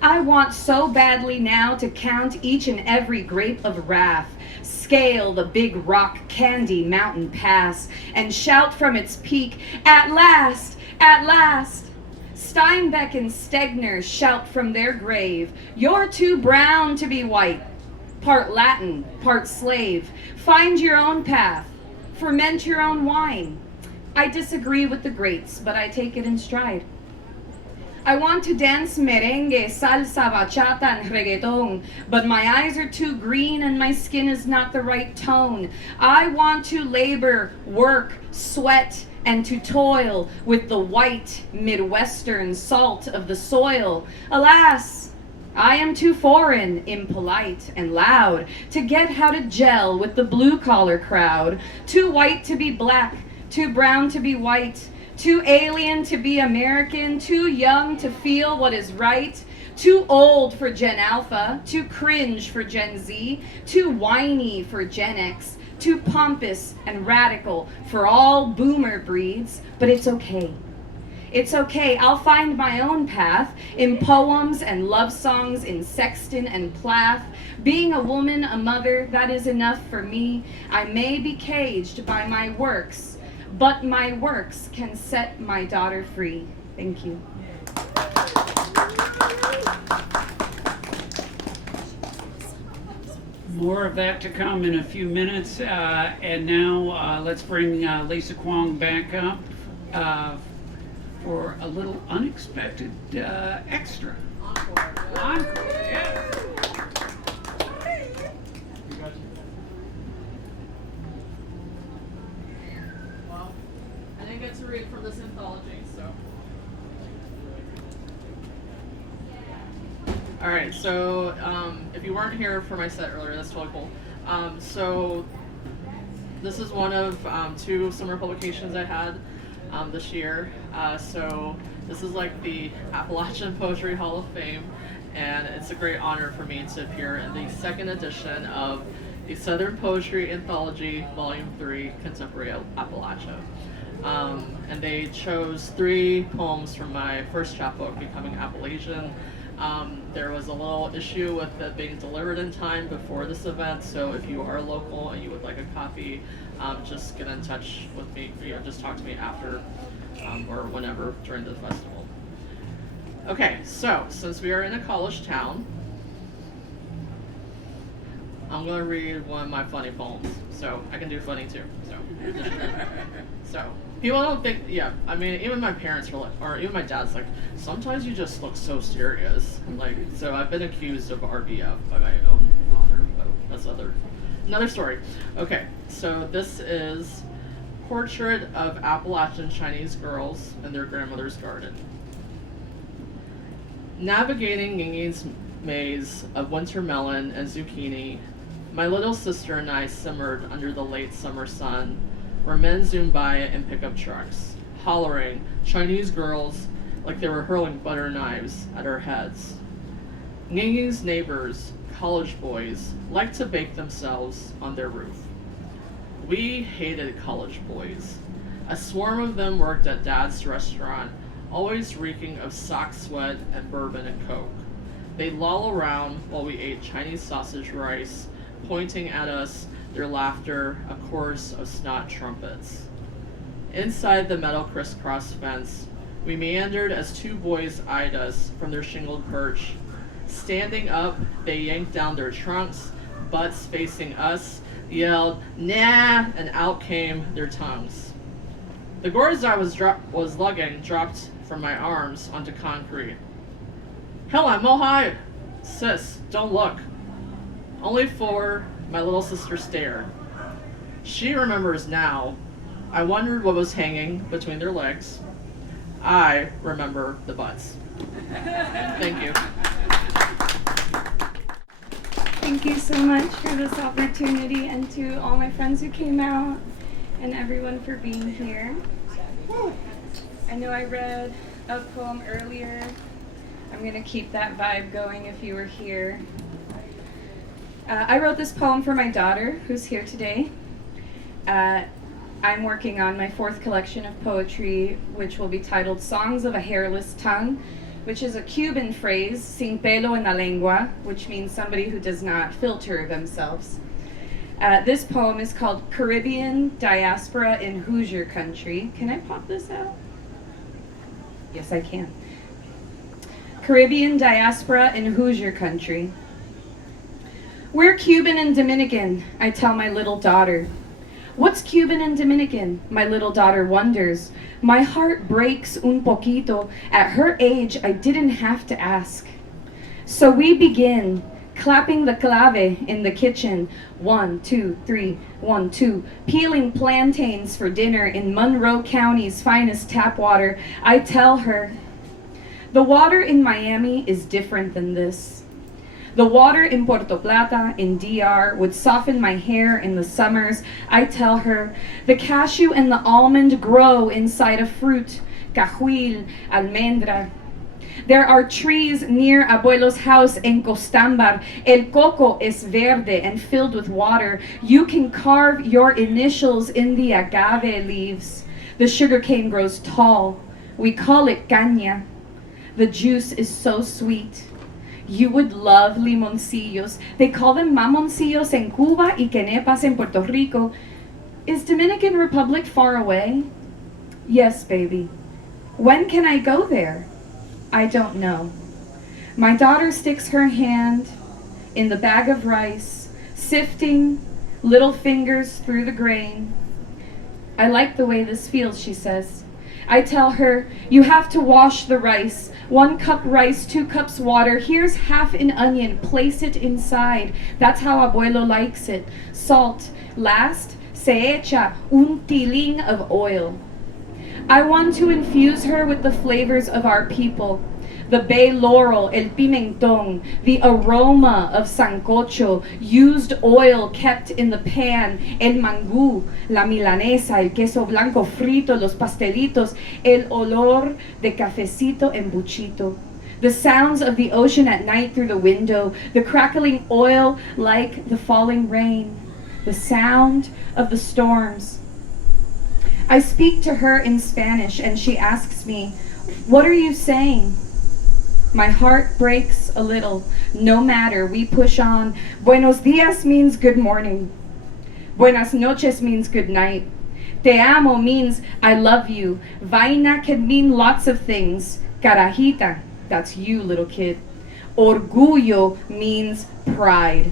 I want so badly now to count each and every grape of wrath, scale the big rock candy mountain pass, and shout from its peak, at last, at last. Steinbeck and Stegner shout from their grave, you're too brown to be white. Part Latin, part slave. Find your own path. Ferment your own wine. I disagree with the greats, but I take it in stride. I want to dance merengue, salsa, bachata, and reggaeton, but my eyes are too green and my skin is not the right tone. I want to labor, work, sweat, and to toil with the white Midwestern salt of the soil. Alas, I am too foreign, impolite, and loud to get how to gel with the blue-collar crowd. Too white to be black, too brown to be white, too alien to be American, too young to feel what is right, too old for Gen Alpha, too cringe for Gen Z, too whiny for Gen X, too pompous and radical for all boomer breeds, but it's okay. It's okay, I'll find my own path in poems and love songs, in Sexton and Plath. Being a woman, a mother, that is enough for me. I may be caged by my works, but my works can set my daughter free. Thank you. More of that to come in a few minutes. And now let's bring Lisa Kwong back up for a little unexpected extra. Encore, yeah. Well, I didn't get to read from this anthology, so. Alright, so if you weren't here for my set earlier, that's totally cool. So this is one of two summer publications I had this year. So this is like the Appalachian Poetry Hall of Fame, and it's a great honor for me to appear in the second edition of the Southern Poetry Anthology, Volume 3, Contemporary Appalachia. And they chose 3 poems from my first chapbook, Becoming Appalachian. There was a little issue with it being delivered in time before this event, so if you are local and you would like a copy, just get in touch with me, just talk to me after or whenever during the festival. Okay, so since we are in a college town, I'm going to read one of my funny poems. So I can do funny too. So people don't think, I mean, even my parents were like, or even my dad's like, sometimes you just look so serious. Like, so I've been accused of RBF by my own father, but that's another story. Okay, so this is Portrait of Appalachian Chinese Girls in Their Grandmother's Garden. Navigating Yingyi's maze of winter melon and zucchini, my little sister and I simmered under the late summer sun, where men zoomed by in pickup trucks, hollering Chinese girls like they were hurling butter knives at our heads. Yingyi's neighbors, college boys, liked to bake themselves on their roof. We hated college boys. A swarm of them worked at Dad's restaurant, always reeking of sock sweat and bourbon and coke. They'd loll around while we ate Chinese sausage rice, pointing at us, their laughter a chorus of snot trumpets. Inside the metal crisscross fence, we meandered as two boys eyed us from their shingled perch. Standing up, they yanked down their trunks, butts facing us, yelled, "Nah!" and out came their tongues. The gourds I was lugging dropped from my arms onto concrete. "Hell, I'm Mohai!" "Sis, don't look." Only four, my little sister stared. She remembers now. I wondered what was hanging between their legs. I remember the butts. Thank you. Thank you so much for this opportunity, and to all my friends who came out and everyone for being here. I know I read a poem earlier. I'm going to keep that vibe going if you were here. I wrote this poem for my daughter, who's here today. I'm working on my 4th collection of poetry, which will be titled Songs of a Hairless Tongue, which is a Cuban phrase, sin pelo en la lengua, which means somebody who does not filter themselves. This poem is called Caribbean Diaspora in Hoosier Country. Can I pop this out? Yes, I can. Caribbean Diaspora in Hoosier Country. We're Cuban and Dominican, I tell my little daughter. What's Cuban and Dominican? My little daughter wonders. My heart breaks un poquito. At her age, I didn't have to ask. So we begin, clapping the clave in the kitchen. 1, 2, 3, 1, 2. Peeling plantains for dinner in Monroe County's finest tap water. I tell her, the water in Miami is different than this. The water in Puerto Plata, in DR, would soften my hair in the summers. I tell her, the cashew and the almond grow inside a fruit, cajuil, almendra. There are trees near Abuelo's house in Costambar. El coco es verde and filled with water. You can carve your initials in the agave leaves. The sugarcane grows tall. We call it caña. The juice is so sweet. You would love limoncillos. They call them mamoncillos in Cuba y quenepas in Puerto Rico. Is Dominican Republic far away? Yes, baby. When can I go there? I don't know. My daughter sticks her hand in the bag of rice, sifting little fingers through the grain. I like the way this feels, she says. I tell her, you have to wash the rice. 1 cup rice, 2 cups water. Here's half an onion. Place it inside. That's how Abuelo likes it. Salt. Last, se echa un tilín of oil. I want to infuse her with the flavors of our people. The bay laurel, el pimentón, the aroma of sancocho, used oil kept in the pan, el mangú, la milanesa, el queso blanco frito, los pastelitos, el olor de cafecito en buchito. The sounds of the ocean at night through the window, the crackling oil like the falling rain, the sound of the storms. I speak to her in Spanish and she asks me, what are you saying? My heart breaks a little. No matter, we push on. Buenos dias means good morning. Buenas noches means good night. Te amo means I love you. Vaina can mean lots of things. Carajita, that's you, little kid. Orgullo means pride.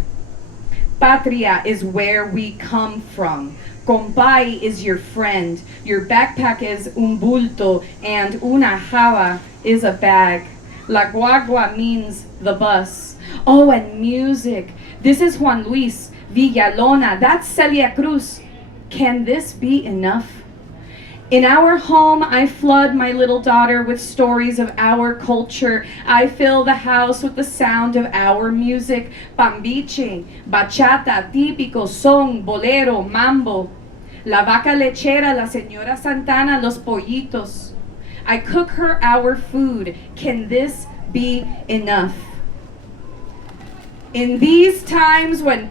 Patria is where we come from. Compay is your friend. Your backpack is un bulto, and una java is a bag. La guagua means the bus. Oh, and music. This is Juan Luis Villalona. That's Celia Cruz. Can this be enough? In our home, I flood my little daughter with stories of our culture. I fill the house with the sound of our music. Pambiche, bachata, típico, son, bolero, mambo. La vaca lechera, la señora Santana, los pollitos. I cook her our food. Can this be enough? In these times when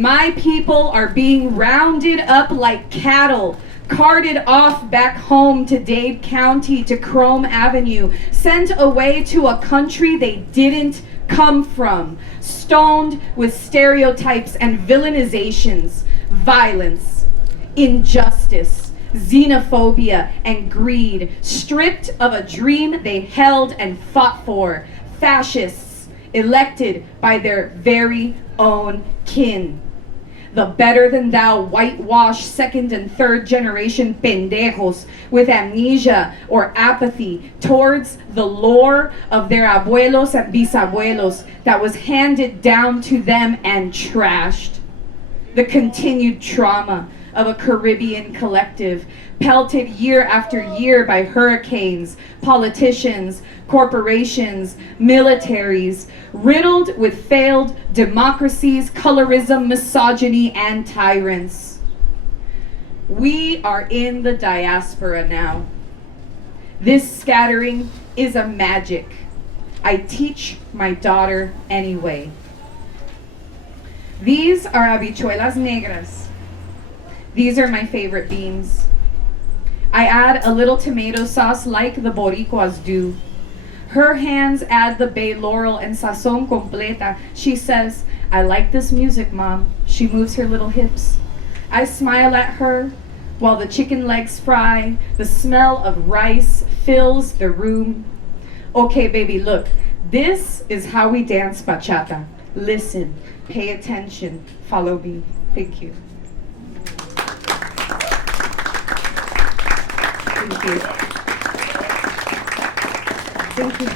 my people are being rounded up like cattle, carted off back home to Dade County, to Chrome Avenue, sent away to a country they didn't come from, stoned with stereotypes and villainizations, violence, injustice, xenophobia, and greed, stripped of a dream they held and fought for, fascists elected by their very own kin. The better-than-thou whitewashed second and third generation pendejos with amnesia or apathy towards the lore of their abuelos and bisabuelos that was handed down to them and trashed. The continued trauma of a Caribbean collective, pelted year after year by hurricanes, politicians, corporations, militaries, riddled with failed democracies, colorism, misogyny, and tyrants. We are in the diaspora now. This scattering is a magic. I teach my daughter anyway. These are habichuelas negras. These are my favorite beans. I add a little tomato sauce like the Boricuas do. Her hands add the bay laurel and sazon completa. She says, I like this music, Mom. She moves her little hips. I smile at her while the chicken legs fry. The smell of rice fills the room. Okay, baby, look. This is how we dance bachata. Listen, pay attention, follow me. Thank you. Thank you. Thank you.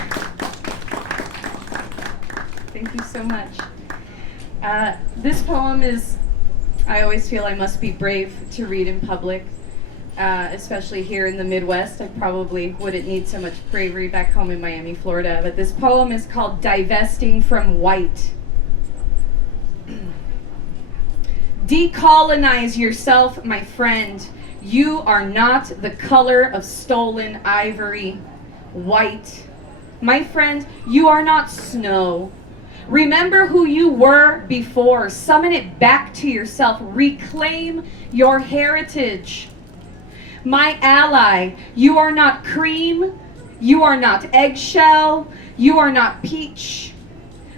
Thank you so much. This poem is, I always feel I must be brave to read in public, especially here in the Midwest. I probably wouldn't need so much bravery back home in Miami, Florida. But this poem is called Divesting from White. Decolonize yourself, my friend. You are not the color of stolen ivory, white. My friend, you are not snow. Remember who you were before. Summon it back to yourself. Reclaim your heritage. My ally, you are not cream. You are not eggshell. You are not peach.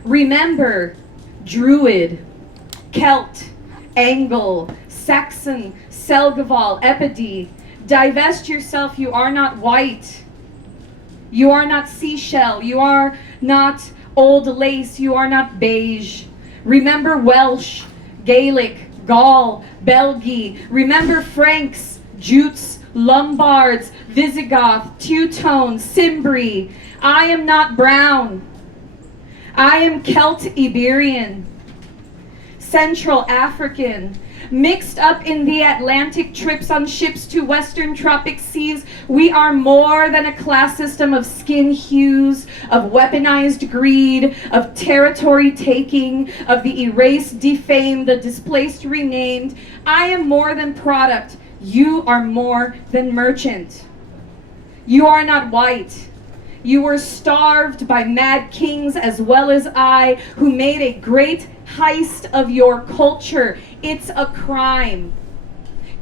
Remember, Druid, Celt, Angle, Saxon, Selgaval, Epidi. Divest yourself. You are not white. You are not seashell. You are not old lace. You are not beige. Remember Welsh, Gaelic, Gaul, Belgi. Remember Franks, Jutes, Lombards, Visigoth, Teuton, Cimbri. I am not brown. I am Celt Iberian, Central African, mixed up in the Atlantic trips on ships to Western tropic seas. We are more than a class system of skin hues, of weaponized greed, of territory taking, of the erased, defamed, the displaced, renamed. I am more than product. You are more than merchant. You are not white. You were starved by mad kings as well as I, who made a great heist of your culture. It's a crime.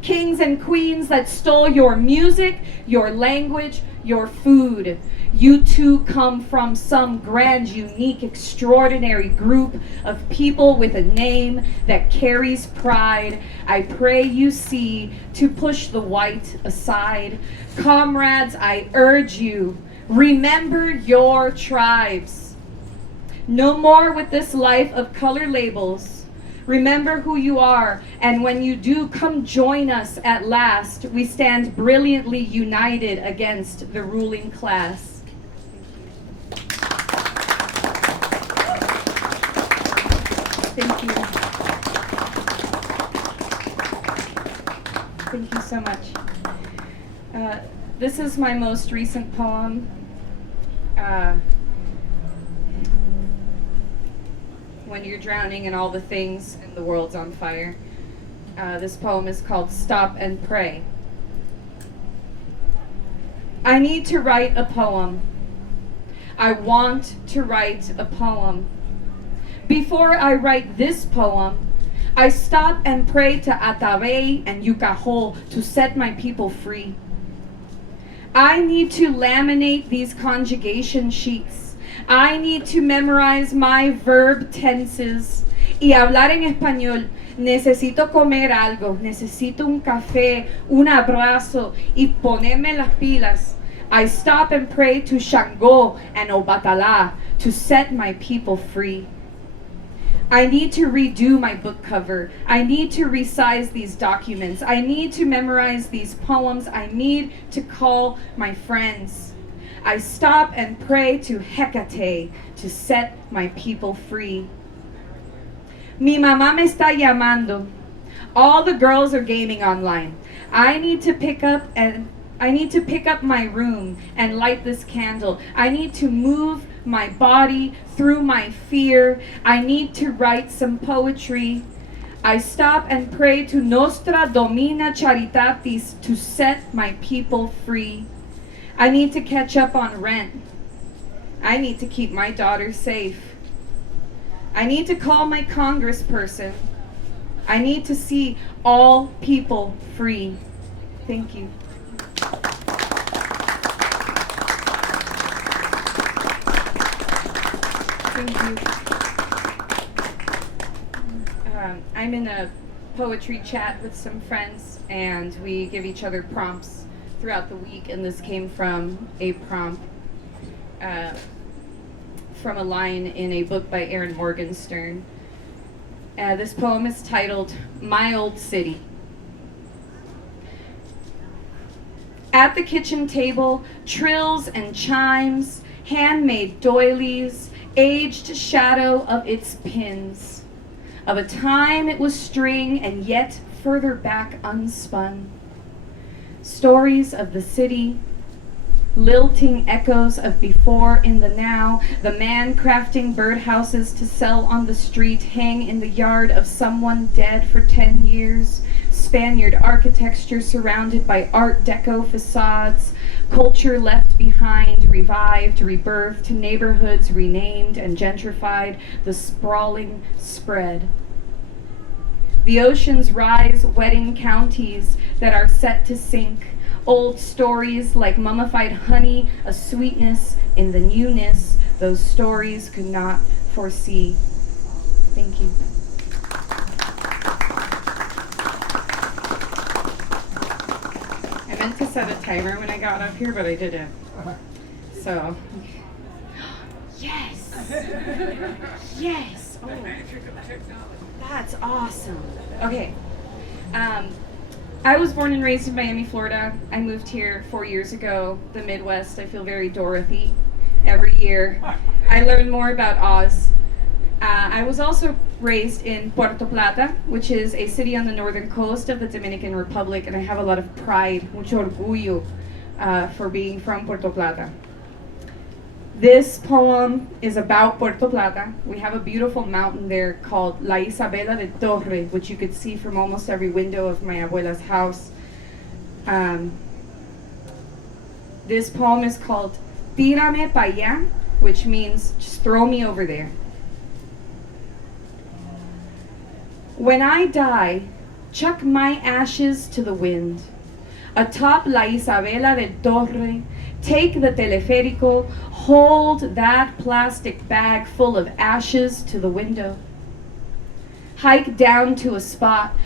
Kings and queens that stole your music, your language, your food. You too come from some grand, unique, extraordinary group of people with a name that carries pride. I pray you see to push the white aside. Comrades, I urge you, remember your tribes. No more with this life of color labels. Remember who you are, and when you do, come join us at last. We stand brilliantly united against the ruling class. Thank you. Thank you so much. This is my most recent poem. When you're drowning in all the things and the world's on fire. This poem is called Stop and Pray. I need to write a poem. I want to write a poem. Before I write this poem, I stop and pray to Atabey and Yucaho to set my people free. I need to laminate these conjugation sheets. I need to memorize my verb tenses. Y hablar en español. Necesito comer algo. Necesito un café, un abrazo, y ponerme las pilas. I stop and pray to Shango and Obatala to set my people free. I need to redo my book cover. I need to resize these documents. I need to memorize these poems. I need to call my friends. I stop and pray to Hecate to set my people free. Mi mamá me está llamando. All the girls are gaming online. I need to pick up my room and light this candle. I need to move my body through my fear. I need to write some poetry. I stop and pray to Nostra Domina Charitatis to set my people free. I need to catch up on rent. I need to keep my daughter safe. I need to call my congressperson. I need to see all people free. Thank you. Thank you. I'm in a poetry chat with some friends, and we give each other prompts throughout the week, and this came from a prompt from a line in a book by Aaron Morgenstern. This poem is titled My Old City. At the kitchen table, trills and chimes, handmade doilies, aged shadow of its pins. Of a time it was string and yet further back unspun. Stories of the city, lilting echoes of before in the now, the man crafting birdhouses to sell on the street hang in the yard of someone dead for 10 years, Spaniard architecture surrounded by Art Deco facades, culture left behind, revived, rebirthed, neighborhoods renamed and gentrified, the sprawling spread. The oceans rise, wetting counties that are set to sink. Old stories like mummified honey, a sweetness in the newness those stories could not foresee. Thank you. I meant to set a timer when I got up here, but I didn't. So, yes! Yes! Oh. That's awesome. Okay. I was born and raised in Miami, Florida. I moved here 4 years ago, the Midwest. I feel very Dorothy every year. I learn more about Oz. I was also raised in Puerto Plata, which is a city on the northern coast of the Dominican Republic, and I have a lot of pride, mucho orgullo, for being from Puerto Plata. This poem is about Puerto Plata. We have a beautiful mountain there called La Isabela de Dorr, which you could see from almost every window of my abuela's house. This poem is called Tírame pa' allá, which means just throw me over there. When I die, chuck my ashes to the wind. Atop la Isabela del Torre, take the teleférico, hold that plastic bag full of ashes to the window. Hike down to a spot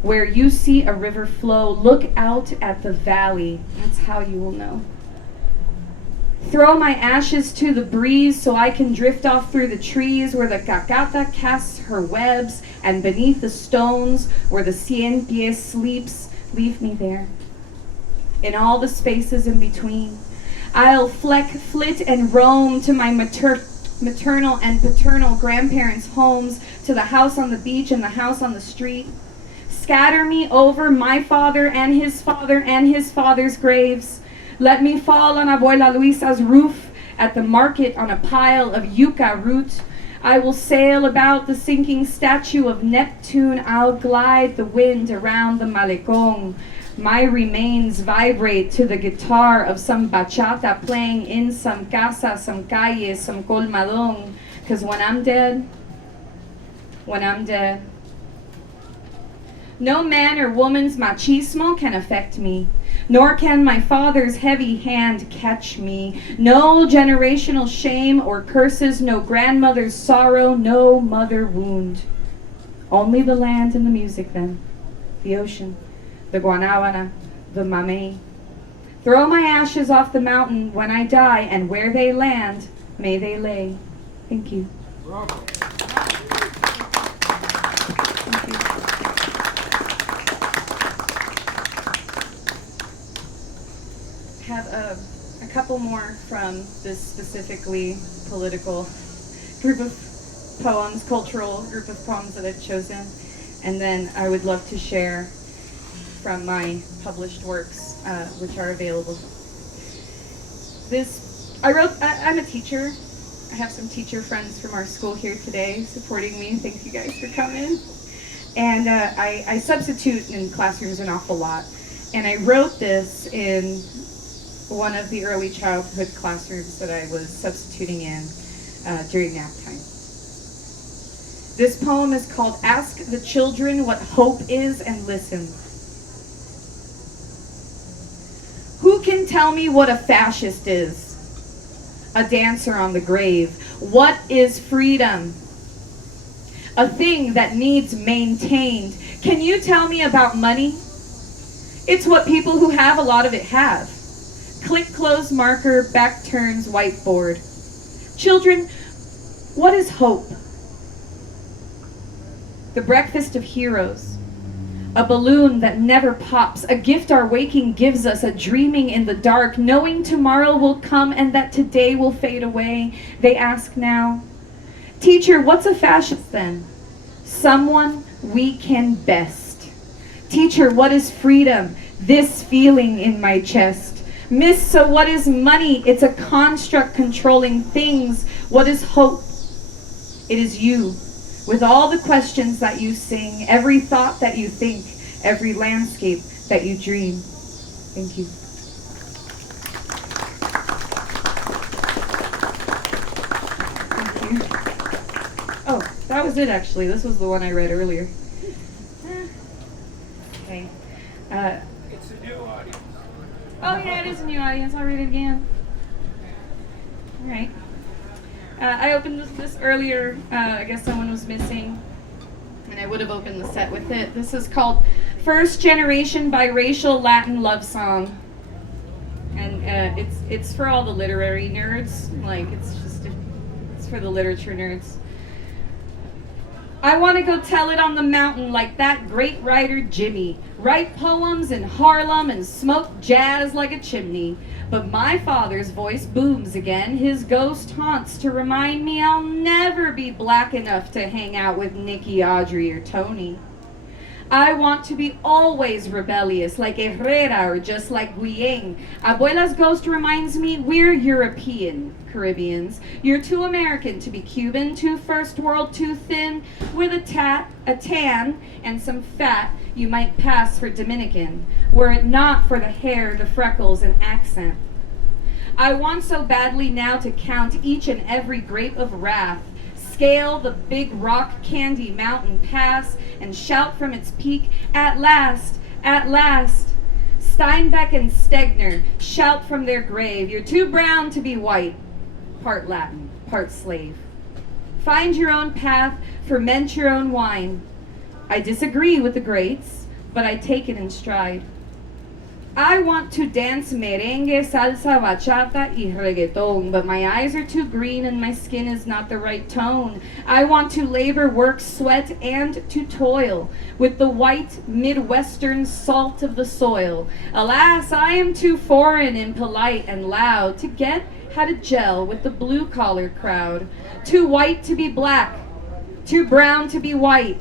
where you see a river flow. Look out at the valley. That's how you will know. Throw my ashes to the breeze so I can drift off through the trees where the cacata casts her webs, and beneath the stones where the cien pies sleeps. Leave me there. In all the spaces in between, I'll flit and roam to my maternal and paternal grandparents' homes, to the house on the beach and the house on the street. Scatter me over my father and his father and his father's graves. Let me fall on Abuela Luisa's roof, at the market on a pile of yucca root. I will sail about the sinking statue of Neptune. I'll glide the wind around the malecón. My remains vibrate to the guitar of some bachata playing in some casa, some calle, some colmadón. 'Cause when I'm dead, no man or woman's machismo can affect me, nor can my father's heavy hand catch me. No generational shame or curses, no grandmother's sorrow, no mother wound. Only the land and the music then, the ocean, the guanabana, the mamey. Throw my ashes off the mountain when I die, and where they land, may they lay. Thank you. Have a couple more from this specifically political group of poems, cultural group of poems that I've chosen, and then I would love to share from my published works, which are available. I'm a teacher. I have some teacher friends from our school here today supporting me. Thank you guys for coming. And I substitute in classrooms an awful lot. And I wrote this in one of the early childhood classrooms that I was substituting in during nap time. This poem is called Ask the Children What Hope Is and Listen. Who can tell me what a fascist is? A dancer on the grave. What is freedom? A thing that needs maintained. Can you tell me about money? It's what people who have a lot of it have. Click, close, marker, back turns, whiteboard. Children, what is hope? The breakfast of heroes. A balloon that never pops, a gift our waking gives us, a dreaming in the dark, knowing tomorrow will come and that today will fade away. They ask now, teacher, what's a fascist then? Someone we can best. Teacher, what is freedom? This feeling in my chest. Miss, so what is money? It's a construct controlling things. What is hope? It is you. With all the questions that you sing, every thought that you think, every landscape that you dream. Thank you. Thank you. Oh, that was it actually. This was the one I read earlier. Okay. It's a new audience. Oh yeah, it is a new audience. I'll read it again. All right. I opened this earlier. I guess someone was missing, and I would have opened the set with it. This is called First Generation Biracial Latin Love Song, and it's for all the literary nerds. Like it's for the literature nerds. I want to go tell it on the mountain like that great writer Jimmy. Write poems in Harlem and smoke jazz like a chimney. But my father's voice booms again. His ghost haunts to remind me I'll never be black enough to hang out with Nikki, Audrey, or Tony. I want to be always rebellious, like Herrera or just like Guillén. Abuela's ghost reminds me we're European Caribbeans. You're too American to be Cuban, too first world, too thin. With a tan, and some fat, you might pass for Dominican, were it not for the hair, the freckles, and accent. I want so badly now to count each and every grape of wrath, scale the big rock candy mountain pass and shout from its peak, at last, at last. Steinbeck and Stegner shout from their grave, you're too brown to be white, part Latin, part slave. Find your own path, ferment your own wine. I disagree with the greats, but I take it in stride. I want to dance merengue, salsa, bachata, y reggaeton, but my eyes are too green and my skin is not the right tone. I want to labor, work, sweat, and to toil with the white Midwestern salt of the soil. Alas, I am too foreign, impolite, and loud to get how to gel with the blue-collar crowd. Too white to be black, too brown to be white.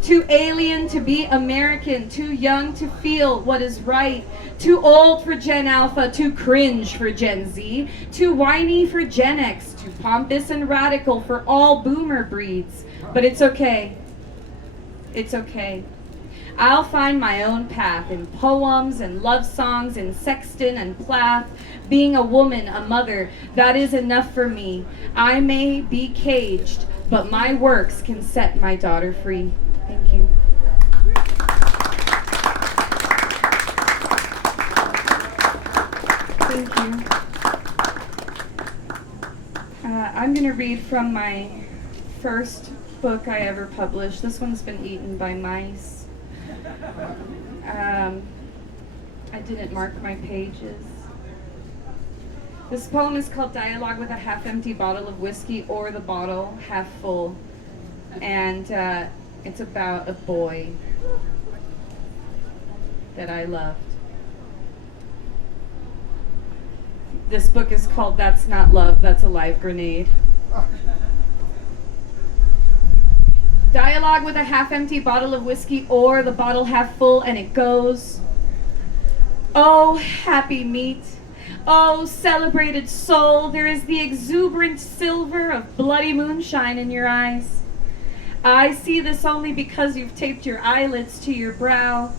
Too alien to be American, too young to feel what is right, too old for Gen Alpha, too cringe for Gen Z, too whiny for Gen X, too pompous and radical for all boomer breeds. But it's okay. It's okay. I'll find my own path in poems and love songs, in Sexton and Plath. Being a woman, a mother, that is enough for me. I may be caged, but my works can set my daughter free. Thank you. Thank you. I'm going to read from my first book I ever published. This one's been eaten by mice. I didn't mark my pages. This poem is called Dialogue with a Half-Empty Bottle of Whiskey, or the Bottle Half Full. And it's about a boy that I loved. This book is called That's Not Love, That's a Live Grenade. Dialogue with a half-empty bottle of whiskey, or the bottle half full, and it goes, oh, happy meat. Oh, celebrated soul, there is the exuberant silver of bloody moonshine in your eyes. I see this only because you've taped your eyelids to your brow.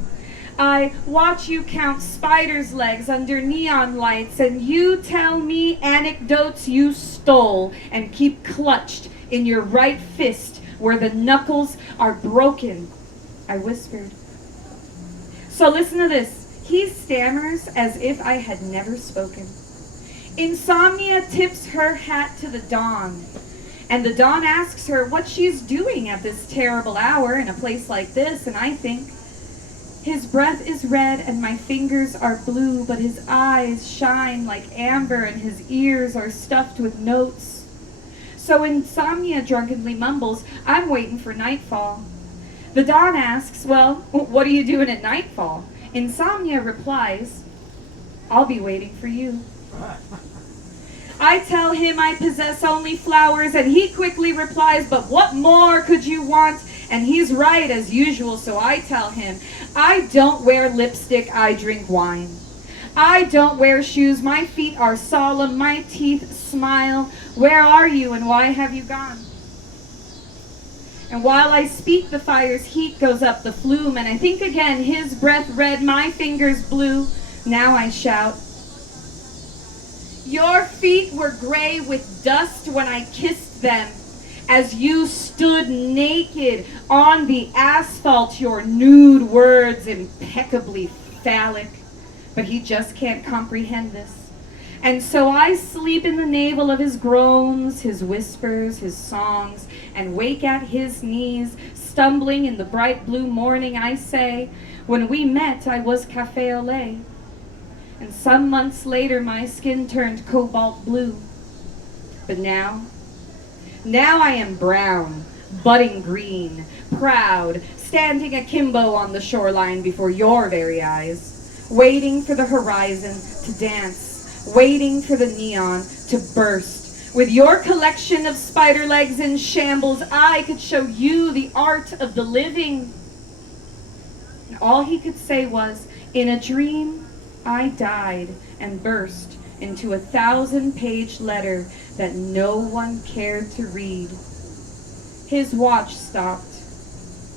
I watch you count spiders' legs under neon lights, and you tell me anecdotes you stole and keep clutched in your right fist where the knuckles are broken, I whispered. So listen to this. He stammers as if I had never spoken. Insomnia tips her hat to the dawn, and the dawn asks her what she's doing at this terrible hour in a place like this, and I think, his breath is red and my fingers are blue, but his eyes shine like amber and his ears are stuffed with notes. So insomnia drunkenly mumbles, I'm waiting for nightfall. The dawn asks, well, what are you doing at nightfall? Insomnia replies, I'll be waiting for you. I tell him I possess only flowers, and he quickly replies, but what more could you want? And he's right as usual, so I tell him, I don't wear lipstick, I drink wine. I don't wear shoes, my feet are solemn, my teeth smile. Where are you and why have you gone? And while I speak, the fire's heat goes up the flume, and I think again, his breath red, my fingers blue. Now I shout, your feet were gray with dust when I kissed them. As you stood naked on the asphalt, your nude words impeccably phallic. But he just can't comprehend this. And so I sleep in the navel of his groans, his whispers, his songs, and wake at his knees, stumbling in the bright blue morning. I say, when we met, I was cafe au lait. And some months later, my skin turned cobalt blue. But now I am brown, budding green, proud, standing akimbo on the shoreline before your very eyes, waiting for the horizon to dance, waiting for the neon to burst. With your collection of spider legs in shambles, I could show you the art of the living. And all he could say was, in a dream, I died and burst into a 1,000-page letter that no one cared to read. His watch stopped.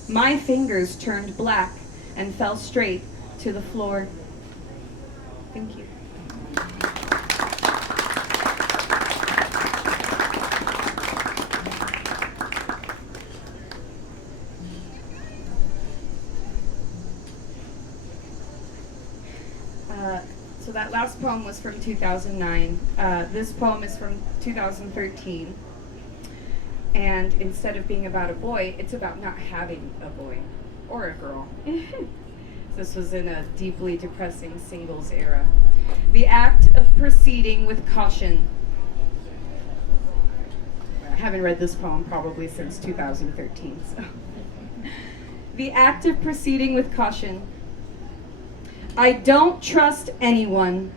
My fingers turned black and fell straight to the floor. Thank you. So that last poem was from 2009. This poem is from 2013. And instead of being about a boy, it's about not having a boy or a girl. This was in a deeply depressing singles era. The act of proceeding with caution. I haven't read this poem probably since 2013. So. The act of proceeding with caution. I don't trust anyone.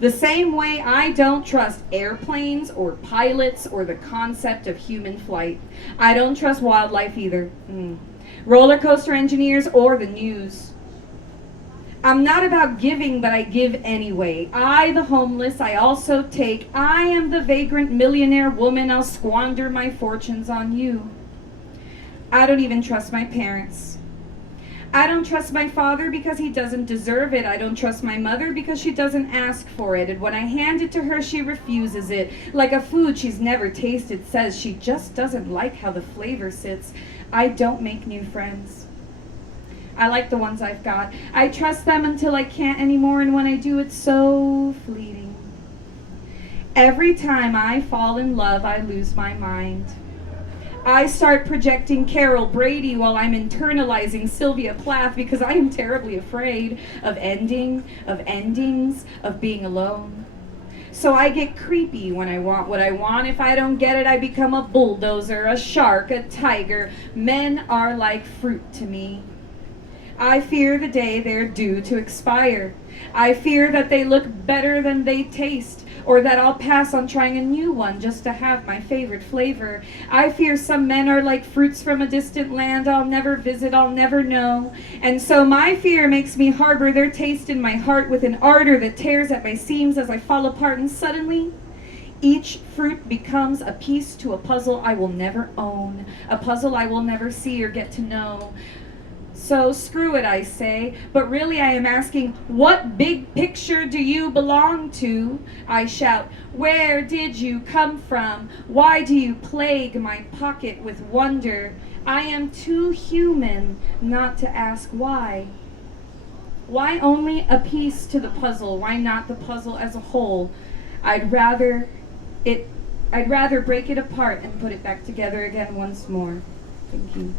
The same way I don't trust airplanes or pilots or the concept of human flight. I don't trust wildlife either. Roller coaster engineers or the news. I'm not about giving, but I give anyway. I, the homeless, I also take. I am the vagrant millionaire woman. I'll squander my fortunes on you. I don't even trust my parents. I don't trust my father because he doesn't deserve it. I don't trust my mother because she doesn't ask for it. And when I hand it to her, she refuses it. Like a food she's never tasted, says she just doesn't like how the flavor sits. I don't make new friends. I like the ones I've got. I trust them until I can't anymore, and when I do, it's so fleeting. Every time I fall in love, I lose my mind. I start projecting Carol Brady while I'm internalizing Sylvia Plath because I am terribly afraid of endings, of being alone. So I get creepy when I want what I want. If I don't get it, I become a bulldozer, a shark, a tiger. Men are like fruit to me. I fear the day they're due to expire. I fear that they look better than they taste, or that I'll pass on trying a new one just to have my favorite flavor. I fear some men are like fruits from a distant land I'll never visit, I'll never know. And so my fear makes me harbor their taste in my heart with an ardor that tears at my seams as I fall apart, and suddenly each fruit becomes a piece to a puzzle I will never own, a puzzle I will never see or get to know. So screw it, I say, but really I am asking, what big picture do you belong to? I shout, where did you come from? Why do you plague my pocket with wonder? I am too human not to ask why. Why only a piece to the puzzle? Why not the puzzle as a whole? I'd rather break it apart and put it back together again once more. Thank you.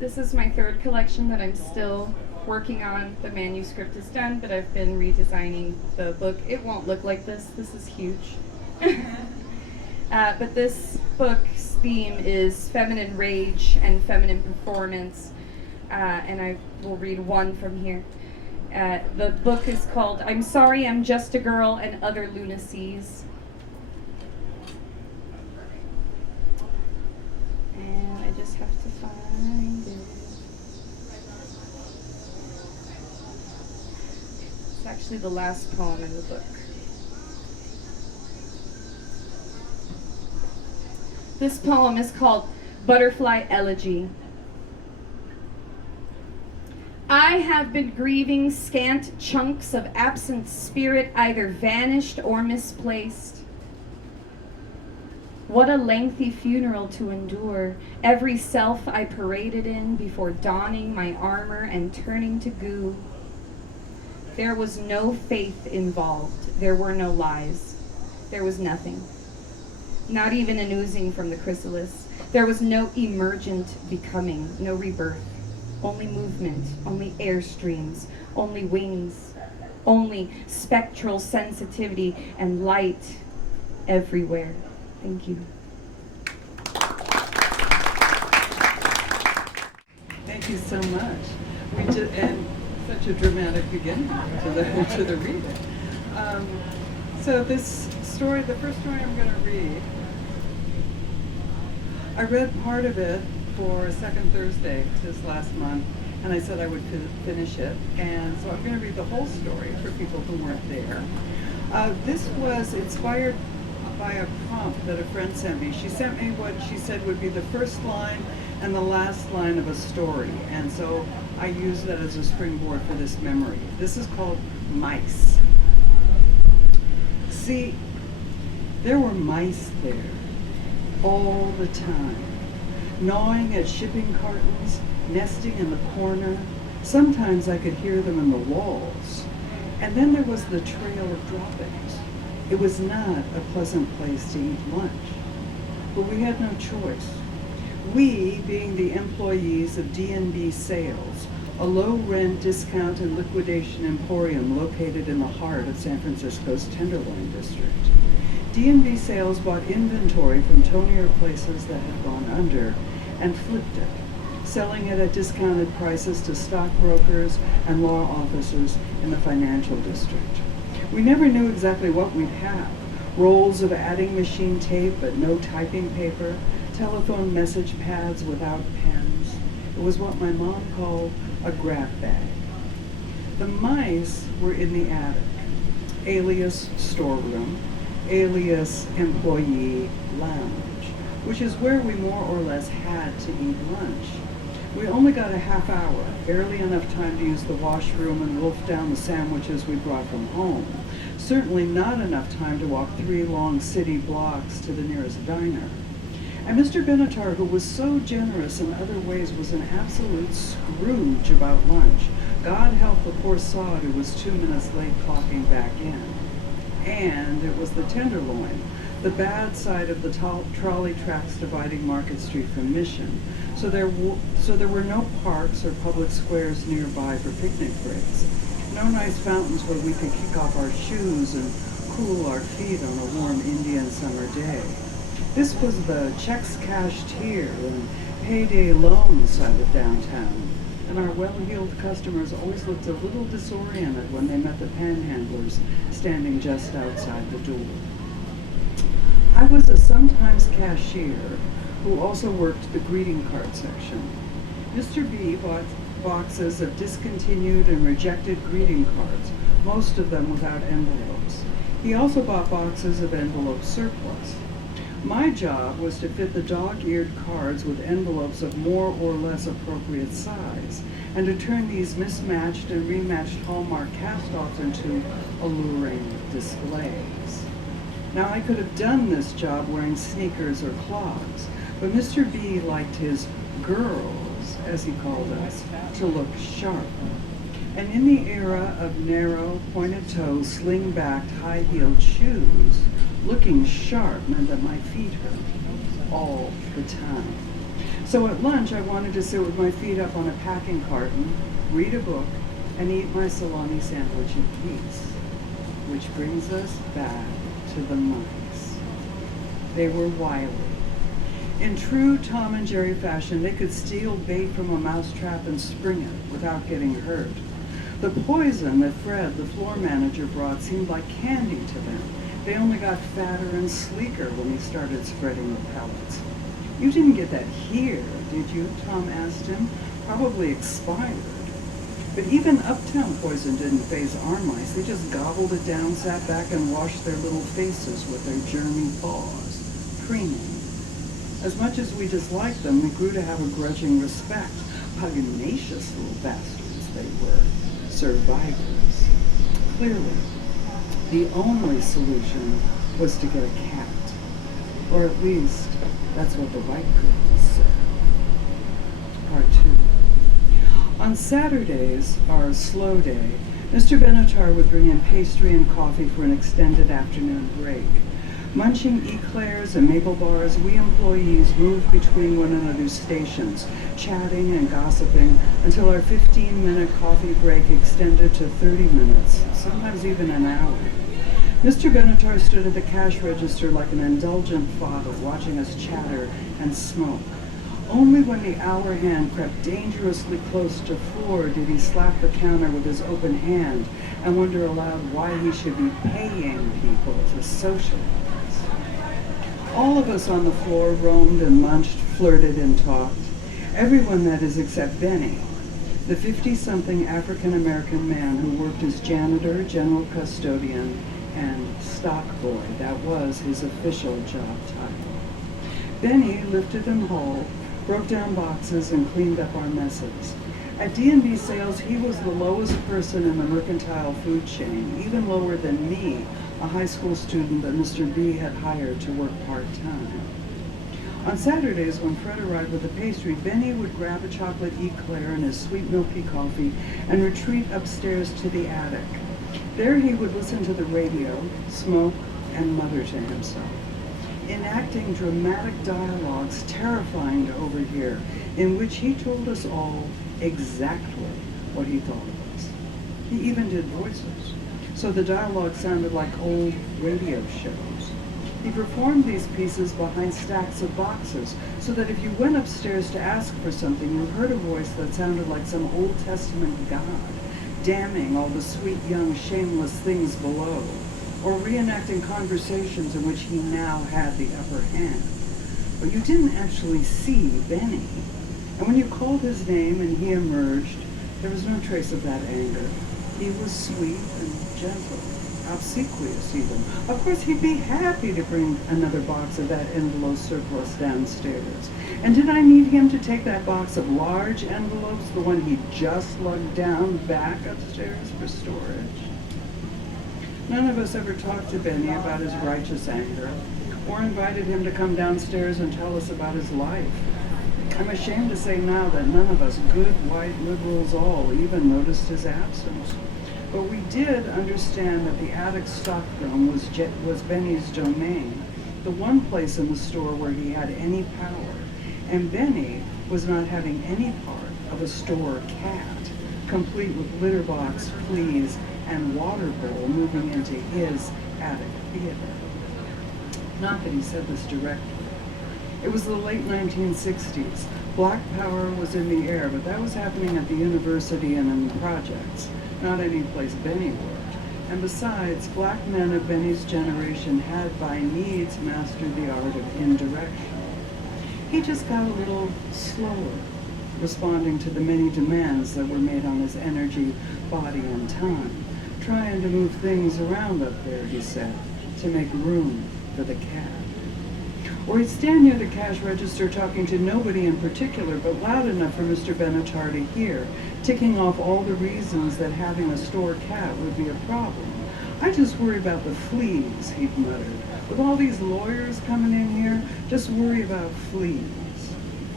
This is my third collection that I'm still working on. The manuscript is done, but I've been redesigning the book. It won't look like this. This is huge. But this book's theme is feminine rage and feminine performance, and I will read one from here. The book is called I'm Sorry, I'm Just a Girl and Other Lunacies. And I just have to find it. It's actually the last poem in the book. This poem is called Butterfly Elegy. I have been grieving scant chunks of absent spirit, either vanished or misplaced. What a lengthy funeral to endure, every self I paraded in before donning my armor and turning to goo. There was no faith involved, there were no lies, there was nothing. Not even an oozing from the chrysalis. There was no emergent becoming, no rebirth. Only movement, only airstreams, only wings, only spectral sensitivity and light everywhere. Thank you. Thank you so much. And such a dramatic beginning to the reading. So this story, the first story I'm going to read, I read part of it for Second Thursday this last month, and I said I would finish it. And so I'm going to read the whole story for people who weren't there. This was inspired by a prompt that a friend sent me. She sent me what she said would be the first line and the last line of a story. And so I used that as a springboard for this memory. This is called Mice. See, there were mice there. all the time, gnawing at shipping cartons, nesting in the corner. Sometimes I could hear them in the walls. And then there was the trail of droppings. It was not a pleasant place to eat lunch, but we had no choice. We, being the employees of D&B Sales, a low-rent discount and liquidation emporium located in the heart of San Francisco's Tenderloin District. D&B Sales bought inventory from tonier places that had gone under and flipped it, selling it at discounted prices to stockbrokers and law officers in the financial district. We never knew exactly what we'd have. Rolls of adding machine tape but no typing paper, telephone message pads without pens. It was what my mom called a grab bag. The mice were in the attic, alias storeroom, alias employee lounge, which is where we more or less had to eat lunch. We only got a half hour, barely enough time to use the washroom and wolf down the sandwiches we brought from home. Certainly not enough time to walk 3 long city blocks to the nearest diner. And Mr. Benatar, who was so generous in other ways, was an absolute Scrooge about lunch. God help the poor sod who was 2 minutes late clocking back in. And it was the Tenderloin, the bad side of the trolley tracks dividing Market Street from Mission. So there were no parks or public squares nearby for picnic breaks. No nice fountains where we could kick off our shoes and cool our feet on a warm Indian summer day. This was the checks cashed here and payday loan side of downtown, and our well-heeled customers always looked a little disoriented when they met the panhandlers standing just outside the door. I was a sometimes cashier who also worked the greeting card section. Mr. B bought boxes of discontinued and rejected greeting cards, most of them without envelopes. He also bought boxes of envelope surplus. My job was to fit the dog-eared cards with envelopes of more or less appropriate size, and to turn these mismatched and rematched Hallmark cast-offs into alluring displays. Now, I could have done this job wearing sneakers or clogs, but Mr. B liked his girls, as he called us, to look sharp. And in the era of narrow, pointed-toe, sling-backed, high-heeled shoes, looking sharp meant that my feet hurt all the time. So at lunch, I wanted to sit with my feet up on a packing carton, read a book, and eat my salami sandwich in peace. Which brings us back to the mice. They were wily. In true Tom and Jerry fashion, they could steal bait from a mousetrap and spring it without getting hurt. The poison that Fred, the floor manager, brought seemed like candy to them. They only got fatter and sleeker when he started spreading the pellets. "You didn't get that here, did you?" Tom asked him. "Probably expired." But even uptown poison didn't faze our mice. They just gobbled it down, sat back, and washed their little faces with their germy paws, preening. As much as we disliked them, we grew to have a grudging respect. Pugnacious little bastards they were. Survivors. Clearly, the only solution was to get a cat. Or at least, that's what the white girls said. Part 2. On Saturdays, our slow day, Mr. Benatar would bring in pastry and coffee for an extended afternoon break. Munching eclairs and maple bars, we employees moved between one another's stations, chatting and gossiping until our 15-minute coffee break extended to 30 minutes, sometimes even an hour. Mr. Benatar stood at the cash register like an indulgent father, watching us chatter and smoke. Only when the hour hand crept dangerously close to 4 did he slap the counter with his open hand and wonder aloud why he should be paying people to socialize. All of us on the floor roamed and munched, flirted and talked. Everyone, that is, except Benny, the 50-something African-American man who worked as janitor, general custodian, and stock boy. That was his official job title. Benny lifted and hauled, broke down boxes, and cleaned up our messes. At D&B Sales, he was the lowest person in the mercantile food chain, even lower than me, a high school student that Mr. B had hired to work part-time. On Saturdays, when Fred arrived with the pastry, Benny would grab a chocolate eclair and his sweet milky coffee and retreat upstairs to the attic. There he would listen to the radio, smoke, and mutter to himself, enacting dramatic dialogues terrifying to overhear, in which he told us all exactly what he thought of us. He even did voices, so the dialogue sounded like old radio shows. He performed these pieces behind stacks of boxes, so that if you went upstairs to ask for something, you heard a voice that sounded like some Old Testament God, damning all the sweet, young, shameless things below, or reenacting conversations in which he now had the upper hand. But you didn't actually see Benny. And when you called his name and he emerged, there was no trace of that anger. He was sweet and gentle, obsequious even. Of course, he'd be happy to bring another box of that envelope surplus downstairs. And did I need him to take that box of large envelopes, the one he just lugged down back upstairs for storage? None of us ever talked to Benny about his righteous anger, or invited him to come downstairs and tell us about his life. I'm ashamed to say now that none of us, good white liberals all, even noticed his absence. But we did understand that the attic stockroom was Benny's domain, the one place in the store where he had any power. And Benny was not having any part of a store cat, complete with litter box, fleas, and water bowl moving into his attic theater. Not that he said this directly. It was the late 1960s. Black power was in the air, but that was happening at the university and in the projects, not any place Benny worked. And besides, black men of Benny's generation had by needs mastered the art of indirection. He just got a little slower, responding to the many demands that were made on his energy, body, and time, trying to move things around up there, he said, to make room for the cat. Or he'd stand near the cash register talking to nobody in particular, but loud enough for Mr. Benatar to hear, ticking off all the reasons that having a store cat would be a problem. I just worry about the fleas, he'd muttered. With all these lawyers coming in here, just worry about fleas.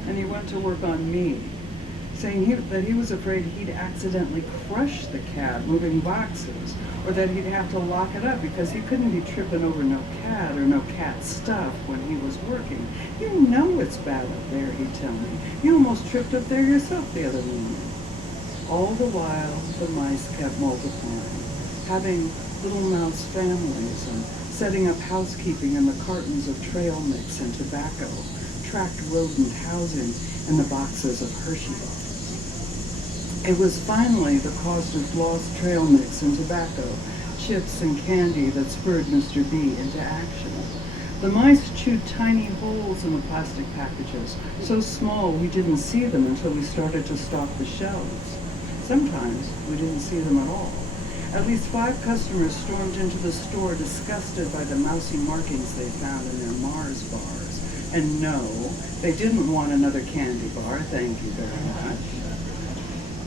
And he went to work on me, saying that he was afraid he'd accidentally crush the cat moving boxes, or that he'd have to lock it up because he couldn't be tripping over no cat or no cat stuff when he was working. You know it's bad up there, he'd tell me. You almost tripped up there yourself the other morning. All the while, the mice kept multiplying, having little mouse families and setting up housekeeping in the cartons of trail mix and tobacco, tracked rodent housing in the boxes of Hershey bars. It was finally the cost of lost trail mix and tobacco, chips and candy that spurred Mr. B into action. The mice chewed tiny holes in the plastic packages, so small we didn't see them until we started to stock the shelves. Sometimes we didn't see them at all. At least 5 customers stormed into the store disgusted by the mousy markings they found in their Mars bars. And no, they didn't want another candy bar, thank you very much.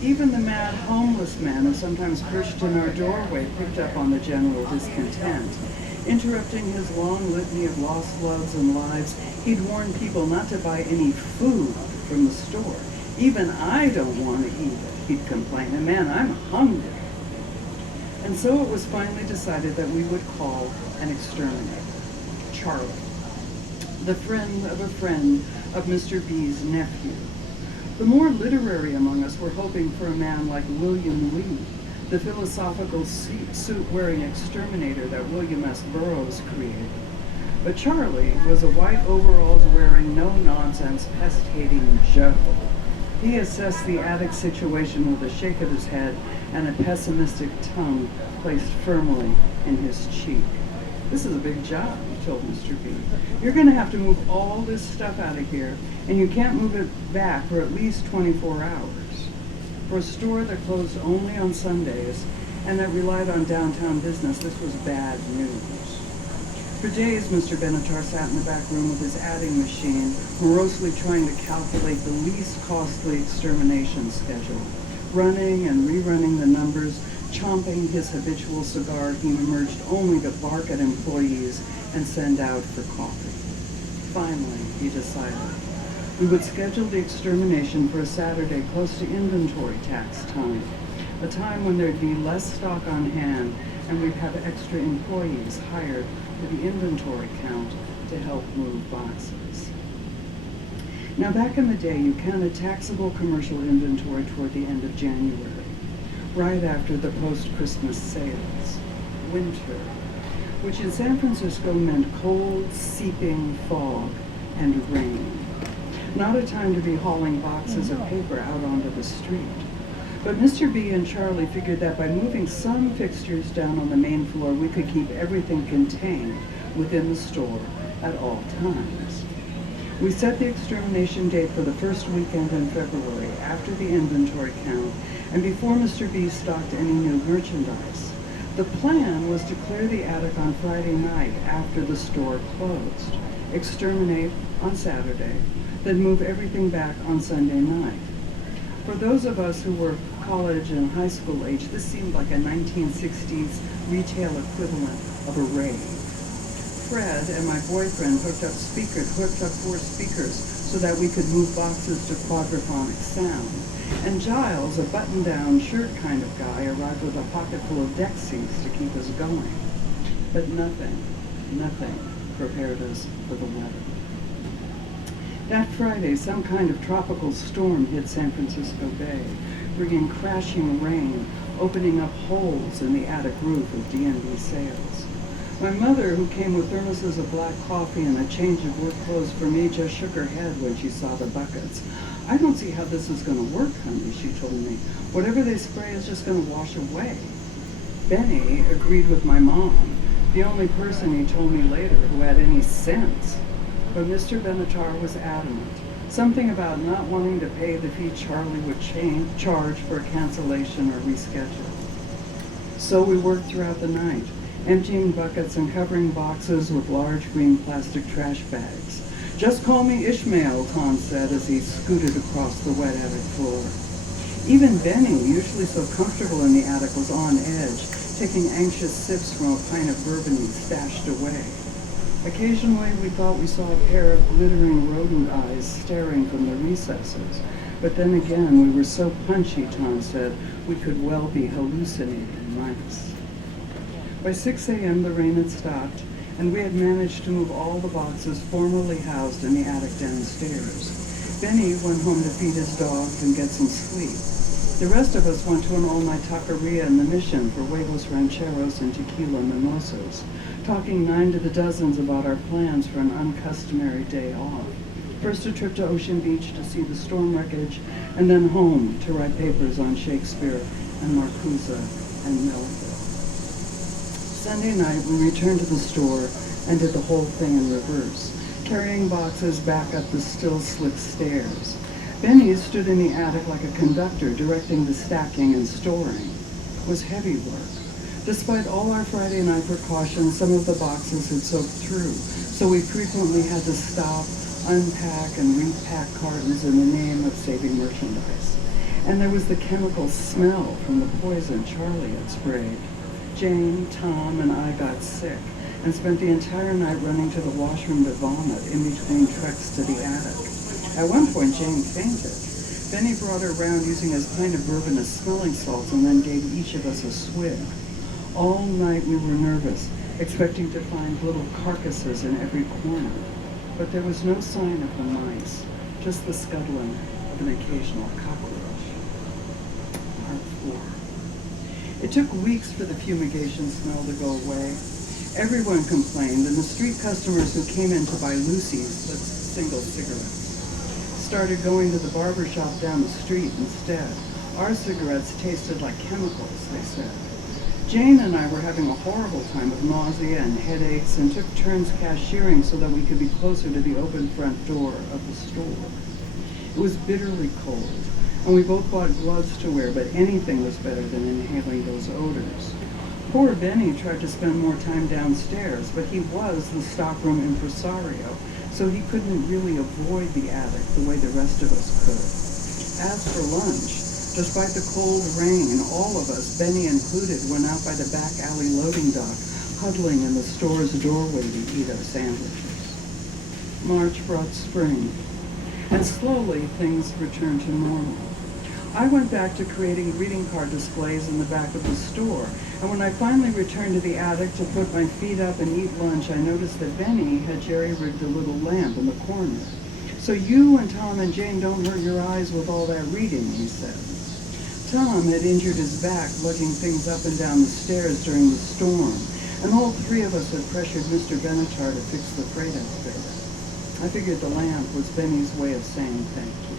Even the mad homeless man who sometimes perched in our doorway picked up on the general discontent. Interrupting his long litany of lost loves and lives, he'd warn people not to buy any food from the store. Even I don't want to eat it, he'd complain. And man, I'm hungry. And so it was finally decided that we would call an exterminator, Charlie, the friend of Mr. B's nephew. The more literary among us were hoping for a man like William Lee, the philosophical suit-wearing exterminator that William S. Burroughs created. But Charlie was a white overalls-wearing, no-nonsense, pest-hating Joe. He assessed the attic situation with a shake of his head and a pessimistic tongue placed firmly in his cheek. This is a big job, he told Mr. B. You're going to have to move all this stuff out of here, and you can't move it back for at least 24 hours. For a store that closed only on Sundays and that relied on downtown business, this was bad news. For days, Mr. Benatar sat in the back room with his adding machine, morosely trying to calculate the least costly extermination schedule. Running and rerunning the numbers, chomping his habitual cigar, he emerged only to bark at employees and send out for coffee. Finally, he decided. We would schedule the extermination for a Saturday close to inventory tax time, a time when there'd be less stock on hand and we'd have extra employees hired for the inventory count to help move boxes. Now, back in the day, you counted taxable commercial inventory toward the end of January, right after the post-Christmas sales, winter, which in San Francisco meant cold, seeping fog and rain. Not a time to be hauling boxes of paper out onto the street. But Mr. B and Charlie figured that by moving some fixtures down on the main floor, we could keep everything contained within the store at all times. We set the extermination date for the first weekend in February, after the inventory count, and before Mr. B stocked any new merchandise. The plan was to clear the attic on Friday night after the store closed, exterminate on Saturday, then move everything back on Sunday night. For those of us who were college and high school age, this seemed like a 1960s retail equivalent of a rave. Fred and my boyfriend hooked up 4 speakers so that we could move boxes to quadraphonic sound. And Giles, a button-down shirt kind of guy, arrived with a pocket full of deck seats to keep us going. But nothing prepared us for the weather. That Friday, some kind of tropical storm hit San Francisco Bay, bringing crashing rain, opening up holes in the attic roof of D&B Sales. My mother, who came with thermoses of black coffee and a change of work clothes for me, just shook her head when she saw the buckets. "I don't see how this is going to work, honey," she told me. "Whatever they spray is just going to wash away." Benny agreed with my mom, the only person, he told me later, who had any sense. But Mr. Benatar was adamant. Something about not wanting to pay the fee Charlie would charge for cancellation or reschedule. So we worked throughout the night, emptying buckets and covering boxes with large green plastic trash bags. "Just call me Ishmael," Tom said as he scooted across the wet attic floor. Even Benny, usually so comfortable in the attic, was on edge, taking anxious sips from a pint of bourbon he stashed away. Occasionally we thought we saw a pair of glittering rodent eyes staring from the recesses. But then again, we were so punchy, Tom said, we could well be hallucinating mice. By 6 a.m. the rain had stopped, and we had managed to move all the boxes formerly housed in the attic downstairs. Benny went home to feed his dog and get some sleep. The rest of us went to an all-night taqueria in the Mission for huevos rancheros and tequila mimosas, talking 9 to the dozens about our plans for an uncustomary day off. First a trip to Ocean Beach to see the storm wreckage, and then home to write papers on Shakespeare and Marcuse and Melville. Sunday night we returned to the store and did the whole thing in reverse, carrying boxes back up the still slick stairs. Benny stood in the attic like a conductor, directing the stacking and storing. It was heavy work. Despite all our Friday night precautions, some of the boxes had soaked through, so we frequently had to stop, unpack, and repack cartons in the name of saving merchandise. And there was the chemical smell from the poison Charlie had sprayed. Jane, Tom, and I got sick and spent the entire night running to the washroom to vomit in between treks to the attic. At one point, Jane fainted. Benny brought her round using his pint of bourbon as smelling salts and then gave each of us a swig. All night we were nervous, expecting to find little carcasses in every corner. But there was no sign of the mice, just the scuttling of an occasional cockroach. Part 4. It took weeks for the fumigation smell to go away. Everyone complained, and the street customers who came in to buy Lucy's, that's single cigarettes, started going to the barber shop down the street instead. Our cigarettes tasted like chemicals, they said. Jane and I were having a horrible time with nausea and headaches and took turns cashiering so that we could be closer to the open front door of the store. It was bitterly cold, and we both bought gloves to wear, but anything was better than inhaling those odors. Poor Benny tried to spend more time downstairs, but he was the stockroom impresario, so he couldn't really avoid the attic the way the rest of us could. As for lunch, despite the cold rain, all of us, Benny included, went out by the back alley loading dock, huddling in the store's doorway to eat our sandwiches. March brought spring, and slowly things returned to normal. I went back to creating greeting card displays in the back of the store, and when I finally returned to the attic to put my feet up and eat lunch, I noticed that Benny had jerry-rigged a little lamp in the corner. "So you and Tom and Jane don't hurt your eyes with all that reading," he said. Tom had injured his back lugging things up and down the stairs during the storm, and all three of us had pressured Mr. Benatar to fix the freight elevator. I figured the lamp was Benny's way of saying thank you.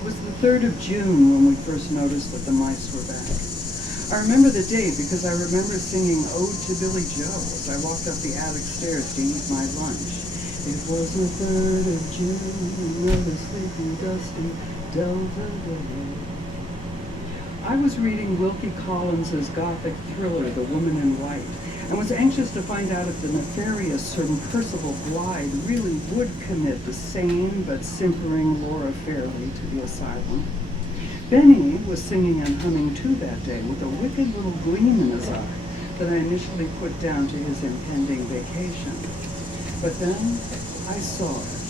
It was the 3rd of June when we first noticed that the mice were back. I remember the date because I remember singing Ode to Billy Joe as I walked up the attic stairs to eat my lunch. It was the 3rd of June, of the sleepy, dusty Delta Day. I was reading Wilkie Collins's Gothic thriller, The Woman in White, and was anxious to find out if the nefarious Sir Percival Blythe really would commit the sane but simpering Laura Fairley to the asylum. Benny was singing and humming too that day with a wicked little gleam in his eye that I initially put down to his impending vacation. But then I saw it.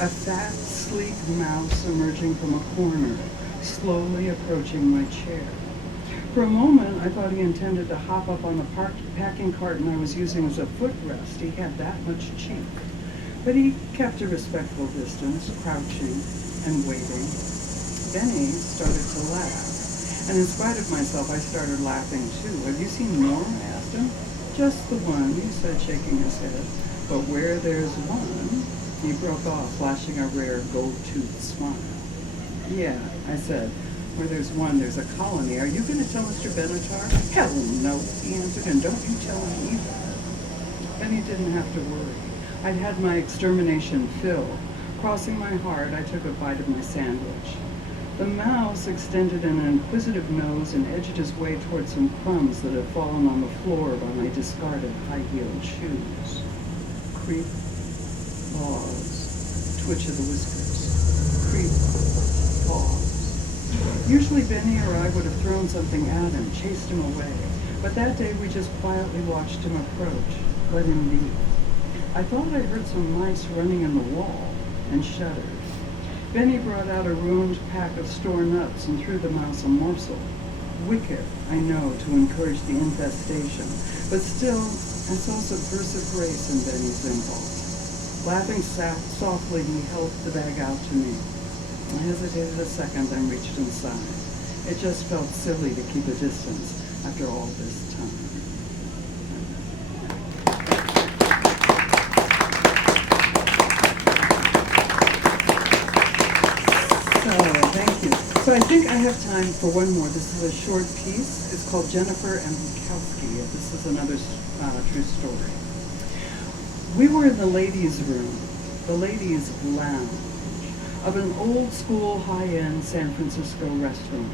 A fat, sleek mouse emerging from a corner, slowly approaching my chair. For a moment, I thought he intended to hop up on the packing carton I was using as a footrest. He had that much cheek. But he kept a respectful distance, crouching and waiting. Benny started to laugh, and in spite of myself, I started laughing too. "Have you seen more?" I asked him. "Just the one," he said, shaking his head. "But where there's one," he broke off, flashing a rare gold-toothed smile. "Yeah," I said. "Where there's one, there's a colony. Are you going to tell Mr. Benatar?" "Hell no," he answered, "and don't you tell him either." Benny didn't have to worry. I'd had my extermination fill. Crossing my heart, I took a bite of my sandwich. The mouse extended an inquisitive nose and edged his way toward some crumbs that had fallen on the floor by my discarded high-heeled shoes. Creep, pause, twitch of the whiskers. Creep, pause. Usually Benny or I would have thrown something at him, chased him away. But that day we just quietly watched him approach, let him be. I thought I heard some mice running in the wall, and shuddered. Benny brought out a ruined pack of store nuts and threw the mouse a morsel. Wicked, I know, to encourage the infestation, but still, I saw subversive grace in Benny's impulse. Laughing softly, he held the bag out to me. I hesitated a second, then reached inside. It just felt silly to keep a distance after all this time. Thank you. So I think I have time for one more. This is a short piece. It's called Jennifer and Bukowski. This is another true story. We were in the ladies' room, the ladies' lounge, of an old school high-end San Francisco restaurant.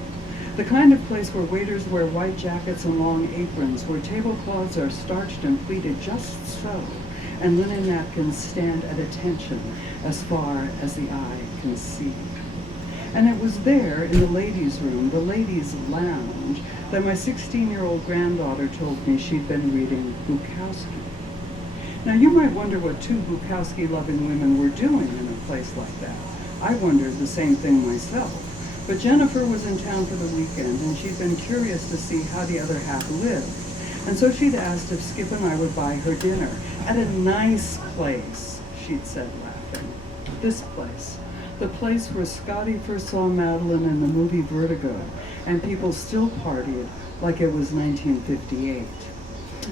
The kind of place where waiters wear white jackets and long aprons, where tablecloths are starched and pleated just so, and linen napkins stand at attention as far as the eye can see. And it was there, in the ladies' room, the ladies' lounge, that my 16-year-old granddaughter told me she'd been reading Bukowski. Now, you might wonder what two Bukowski-loving women were doing in a place like that. I wondered the same thing myself. But Jennifer was in town for the weekend, and she'd been curious to see how the other half lived. And so she'd asked if Skip and I would buy her dinner at a nice place, she'd said, laughing. This place. The place where Scotty first saw Madeline in the movie Vertigo, and people still partied like it was 1958.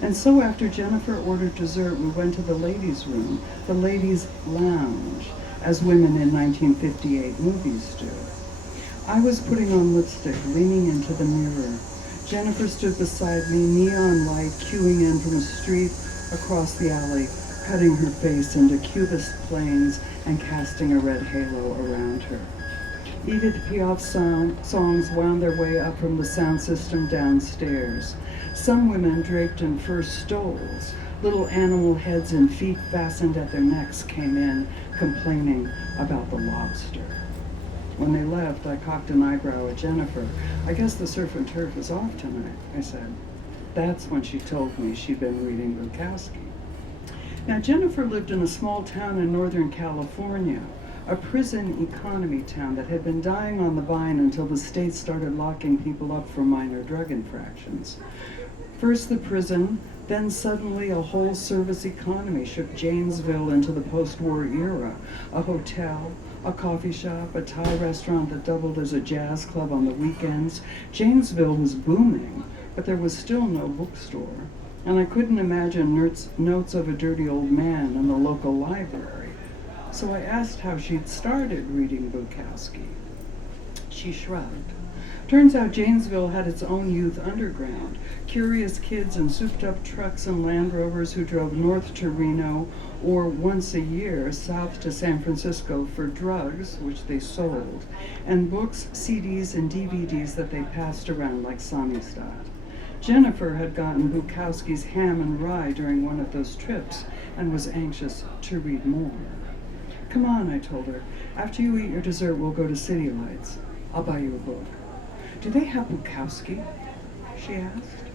And so after Jennifer ordered dessert, we went to the ladies' room, the ladies' lounge, as women in 1958 movies do. I was putting on lipstick, leaning into the mirror. Jennifer stood beside me, neon light cueing in from a street across the alley, cutting her face into cubist planes and casting a red halo around her. Edith Piaf's songs wound their way up from the sound system downstairs. Some women draped in fur stoles, little animal heads and feet fastened at their necks, came in, complaining about the lobster. When they left, I cocked an eyebrow at Jennifer. "I guess the surf and turf is off tonight," I said. That's when she told me she'd been reading Bukowski. Now, Jennifer lived in a small town in Northern California, a prison economy town that had been dying on the vine until the state started locking people up for minor drug infractions. First the prison, then suddenly a whole service economy shook Janesville into the post-war era. A hotel, a coffee shop, a Thai restaurant that doubled as a jazz club on the weekends. Janesville was booming, but there was still no bookstore. And I couldn't imagine notes of a dirty old man in the local library. So I asked how she'd started reading Bukowski. She shrugged. Turns out Janesville had its own youth underground, curious kids in souped-up trucks and Land Rovers who drove north to Reno or once a year south to San Francisco for drugs, which they sold, and books, CDs, and DVDs that they passed around like Samizdat. Jennifer had gotten Bukowski's Ham and Rye during one of those trips and was anxious to read more. Come on, I told her. After you eat your dessert, we'll go to City Lights. I'll buy you a book. Do they have Bukowski? She asked.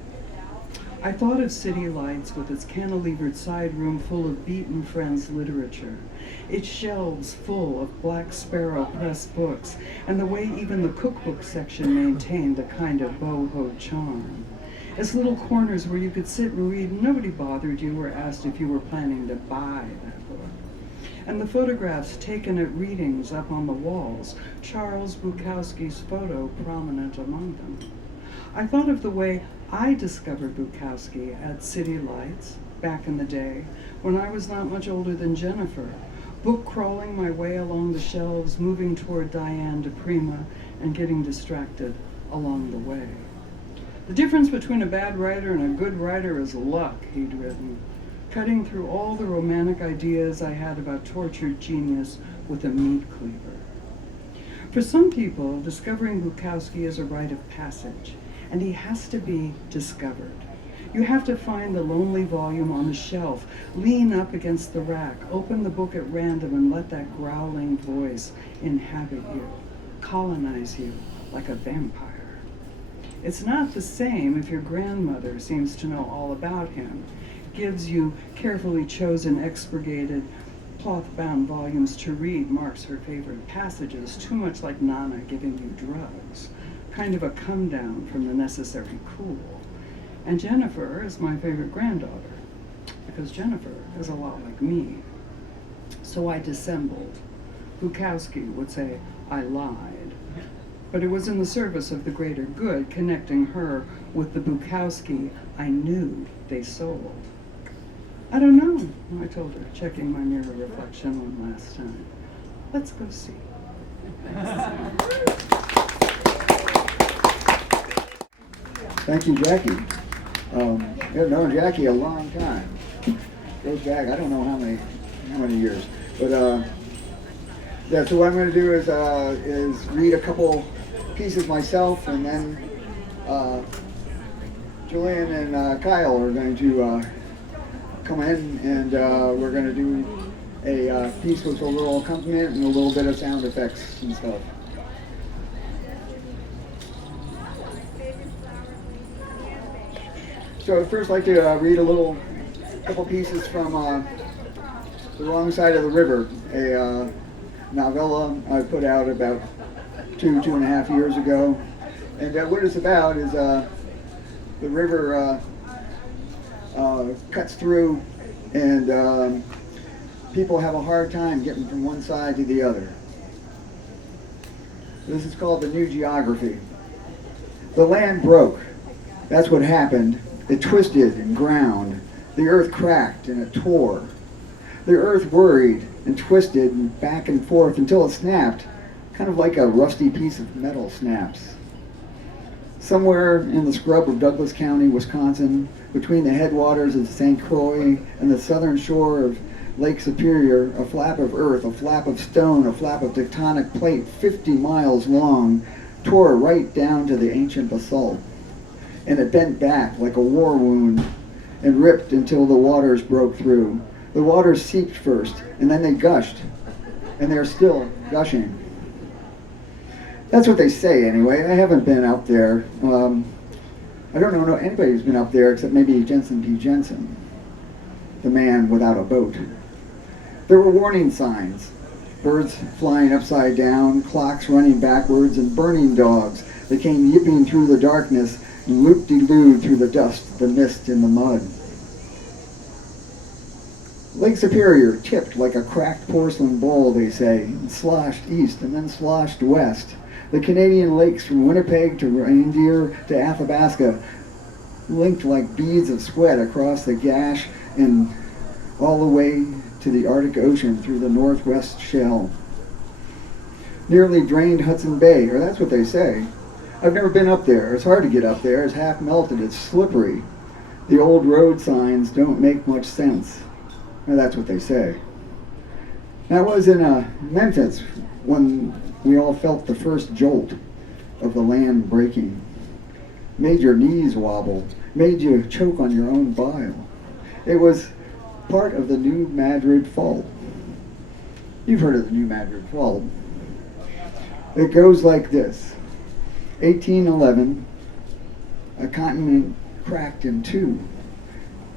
I thought of City Lights with its cantilevered side room full of Beaton Friends literature, its shelves full of Black Sparrow Press books, and the way even the cookbook section maintained a kind of boho charm. As little corners where you could sit and read and nobody bothered you or asked if you were planning to buy that book. And the photographs taken at readings up on the walls, Charles Bukowski's photo prominent among them. I thought of the way I discovered Bukowski at City Lights back in the day when I was not much older than Jennifer, book crawling my way along the shelves, moving toward Diane de Prima and getting distracted along the way. The difference between a bad writer and a good writer is luck, he'd written, cutting through all the romantic ideas I had about tortured genius with a meat cleaver. For some people, discovering Bukowski is a rite of passage, and he has to be discovered. You have to find the lonely volume on the shelf, lean up against the rack, open the book at random, and let that growling voice inhabit you, colonize you like a vampire. It's not the same if your grandmother seems to know all about him, gives you carefully chosen, expurgated, cloth-bound volumes to read, marks her favorite passages, too much like Nana giving you drugs, kind of a come-down from the necessary cool. And Jennifer is my favorite granddaughter, because Jennifer is a lot like me. So I dissembled. Bukowski would say, I lied. But it was in the service of the greater good, connecting her with the Bukowski I knew they sold. I don't know, I told her, checking my mirror reflection one last time. Let's go see. Thank you, Jackie. I've known Jackie a long time. Goes back, I don't know how many years. But yeah, so what I'm going to do is read a couple pieces myself, and then Julian and Kyle are going to come in, and we're going to do a piece with a little accompaniment and a little bit of sound effects and stuff. So I'd first like to read a couple pieces from The Wrong Side of the River, a novella I put out about two and a half years ago. And what it's about is the river cuts through, and people have a hard time getting from one side to the other. This is called The New Geography. The land broke. That's what happened. It twisted and ground. The earth cracked and it tore. The earth worried and twisted and back and forth until it snapped, kind of like a rusty piece of metal snaps. Somewhere in the scrub of Douglas County, Wisconsin, between the headwaters of St. Croix and the southern shore of Lake Superior, a flap of earth, a flap of stone, a flap of tectonic plate 50 miles long, tore right down to the ancient basalt. And it bent back like a war wound and ripped until the waters broke through. The waters seeped first, and then they gushed, and they're still gushing. That's what they say anyway. I haven't been out there. I don't know anybody who's been up there except maybe Jensen P. Jensen. the man without a boat. There were warning signs, birds flying upside down, clocks running backwards, and burning dogs that came yipping through the darkness and loop-de-looed through the dust, the mist, and the mud. Lake Superior tipped like a cracked porcelain bowl, they say, and sloshed east and then sloshed west. The Canadian lakes from Winnipeg to Reindeer to Athabasca linked like beads of sweat across the gash and all the way to the Arctic Ocean through the northwest shell. Nearly drained Hudson Bay, or that's what they say. I've never been up there. It's hard to get up there. It's half melted. It's slippery. The old road signs don't make much sense. Well, that's what they say. That was in Memphis when we all felt the first jolt of the land breaking. Made your knees wobble, made you choke on your own bile. It was part of the New Madrid Fault. You've heard of the New Madrid Fault. It goes like this. 1811, a continent cracked in two,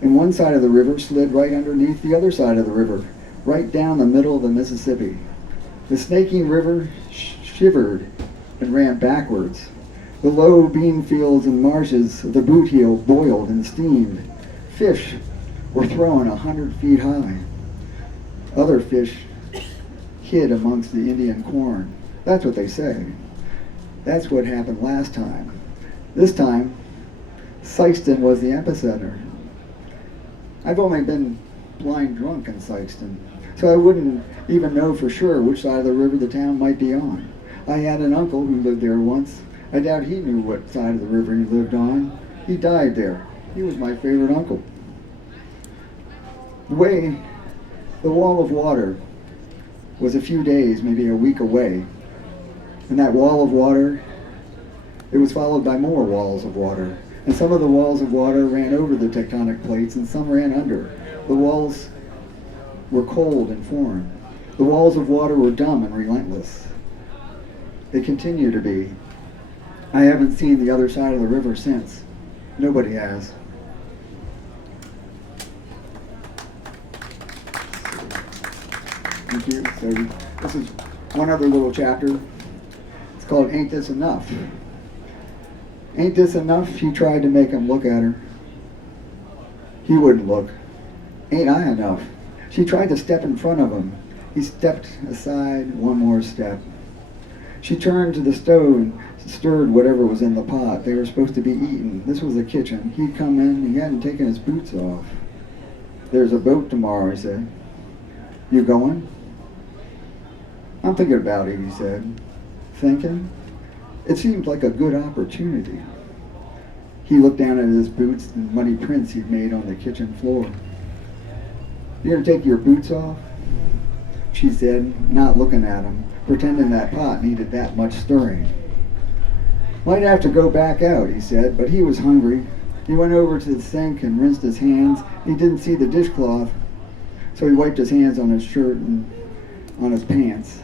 and one side of the river slid right underneath the other side of the river, right down the middle of the Mississippi. The snaking river shivered and ran backwards. The low bean fields and marshes of the boot heel boiled and steamed. Fish were thrown 100 feet high. Other fish hid amongst the Indian corn. That's what they say. That's what happened last time. This time, Sikeston was the epicenter. I've only been blind drunk in Sikeston, so I wouldn't even know for sure which side of the river the town might be on. I had an uncle who lived there once. I doubt he knew what side of the river he lived on. He died there. He was my favorite uncle. The wall of water was a few days, maybe a week away. And that wall of water, it was followed by more walls of water. And some of the walls of water ran over the tectonic plates and some ran under. The walls were cold and foreign. The walls of water were dumb and relentless. They continue to be. I haven't seen the other side of the river since. Nobody has. Thank you. So this is one other little chapter. It's called Ain't This Enough? Ain't this enough? He tried to make him look at her. He wouldn't look. Ain't I enough? She tried to step in front of him. He stepped aside one more step. She turned to the stove and stirred whatever was in the pot. They were supposed to be eaten. This was the kitchen. He'd come in. He hadn't taken his boots off. There's a boat tomorrow, he said. You going? I'm thinking about it, he said. Thinking? It seemed like a good opportunity. He looked down at his boots and muddy prints he'd made on the kitchen floor. You gonna take your boots off? She said, not looking at him, pretending that pot needed that much stirring. Might have to go back out, he said, but he was hungry. He went over to the sink and rinsed his hands. He didn't see the dishcloth, so he wiped his hands on his shirt and on his pants.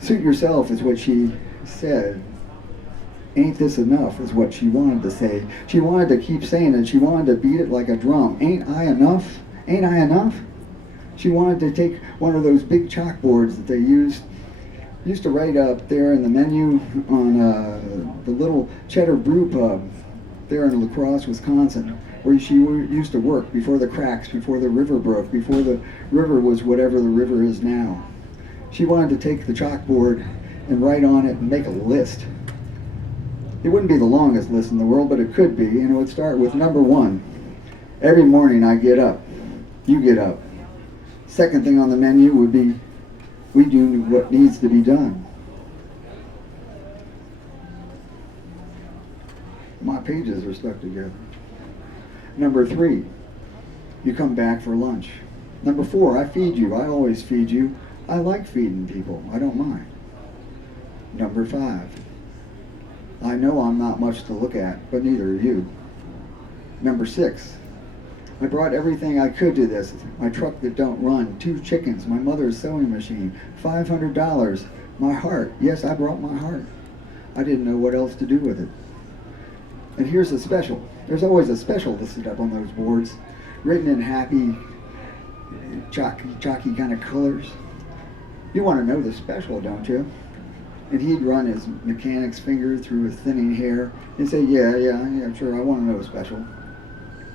Suit yourself is what she said. Ain't this enough is what she wanted to say. She wanted to keep saying it. She wanted to beat it like a drum. Ain't I enough? Ain't I enough? She wanted to take one of those big chalkboards that they used to write up there in the menu on the little Cheddar Brew Pub there in La Crosse, Wisconsin, where she used to work before the cracks, before the river broke, before the river was whatever the river is now. She wanted to take the chalkboard and write on it and make a list. It wouldn't be the longest list in the world, but it could be, and it would start with number 1. Every morning I get up. You get up. Second thing on the menu would be, we do what needs to be done. My pages are stuck together. Number 3, you come back for lunch. Number 4, I feed you. I always feed you. I like feeding people. I don't mind. Number 5, I know I'm not much to look at, but neither are you. Number 6, I brought everything I could to this. My truck that don't run, 2 chickens, my mother's sewing machine, $500, my heart. Yes, I brought my heart. I didn't know what else to do with it. And here's a special. There's always a special listed up on those boards, written in happy chalky kind of colors. You want to know the special, don't you? And he'd run his mechanic's finger through his thinning hair and say, yeah, sure, I want to know the special.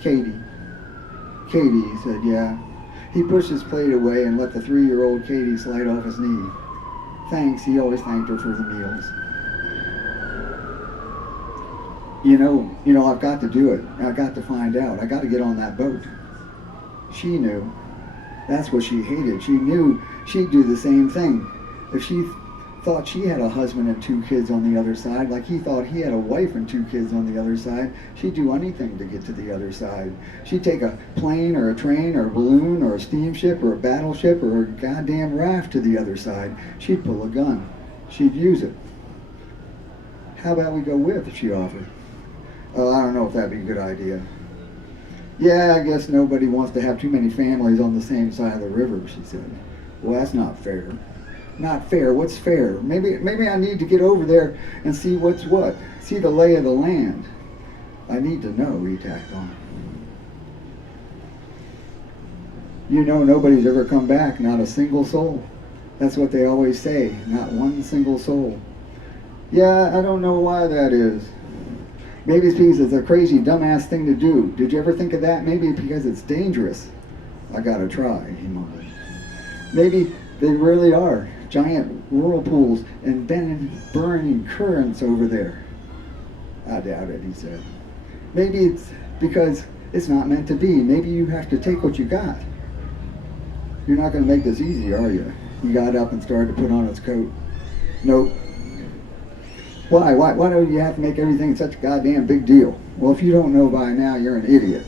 Katie, he said, yeah. He pushed his plate away and let the 3-year-old Katie slide off his knee. Thanks, he always thanked her for the meals. You know, I've got to do it. I've got to find out. I got to get on that boat. She knew. That's what she hated. She knew she'd do the same thing. If she thought she had a husband and 2 kids on the other side, like he thought he had a wife and 2 kids on the other side, she'd do anything to get to the other side. She'd take a plane or a train or a balloon or a steamship or a battleship or a goddamn raft to the other side. She'd pull a gun. She'd use it. How about we go with, she offered. Oh, I don't know if that'd be a good idea. Yeah, I guess nobody wants to have too many families on the same side of the river, she said. Well, that's not fair. Not fair. What's fair? Maybe I need to get over there and see what's what. See the lay of the land. I need to know, he tacked on. You know, nobody's ever come back, not a single soul. That's what they always say, not one single soul. Yeah, I don't know why that is. Maybe it's because it's a crazy, dumbass thing to do. Did you ever think of that? Maybe because it's dangerous. I gotta try, he mumbled. Maybe they really are. Giant whirlpools and burning currents over there. I doubt it, he said. Maybe it's because it's not meant to be. Maybe you have to take what you got. You're not going to make this easy, are you? He got up and started to put on his coat. Nope. Why do you have to make everything such a goddamn big deal? Well, if you don't know by now, you're an idiot.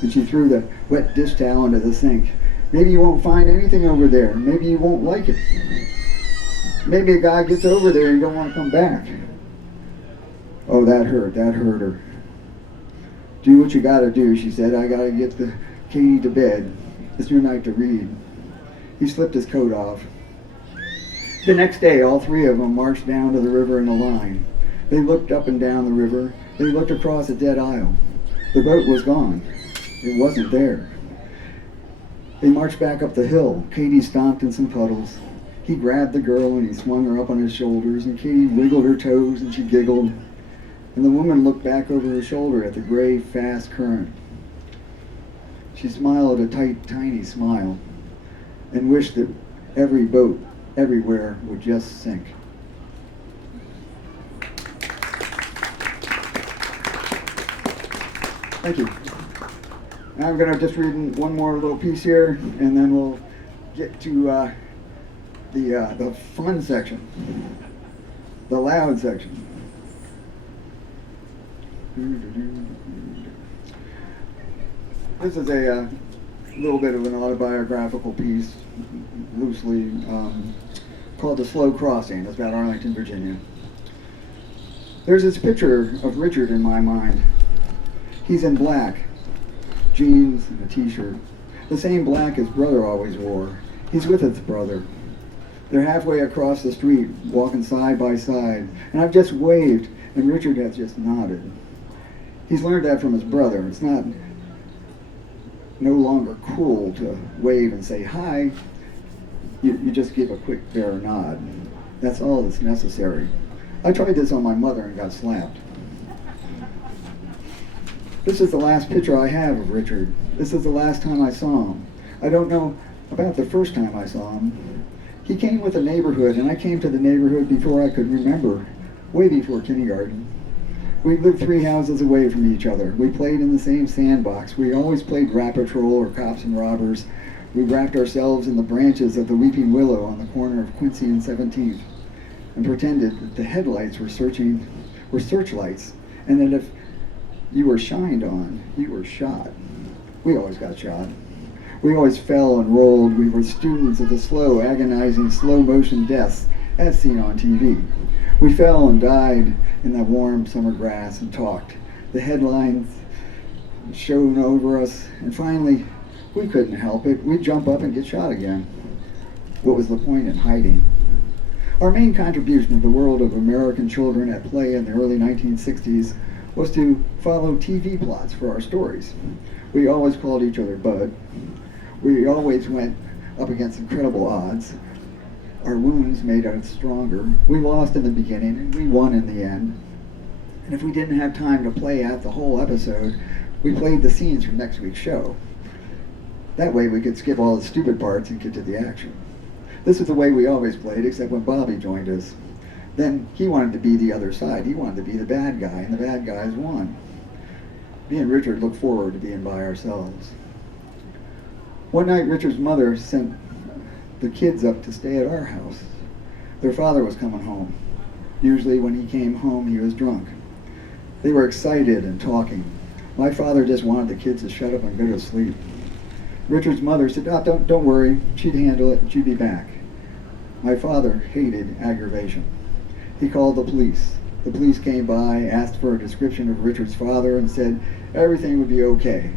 And she threw the wet dish towel into the sink. Maybe you won't find anything over there. Maybe you won't like it. Maybe a guy gets over there and don't want to come back. Oh, that hurt her. Do what you gotta do, she said. I gotta get Katie to bed. It's your night to read. He slipped his coat off. The next day, all 3 of them marched down to the river in a line. They looked up and down the river. They looked across a dead aisle. The boat was gone. It wasn't there. They marched back up the hill. Katie stomped in some puddles. He grabbed the girl and he swung her up on his shoulders, and Katie wiggled her toes and she giggled. And the woman looked back over her shoulder at the gray, fast current. She smiled a tight, tiny smile and wished that every boat, everywhere, would just sink. Thank you. Now I'm going to just read one more little piece here, and then we'll get to the fun section, the loud section. This is a little bit of an autobiographical piece, loosely called The Slow Crossing. It's about Arlington, Virginia. There's this picture of Richard in my mind. He's in black, jeans and a t-shirt, the same black his brother always wore. He's with his brother. They're halfway across the street, walking side by side, and I've just waved, and Richard has just nodded. He's learned that from his brother. It's no longer cool to wave and say hi. You just give a quick bare nod. That's all that's necessary. I tried this on my mother and got slapped. This is the last picture I have of Richard. This is the last time I saw him. I don't know about the first time I saw him. He came with the neighborhood, and I came to the neighborhood before I could remember, way before kindergarten. We lived 3 houses away from each other. We played in the same sandbox. We always played Rat Patrol or Cops and Robbers. We wrapped ourselves in the branches of the weeping willow on the corner of Quincy and 17th and pretended that the headlights were searchlights, and that if you were shined on, you were shot. We always got shot. We always fell and rolled. We were students of the slow, agonizing, slow-motion deaths as seen on TV. We fell and died in the warm summer grass and talked. The headlines shone over us, and finally, we couldn't help it. We'd jump up and get shot again. What was the point in hiding? Our main contribution to the world of American children at play in the early 1960s was to follow TV plots for our stories. We always called each other Bud. We always went up against incredible odds. Our wounds made us stronger. We lost in the beginning and we won in the end. And if we didn't have time to play out the whole episode, we played the scenes from next week's show. That way we could skip all the stupid parts and get to the action. This is the way we always played, except when Bobby joined us. Then he wanted to be the other side. He wanted to be the bad guy, and the bad guys won. Me and Richard looked forward to being by ourselves. One night, Richard's mother sent the kids up to stay at our house. Their father was coming home. Usually when he came home, he was drunk. They were excited and talking. My father just wanted the kids to shut up and go to sleep. Richard's mother said, "Oh, don't worry, she'd handle it and she'd be back." My father hated aggravation. He called the police. The police came by, asked for a description of Richard's father, and said everything would be okay.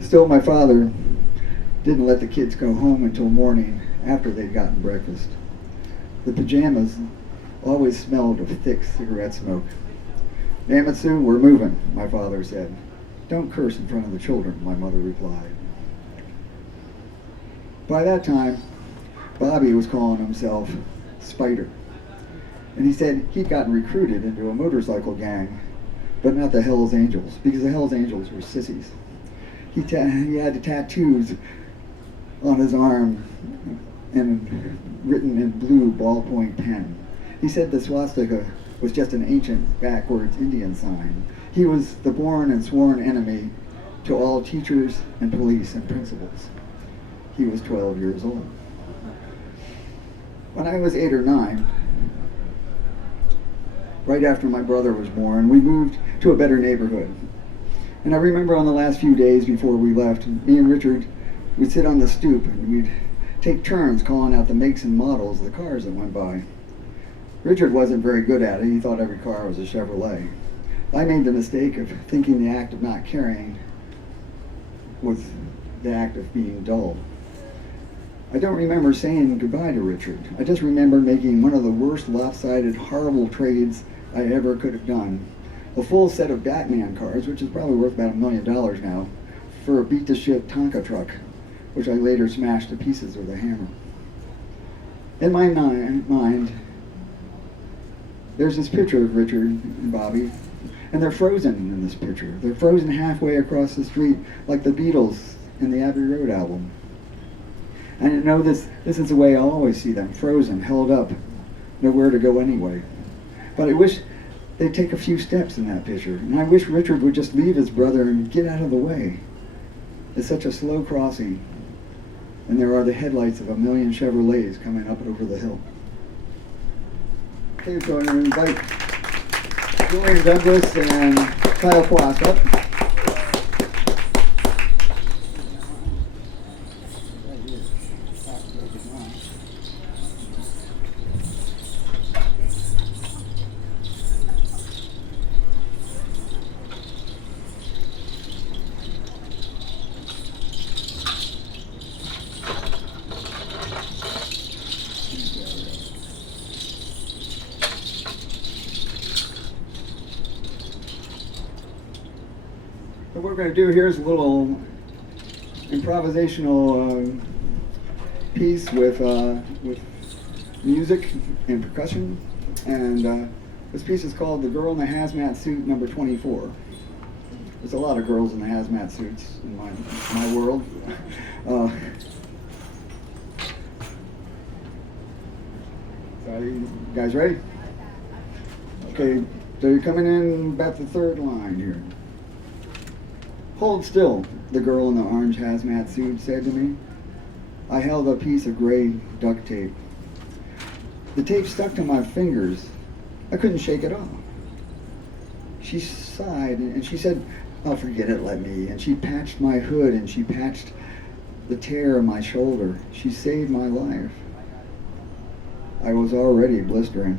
Still, my father didn't let the kids go home until morning after they'd gotten breakfast. The pajamas always smelled of thick cigarette smoke. "Damn it, Sue, we're moving," my father said. "Don't curse in front of the children," my mother replied. By that time, Bobby was calling himself Spider. And he said he'd gotten recruited into a motorcycle gang, but not the Hells Angels, because the Hells Angels were sissies. He had the tattoos on his arm and written in blue ballpoint pen. He said the swastika was just an ancient backwards Indian sign. He was the born and sworn enemy to all teachers and police and principals. He was 12 years old. When I was 8 or 9, right after my brother was born, we moved to a better neighborhood. And I remember on the last few days before we left, me and Richard would sit on the stoop and we'd take turns calling out the makes and models of the cars that went by. Richard wasn't very good at it. He thought every car was a Chevrolet. I made the mistake of thinking the act of not caring was the act of being dull. I don't remember saying goodbye to Richard. I just remember making one of the worst lopsided, horrible trades I ever could have done. A full set of Batman cars, which is probably worth about $1 million now, for a beat-to-shit Tonka truck, which I later smashed to pieces with a hammer. In my mind, there's this picture of Richard and Bobby, and they're frozen in this picture. They're frozen halfway across the street, like the Beatles in the Abbey Road album. And you know, this is the way I always see them, frozen, held up, nowhere to go anyway. But I wish they'd take a few steps in that picture, and I wish Richard would just leave his brother and get out of the way. It's such a slow crossing, and there are the headlights of 1 million Chevrolets coming up over the hill. Okay, so I'm going to invite Julian Douglas and Kyle Quass up. What we're going to do here is a little improvisational piece with music and percussion, and this piece is called "The Girl in the Hazmat Suit number 24. There's a lot of girls in the hazmat suits in my world. So you guys ready? Okay, so you're coming in about the third line here. "Hold still," the girl in the orange hazmat suit said to me. I held a piece of gray duct tape. The tape stuck to my fingers. I couldn't shake it off. She sighed and she said, "Oh, forget it, let me." And she patched my hood and she patched the tear in my shoulder. She saved my life. I was already blistering.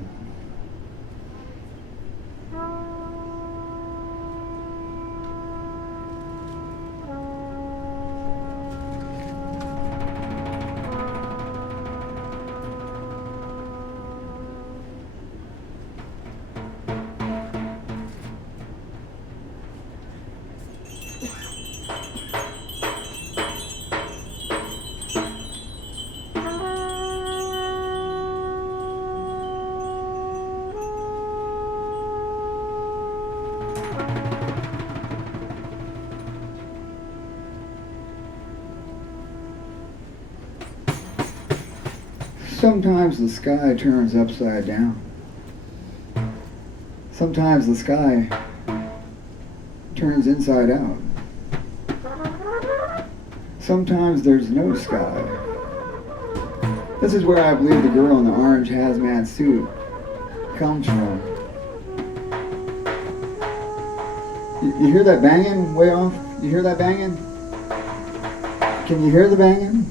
Sometimes the sky turns upside down. Sometimes the sky turns inside out. Sometimes there's no sky. This is where I believe the girl in the orange hazmat suit comes from. You hear that banging way off? You hear that banging? Can you hear the banging?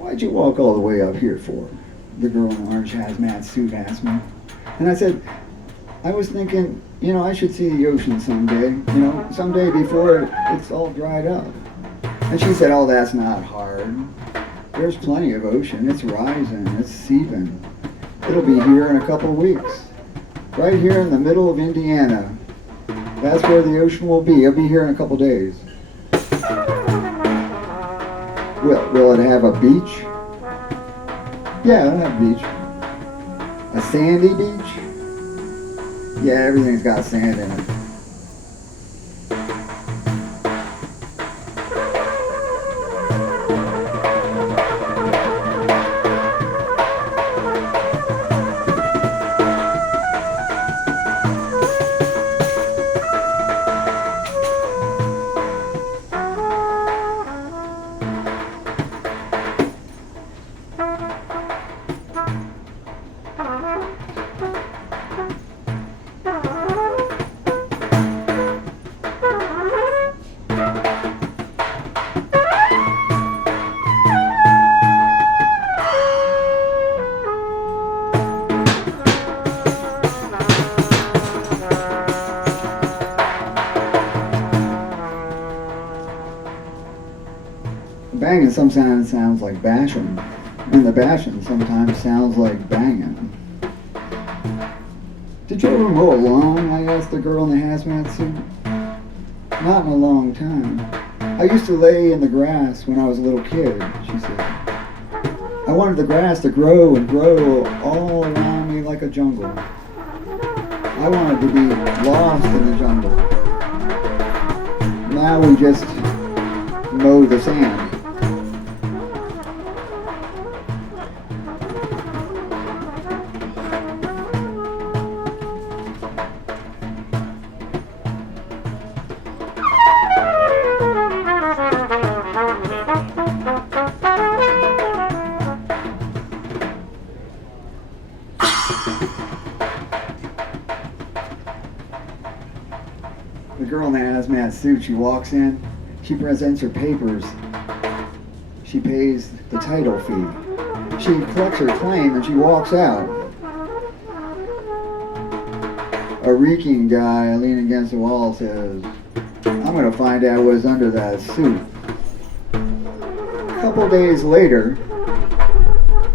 What'd you walk all the way up here for? The girl in the orange hazmat suit asked me. And I said, I was thinking, I should see the ocean someday, someday before it's all dried up. And she said, oh, that's not hard. There's plenty of ocean. It's rising. It's seeping. It'll be here in a couple of weeks. Right here in the middle of Indiana. That's where the ocean will be. It'll be here in a couple of days. Will it have a beach? Yeah, it'll have a beach. A sandy beach? Yeah, everything's got sand in it. Banging sometimes sounds like bashing, and the bashing sometimes sounds like banging. Did you ever mow a lawn? I asked the girl in the hazmat suit. Not in a long time. I used to lay in the grass when I was a little kid, she said. I wanted the grass to grow and grow all around me like a jungle. I wanted to be lost in the jungle. Now we just mow the sand. The girl in the hazmat suit, she walks in, she presents her papers, she pays the title fee, she collects her claim and she walks out. A reeking guy leaning against the wall says, I'm going to find out what's under that suit. A couple days later,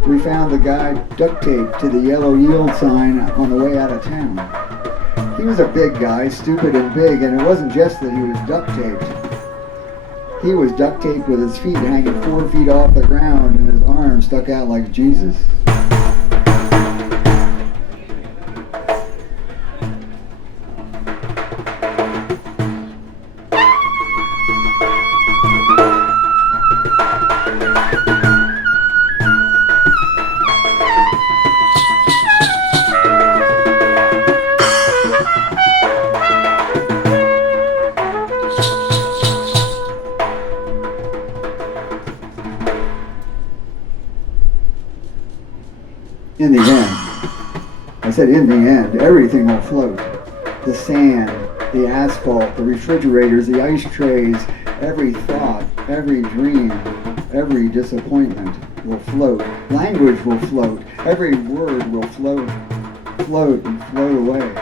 we found the guy duct taped to the yellow yield sign on the way out of town. He was a big guy, stupid and big, and it wasn't just that he was duct taped. He was duct taped with his feet hanging 4 feet off the ground and his arms stuck out like Jesus. In the end, I said in the end, everything will float. The sand, the asphalt, the refrigerators, the ice trays, every thought, Every dream, every disappointment will float. Language will float. Every word will float and float away.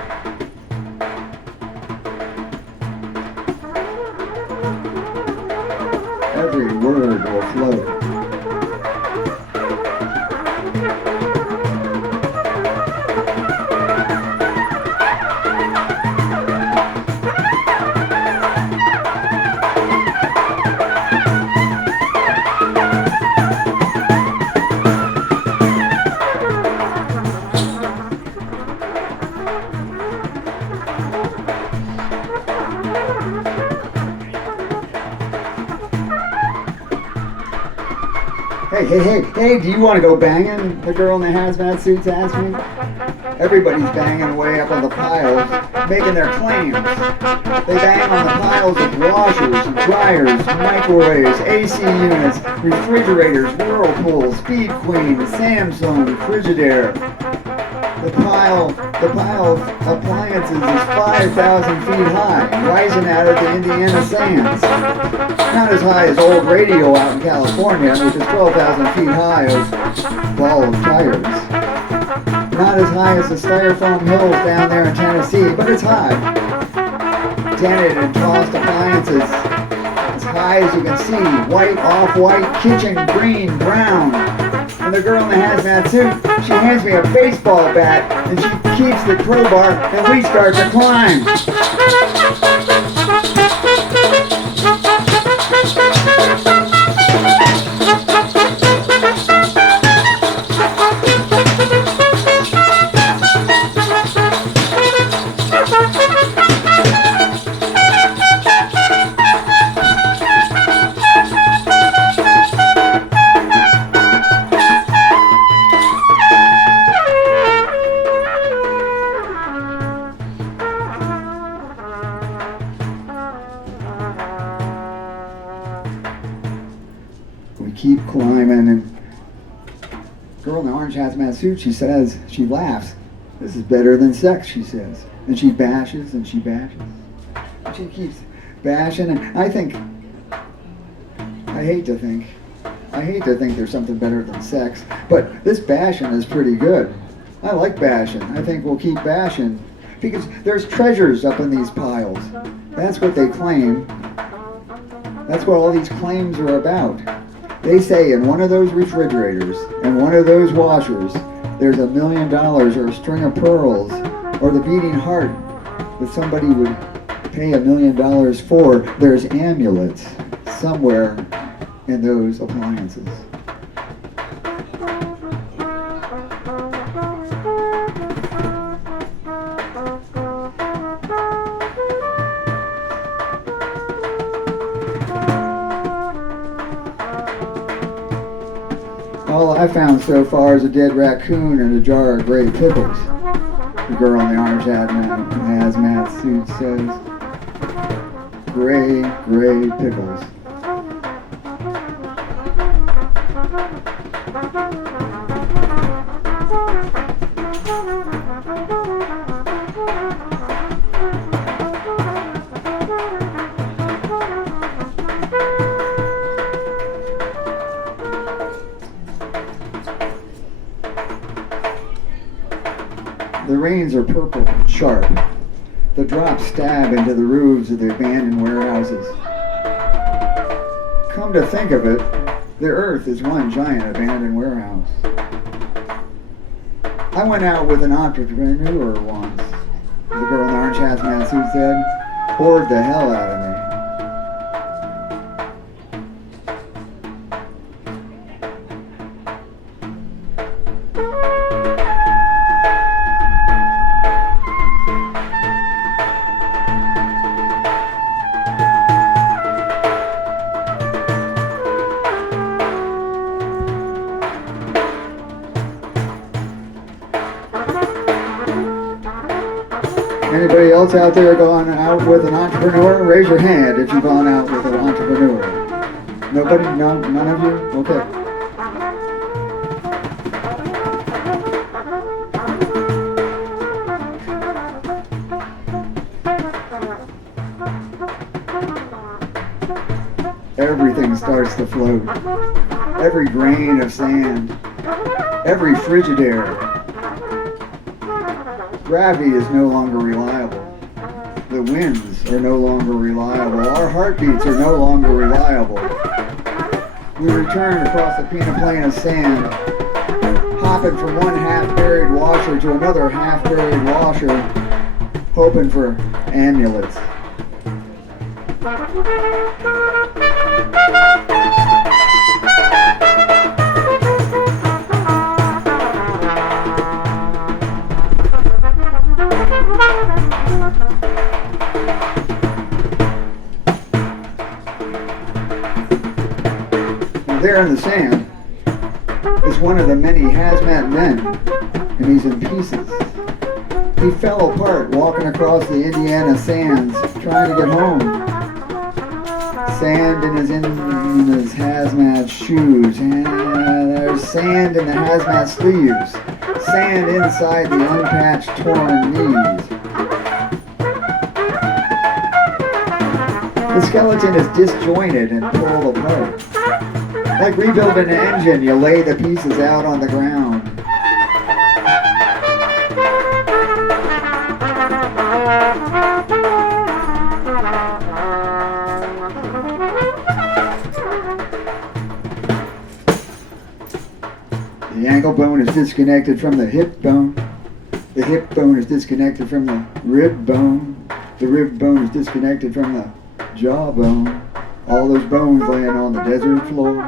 Every word will float. Hey, do you want to go banging? The girl in the hazmat suits asked me. Everybody's banging away up on the piles, making their claims. They bang on the piles of washers, dryers, microwaves, AC units, refrigerators, Whirlpool, Speed Queen, Samsung, Frigidaire. The pile of appliances is 5,000 feet high, rising out of the Indiana sands. Not as high as old radio out in California, which is 12,000 feet high of ball of tires. Not as high as the styrofoam hills down there in Tennessee, but it's high. Dented and tossed appliances, as high as you can see, white, off-white, kitchen, green, brown. And the girl in the hazmat suit, she hands me a baseball bat, and she keeps the crowbar, and we start to climb. Keep climbing, and girl in the orange hazmat suit, she says, she laughs. This is better than sex, she says. And she bashes and she bashes. And she keeps bashing, and I hate to think there's something better than sex, but this bashing is pretty good. I like bashing. I think we'll keep bashing because there's treasures up in these piles. That's what they claim. That's what all these claims are about. They say in one of those refrigerators and one of those washers, there's $1 million or a string of pearls or the beating heart that somebody would pay $1 million for. There's amulets somewhere in those appliances. All I found so far is a dead raccoon and a jar of gray pickles. The girl in the orange hazmat suit says, gray pickles. The rains are purple and sharp. The drops stab into the roofs of the abandoned warehouses. Come to think of it, the earth is one giant abandoned warehouse. I went out with an entrepreneur once, the girl in the orange hazmat suit said. Bored the hell out of me. Anybody else out there gone out with an entrepreneur? Raise your hand if you've gone out with an entrepreneur. Nobody? No? None of you? Okay. everything starts to float. Every grain of sand, every Frigidaire. Gravity is no longer reliable. The winds are no longer reliable. Our heartbeats are no longer reliable. We return across the peneplain of sand, hopping from one half-buried washer to another half-buried washer, hoping for amulets. There in the sand is one of the many hazmat men, and he's in pieces. He fell apart walking across the Indiana sands, trying to get home. Sand in his hazmat shoes, and there's sand in the hazmat sleeves, sand inside the unpatched, torn knees. The skeleton is disjointed and pulled apart. Like rebuilding an engine, you lay the pieces out on the ground. The ankle bone is disconnected from the hip bone. The hip bone is disconnected from the rib bone. The rib bone is disconnected from the jawbone. All those bones laying on the desert floor.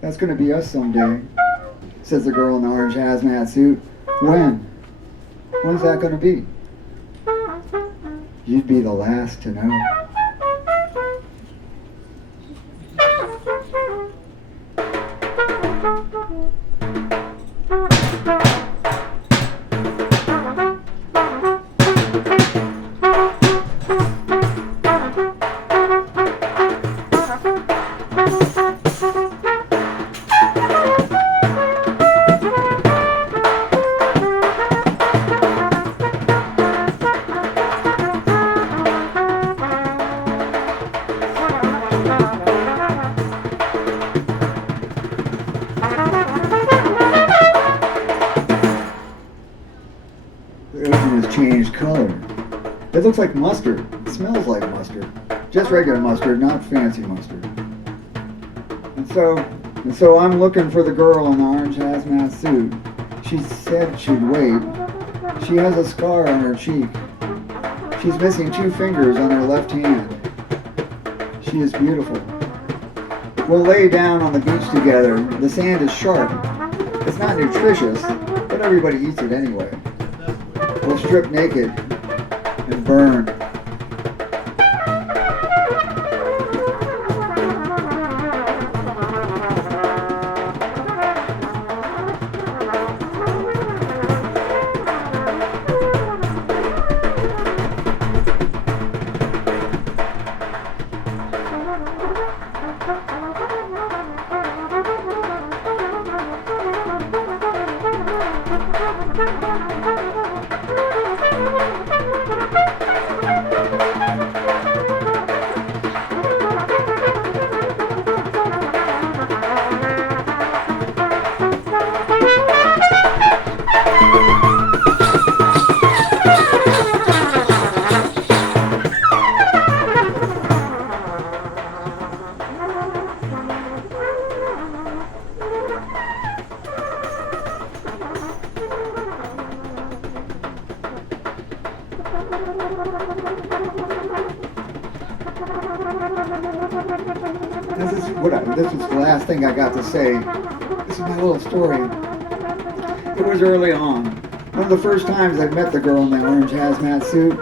That's gonna be us someday, says the girl in the orange hazmat suit. When? When's that gonna be? You'd be the last to know. It looks like mustard. It smells like mustard. Just regular mustard, not fancy mustard. And so I'm looking for the girl in the orange hazmat suit. She said she'd wait. She has a scar on her cheek. She's missing 2 fingers on her left hand. She is beautiful. We'll lay down on the beach together. The sand is sharp. It's not nutritious, but everybody eats it anyway. We'll strip naked and burn. This is the last thing I got to say. This is my little story. It was early on. One of the first times I met the girl in the orange hazmat suit.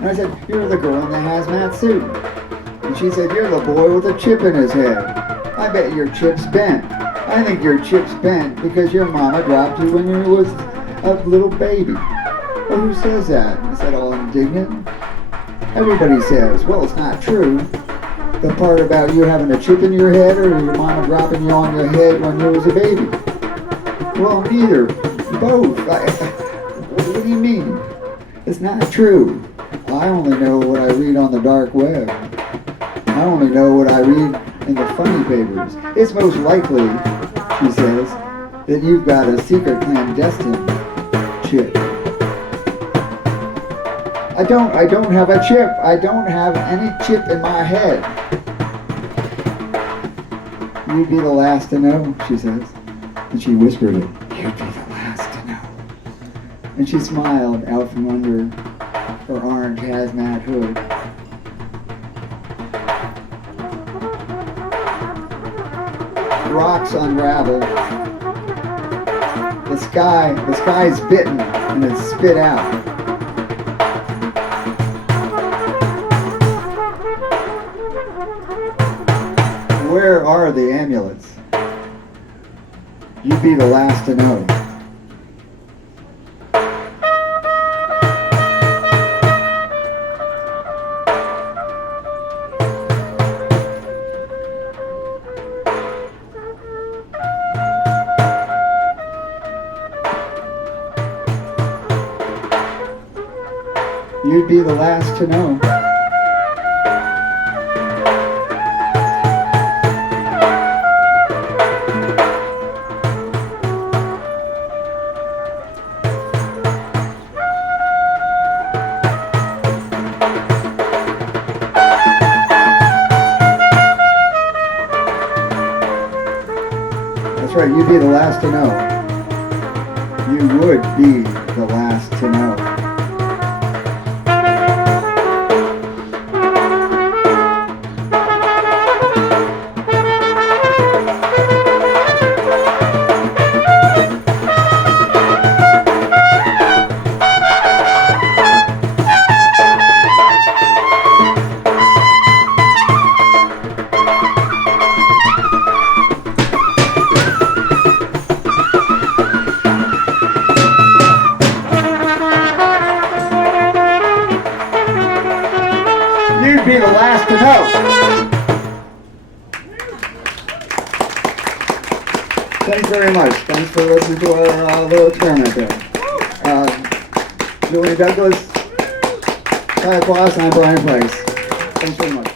And I said, "You're the girl in the hazmat suit." And she said, "You're the boy with a chip in his head. I bet your chip's bent. I think your chip's bent because your mama dropped you when you was a little baby." "Well, who says that?" I said, all indignant. "Everybody says." "Well, it's not true. The part about you having a chip in your head or your mama dropping you on your head when you was a baby." "Well, neither. Both." "What do you mean?" It's not true. I only know what I read on the dark web. I only know what I read in the funny papers. It's most likely, she says, that you've got a secret clandestine chip. I don't have a chip. I don't have any chip in my head. You'd be the last to know, she says. And she whispered it. You'd be the last to know. And she smiled out from under her orange hazmat hood. Rocks unravel. The sky's bitten and it's spit out. Where are the amulets? You'd be the last to know. You'd be the last to know. That's right, you'd be the last to know. You would be the last to know. Be the last to know. Thanks very much. Thanks for listening to our little experiment there. Julian Douglas, Quass, and I'm Brian Price. Thanks very much.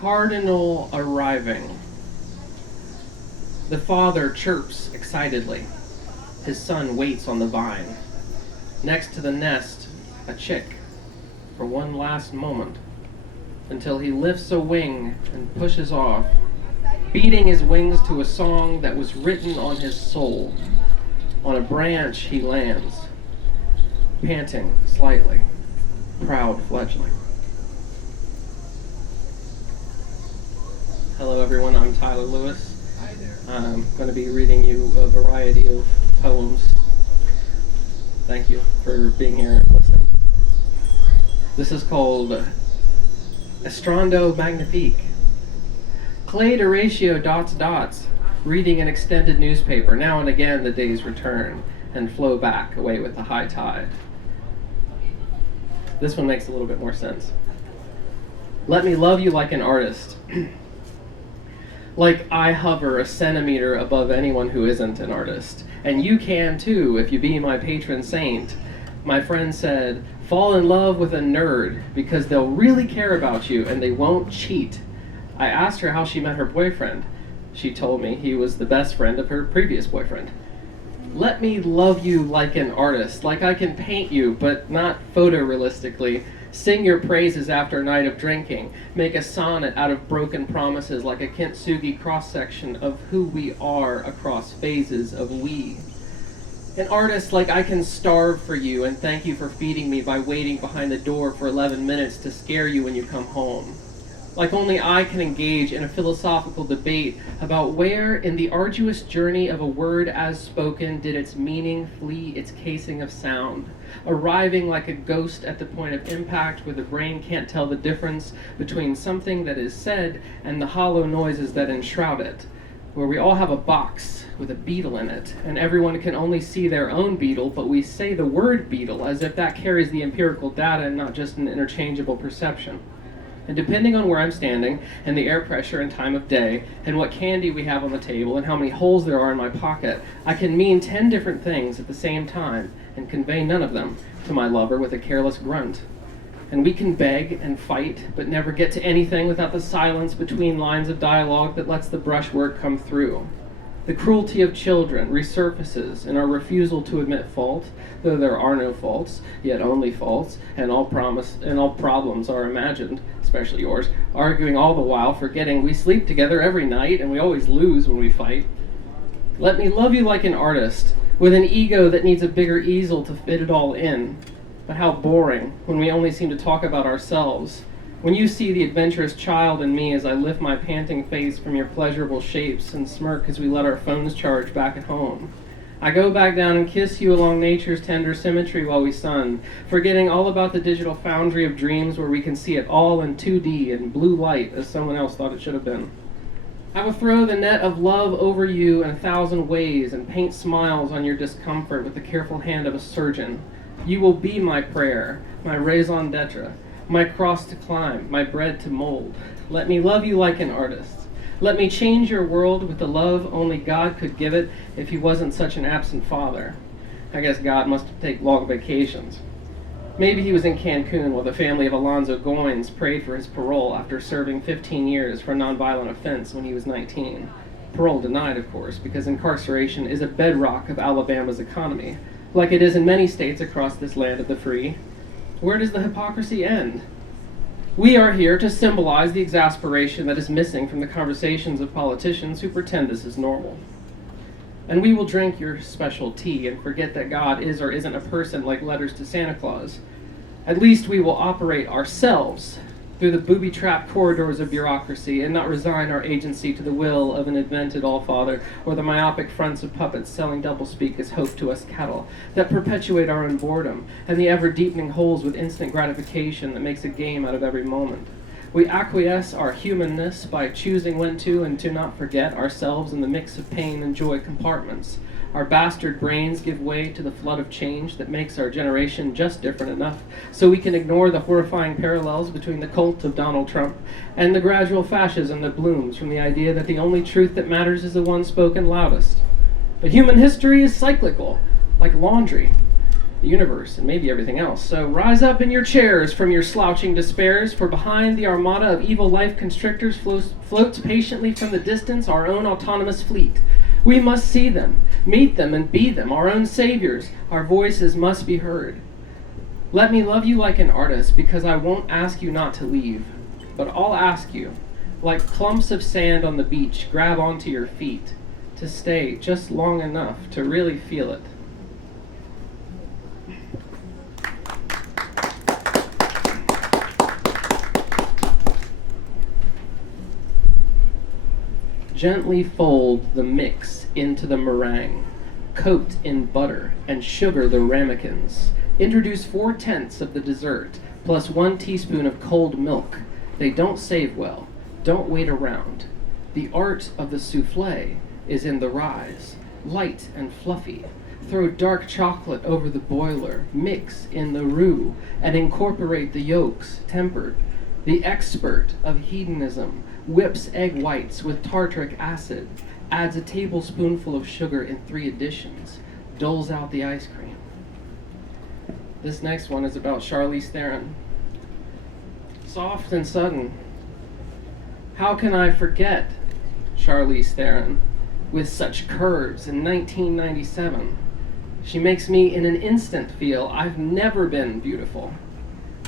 Cardinal arriving. The father chirps excitedly. His son waits on the vine. Next to the nest, a chick, for one last moment, until he lifts a wing and pushes off, beating his wings to a song that was written on his soul. On a branch he lands, panting slightly, proud fledgling. Hello everyone, I'm Tyler Lewis. I'm going to be reading you a variety of poems. Thank you for being here and listening. This is called Estrando magnifique. Clayed Horatio dots dots, reading an extended newspaper. Now and again the days return and flow back away with the high tide. This one makes a little bit more sense. Let me love you like an artist. Like I hover a centimeter above anyone who isn't an artist. And you can too if you be my patron saint. My friend said, fall in love with a nerd because they'll really care about you and they won't cheat. I asked her how she met her boyfriend. She told me he was the best friend of her previous boyfriend. Let me love you like an artist, like I can paint you, but not photorealistically. Sing your praises after a night of drinking. Make a sonnet out of broken promises like a kintsugi cross-section of who we are across phases of we. An artist like I can starve for you and thank you for feeding me by waiting behind the door for 11 minutes to scare you when you come home. Like only I can engage in a philosophical debate about where in the arduous journey of a word as spoken did its meaning flee its casing of sound, arriving like a ghost at the point of impact where the brain can't tell the difference between something that is said and the hollow noises that enshroud it, where we all have a box with a beetle in it, and everyone can only see their own beetle, but we say the word beetle as if that carries the empirical data and not just an interchangeable perception. And depending on where I'm standing, and the air pressure and time of day, and what candy we have on the table, and how many holes there are in my pocket, I can mean 10 different things at the same time, and convey none of them to my lover with a careless grunt. And we can beg and fight, but never get to anything without the silence between lines of dialogue that lets the brushwork come through. The cruelty of children resurfaces in our refusal to admit fault, though there are no faults, yet only faults, and all problems are imagined, especially yours, arguing all the while, forgetting we sleep together every night and we always lose when we fight. Let me love you like an artist, with an ego that needs a bigger easel to fit it all in. But how boring when we only seem to talk about ourselves. When you see the adventurous child in me as I lift my panting face from your pleasurable shapes and smirk as we let our phones charge back at home. I go back down and kiss you along nature's tender symmetry while we sun, forgetting all about the digital foundry of dreams where we can see it all in 2D and blue light as someone else thought it should have been. I will throw the net of love over you in 1,000 ways and paint smiles on your discomfort with the careful hand of a surgeon. You will be my prayer, my raison d'etre, my cross to climb, my bread to mold. Let me love you like an artist. Let me change your world with the love only God could give it if he wasn't such an absent father. I guess God must take long vacations. Maybe he was in Cancun while the family of Alonzo Goines prayed for his parole after serving 15 years for a nonviolent offense when he was 19. Parole denied, of course, because incarceration is a bedrock of Alabama's economy, like it is in many states across this land of the free. Where does the hypocrisy end? We are here to symbolize the exasperation that is missing from the conversations of politicians who pretend this is normal. And we will drink your special tea and forget that God is or isn't a person like letters to Santa Claus. At least we will operate ourselves through the booby-trapped corridors of bureaucracy and not resign our agency to the will of an invented all-father or the myopic fronts of puppets selling doublespeak as hope to us cattle that perpetuate our own boredom and the ever-deepening holes with instant gratification that makes a game out of every moment. We acquiesce our humanness by choosing when to and to not forget ourselves in the mix of pain and joy compartments. Our bastard brains give way to the flood of change that makes our generation just different enough so we can ignore the horrifying parallels between the cult of Donald Trump and the gradual fascism that blooms from the idea that the only truth that matters is the one spoken loudest. But human history is cyclical, like laundry, the universe, and maybe everything else. So rise up in your chairs from your slouching despairs, for behind the armada of evil life constrictors floats patiently from the distance our own autonomous fleet. We must see them, meet them, and be them, our own saviors. Our voices must be heard. Let me love you like an artist, because I won't ask you not to leave, but I'll ask you, like clumps of sand on the beach, grab onto your feet, to stay just long enough to really feel it. Gently fold the mix into the meringue. Coat in butter and sugar the ramekins. Introduce 4/10 of the dessert, plus 1 teaspoon of cold milk. They don't save well. Don't wait around. The art of the souffle is in the rise, light and fluffy. Throw dark chocolate over the boiler, mix in the roux, and incorporate the yolks, tempered. The expert of hedonism whips egg whites with tartaric acid, adds a tablespoonful of sugar in 3 additions, doles out the ice cream. This next one is about Charlize Theron. Soft and sudden. How can I forget Charlize Theron with such curves in 1997? She makes me in an instant feel I've never been beautiful.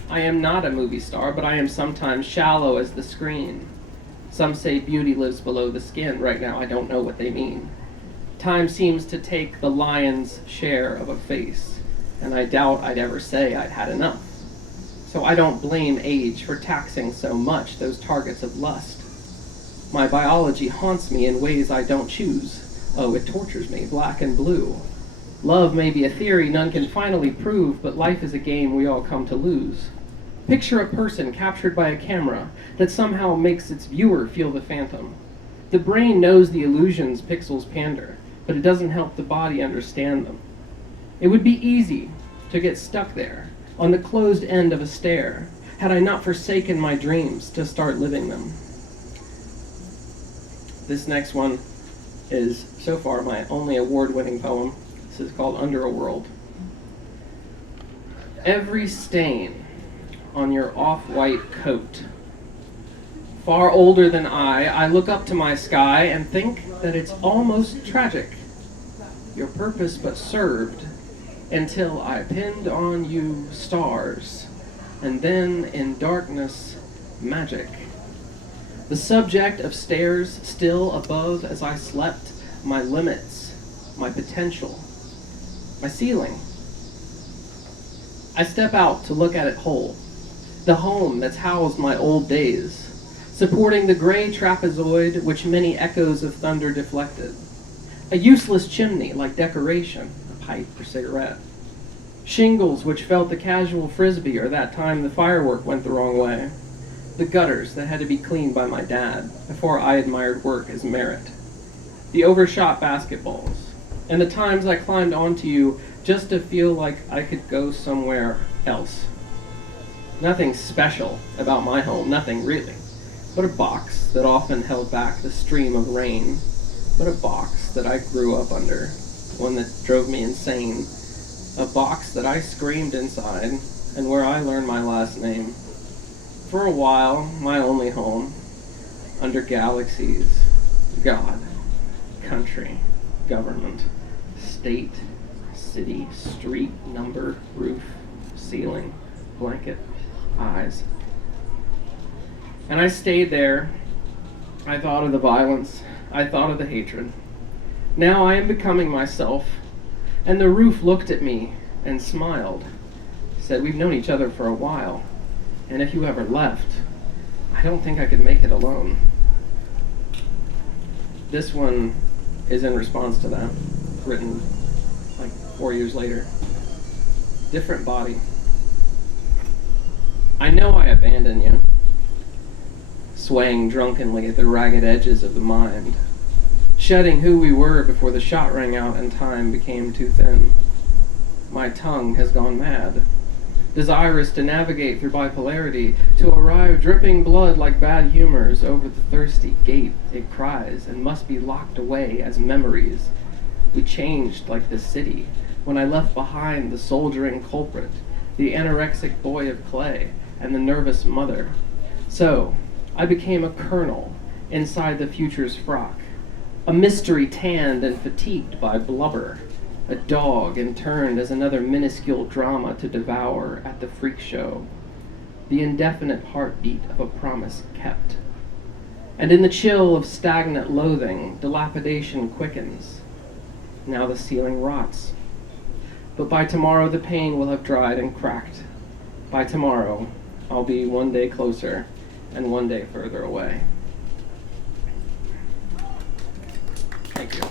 I am not a movie star, but I am sometimes shallow as the screen. Some say beauty lives below the skin. Right now, I don't know what they mean. Time seems to take the lion's share of a face, and I doubt I'd ever say I'd had enough. So I don't blame age for taxing so much those targets of lust. My biology haunts me in ways I don't choose. Oh, it tortures me, black and blue. Love may be a theory none can finally prove, but life is a game we all come to lose. Picture a person captured by a camera that somehow makes its viewer feel the phantom. The brain knows the illusions pixels pander, but it doesn't help the body understand them. It would be easy to get stuck there, on the closed end of a stair, had I not forsaken my dreams to start living them. This next one is, so far, my only award-winning poem. This is called Under a World. Every stain on your off-white coat. Far older than I look up to my sky and think that it's almost tragic. Your purpose but served until I pinned on you stars, and then in darkness, magic. The subject of stairs still above as I slept, my limits, my potential, my ceiling. I step out to look at it whole, the home that's housed my old days, supporting the gray trapezoid which many echoes of thunder deflected. A useless chimney like decoration, a pipe or cigarette. Shingles which felt the casual frisbee or that time the firework went the wrong way. The gutters that had to be cleaned by my dad before I admired work as merit. The overshot basketballs, and the times I climbed onto you just to feel like I could go somewhere else. Nothing special about my home, nothing really, but a box that often held back the stream of rain, but a box that I grew up under, one that drove me insane, a box that I screamed inside, and where I learned my last name. For a while, my only home, under galaxies, God, country, government, state, city, street, number, roof, ceiling, blanket, eyes. And I stayed there. I thought of the violence. I thought of the hatred. Now I am becoming myself. And the roof looked at me and smiled. Said, we've known each other for a while. And if you ever left, I don't think I could make it alone. This one is in response to that. Written like 4 years later. Different body. I know I abandoned you, swaying drunkenly at the ragged edges of the mind, shedding who we were before the shot rang out and time became too thin. My tongue has gone mad, desirous to navigate through bipolarity, to arrive dripping blood like bad humors over the thirsty gate. It cries and must be locked away as memories. We changed like the city when I left behind the soldiering culprit, the anorexic boy of clay, and the nervous mother. So, I became a colonel inside the future's frock, a mystery tanned and fatigued by blubber, a dog interned as another minuscule drama to devour at the freak show, the indefinite heartbeat of a promise kept. And in the chill of stagnant loathing, dilapidation quickens. Now the ceiling rots. But by tomorrow the pain will have dried and cracked. By tomorrow, I'll be one day closer and one day further away. Thank you.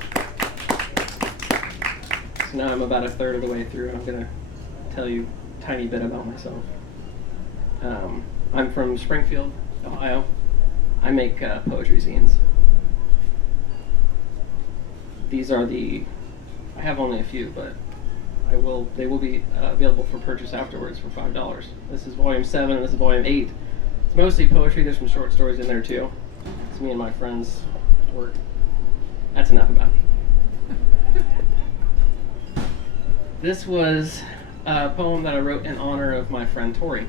So now I'm about a third of the way through, and I'm going to tell you a tiny bit about myself. I'm from Springfield, Ohio. I make poetry zines. These are I have only a few, but they will be available for purchase afterwards for $5. This is volume 7 and this is volume 8. It's mostly poetry. There's some short stories in there too. It's me and my friends' work. That's enough about me. This was a poem that I wrote in honor of my friend Tori.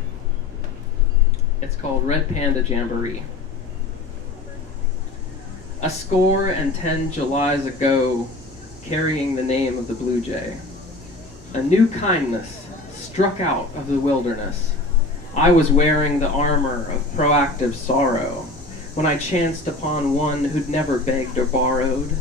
It's called Red Panda Jamboree. A score and 10 Julys ago, carrying the name of the blue jay, a new kindness struck out of the wilderness. I was wearing the armor of proactive sorrow when I chanced upon one who'd never begged or borrowed.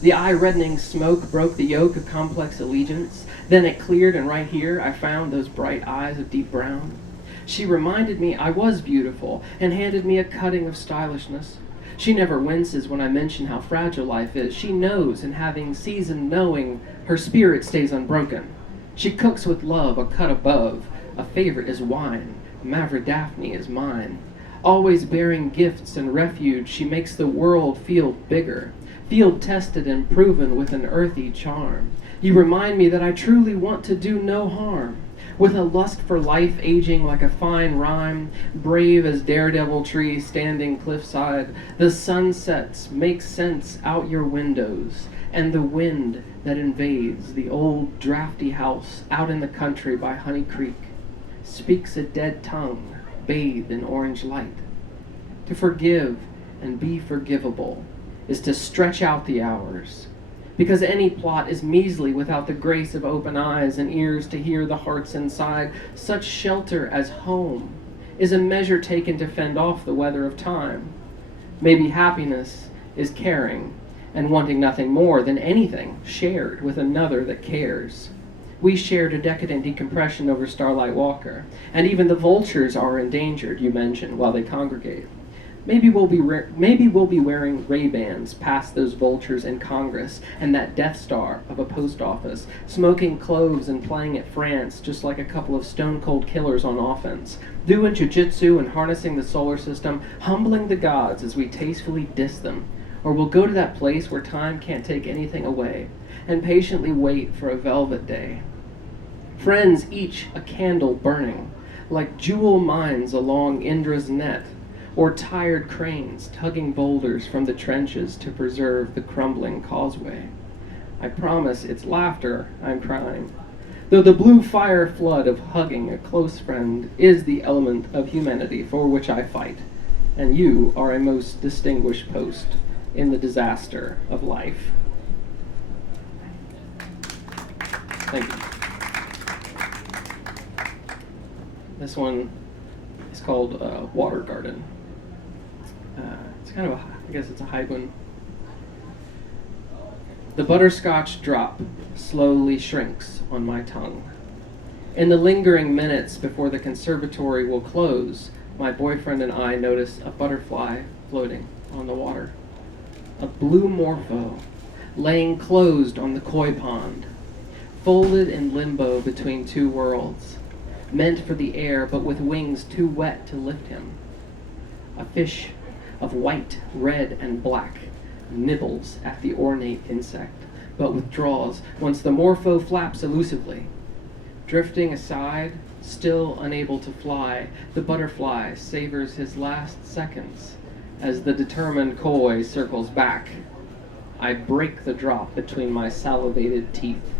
The eye-reddening smoke broke the yoke of complex allegiance. Then it cleared, and right here I found those bright eyes of deep brown. She reminded me I was beautiful and handed me a cutting of stylishness. She never winces when I mention how fragile life is. She knows, and having seasoned knowing, her spirit stays unbroken. She cooks with love, a cut above. A favorite is wine. Maverick Daphne is mine. Always bearing gifts and refuge, she makes the world feel bigger, field-tested and proven with an earthy charm. You remind me that I truly want to do no harm. With a lust for life aging like a fine rhyme, brave as daredevil tree standing cliffside, the sunsets make sense out your windows, and the wind that invades the old drafty house out in the country by Honey Creek speaks a dead tongue bathed in orange light. To forgive and be forgivable is to stretch out the hours, because any plot is measly without the grace of open eyes and ears to hear the hearts inside. Such shelter as home is a measure taken to fend off the weather of time. Maybe happiness is caring and wanting nothing more than anything shared with another that cares. We shared a decadent decompression over Starlight Walker, and even the vultures are endangered, you mentioned, while they congregate. Maybe we'll be wearing Ray-Bans past those vultures in Congress and that Death Star of a post office, smoking cloves and playing at France just like a couple of stone-cold killers on offense, doing jiu-jitsu and harnessing the solar system, humbling the gods as we tastefully diss them. Or we'll go to that place where time can't take anything away and patiently wait for a velvet day. Friends, each a candle burning, like jewel mines along Indra's net, or tired cranes tugging boulders from the trenches to preserve the crumbling causeway. I promise it's laughter I'm crying, though the blue fire flood of hugging a close friend is the element of humanity for which I fight, and you are a most distinguished post in the disaster of life. Thank you. This one is called Water Garden. It's kind of I guess it's a haiku. The butterscotch drop slowly shrinks on my tongue. In the lingering minutes before the conservatory will close, my boyfriend and I notice a butterfly floating on the water. A blue morpho laying closed on the koi pond, folded in limbo between two worlds, meant for the air but with wings too wet to lift him. A fish of white, red, and black nibbles at the ornate insect, but withdraws once the morpho flaps elusively. Drifting aside, still unable to fly, the butterfly savors his last seconds as the determined koi circles back. I break the drop between my salivated teeth.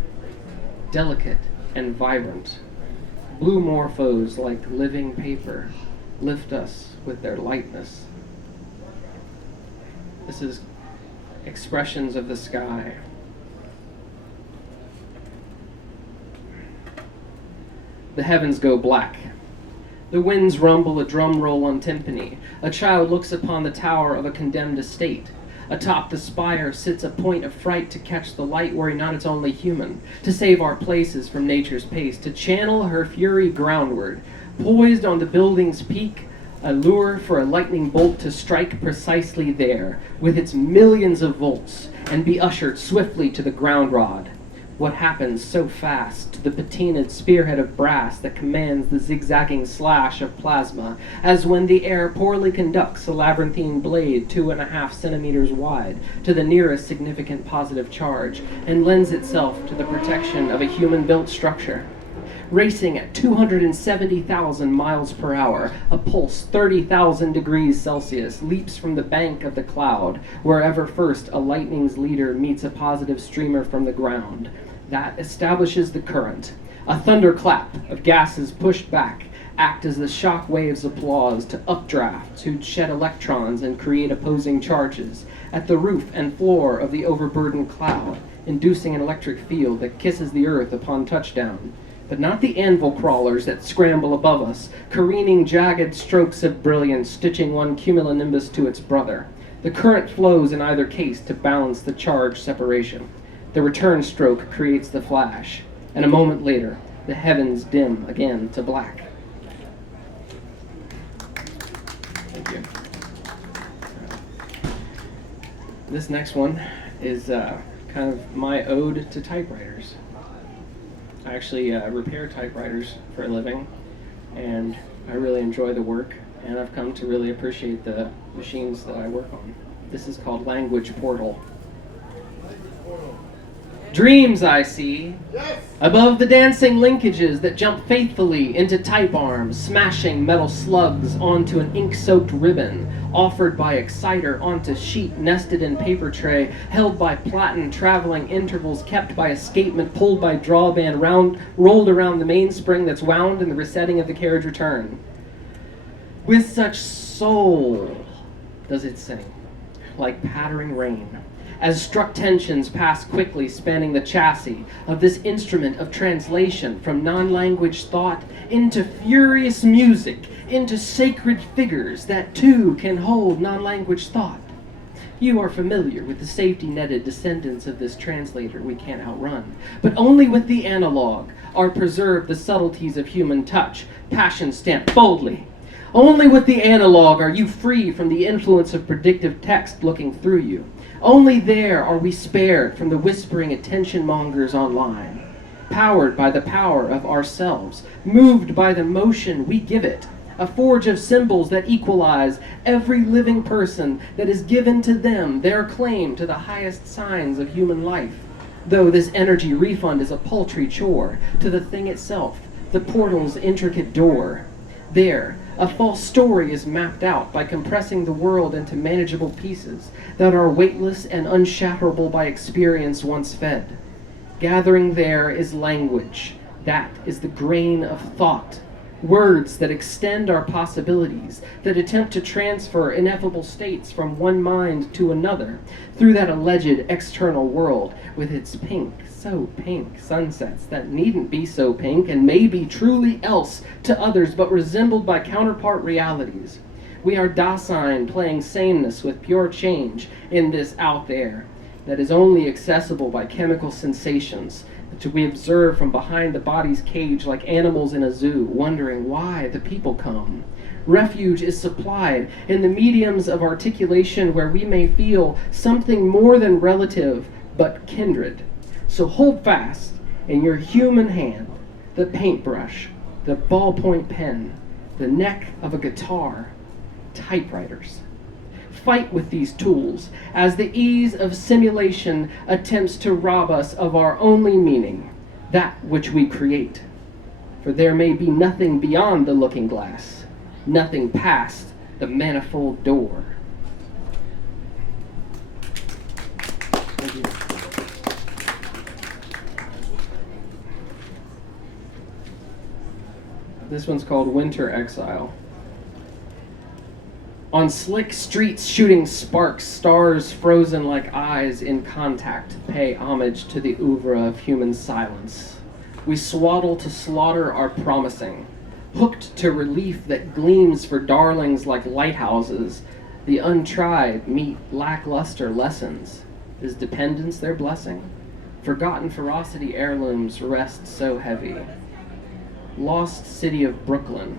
Delicate and vibrant, blue morphos like living paper lift us with their lightness. This is Expressions of the Sky. The heavens go black. The winds rumble a drum roll on timpani. A child looks upon the tower of a condemned estate. Atop the spire sits a point of fright to catch the light where not it's only human, to save our places from nature's pace, to channel her fury groundward. Poised on the building's peak, a lure for a lightning bolt to strike precisely there, with its millions of volts, and be ushered swiftly to the ground rod. What happens so fast to the patinaed spearhead of brass that commands the zigzagging slash of plasma, as when the air poorly conducts a labyrinthine blade 2.5 centimeters wide to the nearest significant positive charge, and lends itself to the protection of a human-built structure? Racing at 270,000 miles per hour, a pulse 30,000 degrees Celsius leaps from the bank of the cloud, wherever first a lightning's leader meets a positive streamer from the ground. That establishes the current. A thunderclap of gases pushed back act as the shock waves applause to updrafts who shed electrons and create opposing charges at the roof and floor of the overburdened cloud, inducing an electric field that kisses the earth upon touchdown. But not the anvil crawlers that scramble above us, careening jagged strokes of brilliance, stitching one cumulonimbus to its brother. The current flows in either case to balance the charge separation. The return stroke creates the flash, and a moment later, the heavens dim again to black. Thank you. This next one is kind of my ode to typewriters. I actually repair typewriters for a living, and I really enjoy the work, and I've come to really appreciate the machines that I work on. This is called Language Portal. Dreams I see, above the dancing linkages that jump faithfully into type arms, smashing metal slugs onto an ink-soaked ribbon, offered by exciter onto sheet nested in paper tray, held by platen traveling intervals kept by escapement pulled by drawband rolled around the mainspring that's wound in the resetting of the carriage return. With such soul does it sing, like pattering rain, as struck tensions pass quickly spanning the chassis of this instrument of translation from non-language thought into furious music, into sacred figures that too can hold non-language thought. You are familiar with the safety-netted descendants of this translator we can't outrun, but only with the analog are preserved the subtleties of human touch, passion stamped boldly. Only with the analog are you free from the influence of predictive text looking through you. Only there are we spared from the whispering attention mongers online. Powered by the power of ourselves, moved by the motion we give it, a forge of symbols that equalize every living person that is given to them their claim to the highest signs of human life. Though this energy refund is a paltry chore to the thing itself, the portal's intricate door. There, a false story is mapped out by compressing the world into manageable pieces that are weightless and unshatterable by experience once fed. Gathering there is language. That is the grain of thought. Words that extend our possibilities, that attempt to transfer ineffable states from one mind to another through that alleged external world with its pink, so pink sunsets that needn't be so pink and may be truly else to others but resembled by counterpart realities. We are Dasein playing sameness with pure change in this out there that is only accessible by chemical sensations that we observe from behind the body's cage like animals in a zoo, wondering why the people come. Refuge is supplied in the mediums of articulation where we may feel something more than relative but kindred. So hold fast in your human hand the paintbrush, the ballpoint pen, the neck of a guitar, typewriters. Fight with these tools as the ease of simulation attempts to rob us of our only meaning, that which we create. For there may be nothing beyond the looking glass, nothing past the manifold door. Thank you. This one's called Winter Exile. On slick streets shooting sparks, stars frozen like eyes in contact pay homage to the oeuvre of human silence. We swaddle to slaughter our promising, hooked to relief that gleams for darlings like lighthouses. The untried meet lackluster lessons. Is dependence their blessing? Forgotten ferocity heirlooms rest so heavy. Lost city of Brooklyn.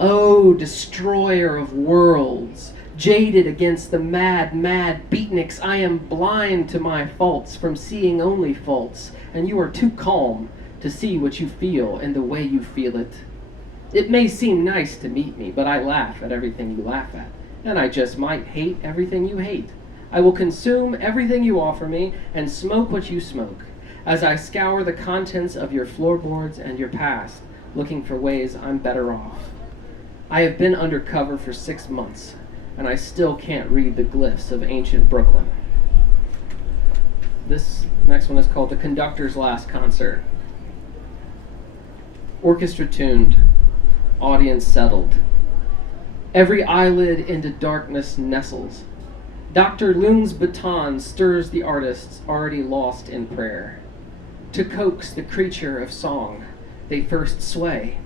Oh, destroyer of worlds, Jaded against the mad, mad beatniks, I am blind to my faults from seeing only faults, and you are too calm to see what you feel and the way you feel it. It may seem nice to meet me, but I laugh at everything you laugh at, and I just might hate everything you hate. I will consume everything you offer me and smoke what you smoke, as I scour the contents of your floorboards and your past, looking for ways I'm better off. I have been undercover for 6 months, and I still can't read the glyphs of ancient Brooklyn. This next one is called The Conductor's Last Concert. Orchestra tuned, audience settled. Every eyelid into darkness nestles. Dr. Lung's baton stirs the artists already lost in prayer. To coax the creature of song, they first sway,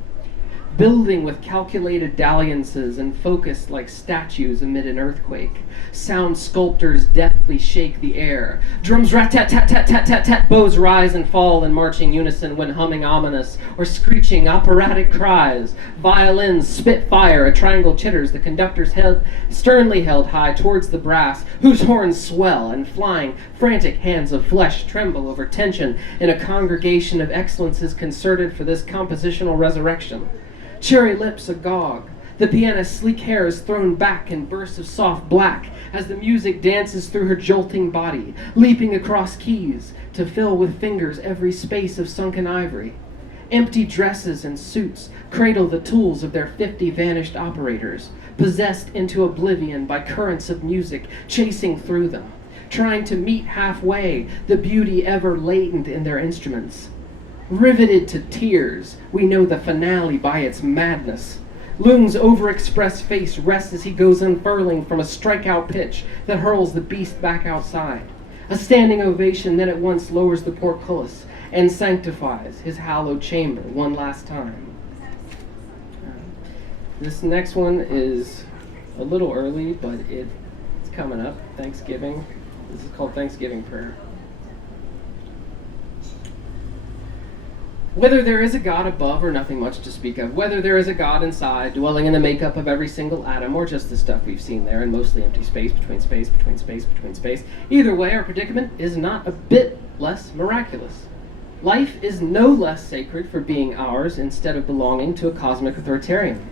building with calculated dalliances and focused like statues amid an earthquake. Sound sculptors deftly shake the air. Drums rat-tat-tat-tat-tat-tat-tat. Bows rise and fall in marching unison when humming ominous or screeching operatic cries. Violins spit fire, a triangle chitters, the conductor's head sternly held high towards the brass, whose horns swell and flying, frantic hands of flesh tremble over tension in a congregation of excellences concerted for this compositional resurrection. Cherry lips agog, the pianist's sleek hair is thrown back in bursts of soft black as the music dances through her jolting body, leaping across keys to fill with fingers every space of sunken ivory. Empty dresses and suits cradle the tools of their 50 vanished operators, possessed into oblivion by currents of music chasing through them, trying to meet halfway the beauty ever latent in their instruments. Riveted to tears, we know the finale by its madness. Lung's overexpressed face rests as he goes unfurling from a strikeout pitch that hurls the beast back outside. A standing ovation that at once lowers the portcullis and sanctifies his hallowed chamber one last time. This next one is a little early, but it's coming up, Thanksgiving. This is called Thanksgiving Prayer. Whether there is a God above or nothing much to speak of, whether there is a God inside, dwelling in the makeup of every single atom, or just the stuff we've seen there in mostly empty space, between space, between space, between space, either way, our predicament is not a bit less miraculous. Life is no less sacred for being ours instead of belonging to a cosmic authoritarian.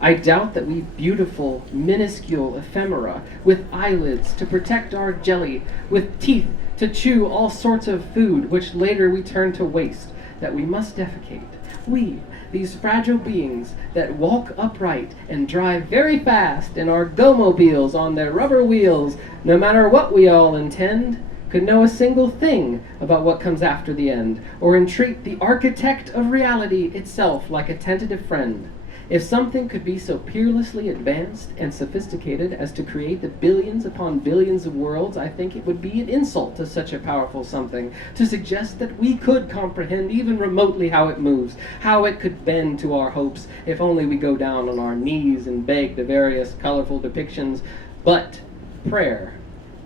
I doubt that we beautiful, minuscule ephemera with eyelids to protect our jelly, with teeth to chew all sorts of food, which later we turn to waste, that we must defecate. We, these fragile beings that walk upright and drive very fast in our go-mobiles on their rubber wheels, no matter what we all intend, could know a single thing about what comes after the end, or entreat the architect of reality itself like a tentative friend. If something could be so peerlessly advanced and sophisticated as to create the billions upon billions of worlds, I think it would be an insult to such a powerful something to suggest that we could comprehend even remotely how it moves, how it could bend to our hopes, if only we go down on our knees and beg the various colorful depictions. But prayer,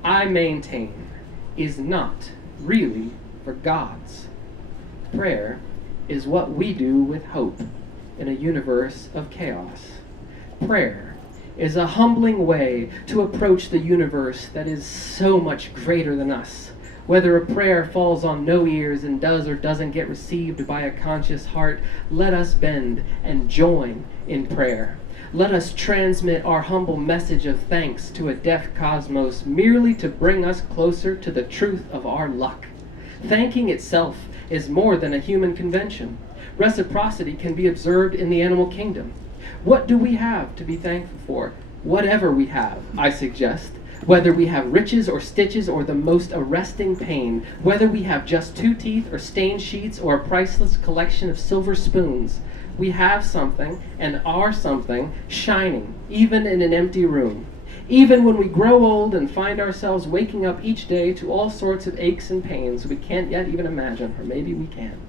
I maintain, is not really for gods. Prayer is what we do with hope in a universe of chaos. Prayer is a humbling way to approach the universe that is so much greater than us. Whether a prayer falls on no ears and does or doesn't get received by a conscious heart, let us bend and join in prayer. Let us transmit our humble message of thanks to a deaf cosmos merely to bring us closer to the truth of our luck. Thanking itself is more than a human convention. Reciprocity can be observed in the animal kingdom. What do we have to be thankful for? Whatever we have, I suggest. Whether we have riches or stitches or the most arresting pain, whether we have just 2 teeth or stained sheets or a priceless collection of silver spoons, we have something and are something shining, even in an empty room. Even when we grow old and find ourselves waking up each day to all sorts of aches and pains we can't yet even imagine, or maybe we can,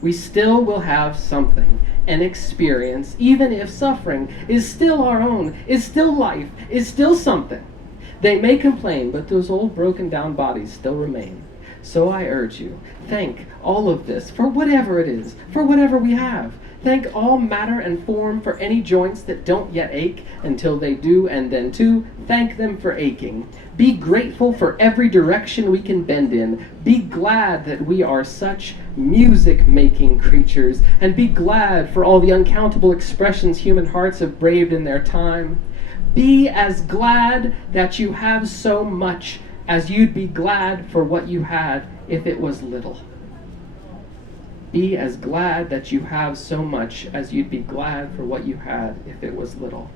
we still will have something, an experience, even if suffering is still our own, is still life, is still something. They may complain, but those old broken down bodies still remain. So I urge you, thank all of this for whatever it is, for whatever we have. Thank all matter and form for any joints that don't yet ache until they do, and then too, thank them for aching. Be grateful for every direction we can bend in. Be glad that we are such music-making creatures, and be glad for all the uncountable expressions human hearts have braved in their time. Be as glad that you have so much as you'd be glad for what you had if it was little. Be as glad that you have so much as you'd be glad for what you had if it was little.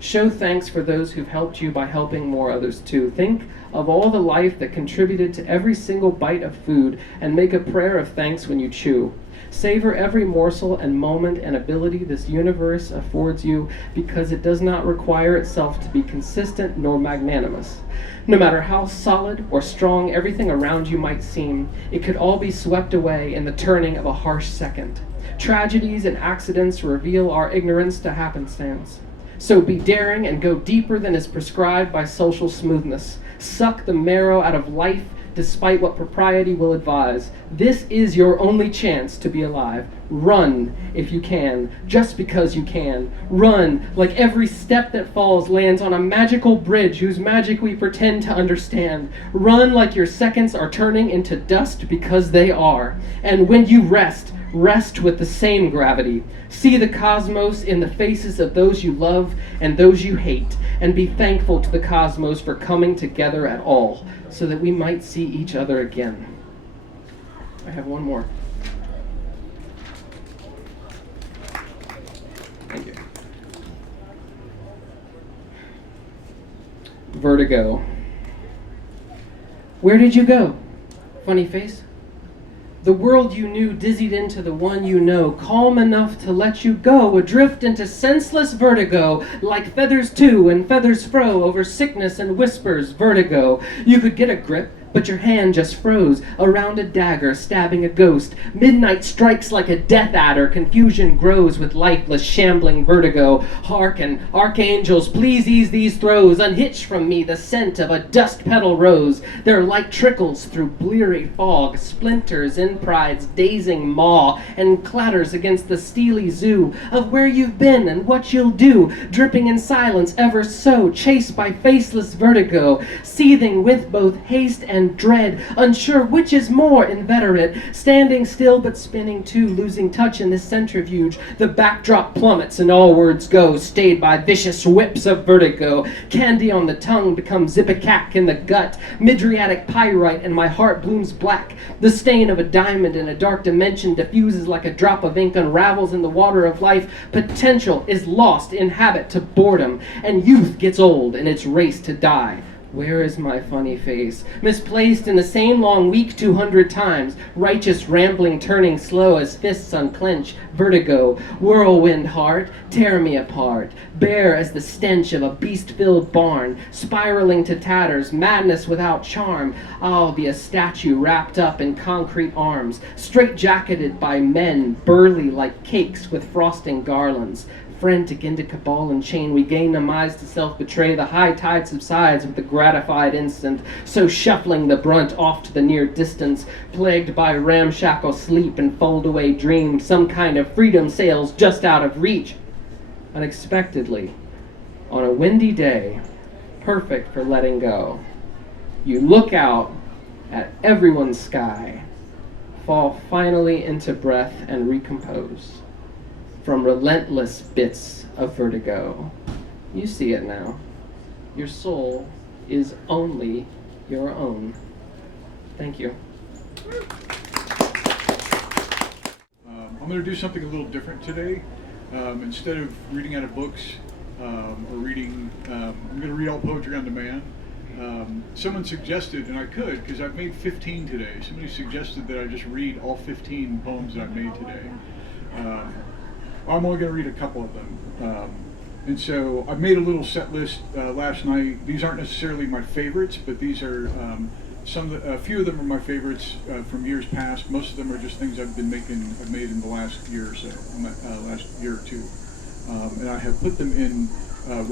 Show thanks for those who've helped you by helping more others too. Think of all the life that contributed to every single bite of food and make a prayer of thanks when you chew. Savor every morsel and moment and ability this universe affords you, because it does not require itself to be consistent nor magnanimous. No matter how solid or strong everything around you might seem, it could all be swept away in the turning of a harsh second. Tragedies and accidents reveal our ignorance to happenstance. So be daring and go deeper than is prescribed by social smoothness. Suck the marrow out of life despite what propriety will advise. This is your only chance to be alive. Run if you can, just because you can. Run like every step that falls lands on a magical bridge whose magic we pretend to understand. Run like your seconds are turning into dust because they are. And when you rest, rest with the same gravity. See the cosmos in the faces of those you love and those you hate, and be thankful to the cosmos for coming together at all, so that we might see each other again. I have one more. Thank you. Vertigo. Where did you go? Funny face. The world you knew dizzied into the one you know, calm enough to let you go, adrift into senseless vertigo, like feathers to and feathers fro over sickness and whispers, vertigo. You could get a grip, but your hand just froze around a dagger stabbing a ghost. Midnight strikes like a death adder, confusion grows with lifeless shambling vertigo. Hearken, archangels, please ease these throes, unhitch from me the scent of a dust petal rose. Their light trickles through bleary fog, splinters in pride's dazing maw, and clatters against the steely zoo of where you've been and what you'll do, dripping in silence ever so, chased by faceless vertigo, seething with both haste and dread, unsure which is more inveterate, standing still but spinning too, losing touch in this centrifuge. The backdrop plummets and all words go, stayed by vicious whips of vertigo. Candy on the tongue becomes ipecac in the gut, midriatic pyrite, and my heart blooms black. The stain of a diamond in a dark dimension diffuses like a drop of ink, unravels in the water of life. Potential is lost in habit to boredom, and youth gets old in its race to die. Where is my funny face? Misplaced in the same long week 200 times, righteous rambling turning slow as fists unclench, vertigo, whirlwind heart, tear me apart, bare as the stench of a beast-filled barn, spiraling to tatters, madness without charm. I'll be a statue wrapped up in concrete arms, straight-jacketed by men, burly like cakes with frosting garlands. Frantic into cabal and chain, we gain the minds to self-betray. The high tide subsides with the gratified instant, so shuffling the brunt off to the near distance, plagued by ramshackle sleep and fold-away dreams. Some kind of freedom sails just out of reach. Unexpectedly, on a windy day, perfect for letting go, you look out at everyone's sky, fall finally into breath and recompose. From relentless bits of vertigo. You see it now. Your soul is only your own. Thank you. I'm going to do something a little different today. Instead of reading out of books or reading, I'm going to read all poetry on demand. Someone suggested, and I could, because I've made 15 today, somebody suggested that I just read all 15 poems that I've made today. I'm only going to read a couple of them. And so I made a little set list last night. These aren't necessarily my favorites, but these are a few of them are my favorites from years past. Most of them are just things I've made in the last year or so, last year or two. And I have put them in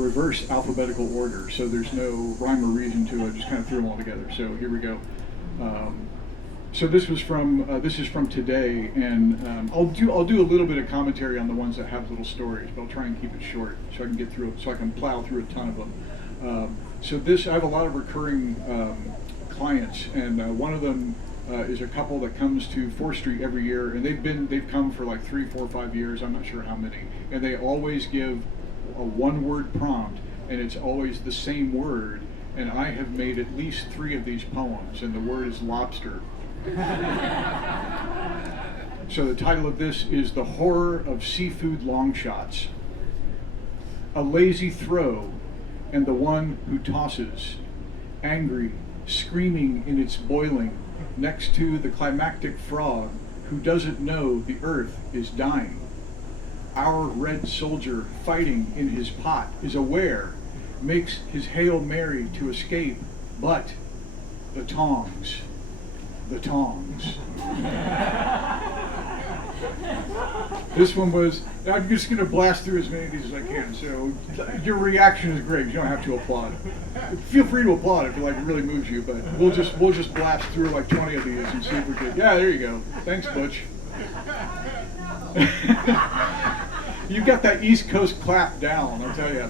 reverse alphabetical order, so there's no rhyme or reason to it. I just kind of threw them all together. So here we go. So this is from today, and I'll do a little bit of commentary on the ones that have little stories, but I'll try and keep it short so I can get through it, so I can plow through a ton of them. So I have a lot of recurring clients, and one of them is a couple that comes to 4th Street every year, and they've come for like 3, 4, 5 years. I'm not sure how many, and they always give a one-word prompt, and it's always the same word. And I have made at least 3 of these poems, and the word is lobster. So the title of this is The Horror of Seafood Long Shots. A lazy throw, and the one who tosses, angry, screaming in its boiling, next to the climactic frog who doesn't know the earth is dying. Our red soldier fighting in his pot is aware, makes his Hail Mary to escape, but the tongs. This one was, I'm just going to blast through as many of these as I can, so your reaction is great. You don't have to applaud. Feel free to applaud if it really moves you, but we'll just blast through like 20 of these and see if we can. Yeah, there you go. Thanks, Butch. You've got that East Coast clap down, I'll tell you.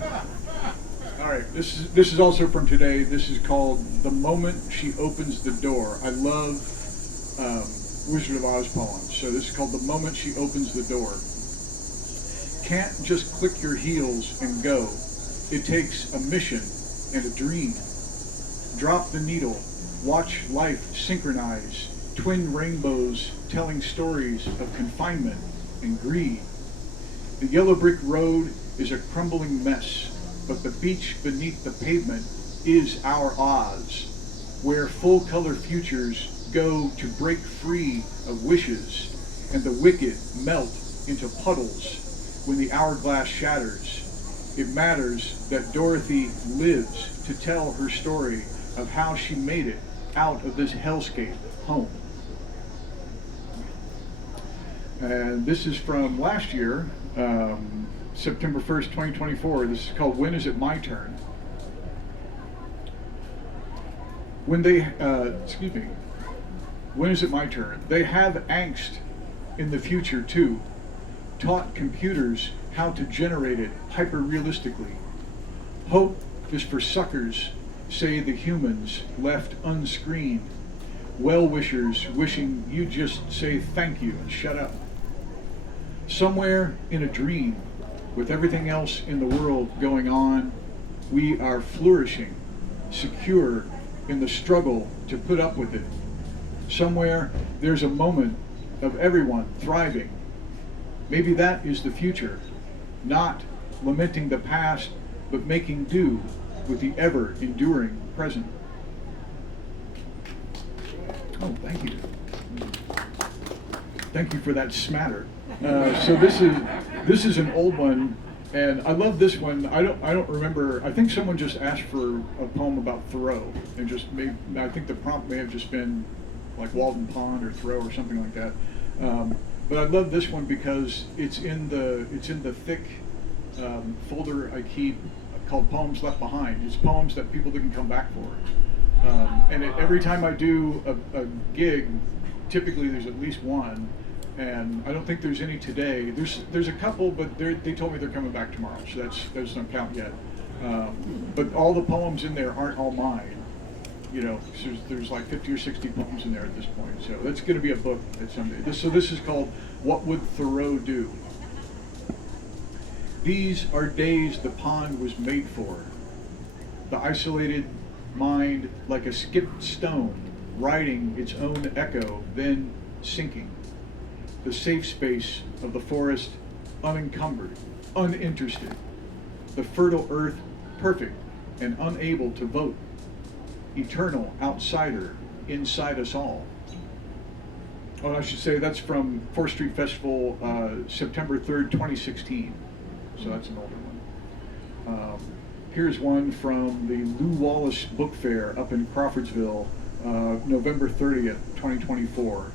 All right, this is also from today. This is called The Moment She Opens the Door. I love Wizard of Oz poems, so this is called The Moment She Opens the Door. Can't just click your heels and go. It takes a mission and a dream. Drop the needle, watch life synchronize, twin rainbows telling stories of confinement and greed. The yellow brick road is a crumbling mess, but the beach beneath the pavement is our Oz, where full-color futures go to break free of wishes, and the wicked melt into puddles when the hourglass shatters. It matters that Dorothy lives to tell her story of how she made it out of this hellscape home. And this is from last year, September 1st, 2024. This is called When Is It My Turn? When is it my turn? They have angst in the future too. Taught computers how to generate it hyper-realistically. Hope is for suckers, say the humans left unscreened. Well-wishers wishing you just say thank you and shut up. Somewhere in a dream, with everything else in the world going on, we are flourishing, secure in the struggle to put up with it. Somewhere there's a moment of everyone thriving. Maybe that is the future, not lamenting the past, but making do with the ever-enduring present. Oh, thank you. Thank you for that smatter. So this is an old one, and I love this one. I don't remember. I think someone just asked for a poem about Thoreau, and I think the prompt may have just been like Walden Pond or Thoreau or something like that. But I love this one because it's in the thick folder I keep called Poems Left Behind. It's poems that people didn't come back for. And every time I do a gig, typically there's at least one. And I don't think there's any today. There's a couple, but they told me they're coming back tomorrow, so that doesn't count yet. But all the poems in there aren't all mine. You know, so there's like 50 or 60 poems in there at this point. So that's going to be a book at someday. This is called What Would Thoreau Do? These are days the pond was made for. The isolated mind like a skipped stone, riding its own echo, then sinking. The safe space of the forest, unencumbered, uninterested. The fertile earth, perfect and unable to vote. Eternal outsider inside us all. Oh, I should say that's from 4th Street Festival, September 3rd, 2016. So that's an older one. Here's one from the Lew Wallace Book Fair up in Crawfordsville, November 30th, 2024.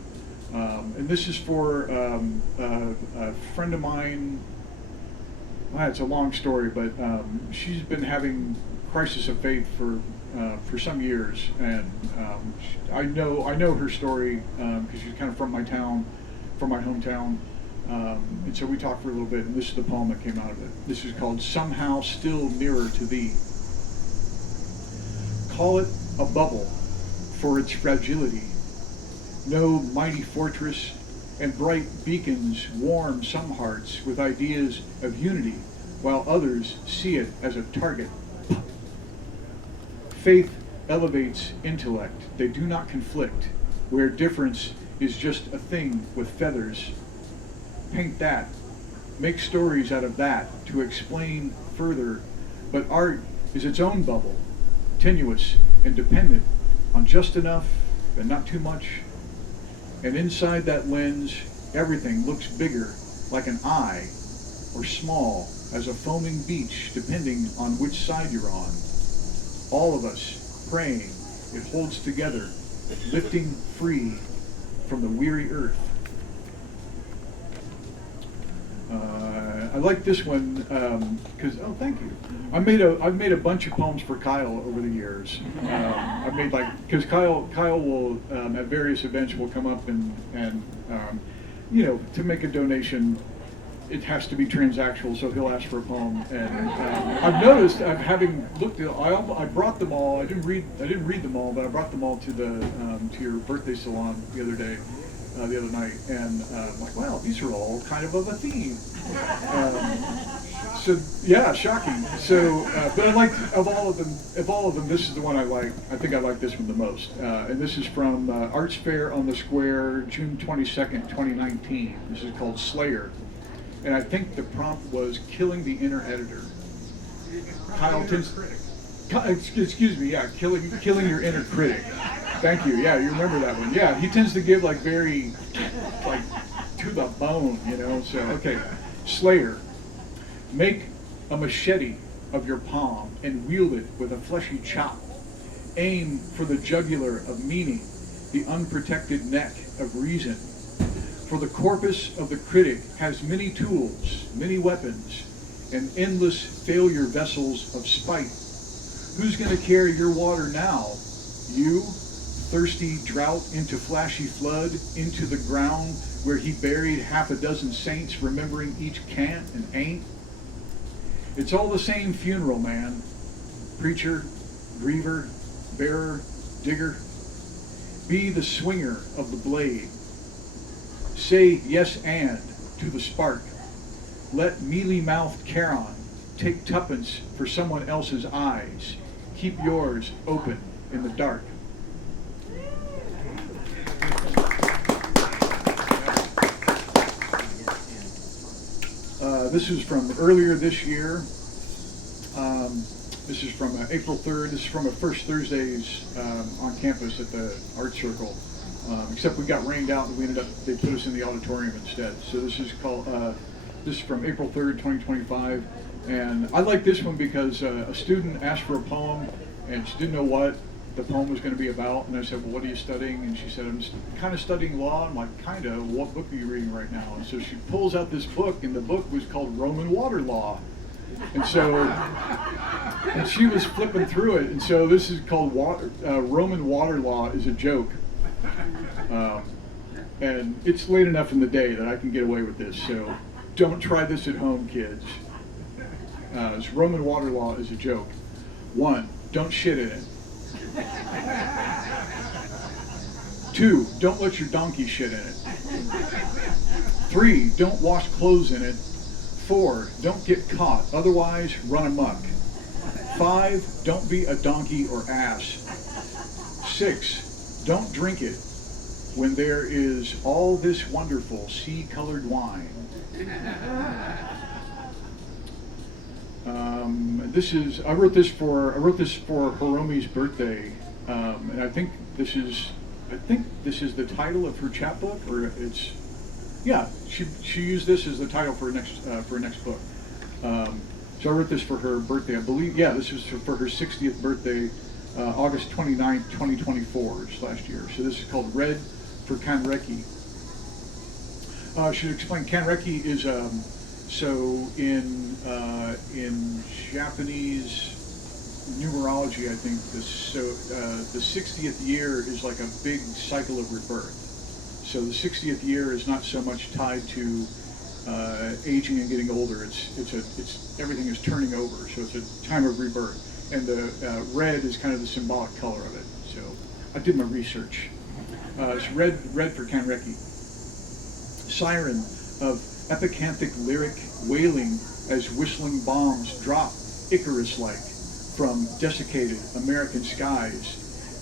And this is for a friend of mine. Well, it's a long story, but she's been having crisis of faith for for some years, and I know her story because she's kind of from my town, from my hometown, and so we talked for a little bit. And this is the poem that came out of it. This is called "Somehow Still Nearer to Thee." Call it a bubble for its fragility. No mighty fortress and bright beacons warm some hearts with ideas of unity, while others see it as a target. Faith elevates intellect. They do not conflict, where difference is just a thing with feathers. Paint that. Make stories out of that to explain further. But art is its own bubble, tenuous and dependent on just enough and not too much. And inside that lens, everything looks bigger, like an eye, or small as a foaming beach, depending on which side you're on. All of us praying, it holds together, lifting free from the weary earth. I like this one because thank you. I've made a bunch of poems for Kyle over the years. I've made because Kyle will at various events will come up and to make a donation. It has to be transactional, so he'll ask for a poem. And I've noticed, having looked at, I brought them all. I didn't read them all, but I brought them all to your birthday salon the other night, and I'm like, wow, these are all kind of a theme. So yeah, shocking. So, but I liked of all of them, this is the one I like. I think I like this one the most. And this is from Arts Fair on the Square, June 22nd, 2019. This is called Slayer. And I think the prompt was killing the inner editor. Kyle tends, excuse me, yeah, killing your inner critic. Thank you. Yeah, you remember that one. Yeah, he tends to give very to the bone, So okay, Slayer. Make a machete of your palm and wield it with a fleshy chop. Aim for the jugular of meaning, the unprotected neck of reason. For the corpus of the critic has many tools, many weapons, and endless failure vessels of spite. Who's going to carry your water now? You, thirsty drought into flashy flood, into the ground where he buried half a dozen saints, remembering each can't and ain't? It's all the same funeral, man. Preacher, griever, bearer, digger. Be the swinger of the blade. Say yes and to the spark. Let mealy-mouthed Charon take tuppence for someone else's eyes. Keep yours open in the dark. This is from earlier this year. This is from April 3rd. This is from a First Thursdays on campus at the Art Circle. Except we got rained out and they put us in the auditorium instead. So this is called, this is from April 3rd, 2025. And I like this one because a student asked for a poem and she didn't know what the poem was going to be about. And I said, well, what are you studying? And she said, I'm kind of studying law. I'm like, kind of? What book are you reading right now? And so she pulls out this book, and the book was called Roman Water Law. And so, and she was flipping through it. And so this is called Roman Water Law is a joke. And it's late enough in the day that I can get away with this. So don't try this at home, kids. Roman Water Law is a joke. 1, don't shit in it. 2, don't let your donkey shit in it. 3, don't wash clothes in it. 4, don't get caught, otherwise run amok. 5, don't be a donkey or ass. 6, don't drink it when there is all this wonderful sea-colored wine. I wrote this for Hiromi's birthday, and I think this is the title of her chapbook, or it's, yeah, she used this as the title for her next book. So I wrote this for her birthday. I believe, yeah, this is for her 60th birthday, August 29th, 2024, it's last year. So this is called Red for Kanreki. I should explain, Kanreki is, so in Japanese numerology, I think the 60th year is like a big cycle of rebirth. So the 60th year is not so much tied to aging and getting older. It's everything is turning over. So it's a time of rebirth, and the red is kind of the symbolic color of it. So I did my research. It's red for Kaczmarczyk. Siren of epicanthic lyric wailing as whistling bombs drop Icarus-like from desiccated American skies,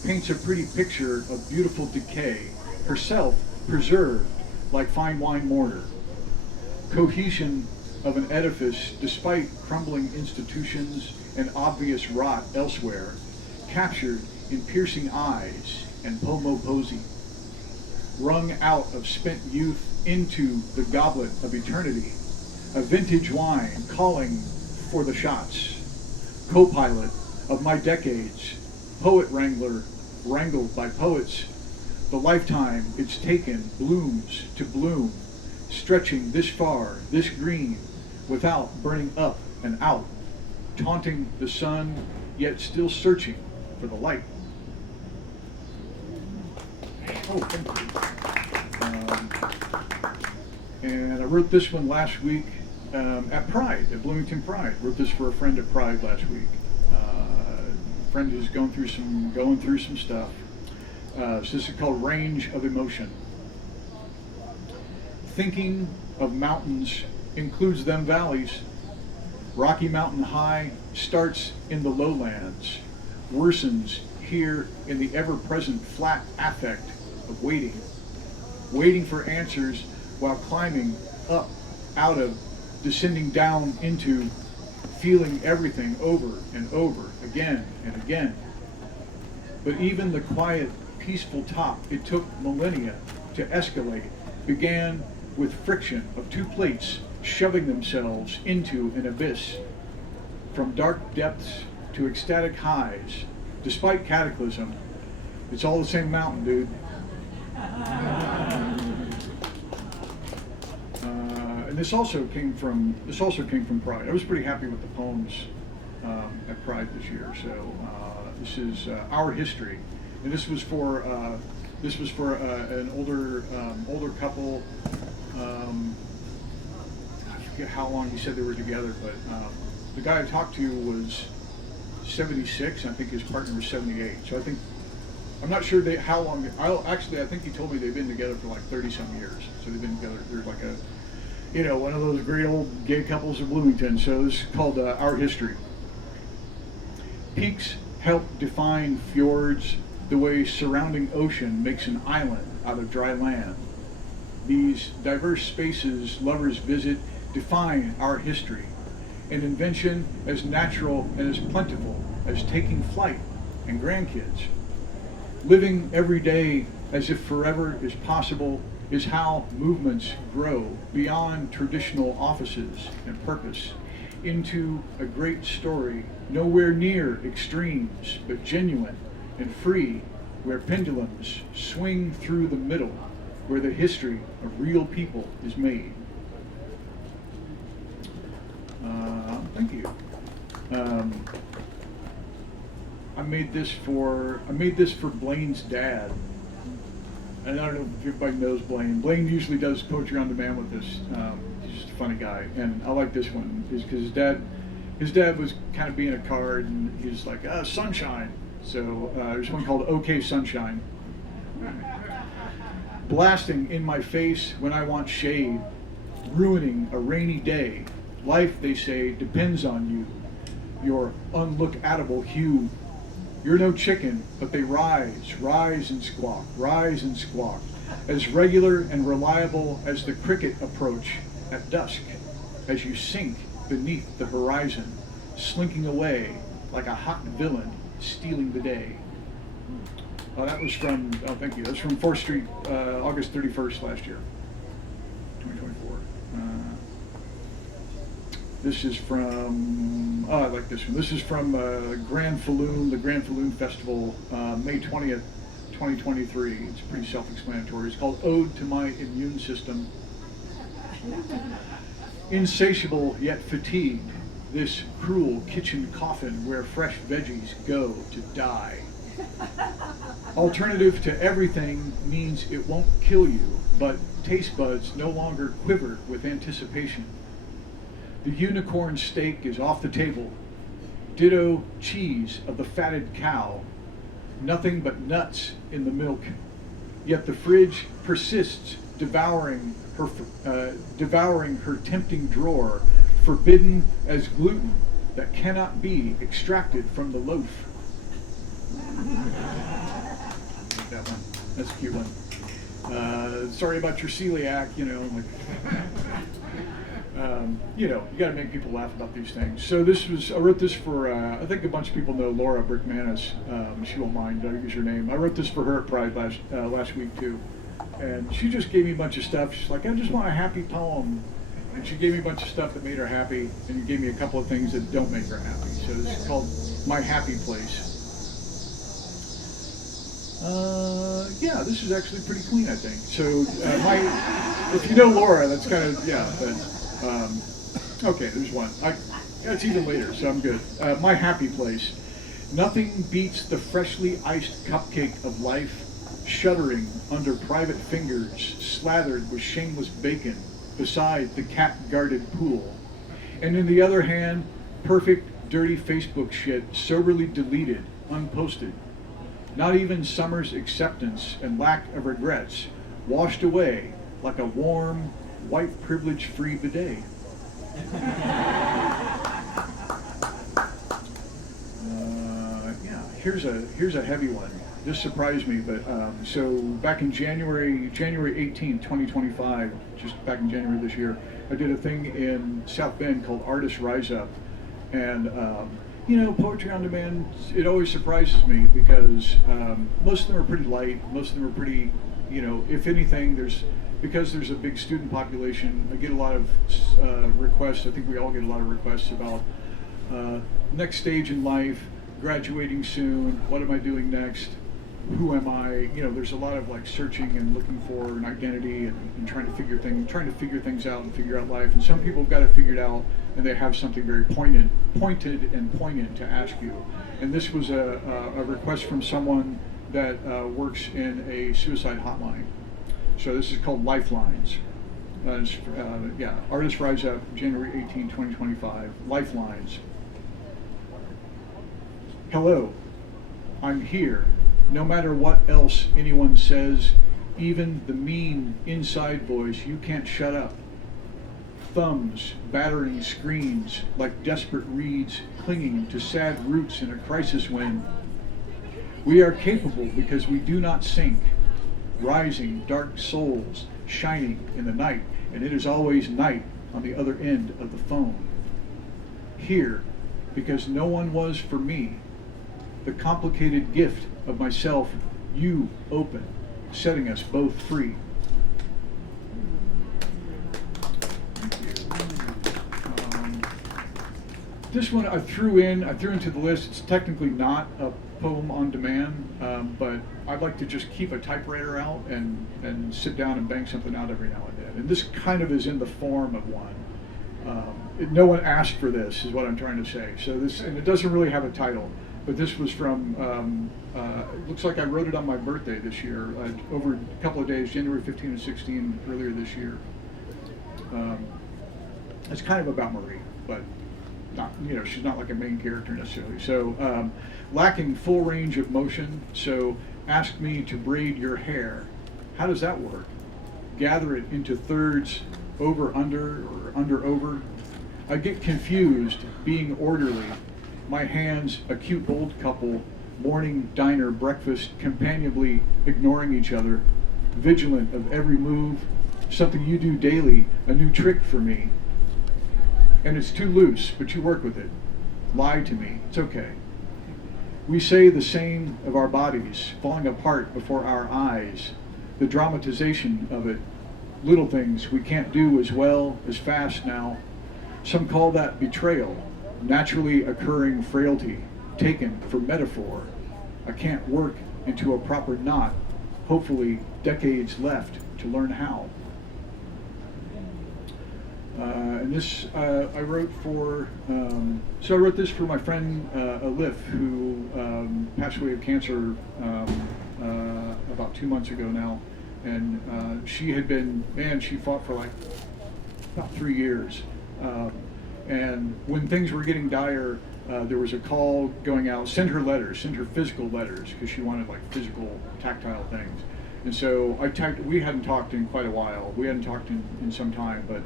paints a pretty picture of beautiful decay, herself preserved like fine wine mortar. Cohesion of an edifice despite crumbling institutions and obvious rot elsewhere, captured in piercing eyes and pomoposy. Wrung out of spent youth into the goblet of eternity, a vintage wine calling for the shots. Co-pilot of my decades, poet wrangler, wrangled by poets, the lifetime it's taken blooms to bloom, stretching this far, this green, without burning up and out, taunting the sun, yet still searching for the light. Oh, thank you. And I wrote this one last week at Pride, at Bloomington Pride. Wrote this for a friend at Pride last week. Friend who's going through some stuff. So this is called Range of Emotion. Thinking of mountains includes them valleys. Rocky Mountain High starts in the lowlands, worsens here in the ever-present flat affect of waiting for answers while climbing up out of, descending down into, feeling everything over and over again and again. But even the quiet, peaceful top it took millennia to escalate began with friction of two plates shoving themselves into an abyss. From dark depths to ecstatic highs, despite cataclysm, it's all the same mountain, dude. And this also came from Pride. I was pretty happy with the poems at Pride this year. So this is Our History, and this was for an older couple. I forget how long he said they were together, but the guy I talked to was 76, and I think his partner was 78. So I'm not sure how long. I think he told me they've been together for like 30-some years. So they've been together. They're like one of those great old gay couples of Bloomington. So this is called Our History. Peaks help define fjords the way surrounding ocean makes an island out of dry land. These diverse spaces lovers visit define our history, an invention as natural and as plentiful as taking flight and grandkids. Living every day as if forever is possible is how movements grow beyond traditional offices and purpose into a great story nowhere near extremes, but genuine and free, where pendulums swing through the middle, where the history of real people is made. Thank you. I made this for Blaine's dad. And I don't know if everybody knows Blaine. Blaine usually does Poetry on Demand with us. He's just a funny guy, and I like this one because his dad was kind of being a card, and he's like, sunshine. So there's one called OK Sunshine. Blasting in my face when I want shade, ruining a rainy day. Life, they say, depends on you, your unlook-atable hue. You're no chicken, but they rise and squawk, as regular and reliable as the cricket approach at dusk, as you sink beneath the horizon, slinking away like a hot villain stealing the day. That was from, thank you, that's from 4th Street, August 31st last year, 2024. This is from, I like this one. This is from Grand Falloon, the Grand Falloon Festival, May 20th, 2023. It's pretty self-explanatory. It's called Ode to My Immune System. Insatiable yet fatigued, this cruel kitchen coffin where fresh veggies go to die. Alternative to everything means it won't kill you, but taste buds no longer quiver with anticipation. The unicorn steak is off the table. Ditto cheese of the fatted cow. Nothing but nuts in the milk. Yet the fridge persists, devouring her tempting drawer, forbidden as gluten that cannot be extracted from the loaf. That one. That's a cute one. Sorry about your celiac, you got to make people laugh about these things. So I wrote this for, I think a bunch of people know Laura Brickmanis. She won't mind, I'll use her name. I wrote this for her at Pride last week too. And she just gave me a bunch of stuff. She's like, I just want a happy poem. And she gave me a bunch of stuff that made her happy, and gave me a couple of things that don't make her happy. So this is called My Happy Place. Yeah, this is actually pretty clean, I think. So, if you know Laura, that's kind of, okay, there's one. It's even later, so I'm good. My Happy Place. Nothing beats the freshly iced cupcake of life, shuddering under private fingers, slathered with shameless bacon, beside the cat-guarded pool. And in the other hand, perfect, dirty Facebook shit, soberly deleted, unposted. Not even summer's acceptance and lack of regrets, washed away like a warm, white privilege-free bidet. Here's a heavy one. This surprised me, but so back in January 18th, 2025, just back in January this year, I did a thing in South Bend called Artists Rise Up, and Poetry on Demand, it always surprises me because most of them are pretty light, most of them are pretty, if anything, because there's a big student population, I get a lot of requests, I think we all get a lot of requests about next stage in life, graduating soon, what am I doing next, who am I, there's a lot of searching and looking for an identity and trying to figure things out and figure out life, and some people have got it figured out and they have something very pointed and poignant to ask you. And this was a request from someone that works in a suicide hotline. So this is called Lifelines. Artists Rise Up, January 18, 2025, Lifelines. Hello, I'm here. No matter what else anyone says, even the mean inside voice, you can't shut up. Thumbs battering screens like desperate reeds clinging to sad roots in a crisis wind. We are capable because we do not sink. Rising dark souls shining in the night, and it is always night on the other end of the phone. Here because no one was for me. The complicated gift of myself, you open, setting us both free. This one I threw into the list. It's technically not a poem on demand, but I'd like to just keep a typewriter out and sit down and bang something out every now and then. And this kind of is in the form of one. No one asked for this, is what I'm trying to say. So this, and it doesn't really have a title, but this was from, it looks like I wrote it on my birthday this year, over a couple of days, January 15 and 16, earlier this year. It's kind of about Marie, but not, she's not like a main character necessarily. So, lacking full range of motion, so ask me to braid your hair. How does that work? Gather it into thirds, over, under, or under, over. I get confused, being orderly. My hands, a cute old couple, morning diner breakfast, companionably ignoring each other, vigilant of every move, something you do daily, a new trick for me. And it's too loose, but you work with it. Lie to me, it's okay. We say the same of our bodies, falling apart before our eyes, the dramatization of it, little things we can't do as well, as fast now. Some call that betrayal, naturally occurring frailty, taken for metaphor. I can't work into a proper knot, hopefully decades left to learn how. And this I wrote for, so I wrote this for my friend Alif, who passed away of cancer about 2 months ago now. And she had been, she fought for like about 3 years. And when things were getting dire, there was a call going out, send her letters, send her physical letters, because she wanted like physical, tactile things. And so I typed, we hadn't talked in quite a while. We hadn't talked in some time, but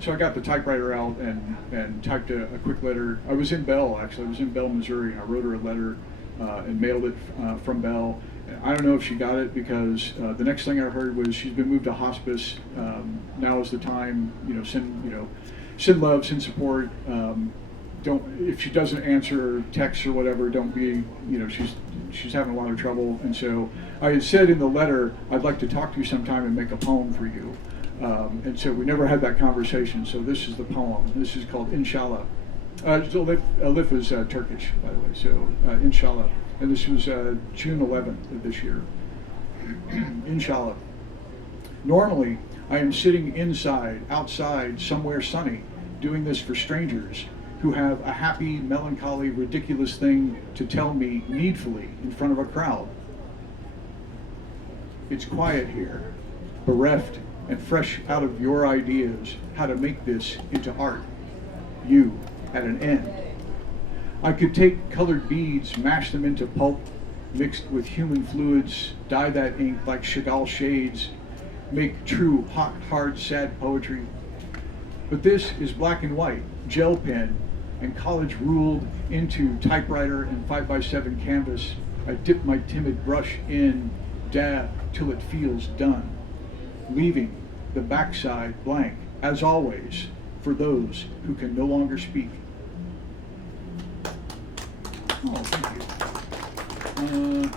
so I got the typewriter out and typed a quick letter. I was in Bell, actually. I was in Bell, Missouri, and I wrote her a letter and mailed it from Bell. I don't know if she got it, because the next thing I heard was she's been moved to hospice. Now is the time, send love, send support. If she doesn't answer texts or whatever, don't be, she's having a lot of trouble. And so I had said in the letter, I'd like to talk to you sometime and make a poem for you. And so we never had that conversation. So this is the poem. This is called Inshallah. Alif is Turkish, by the way. So Inshallah. And this was June 11th of this year. Inshallah. Normally, I am sitting outside, somewhere sunny, doing this for strangers who have a happy, melancholy, ridiculous thing to tell me needfully in front of a crowd. It's quiet here, bereft and fresh out of your ideas how to make this into art. You at an end. I could take colored beads, mash them into pulp, mixed with human fluids, dye that ink like Chagall shades, make true, hot, hard, sad poetry. But this is black and white, gel pen, and college ruled into typewriter and 5x7 canvas. I dip my timid brush in, dab till it feels done, leaving the backside blank, as always, for those who can no longer speak. Oh, thank you.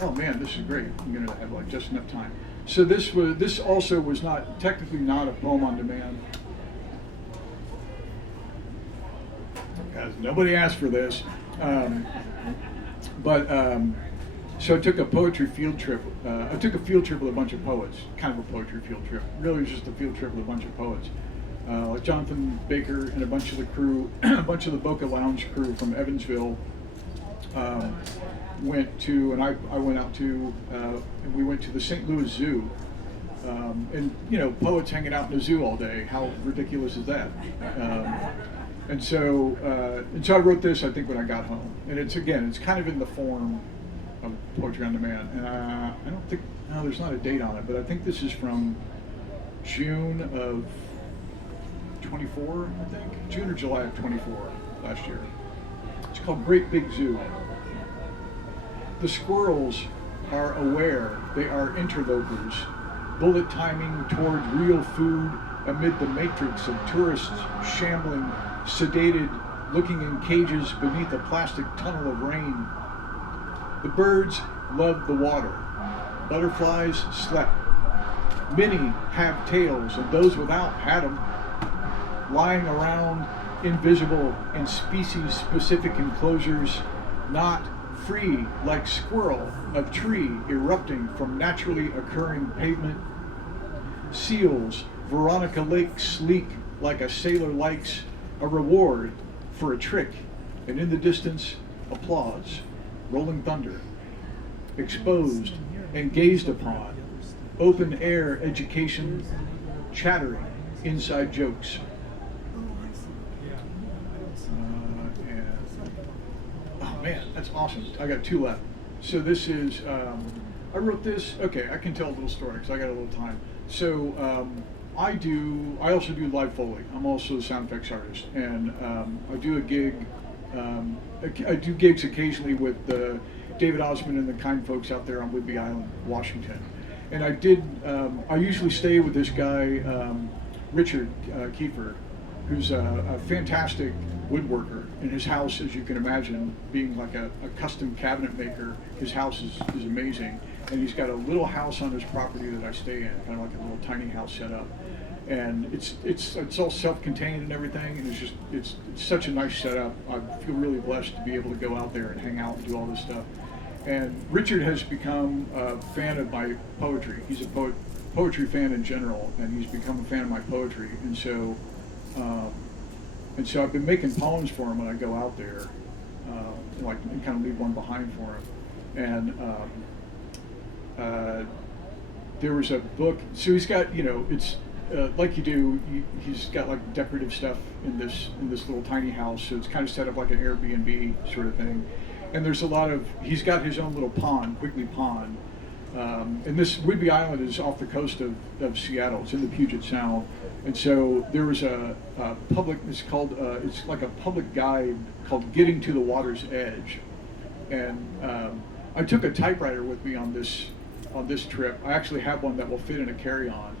Oh man, this is great. I'm gonna have like just enough time. So this also was not technically not a poem on demand. Because nobody asked for this. So I took a poetry field trip. I took a field trip with a bunch of poets, kind of a poetry field trip. Really, it was just a field trip with a bunch of poets. Like Jonathan Baker and a bunch of the crew, a bunch of the Boca Lounge crew from Evansville went to, and I went out to, and we went to the St. Louis Zoo. And poets hanging out in the zoo all day, how ridiculous is that? And so I wrote this, I think, when I got home. And it's kind of in the form of Poetry on Demand. And I don't think, no, there's not a date on it, but I think this is from June of 24, I think. June or July of 24 last year. It's called Great Big Zoo. The squirrels are aware they are interlopers, bullet timing toward real food amid the matrix of tourists shambling, sedated, looking in cages beneath a plastic tunnel of rain. The birds love the water. Butterflies slept. Many have tails, and those without had them, lying around invisible in species-specific enclosures, not free like squirrel of tree erupting from naturally occurring pavement. Seals, Veronica Lake sleek like a sailor likes a reward for a trick, and in the distance, applause, rolling thunder, exposed and gazed upon, open air education, chattering inside jokes. Oh man, that's awesome. I got 2 left. So this is, I wrote this, okay, I can tell a little story because I got a little time. So I also do live Foley. I'm also a sound effects artist, and I do a gig, I do gigs occasionally with David Osmond and the kind folks out there on Whidbey Island, Washington. And I usually stay with this guy, Richard Kiefer, who's a fantastic woodworker. In his house, as you can imagine, being like a custom cabinet maker, his house is amazing. And he's got a little house on his property that I stay in, kind of like a little tiny house set up. And it's all self-contained and everything, and it's such a nice setup. I feel really blessed to be able to go out there and hang out and do all this stuff. And Richard has become a fan of my poetry. He's a poet poetry fan in general, and he's become a fan of my poetry. And so I've been making poems for him when I go out there, and kind of leave one behind for him. And there was a book. So he's got, it's like you do. He's got like decorative stuff in this little tiny house. So it's kind of set up like an Airbnb sort of thing. And there's a lot of. He's got his own little pond, Quigley Pond. And this Whidbey Island is off the coast of Seattle. It's in the Puget Sound. And so there was a public, it's like a public guide called Getting to the Water's Edge. And I took a typewriter with me on this trip. I actually have one that will fit in a carry-on.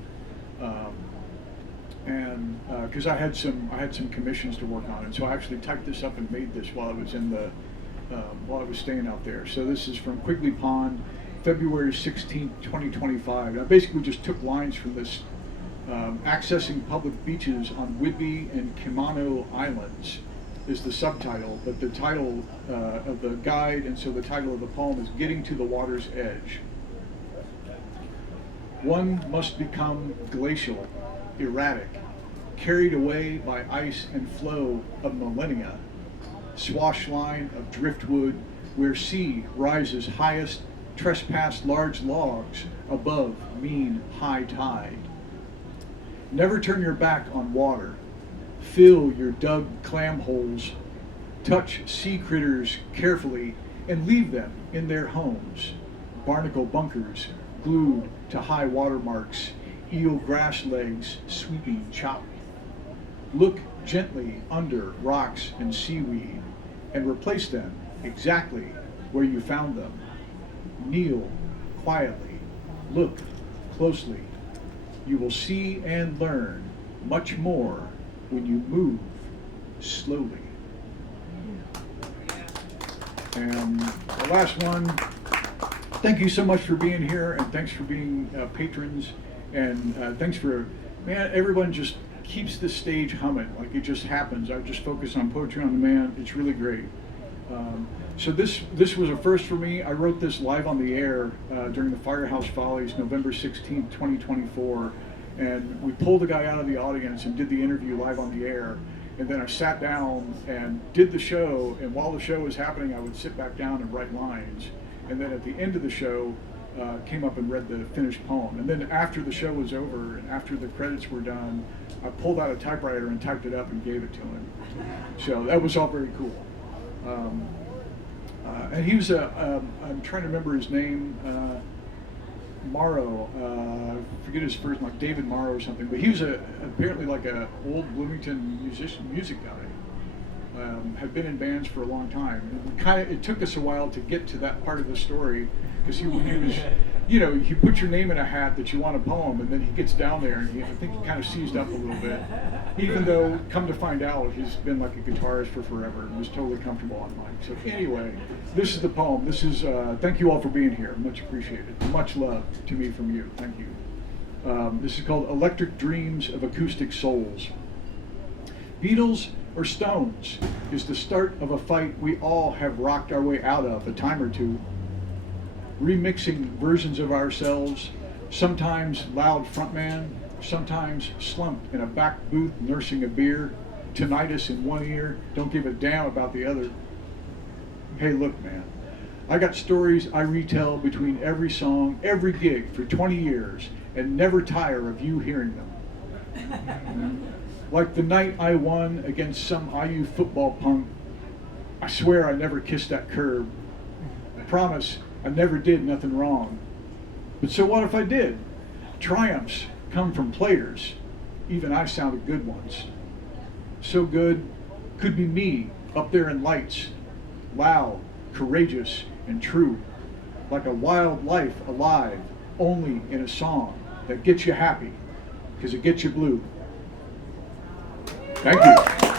And because I had some commissions to work on, and so I actually typed this up and made this while I was staying out there. So this is from Quigley Pond, February 16th, 2025. And I basically just took lines from this, Accessing Public Beaches on Whidbey and Kimono Islands is the subtitle, but the title of the guide, and so the title of the poem is Getting to the Water's Edge. One must become glacial, erratic, carried away by ice and flow of millennia, swash line of driftwood where sea rises highest, trespass large logs above mean high tide. Never turn your back on water. Fill your dug clam holes. Touch sea critters carefully and leave them in their homes. Barnacle bunkers glued to high water marks. Eel grass legs sweeping chop. Look gently under rocks and seaweed and replace them exactly where you found them. Kneel quietly. Look closely. You will see and learn much more when you move slowly. And the last one, thank you so much for being here, and thanks for being patrons, and thanks for, everyone just keeps the stage humming, like it just happens. I just focus on Poetry on Demand. It's really great. So this was a first for me. I wrote this live on the air during the Firehouse Follies, November 16th, 2024. And we pulled the guy out of the audience and did the interview live on the air. And then I sat down and did the show. And while the show was happening, I would sit back down and write lines. And then at the end of the show, came up and read the finished poem. And then after the show was over and after the credits were done, I pulled out a typewriter and typed it up and gave it to him. So that was all very cool. And he was I'm trying to remember his name, Morrow, I forget his first name, like David Morrow or something, but he was apparently like a old Bloomington music guy. Had been in bands for a long time. And it took us a while to get to that part of the story, because he was, you put your name in a hat that you want a poem, and then he gets down there and I think he kind of seized up a little bit. Even though, come to find out, he's been like a guitarist for forever and was totally comfortable on mic. So anyway, this is the poem. This is, thank you all for being here. Much appreciated. Much love to me from you. Thank you. This is called Electric Dreams of Acoustic Souls. Beatles or Stones is the start of a fight we all have rocked our way out of a time or two. Remixing versions of ourselves, sometimes loud frontman, sometimes slumped in a back booth nursing a beer, tinnitus in one ear, don't give a damn about the other. Hey, look, man, I got stories I retell between every song, every gig for 20 years, and never tire of you hearing them. Like the night I won against some IU football punk, I swear I never kissed that curb. I promise I never did nothing wrong. But so what if I did? Triumphs come from players. Even I sounded good once. So good, could be me up there in lights, loud, courageous, and true. Like a wild life alive, only in a song that gets you happy, because it gets you blue. Thank you.